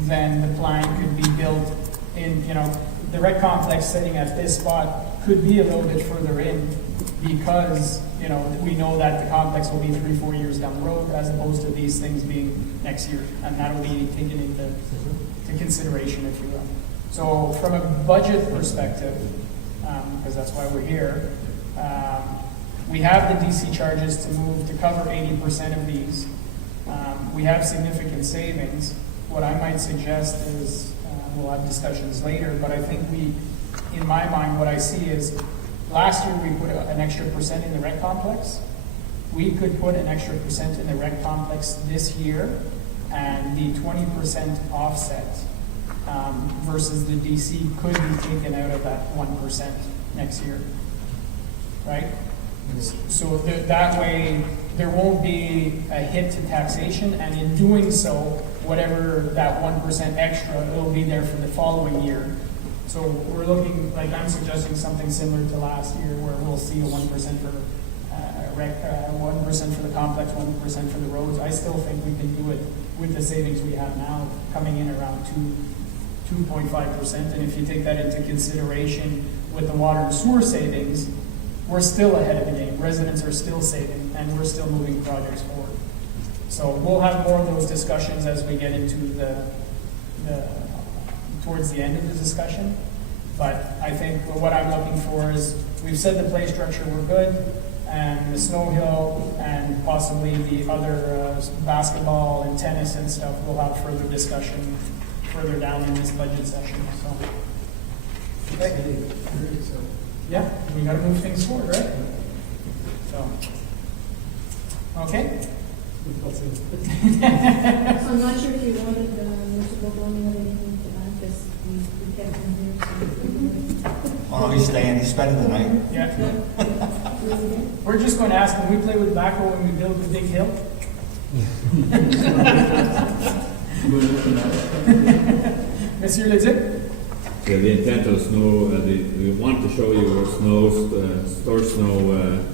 then the plan could be built in, the rec complex sitting at this spot could be a little bit further in because, we know that the complex will be 3-4 years down the road as opposed to these things being next year. And that'll be taken into consideration, if you will. So from a budget perspective, because that's why we're here, we have the DC charges to move to cover 80% of these. We have significant savings. What I might suggest is, we'll have discussions later, but I think in my mind, what I see is, last year we put an extra % in the rec complex. We could put an extra % in the rec complex this year, and the 20% offset versus the DC could be taken out of that 1% next year, right? So that way, there won't be a hit to taxation, and in doing so, whatever that 1% extra, it'll be there for the following year. So we're looking, like I'm suggesting something similar to last year, where we'll see a 1% for 1% for the complex, 1% for the roads. I still think we can do it with the savings we have now, coming in around 2.5%. And if you take that into consideration with the water and sewer savings, we're still ahead of the game. Residents are still saving, and we're still moving projects forward. So we'll have more of those discussions as we get into towards the end of the discussion. But I think what I'm looking for is, we've said the play structure we're good, and the snow hill, and possibly the other basketball and tennis and stuff, we'll have further discussion further down in this budget session. So, okay. Yeah, we got to move things forward, right? So, okay. So I'm not sure if you wanted Mr. Bogoni had anything to add, because we kept him here. Oh, he's staying, he's spending the night. Yeah. We're just going to ask, can we play with backhoe when we build the big hill? Monsieur Leduc? Yeah, the intent of snow, we want to show you where storage snow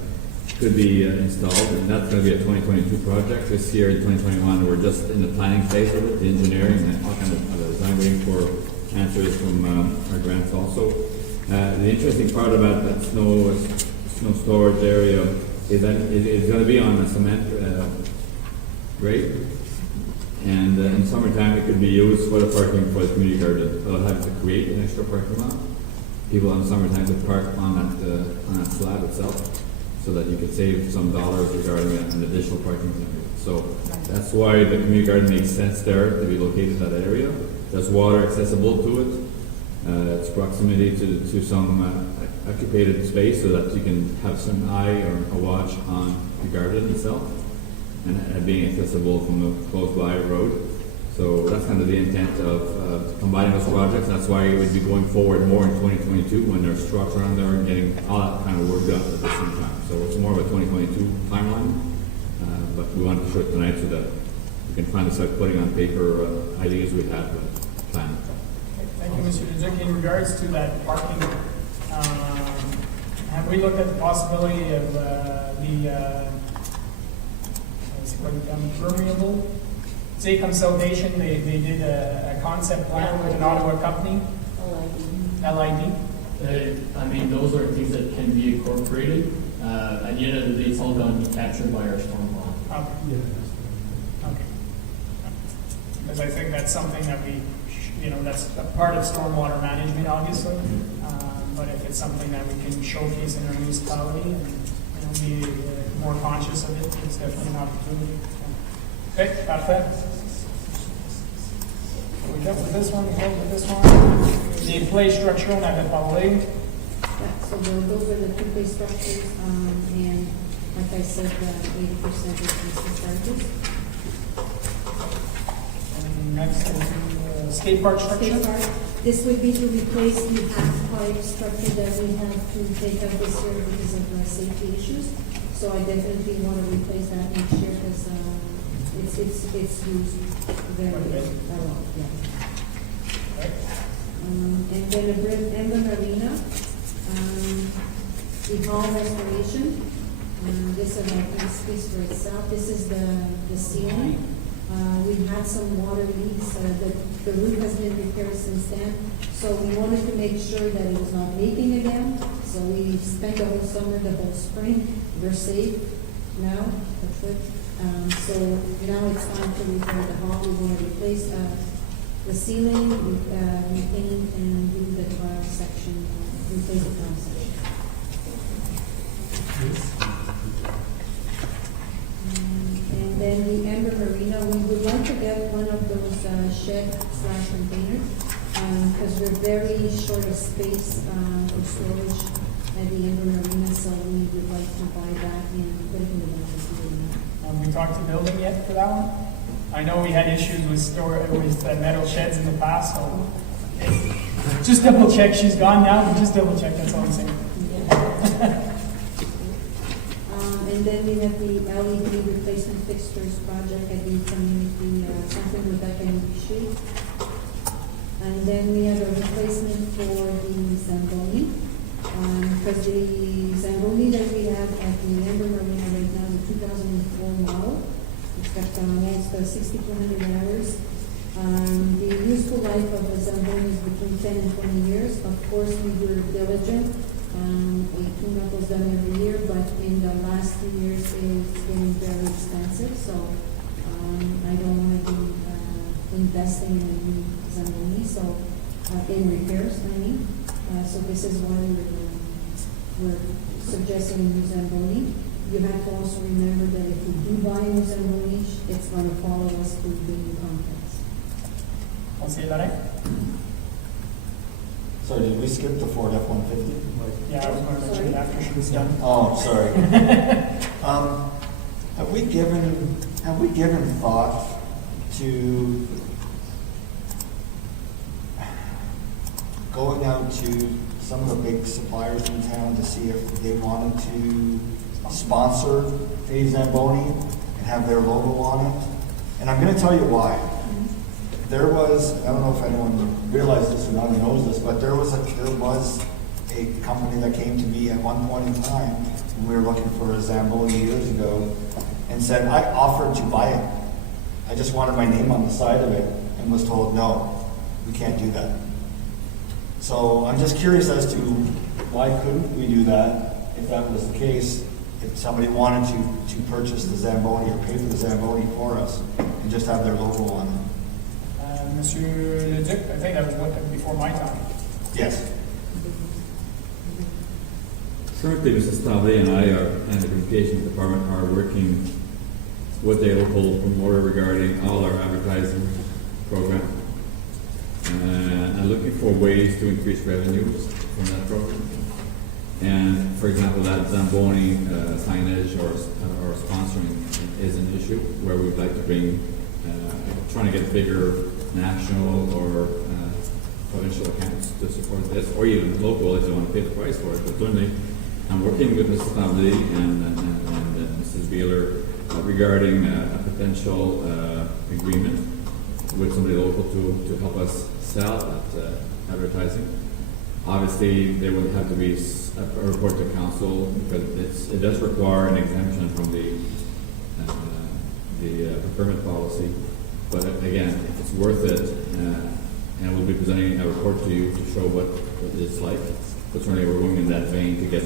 could be installed, and that's going to be a 2022 project. This year in 2021, we're just in the planning phase of it, the engineering and all kind of design, waiting for answers from our grants also. The interesting part about that snow storage area is that it's going to be on a cement grade, and in summertime it could be used for the parking for the community garden. They'll have to create an extra parking lot. People in the summertime could park on that slab itself, so that you could save some dollars regarding an additional parking area. So that's why the community garden makes sense there to be located in that area. There's water accessible to it. It's proximity to some occupied space, so that you can have some eye or a watch on the garden itself, and being accessible from a close by road. So that's kind of the intent of combining those projects. That's why it would be going forward more in 2022 when there's trucks around there and getting all that kind of work done at the same time. So it's more of a 2022 timeline, but we wanted to show it tonight so that we can finally start putting on paper ideas we have planned. Thank you, Mr. Leduc. In regards to that parking, have we looked at the possibility of permeable? Zacom Salvation, they did a concept plan with an Ottawa company, LID. I mean, those are things that can be incorporated. At the end of the day, it's all going to be captured by our stormwater. Okay. Okay. Because I think that's something that that's a part of stormwater management, obviously. But if it's something that we can showcase in our municipality and be more conscious of it, it's definitely an opportunity. Okay, parfait. We got with this one, we got with this one. The play structure, on avait parlé. Yeah, so those are the two play structures, and like I said, 80% is the charges. skate park structure? Skate park. This would be to replace the half-pipe structure that we have to take out this year because of safety issues. So I definitely want to replace that next year because it's used very a lot, yeah. And then in the marina, the hall restoration. This is like this speaks for itself. This is the ceiling. We had some water leaks. The roof has been repaired since then. So we wanted to make sure that it was not leaking again. So we spent the whole summer, the whole spring. We're safe now. That's it. So now it's time to repair the hall. We want to replace the ceiling, repaint, and do the tile section, replace the tile section. And then the Amber Marina, we would like to get one of those shed/containers because we're very short of space for storage at the Amber Marina, so we would like to buy that and put it in the budget. Have we talked to building yet for that one? I know we had issues with metal sheds in the past, so just double check. She's gone now, but just double check. That's all I'm saying. And then we have the LED replacement fixtures project at the community, something with that can be sheet. And then we have a replacement for the Zamboni, because the Zamboni that we have at the Amber Marina right now is a 2004 model. It's got almost 6,200 hours. The useful life of a Zamboni is between 10 and 20 years. Of course, we were diligent. A tune-up was done every year, but in the last 2 years, it's been very expensive. So I don't want to be investing in a new Zamboni, so in repairs, I mean. So this is why we're suggesting a new Zamboni. You have to also remember that if you do buy a new Zamboni, it's going to follow us to the new contracts. I'll say that. Sorry, did we skip the Ford F-150? Yeah, I was going to mention it after she was done. Oh, sorry. Have we given thought to going out to some of the big suppliers in town to see if they wanted to sponsor a Zamboni and have their logo on it? And I'm going to tell you why. There was, I don't know if anyone realized this or not or knows this, but there was a company that came to me at one point in time when we were looking for a Zamboni years ago and said, I offered to buy it. I just wanted my name on the side of it and was told, no, we can't do that. So I'm just curious as to why couldn't we do that if that was the case, if somebody wanted to purchase the Zamboni or pay for the Zamboni for us and just have their logo on it. Monsieur Leduc, I think that was before my time. Yes. Currently, Mrs. Stavley and I and the communications department are working with a local promoter regarding all our advertising program and looking for ways to increase revenues from that program. And for example, that Zamboni signage or sponsoring is an issue where we'd like to bring, trying to get bigger national or provincial accounts to support this, or even local if they want to pay the price for it. But certainly, I'm working with Mrs. Stavley and Mrs. Beeler regarding a potential agreement with somebody local to help us sell that advertising. Obviously, there would have to be a report to council because it does require an exemption from the procurement policy. But again, if it's worth it, and we'll be presenting a report to you to show what it's like. But certainly, we're going in that vein to get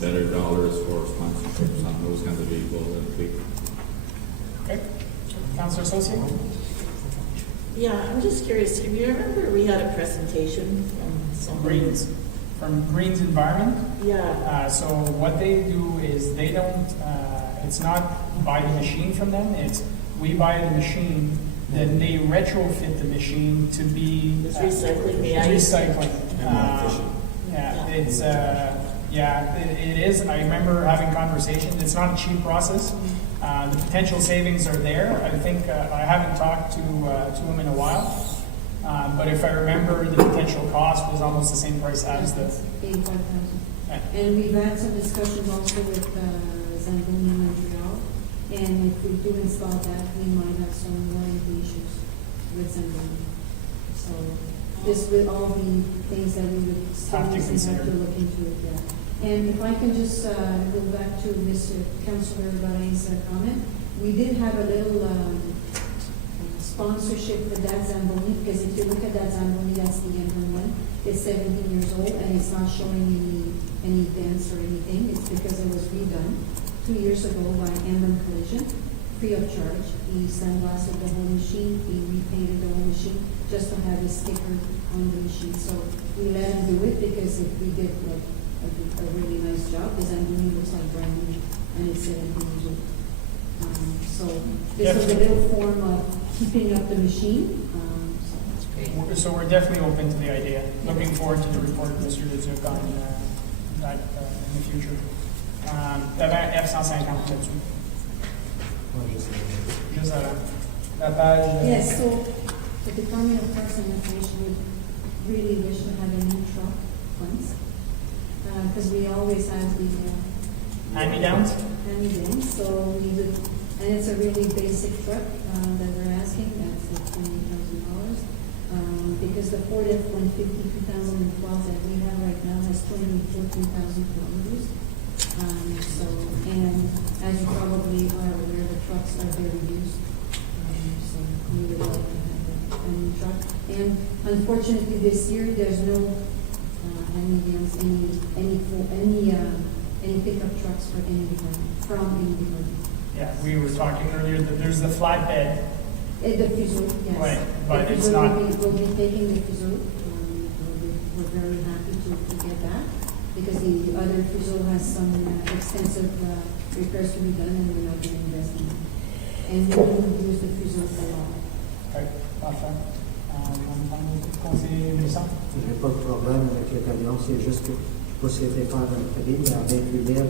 better dollars for sponsorships on those kinds of vehicles and fleet. Okay, Councilor Associate. Yeah, I'm just curious. If you remember, we had a presentation from Greens, from Greens Environment. Yeah. So what they do is they don't. It's not buy the machine from them. It's we buy the machine. Then they retrofit the machine to be It's recycling the ice. recycling. It's it is. I remember having conversations. It's not a cheap process. The potential savings are there. I think I haven't talked to him in a while, But if I remember, the potential cost was almost the same price as the, 85,000. Yeah. And we've had some discussions also with Zamboni Montreal, and if we do install that, we might have some warranty issues with Zamboni. So this will all be things that we would Have to seriously have to consider. look into it, yeah. And if I can just go back to Mr. Councilor Barre's comment, we did have a little sponsorship for that Zamboni, because if you look at that Zamboni, that's the younger one. It's 17 years old and it's not showing any dents or anything. It's because it was redone 2 years ago by Amber Collision, free of charge. He sandblasted the whole machine, he repainted the whole machine just to have a sticker on the machine. So we let him do it because if we did like a really nice job, the Zamboni looks like brand new and it's 17 years old. So this is a little form of keeping up the machine. so we're definitely open to the idea. Looking forward to the report of Mr. Leduc on that in the future. F-150 là-dessus. Juste la page. Yes, so the Department of Parks and Recreation would really wish to have a new truck once, because we always have the Hand-me-downs? hand-me-downs, so we would, and it's a really basic truck that we're asking, that's like $20,000. Because the Ford F-150 2012 that we have right now has 214,000 kilometers. So, and as you probably are aware, the trucks are very used. So we would like to have a new truck. And unfortunately, this year, there's no hand-me-downs, any pickup trucks for any department, from any department. Yeah, we were talking earlier that there's the flatbed. The Fuso, yes. Right, but The it's Fuso not- We'll be taking the Fuso. We're very happy to get that, because the other Fuso has some extensive repairs to be done, and we're not going to invest in it. And we will use the Fuso for a lot. Ok, parfait. Conseiller Mélissa? J'ai pas de problème avec le camion, c'est juste que je sais pas si c'était faire un prix, mais à 28 000,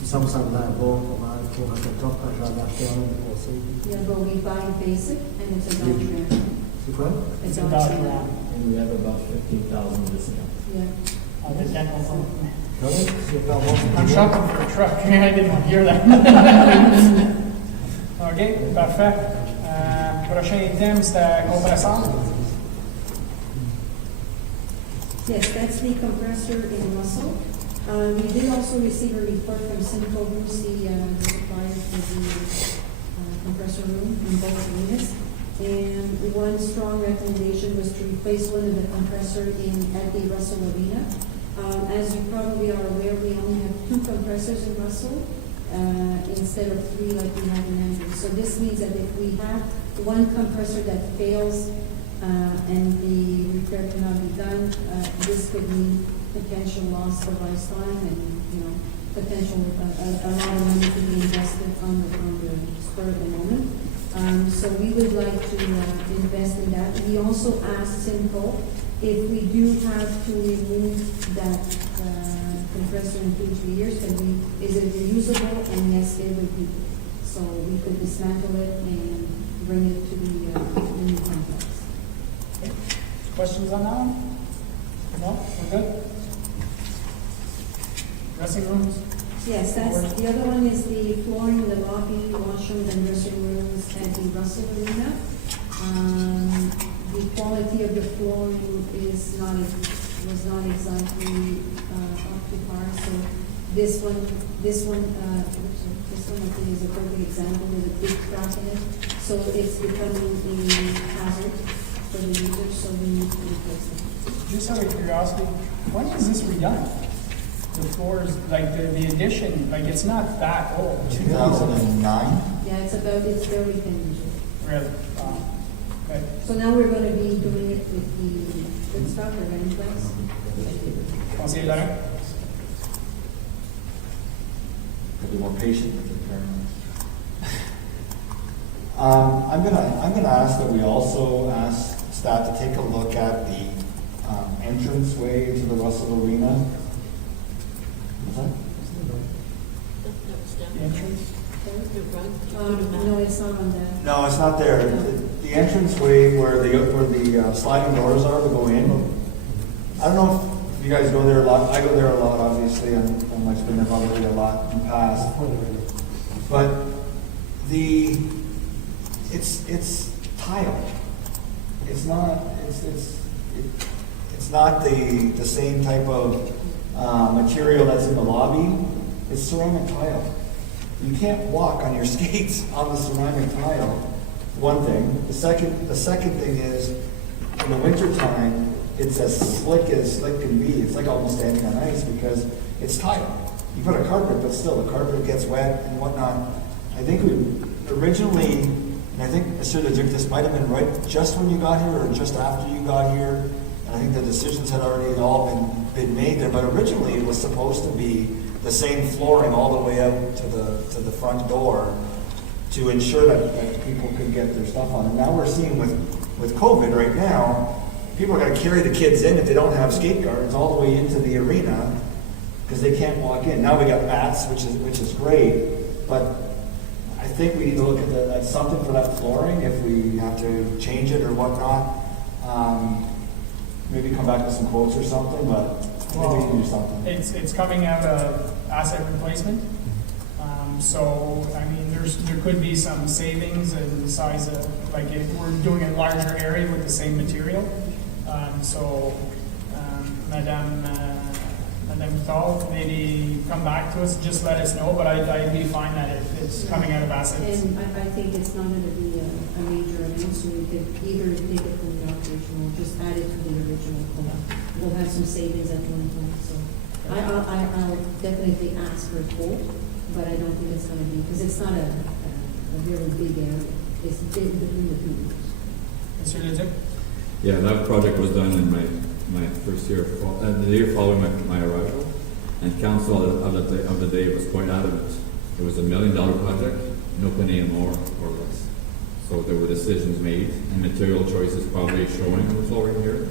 il semble que ça me l'air bon pour un truck quand j'en ai acheté un l'année passée. Yeah, but we buy basic, and it's a Dodge Ram. C'est quoi? It's It's a a Dodge Ram. Ram. And we have about 15,000 discount. Yeah. C'est pas bon. I'm shopping for a truck. I didn't hear that. OK, parfait. Prochain item, c'est compresseur. Yes, that's the compressor in Russell. We did also receive a report from Simcoe, who's the supplier for the compressor room in both units. And one strong recommendation was to replace one of the compressor at the Russell Arena. As you probably are aware, we only have 2 compressors in Russell instead of 3 like we have in Andrews. So this means that if we have one compressor that fails and the repair cannot be done, this could mean potential loss of ice time and, potential a lot of money to be invested on the spur of the moment. So we would like to invest in that. We also asked Simcoe if we do have to remove that compressor in 2-3 years, is it reusable? And yes, it would be. So we could dismantle it and bring it to the new complex. Questions on that one? No? We're good? Dressing rooms? Yes, the other one is the flooring in the lobby, washrooms and dressing rooms at the Russell Arena. The quality of the flooring was not exactly up to par. So this one I think is a perfect example with a big crack in it. So it's becoming a hazard for the users, so we need to replace it. Just out of curiosity, when was this redone? The floors, like the addition, like it's not that old. 2009? Yeah, it's very thin usually. Really? Okay. So now we're going to be doing it with the good stuff or Renflex. Conseiller Laurent? Gotta be more patient with it, apparently. I'm gonna ask that we also ask staff to take a look at the entrance way into the Russell Arena. What's that? The entrance? No, it's not on that. No, it's not there. the entranceway where the sliding doors are to go in, I don't know if you guys go there a lot. I go there a lot, obviously, and I've been there probably a lot in the past. But it's tile. It's not the same type of material that's in the lobby. It's ceramic tile. You can't walk on your skates on the ceramic tile. One thing. The second thing is, in the wintertime, it's as slick can be. It's like almost standing on ice because it's tile. You put a carpet, but still the carpet gets wet and whatnot. I think we originally, and I think Mr. Leduc, this might have been right just when you got here or just after you got here. And I think the decisions had already all been made there. But originally, it was supposed to be the same flooring all the way out to the front door to ensure that people could get their stuff on. And now we're seeing with COVID right now, people are going to carry the kids in if they don't have skate guards all the way into the arena because they can't walk in. Now we got mats, which is great, but I think we need to look at something for that flooring if we have to change it or whatnot. Maybe come back with some quotes or something, but I think we can do something. It's coming out of asset replacement. So, I mean, there could be some savings in the size of, like, if we're doing a larger area with the same material. Madame Thal, maybe come back to us, just let us know, but I'd be fine that if it's coming out of assets. And I think it's not gonna be a major amount, so we could either take it from the operational, or just add it to the original quote. We'll have some savings at one point, so. I'll definitely ask for a quote, but I don't think it's gonna be, because it's not a very big area. It's big between the two. Mr. Leduc? Yeah, that project was done in my first year, the year following my arrival, and council of the day was quite adamant. It was $1 million project, no penny more or less. So there were decisions made, and material choices probably showing on the flooring here,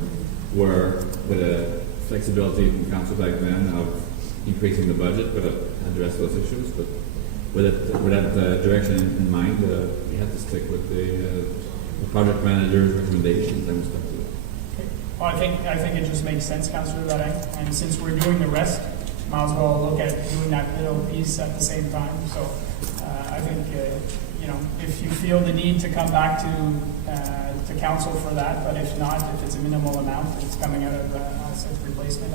where with a flexibility from council back then of increasing the budget, but address those issues. But with that direction in mind, we had to stick with the project manager's recommendations and stuff. Well, I think it just makes sense, Councillor Ladang, and since we're doing the rest, might as well look at doing that little piece at the same time. So I think if you feel the need to come back to council for that, but if not, if it's a minimal amount, it's coming out of asset replacement.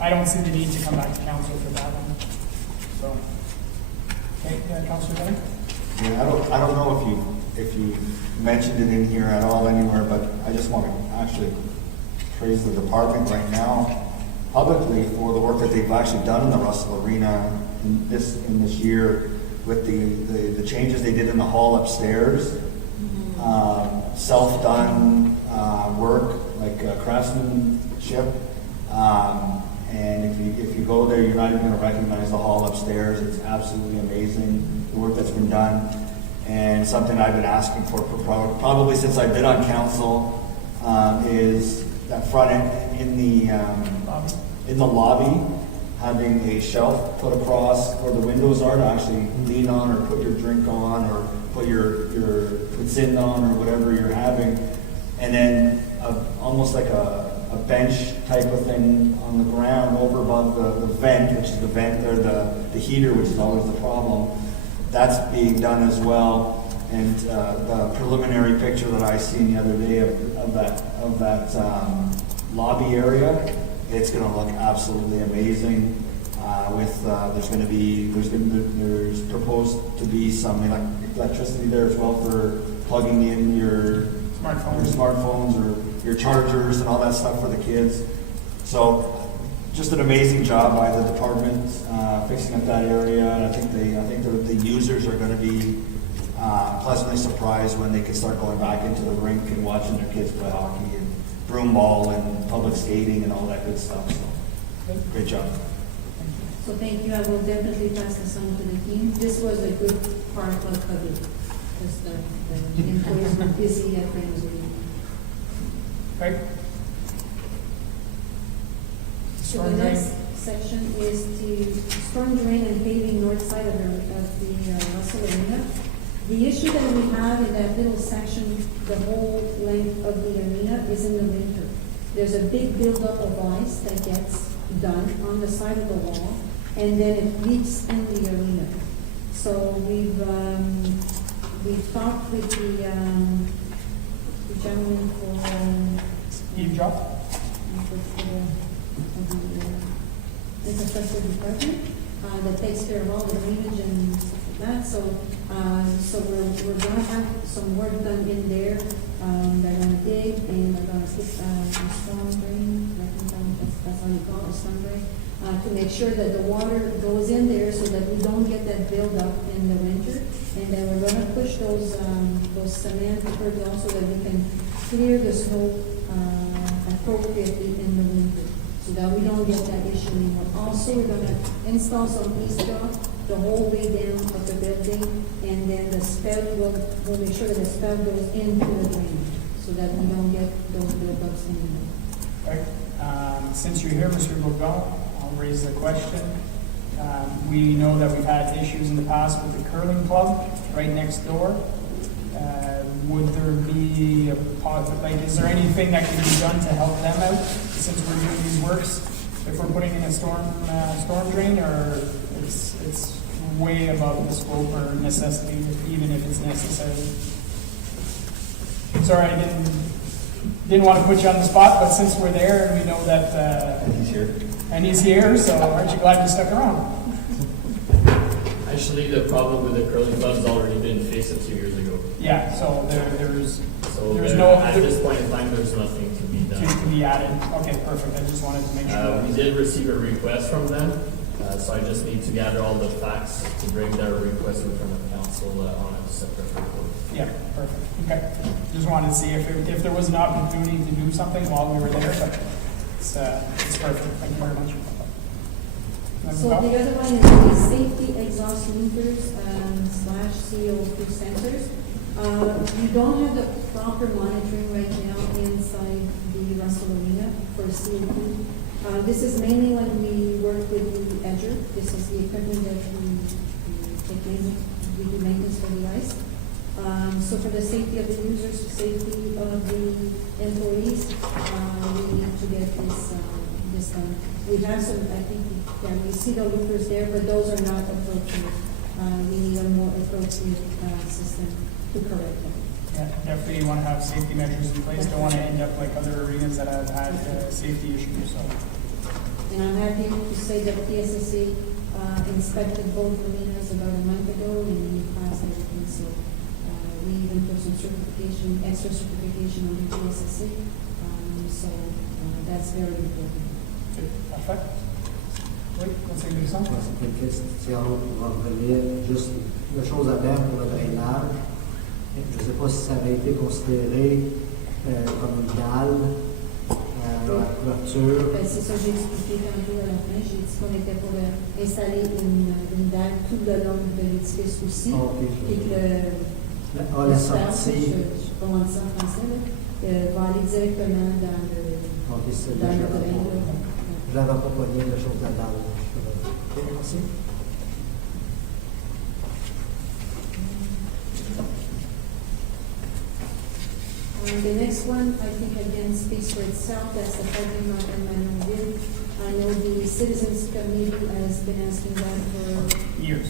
I don't see the need to come back to council for that one. So, okay, Councillor Ladang. Yeah, I don't know if you mentioned it in here at all anywhere, but I just want to actually praise the department right now publicly for the work that they've actually done in the Russell Arena in this year with the changes they did in the hall upstairs. Self-done work, like craftsmanship. And if you go there, you're not even going to recognize the hall upstairs. It's absolutely amazing, the work that's been done. And something I've been asking for probably since I've been on council is that front end in the lobby, having a shelf put across where the windows are to actually lean on or put your drink on or put your zin on or whatever you're having, and then almost like a bench type of thing on the ground over above the vent, which is the vent or the heater, which is always the problem. That's being done as well, and the preliminary picture that I seen the other day of that lobby area, it's going to look absolutely amazing. There's proposed to be some electricity there as well for plugging in your smartphones or your chargers and all that stuff for the kids. So just an amazing job by the department fixing up that area. And I think the users are going to be pleasantly surprised when they can start going back into the rink and watching their kids play hockey and broom ball and public skating and all that good stuff. So great job. So thank you. I will definitely pass this on to the team. This was a good part of it, because the employees were busy at things. Right. So the next section is the storm drain and paving north side of the Russell Arena. The issue that we have in that little section, the whole length of the arena, is in the winter. There's a big buildup of ice that gets done on the side of the wall, and then it leaks in the arena. So we've talked with the gentleman for, Eve drop? infrastructure department, that takes care of all the drainage and stuff like that. So we're gonna have some work done in there. They're gonna dig and they're gonna put, a storm drain, that's how you call it, a storm drain, to make sure that the water goes in there so that we don't get that buildup in the winter. And then we're gonna push those cement down so that we can clear the snow, appropriately in the winter, so that we don't get that issue anymore. Also, we're gonna install some east drop the whole way down of the building, and then the spout we'll make sure that the spout goes into the drain, so that we don't get those buildups anymore. Right. Since you're here, Mr. Bourgon, I'll raise the question. We know that we've had issues in the past with the curling club right next door. Would there be is there anything that can be done to help them out since we're doing these works? If we're putting in a storm drain, or it's way above the scope or necessity, even if it's necessary? Sorry, I didn't want to put you on the spot, but since we're there and we know that he's here, so aren't you glad you stuck around? Actually, the problem with the curling club's already been fixed a few years ago. Yeah, so there's At this point in time, there's nothing to be done. to be added. Okay, perfect. I just wanted to make sure. We did receive a request from them, so I just need to gather all the facts to bring their request in front of council on a separate report. Yeah, perfect. Okay. Just wanted to see if there was an opportunity to do something while we were there, but it's perfect. Thank you very much. So the other one is the safety exhaust loopers / CO2 sensors. We don't have the proper monitoring right now inside the Russell Arena for CO2. This is mainly when we work with the Edger. This is the equipment that we do maintenance for the ice. So for the safety of the users, safety of the employees, we need to get this done. We have some, I think, we see the loopers there, but those are not appropriate. We need a more appropriate system to correct them. Yeah, definitely want to have safety measures in place. Don't want to end up like other arenas that have had safety issues. So. And I'm happy to say that PSSA inspected both arenas about a month ago and we passed everything. So we even put some extra certification on the PSSA. So that's very important. Parfait. Oui, conseil de sang. C'est une question pour revenir juste une chose à faire pour le drainage. Je ne sais pas si ça avait été considéré comme une dalle à couverture. C'est ça que j'ai expliqué tantôt à la fin. J'ai dit qu'on était pour installer une dalle tout le long de l'édifice aussi. Et que la sortie. Je comment dire ça en français, va aller directement dans le drain. Je n'avais pas pogné la chose de la dalle. Ok, merci. The next one, I think again speaks for itself. That's the parking lot in Magnonville. I know the Citizens Committee has been asking that for years.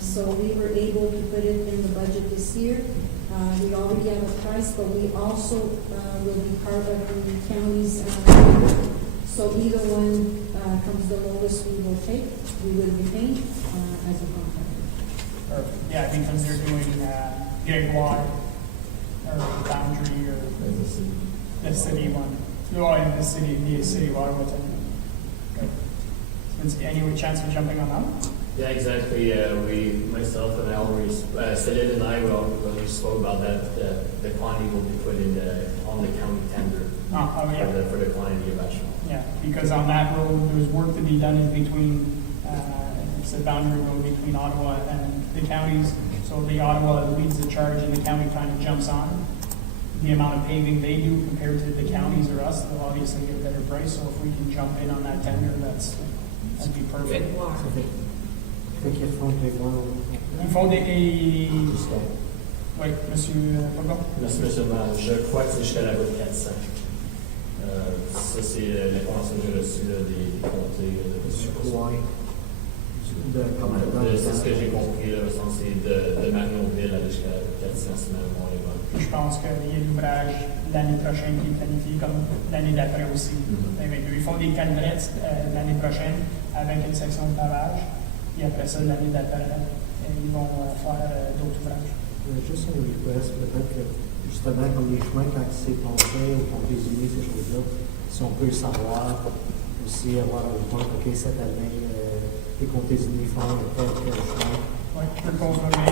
So we were able to put it in the budget this year. We already have a price, but we also will be part of the county's. So either one comes the lowest we will take, we will retain as a contractor. Perfect. Yeah, because they're doing Gigwatt or Boundary or the city one. Oh, in the city of Ottawa. Okay. Any chance of jumping on that? Yeah, exactly. Myself and Celine and I, when we spoke about that, the quantity will be put in on the county tender for the quantity of asphalt. Yeah, because on that road, there's work to be done in between, it's a boundary road between Ottawa and the counties. So the Ottawa leads the charge and the county kind of jumps on. The amount of paving they do compared to the counties or us, they'll obviously get a better price. So if we can jump in on that tender, that'd be perfect. Fait qu'ils font que Ils font oui, monsieur Pogon. Merci, monsieur le maire. Je crois que c'est jusqu'à la route 400. Ça, c'est l'information que j'ai reçue là, des comtés. Ouais. C'est ce que j'ai compris, là, c'est de Marionville aller jusqu'à la route 400, si ma mémoire est bonne. Je pense qu'il y a l'ouvrage l'année prochaine qui est planifié comme l'année d'après aussi. Avec eux. Ils font des calendrettes l'année prochaine avec une section de pavage. Et après ça, l'année d'après, ils vont faire d'autres ouvrages. Juste un request, peut-être que justement comme les chemins quand c'est pensé ou qu'on unis ces choses-là, si on peut le savoir, aussi avoir le point, ok, cette année, les comtés unis font tel chemin. Oui, je peux le confirmer,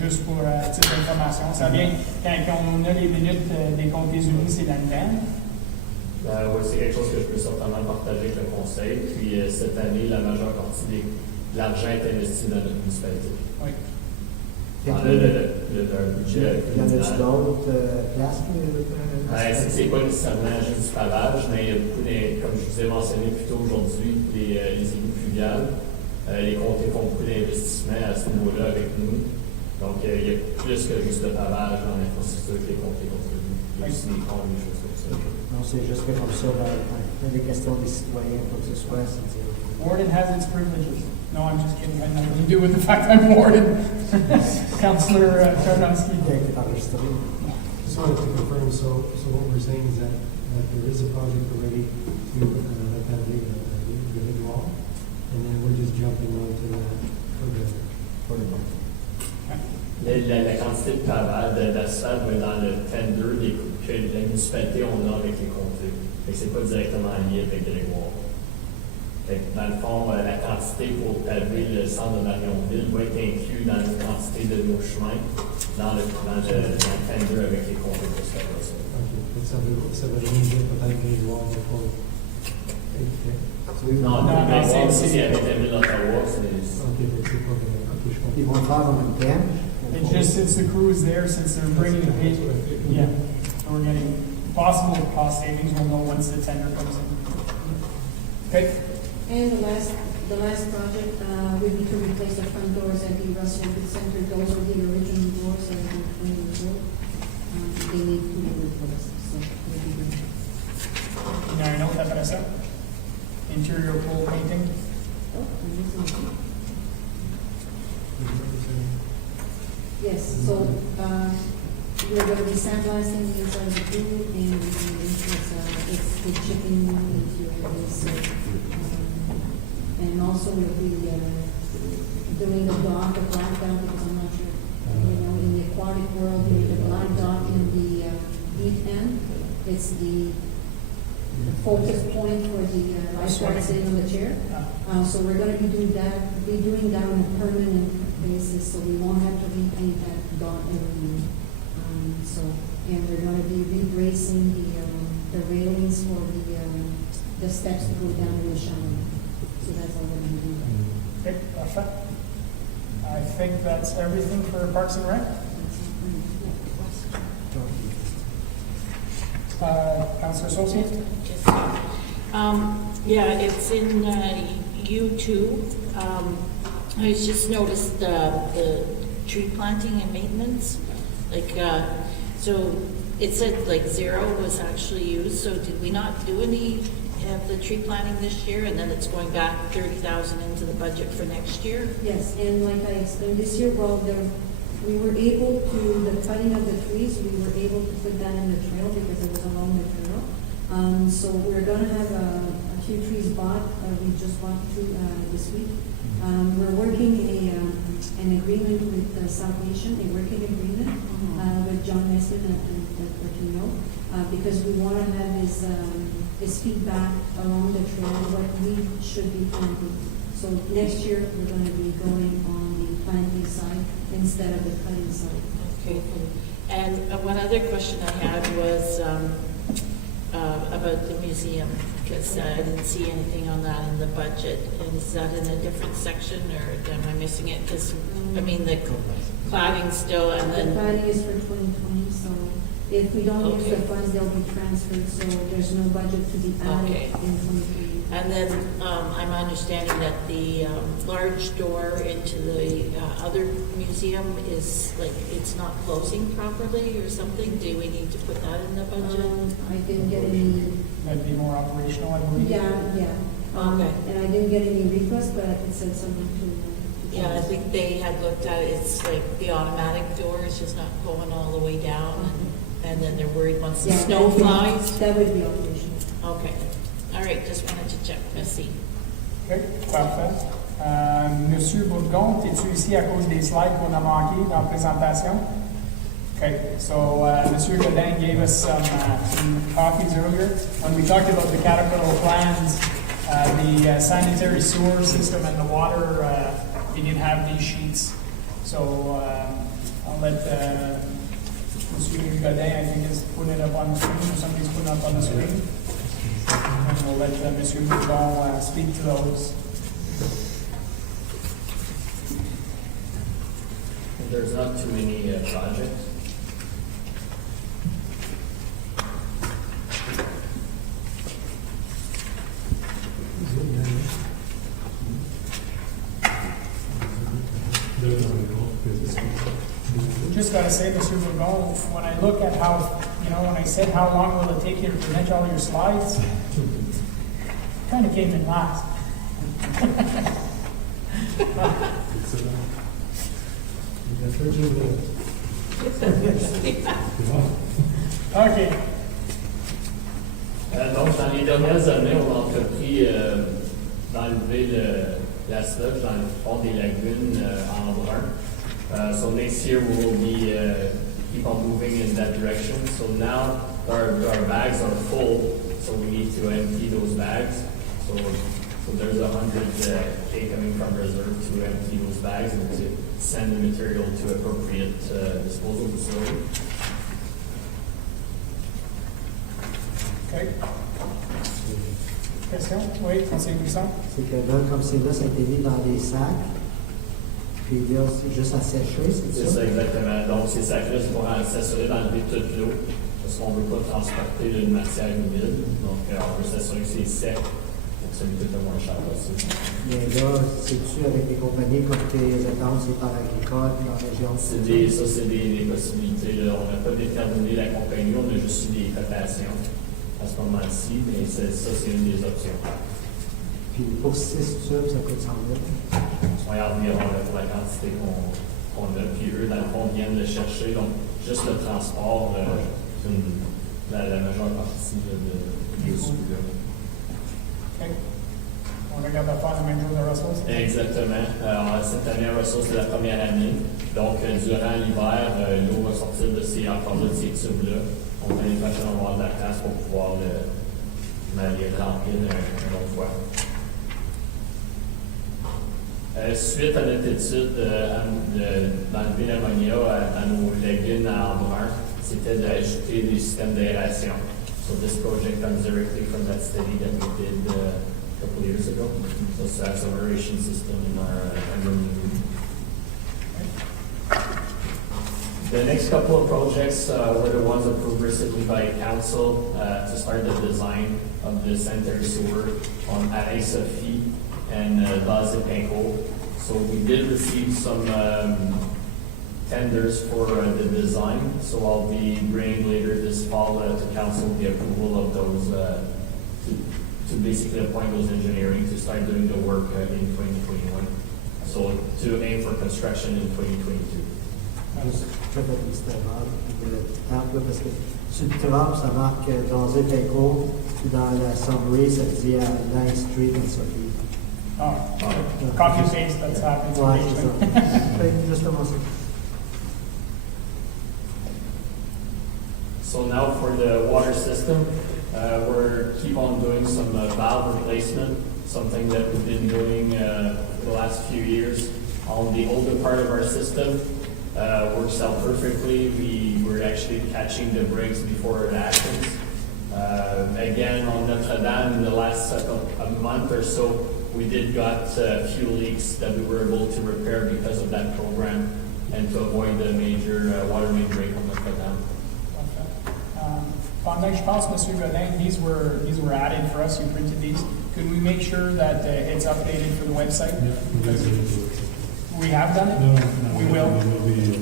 juste pour titre d'information. Ça vient, quand on a les minutes des comtés unis, c'est là-dedans. Oui, c'est quelque chose que je peux certainement partager avec le conseil. Puis cette année, la majeure partie de l'argent est investi dans notre municipalité. Oui. Dans le budget Il y en a communal. d'autres places C'est pas nécessairement juste du pavage, mais il y a beaucoup, comme je vous ai mentionné plus tôt aujourd'hui, les égouts pluviales. Les comtés font beaucoup d'investissements à ce niveau-là avec nous. Donc, il y a plus que juste le pavage dans l'infrastructure que les comtés contribuent. Il y a aussi des ponts, des choses comme ça. Non, c'est juste que comme ça, quand il y a des questions des citoyens, quoi que ce soit, c'est dire. Warden has its privileges. No, I'm just kidding. It had nothing to do with the fact I'm warden. Councillor Tarnowski. Understood. Just wanted to confirm, so what we're saying is that there is a project already to let that be the wall, and then we're just jumping onto that for the month. La quantité de pavage, d'asphalte, va dans le tender que la municipalité on a avec les comtés. Et c'est pas directement lié avec Grégoire. Fait que dans le fond, la quantité pour paver le centre de Marionville va être inclus dans la quantité de nos chemins dans le tender avec les comtés pour ce faire ça. Ça veut dire peut-être Grégoire de pas. Non, Grégoire, si avec la ville d'Ottawa, c'est... Ok, c'est pas vrai. Ok, je comprends. Ils vont le faire en même temps. It just, since the crew is there, since they're bringing the pay, yeah, so we're getting possible cost savings, we'll know once the tender comes in. Okay, And the last project, we need to replace the front doors at the Russell Youth Center. Those are the original doors that are 20 years old. They need to be replaced, so we'll be doing that. il y a un autre après ça. Interior pool painting. Oh, I'm missing one. Yes, so, we're gonna be sandblasting the inside of the pool, and it's the chipping interior, so, and also we'll be, doing the dock, the black dock, because I'm not sure, in the aquatic world, the black dock in the, deep end, it's the focus point for the lifeguard sitting on the chair. So we're gonna be doing that on a permanent basis, so we won't have to repaint that dot every year. And we're gonna be rebracing the railings for the steps to go down in the shower. So that's all we're gonna do. Okay, perfect. I think that's everything for Parks and Rec. Councillor Associate? Yeah, it's in U2. I just noticed the tree planting and maintenance. So it said like 0 was actually used. So did we not do any of the tree planting this year? And then it's going back 30,000 into the budget for next year? Yes, and like I explained, this year, we were able to, the cutting of the trees, we were able to put that in the trail because it was along the trail. So we're gonna have a few trees bought, we just bought 2 this week. We're working an agreement with South Nation, a working agreement with John Meston that you know, because we want to have his feedback along the trail, what we should be planting. So next year, we're going to be going on the planting side instead of the cutting side. Okay. And one other question I had was about the museum, because I didn't see anything on that in the budget. And is that in a different section, or am I missing it? Because, I mean, the cladding still, and The then... planning is for 2020, so If we don't use the Okay. funds, they'll be transferred, so there's no budget to be added Okay. in 2020. And then I'm understanding that the large door into the other museum is like, it's not closing properly or something? Do we need to put that in the budget? I didn't get any, That'd be more operational, I believe. yeah. Okay. And I didn't get any requests, but I could send something to. Yeah, I think they had looked at it, it's like the automatic door is just not going all the way down. And then they're worried once the Yeah, snow that would be- flies. That would be operational. Okay, all right, just wanted to check, merci. OK, parfait. Monsieur Bourgon, es-tu ici à cause des slides qu'on a manqué dans la présentation? Okay, so Monsieur Godin gave us some copies earlier. When we talked about the capital plans, the sanitary sewer system and the water, we didn't have these sheets. So I'll let Monsieur Godin, I think, is putting it up on the screen, or somebody's putting it up on the screen. And we'll let Monsieur Bourgon speak to those. There's not too many projects. Just gotta say, Mr. Bourgon, when I look at how, when I said how long will it take you to present all your slides, kind of came in last. Okay. Donc, dans les dernières années, on a entrepris d'enlever la sludge dans le fond des lagunes en brun. So next year we will be keep on moving in that direction. So now our bags are full, so we need to empty those bags. So there's 100K coming from reserve to empty those bags and to send the material to appropriate disposal facility. OK. Question? Oui, conseiller Buisson? C'est que là, comme c'est là, ça a été mis dans des sacs. Puis là, c'est juste à sécher, c'est C'est ça? ça, exactement. Donc, ces sacs-là, c'est pour s'assurer d'enlever toute l'eau, parce qu'on ne veut pas transporter une matière humide. Donc, on veut s'assurer que c'est sec pour que ça lui coûte le moins cher possible. Mais là, c'est-tu avec des compagnies comme tes étangs, c'est par agricole, puis dans la région? Ça, c'est des possibilités. Là. On n'a pas déterminé la compagnie, on a juste eu des cotations à ce moment-ci, mais ça, c'est une des options. Puis pour 6 tubes, ça coûte 100 000. On regarde environ là, pour la quantité qu'on a, puis eux, dans le fond, viennent le chercher. Donc, juste le transport, c'est la majeure partie de celui-là. OK. On regarde à faire la même chose à Russell? Exactement. Alors, cette année, à Russell, c'est la première année. Donc, durant l'hiver, l'eau va sortir de ces tubes-là. Donc, l'année prochaine, on va avoir de la place pour pouvoir les remplir une autre fois. Suite à notre étude d'enlever l'ammonia à nos lagunes en brun, c'était d'ajouter des systèmes d'aération. So this project comes directly from that study that we did a couple of years ago. So it's that's an aeration system in our environment. The next couple of projects were the ones approved recently by council to start the design of the sanitary sewer on Alain Sophie and Base-Pinco. So we did receive some tenders for the design. So I'll be bringing later this fall to council the approval of those to basically appoint those engineering to start doing the work in 2021. So to aim for construction in 2022. Juste très petite erreur de temple, parce que sur le trap, ça marque Base-Pinco, puis dans la summary, ça dit Alain Street and Sophie. Oh, copy paste, that's happening. Ouais, c'est ça. Fait que justement ça. So now for the water system, we're keep on doing some valve replacement, something that we've been doing for the last few years on the older part of our system. Works out perfectly. We were actually catching the breaks before it happens. Again, on Notre Dame, in the last a month or so, we did got a few leaks that we were able to repair because of that program and to avoid the major water main break on Notre Dame. Pendant que je pense, Monsieur Godin, these were added for us, you printed these. Could we make sure that it's updated for the website? Yeah, we guys are into it. We have done it? No, no. We will? We will be,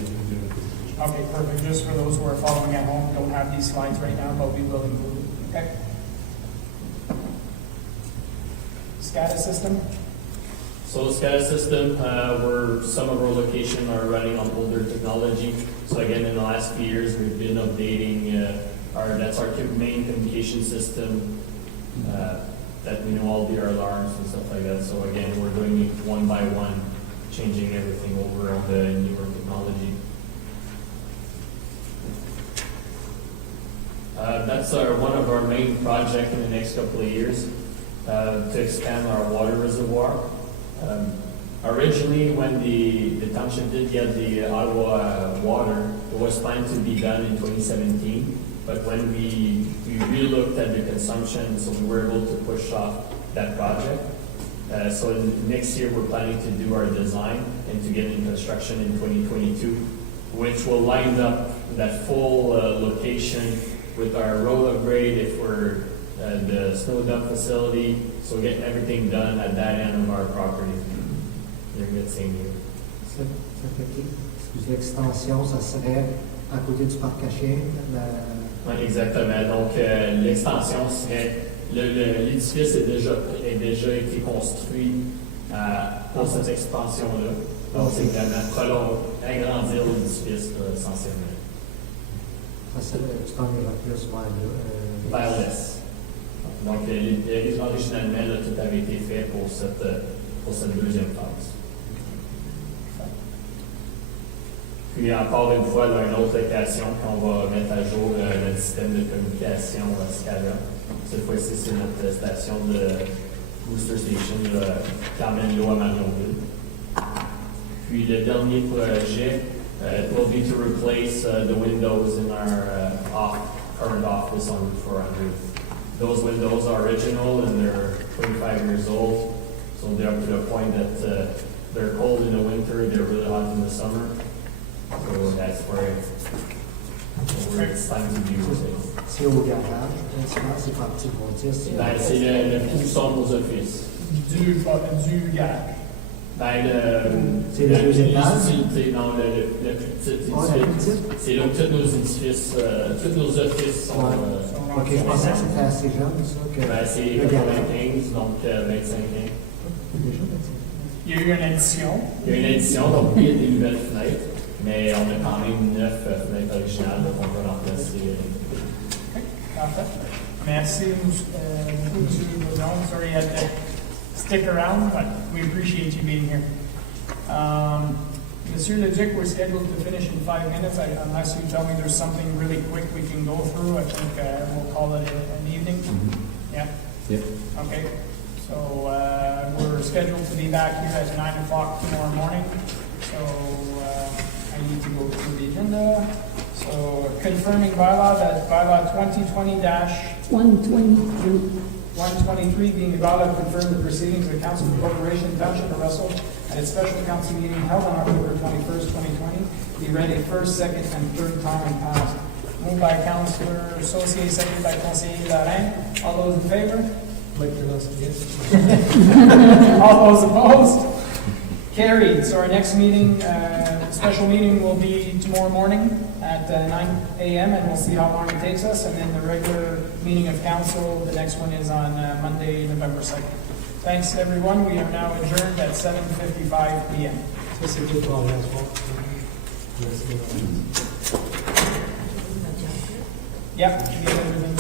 Okay, perfect. Just for those who are following at home, don't have these slides right now, but we will include it. Okay? SCADA system? So SCADA system, some of our locations are running on older technology. So again, in the last few years, we've been updating that's our main communication system, that we know all the alarms and stuff like that. So again, we're doing it one by one, changing everything over on the newer technology. That's one of our main projects in the next couple of years, to expand our water reservoir. Originally, when the township did get the Ottawa water, it was planned to be done in 2017. But when we re-looked at the consumption, so we were able to push off that project. So next year, we're planning to do our design and to get in construction in 2022, which will line up that full location with our road upgrade if we're the snow dump facility. So getting everything done at that end of our property during that same year. L'extension, ça serait à côté du parc à chiens. Oui, exactement. Donc, l'extension serait, l'édifice est déjà été construit pour cette expansion-là. Donc, c'est vraiment agrandir l'édifice essentiellement. Tu t'en iras plus vers là. Vers l'est. Donc, originalement, là, tout avait été fait pour cette deuxième phase. Puis encore une fois, dans une autre location, qu'on va mettre à jour le système de communication SCADA. Cette fois-ci, c'est notre station de Booster Station, Carmen-Lo à Marionville. Puis le dernier projet will be to replace the windows in our current office on Route 400. Those windows are original and they're 25 years old, so they're up to the point that they're cold in the winter, they're really hot in the summer. So that's where it's time to do it. C'est au garage, principalement, c'est parti pour dire. C'est le tout son aux offices. Du garage. C'est les deux étages? Non, le petit édifice. C'est là où tous nos édifices, tous nos offices sont. Ok, je pensais que c'était assez jeune, ça. C'est 95, donc 25 ans. Il y a eu une édition. Il y a une édition, donc il y a des nouvelles fenêtres, mais on a quand même 9 fenêtres originales qu'on peut remplacer. Parfait. Merci beaucoup, M. Boudon. Sorry you had to stick around, but we appreciate you being here. Monsieur Leduc, we're scheduled to finish in 5 minutes. Unless you tell me there's something really quick we can go through, I think we'll call it an evening. Mm-hmm. Yeah? Yep. Okay. So we're scheduled to be back here at 9 o'clock tomorrow morning. So I need to go through the agenda. So confirming bylaw, that bylaw 123 being the bylaw to confirm the proceedings of the Council of the Corporation Township of Russell at its special council meeting held on October 21st, 2020, be read a first, second, and third time and passed. Moved by Councillor Saucier, seconded by Conseiller Larin. All those in favor? All those opposed? Carried. So our next meeting, special meeting will be tomorrow morning at 9 a.m. and we'll see how long it takes us. And then the regular meeting of council, the next one is on Monday, November 2nd. Thanks, everyone. We are now adjourned at 7:55 p.m. Ça, c'est tout pour l'instant. Yeah, we get everything.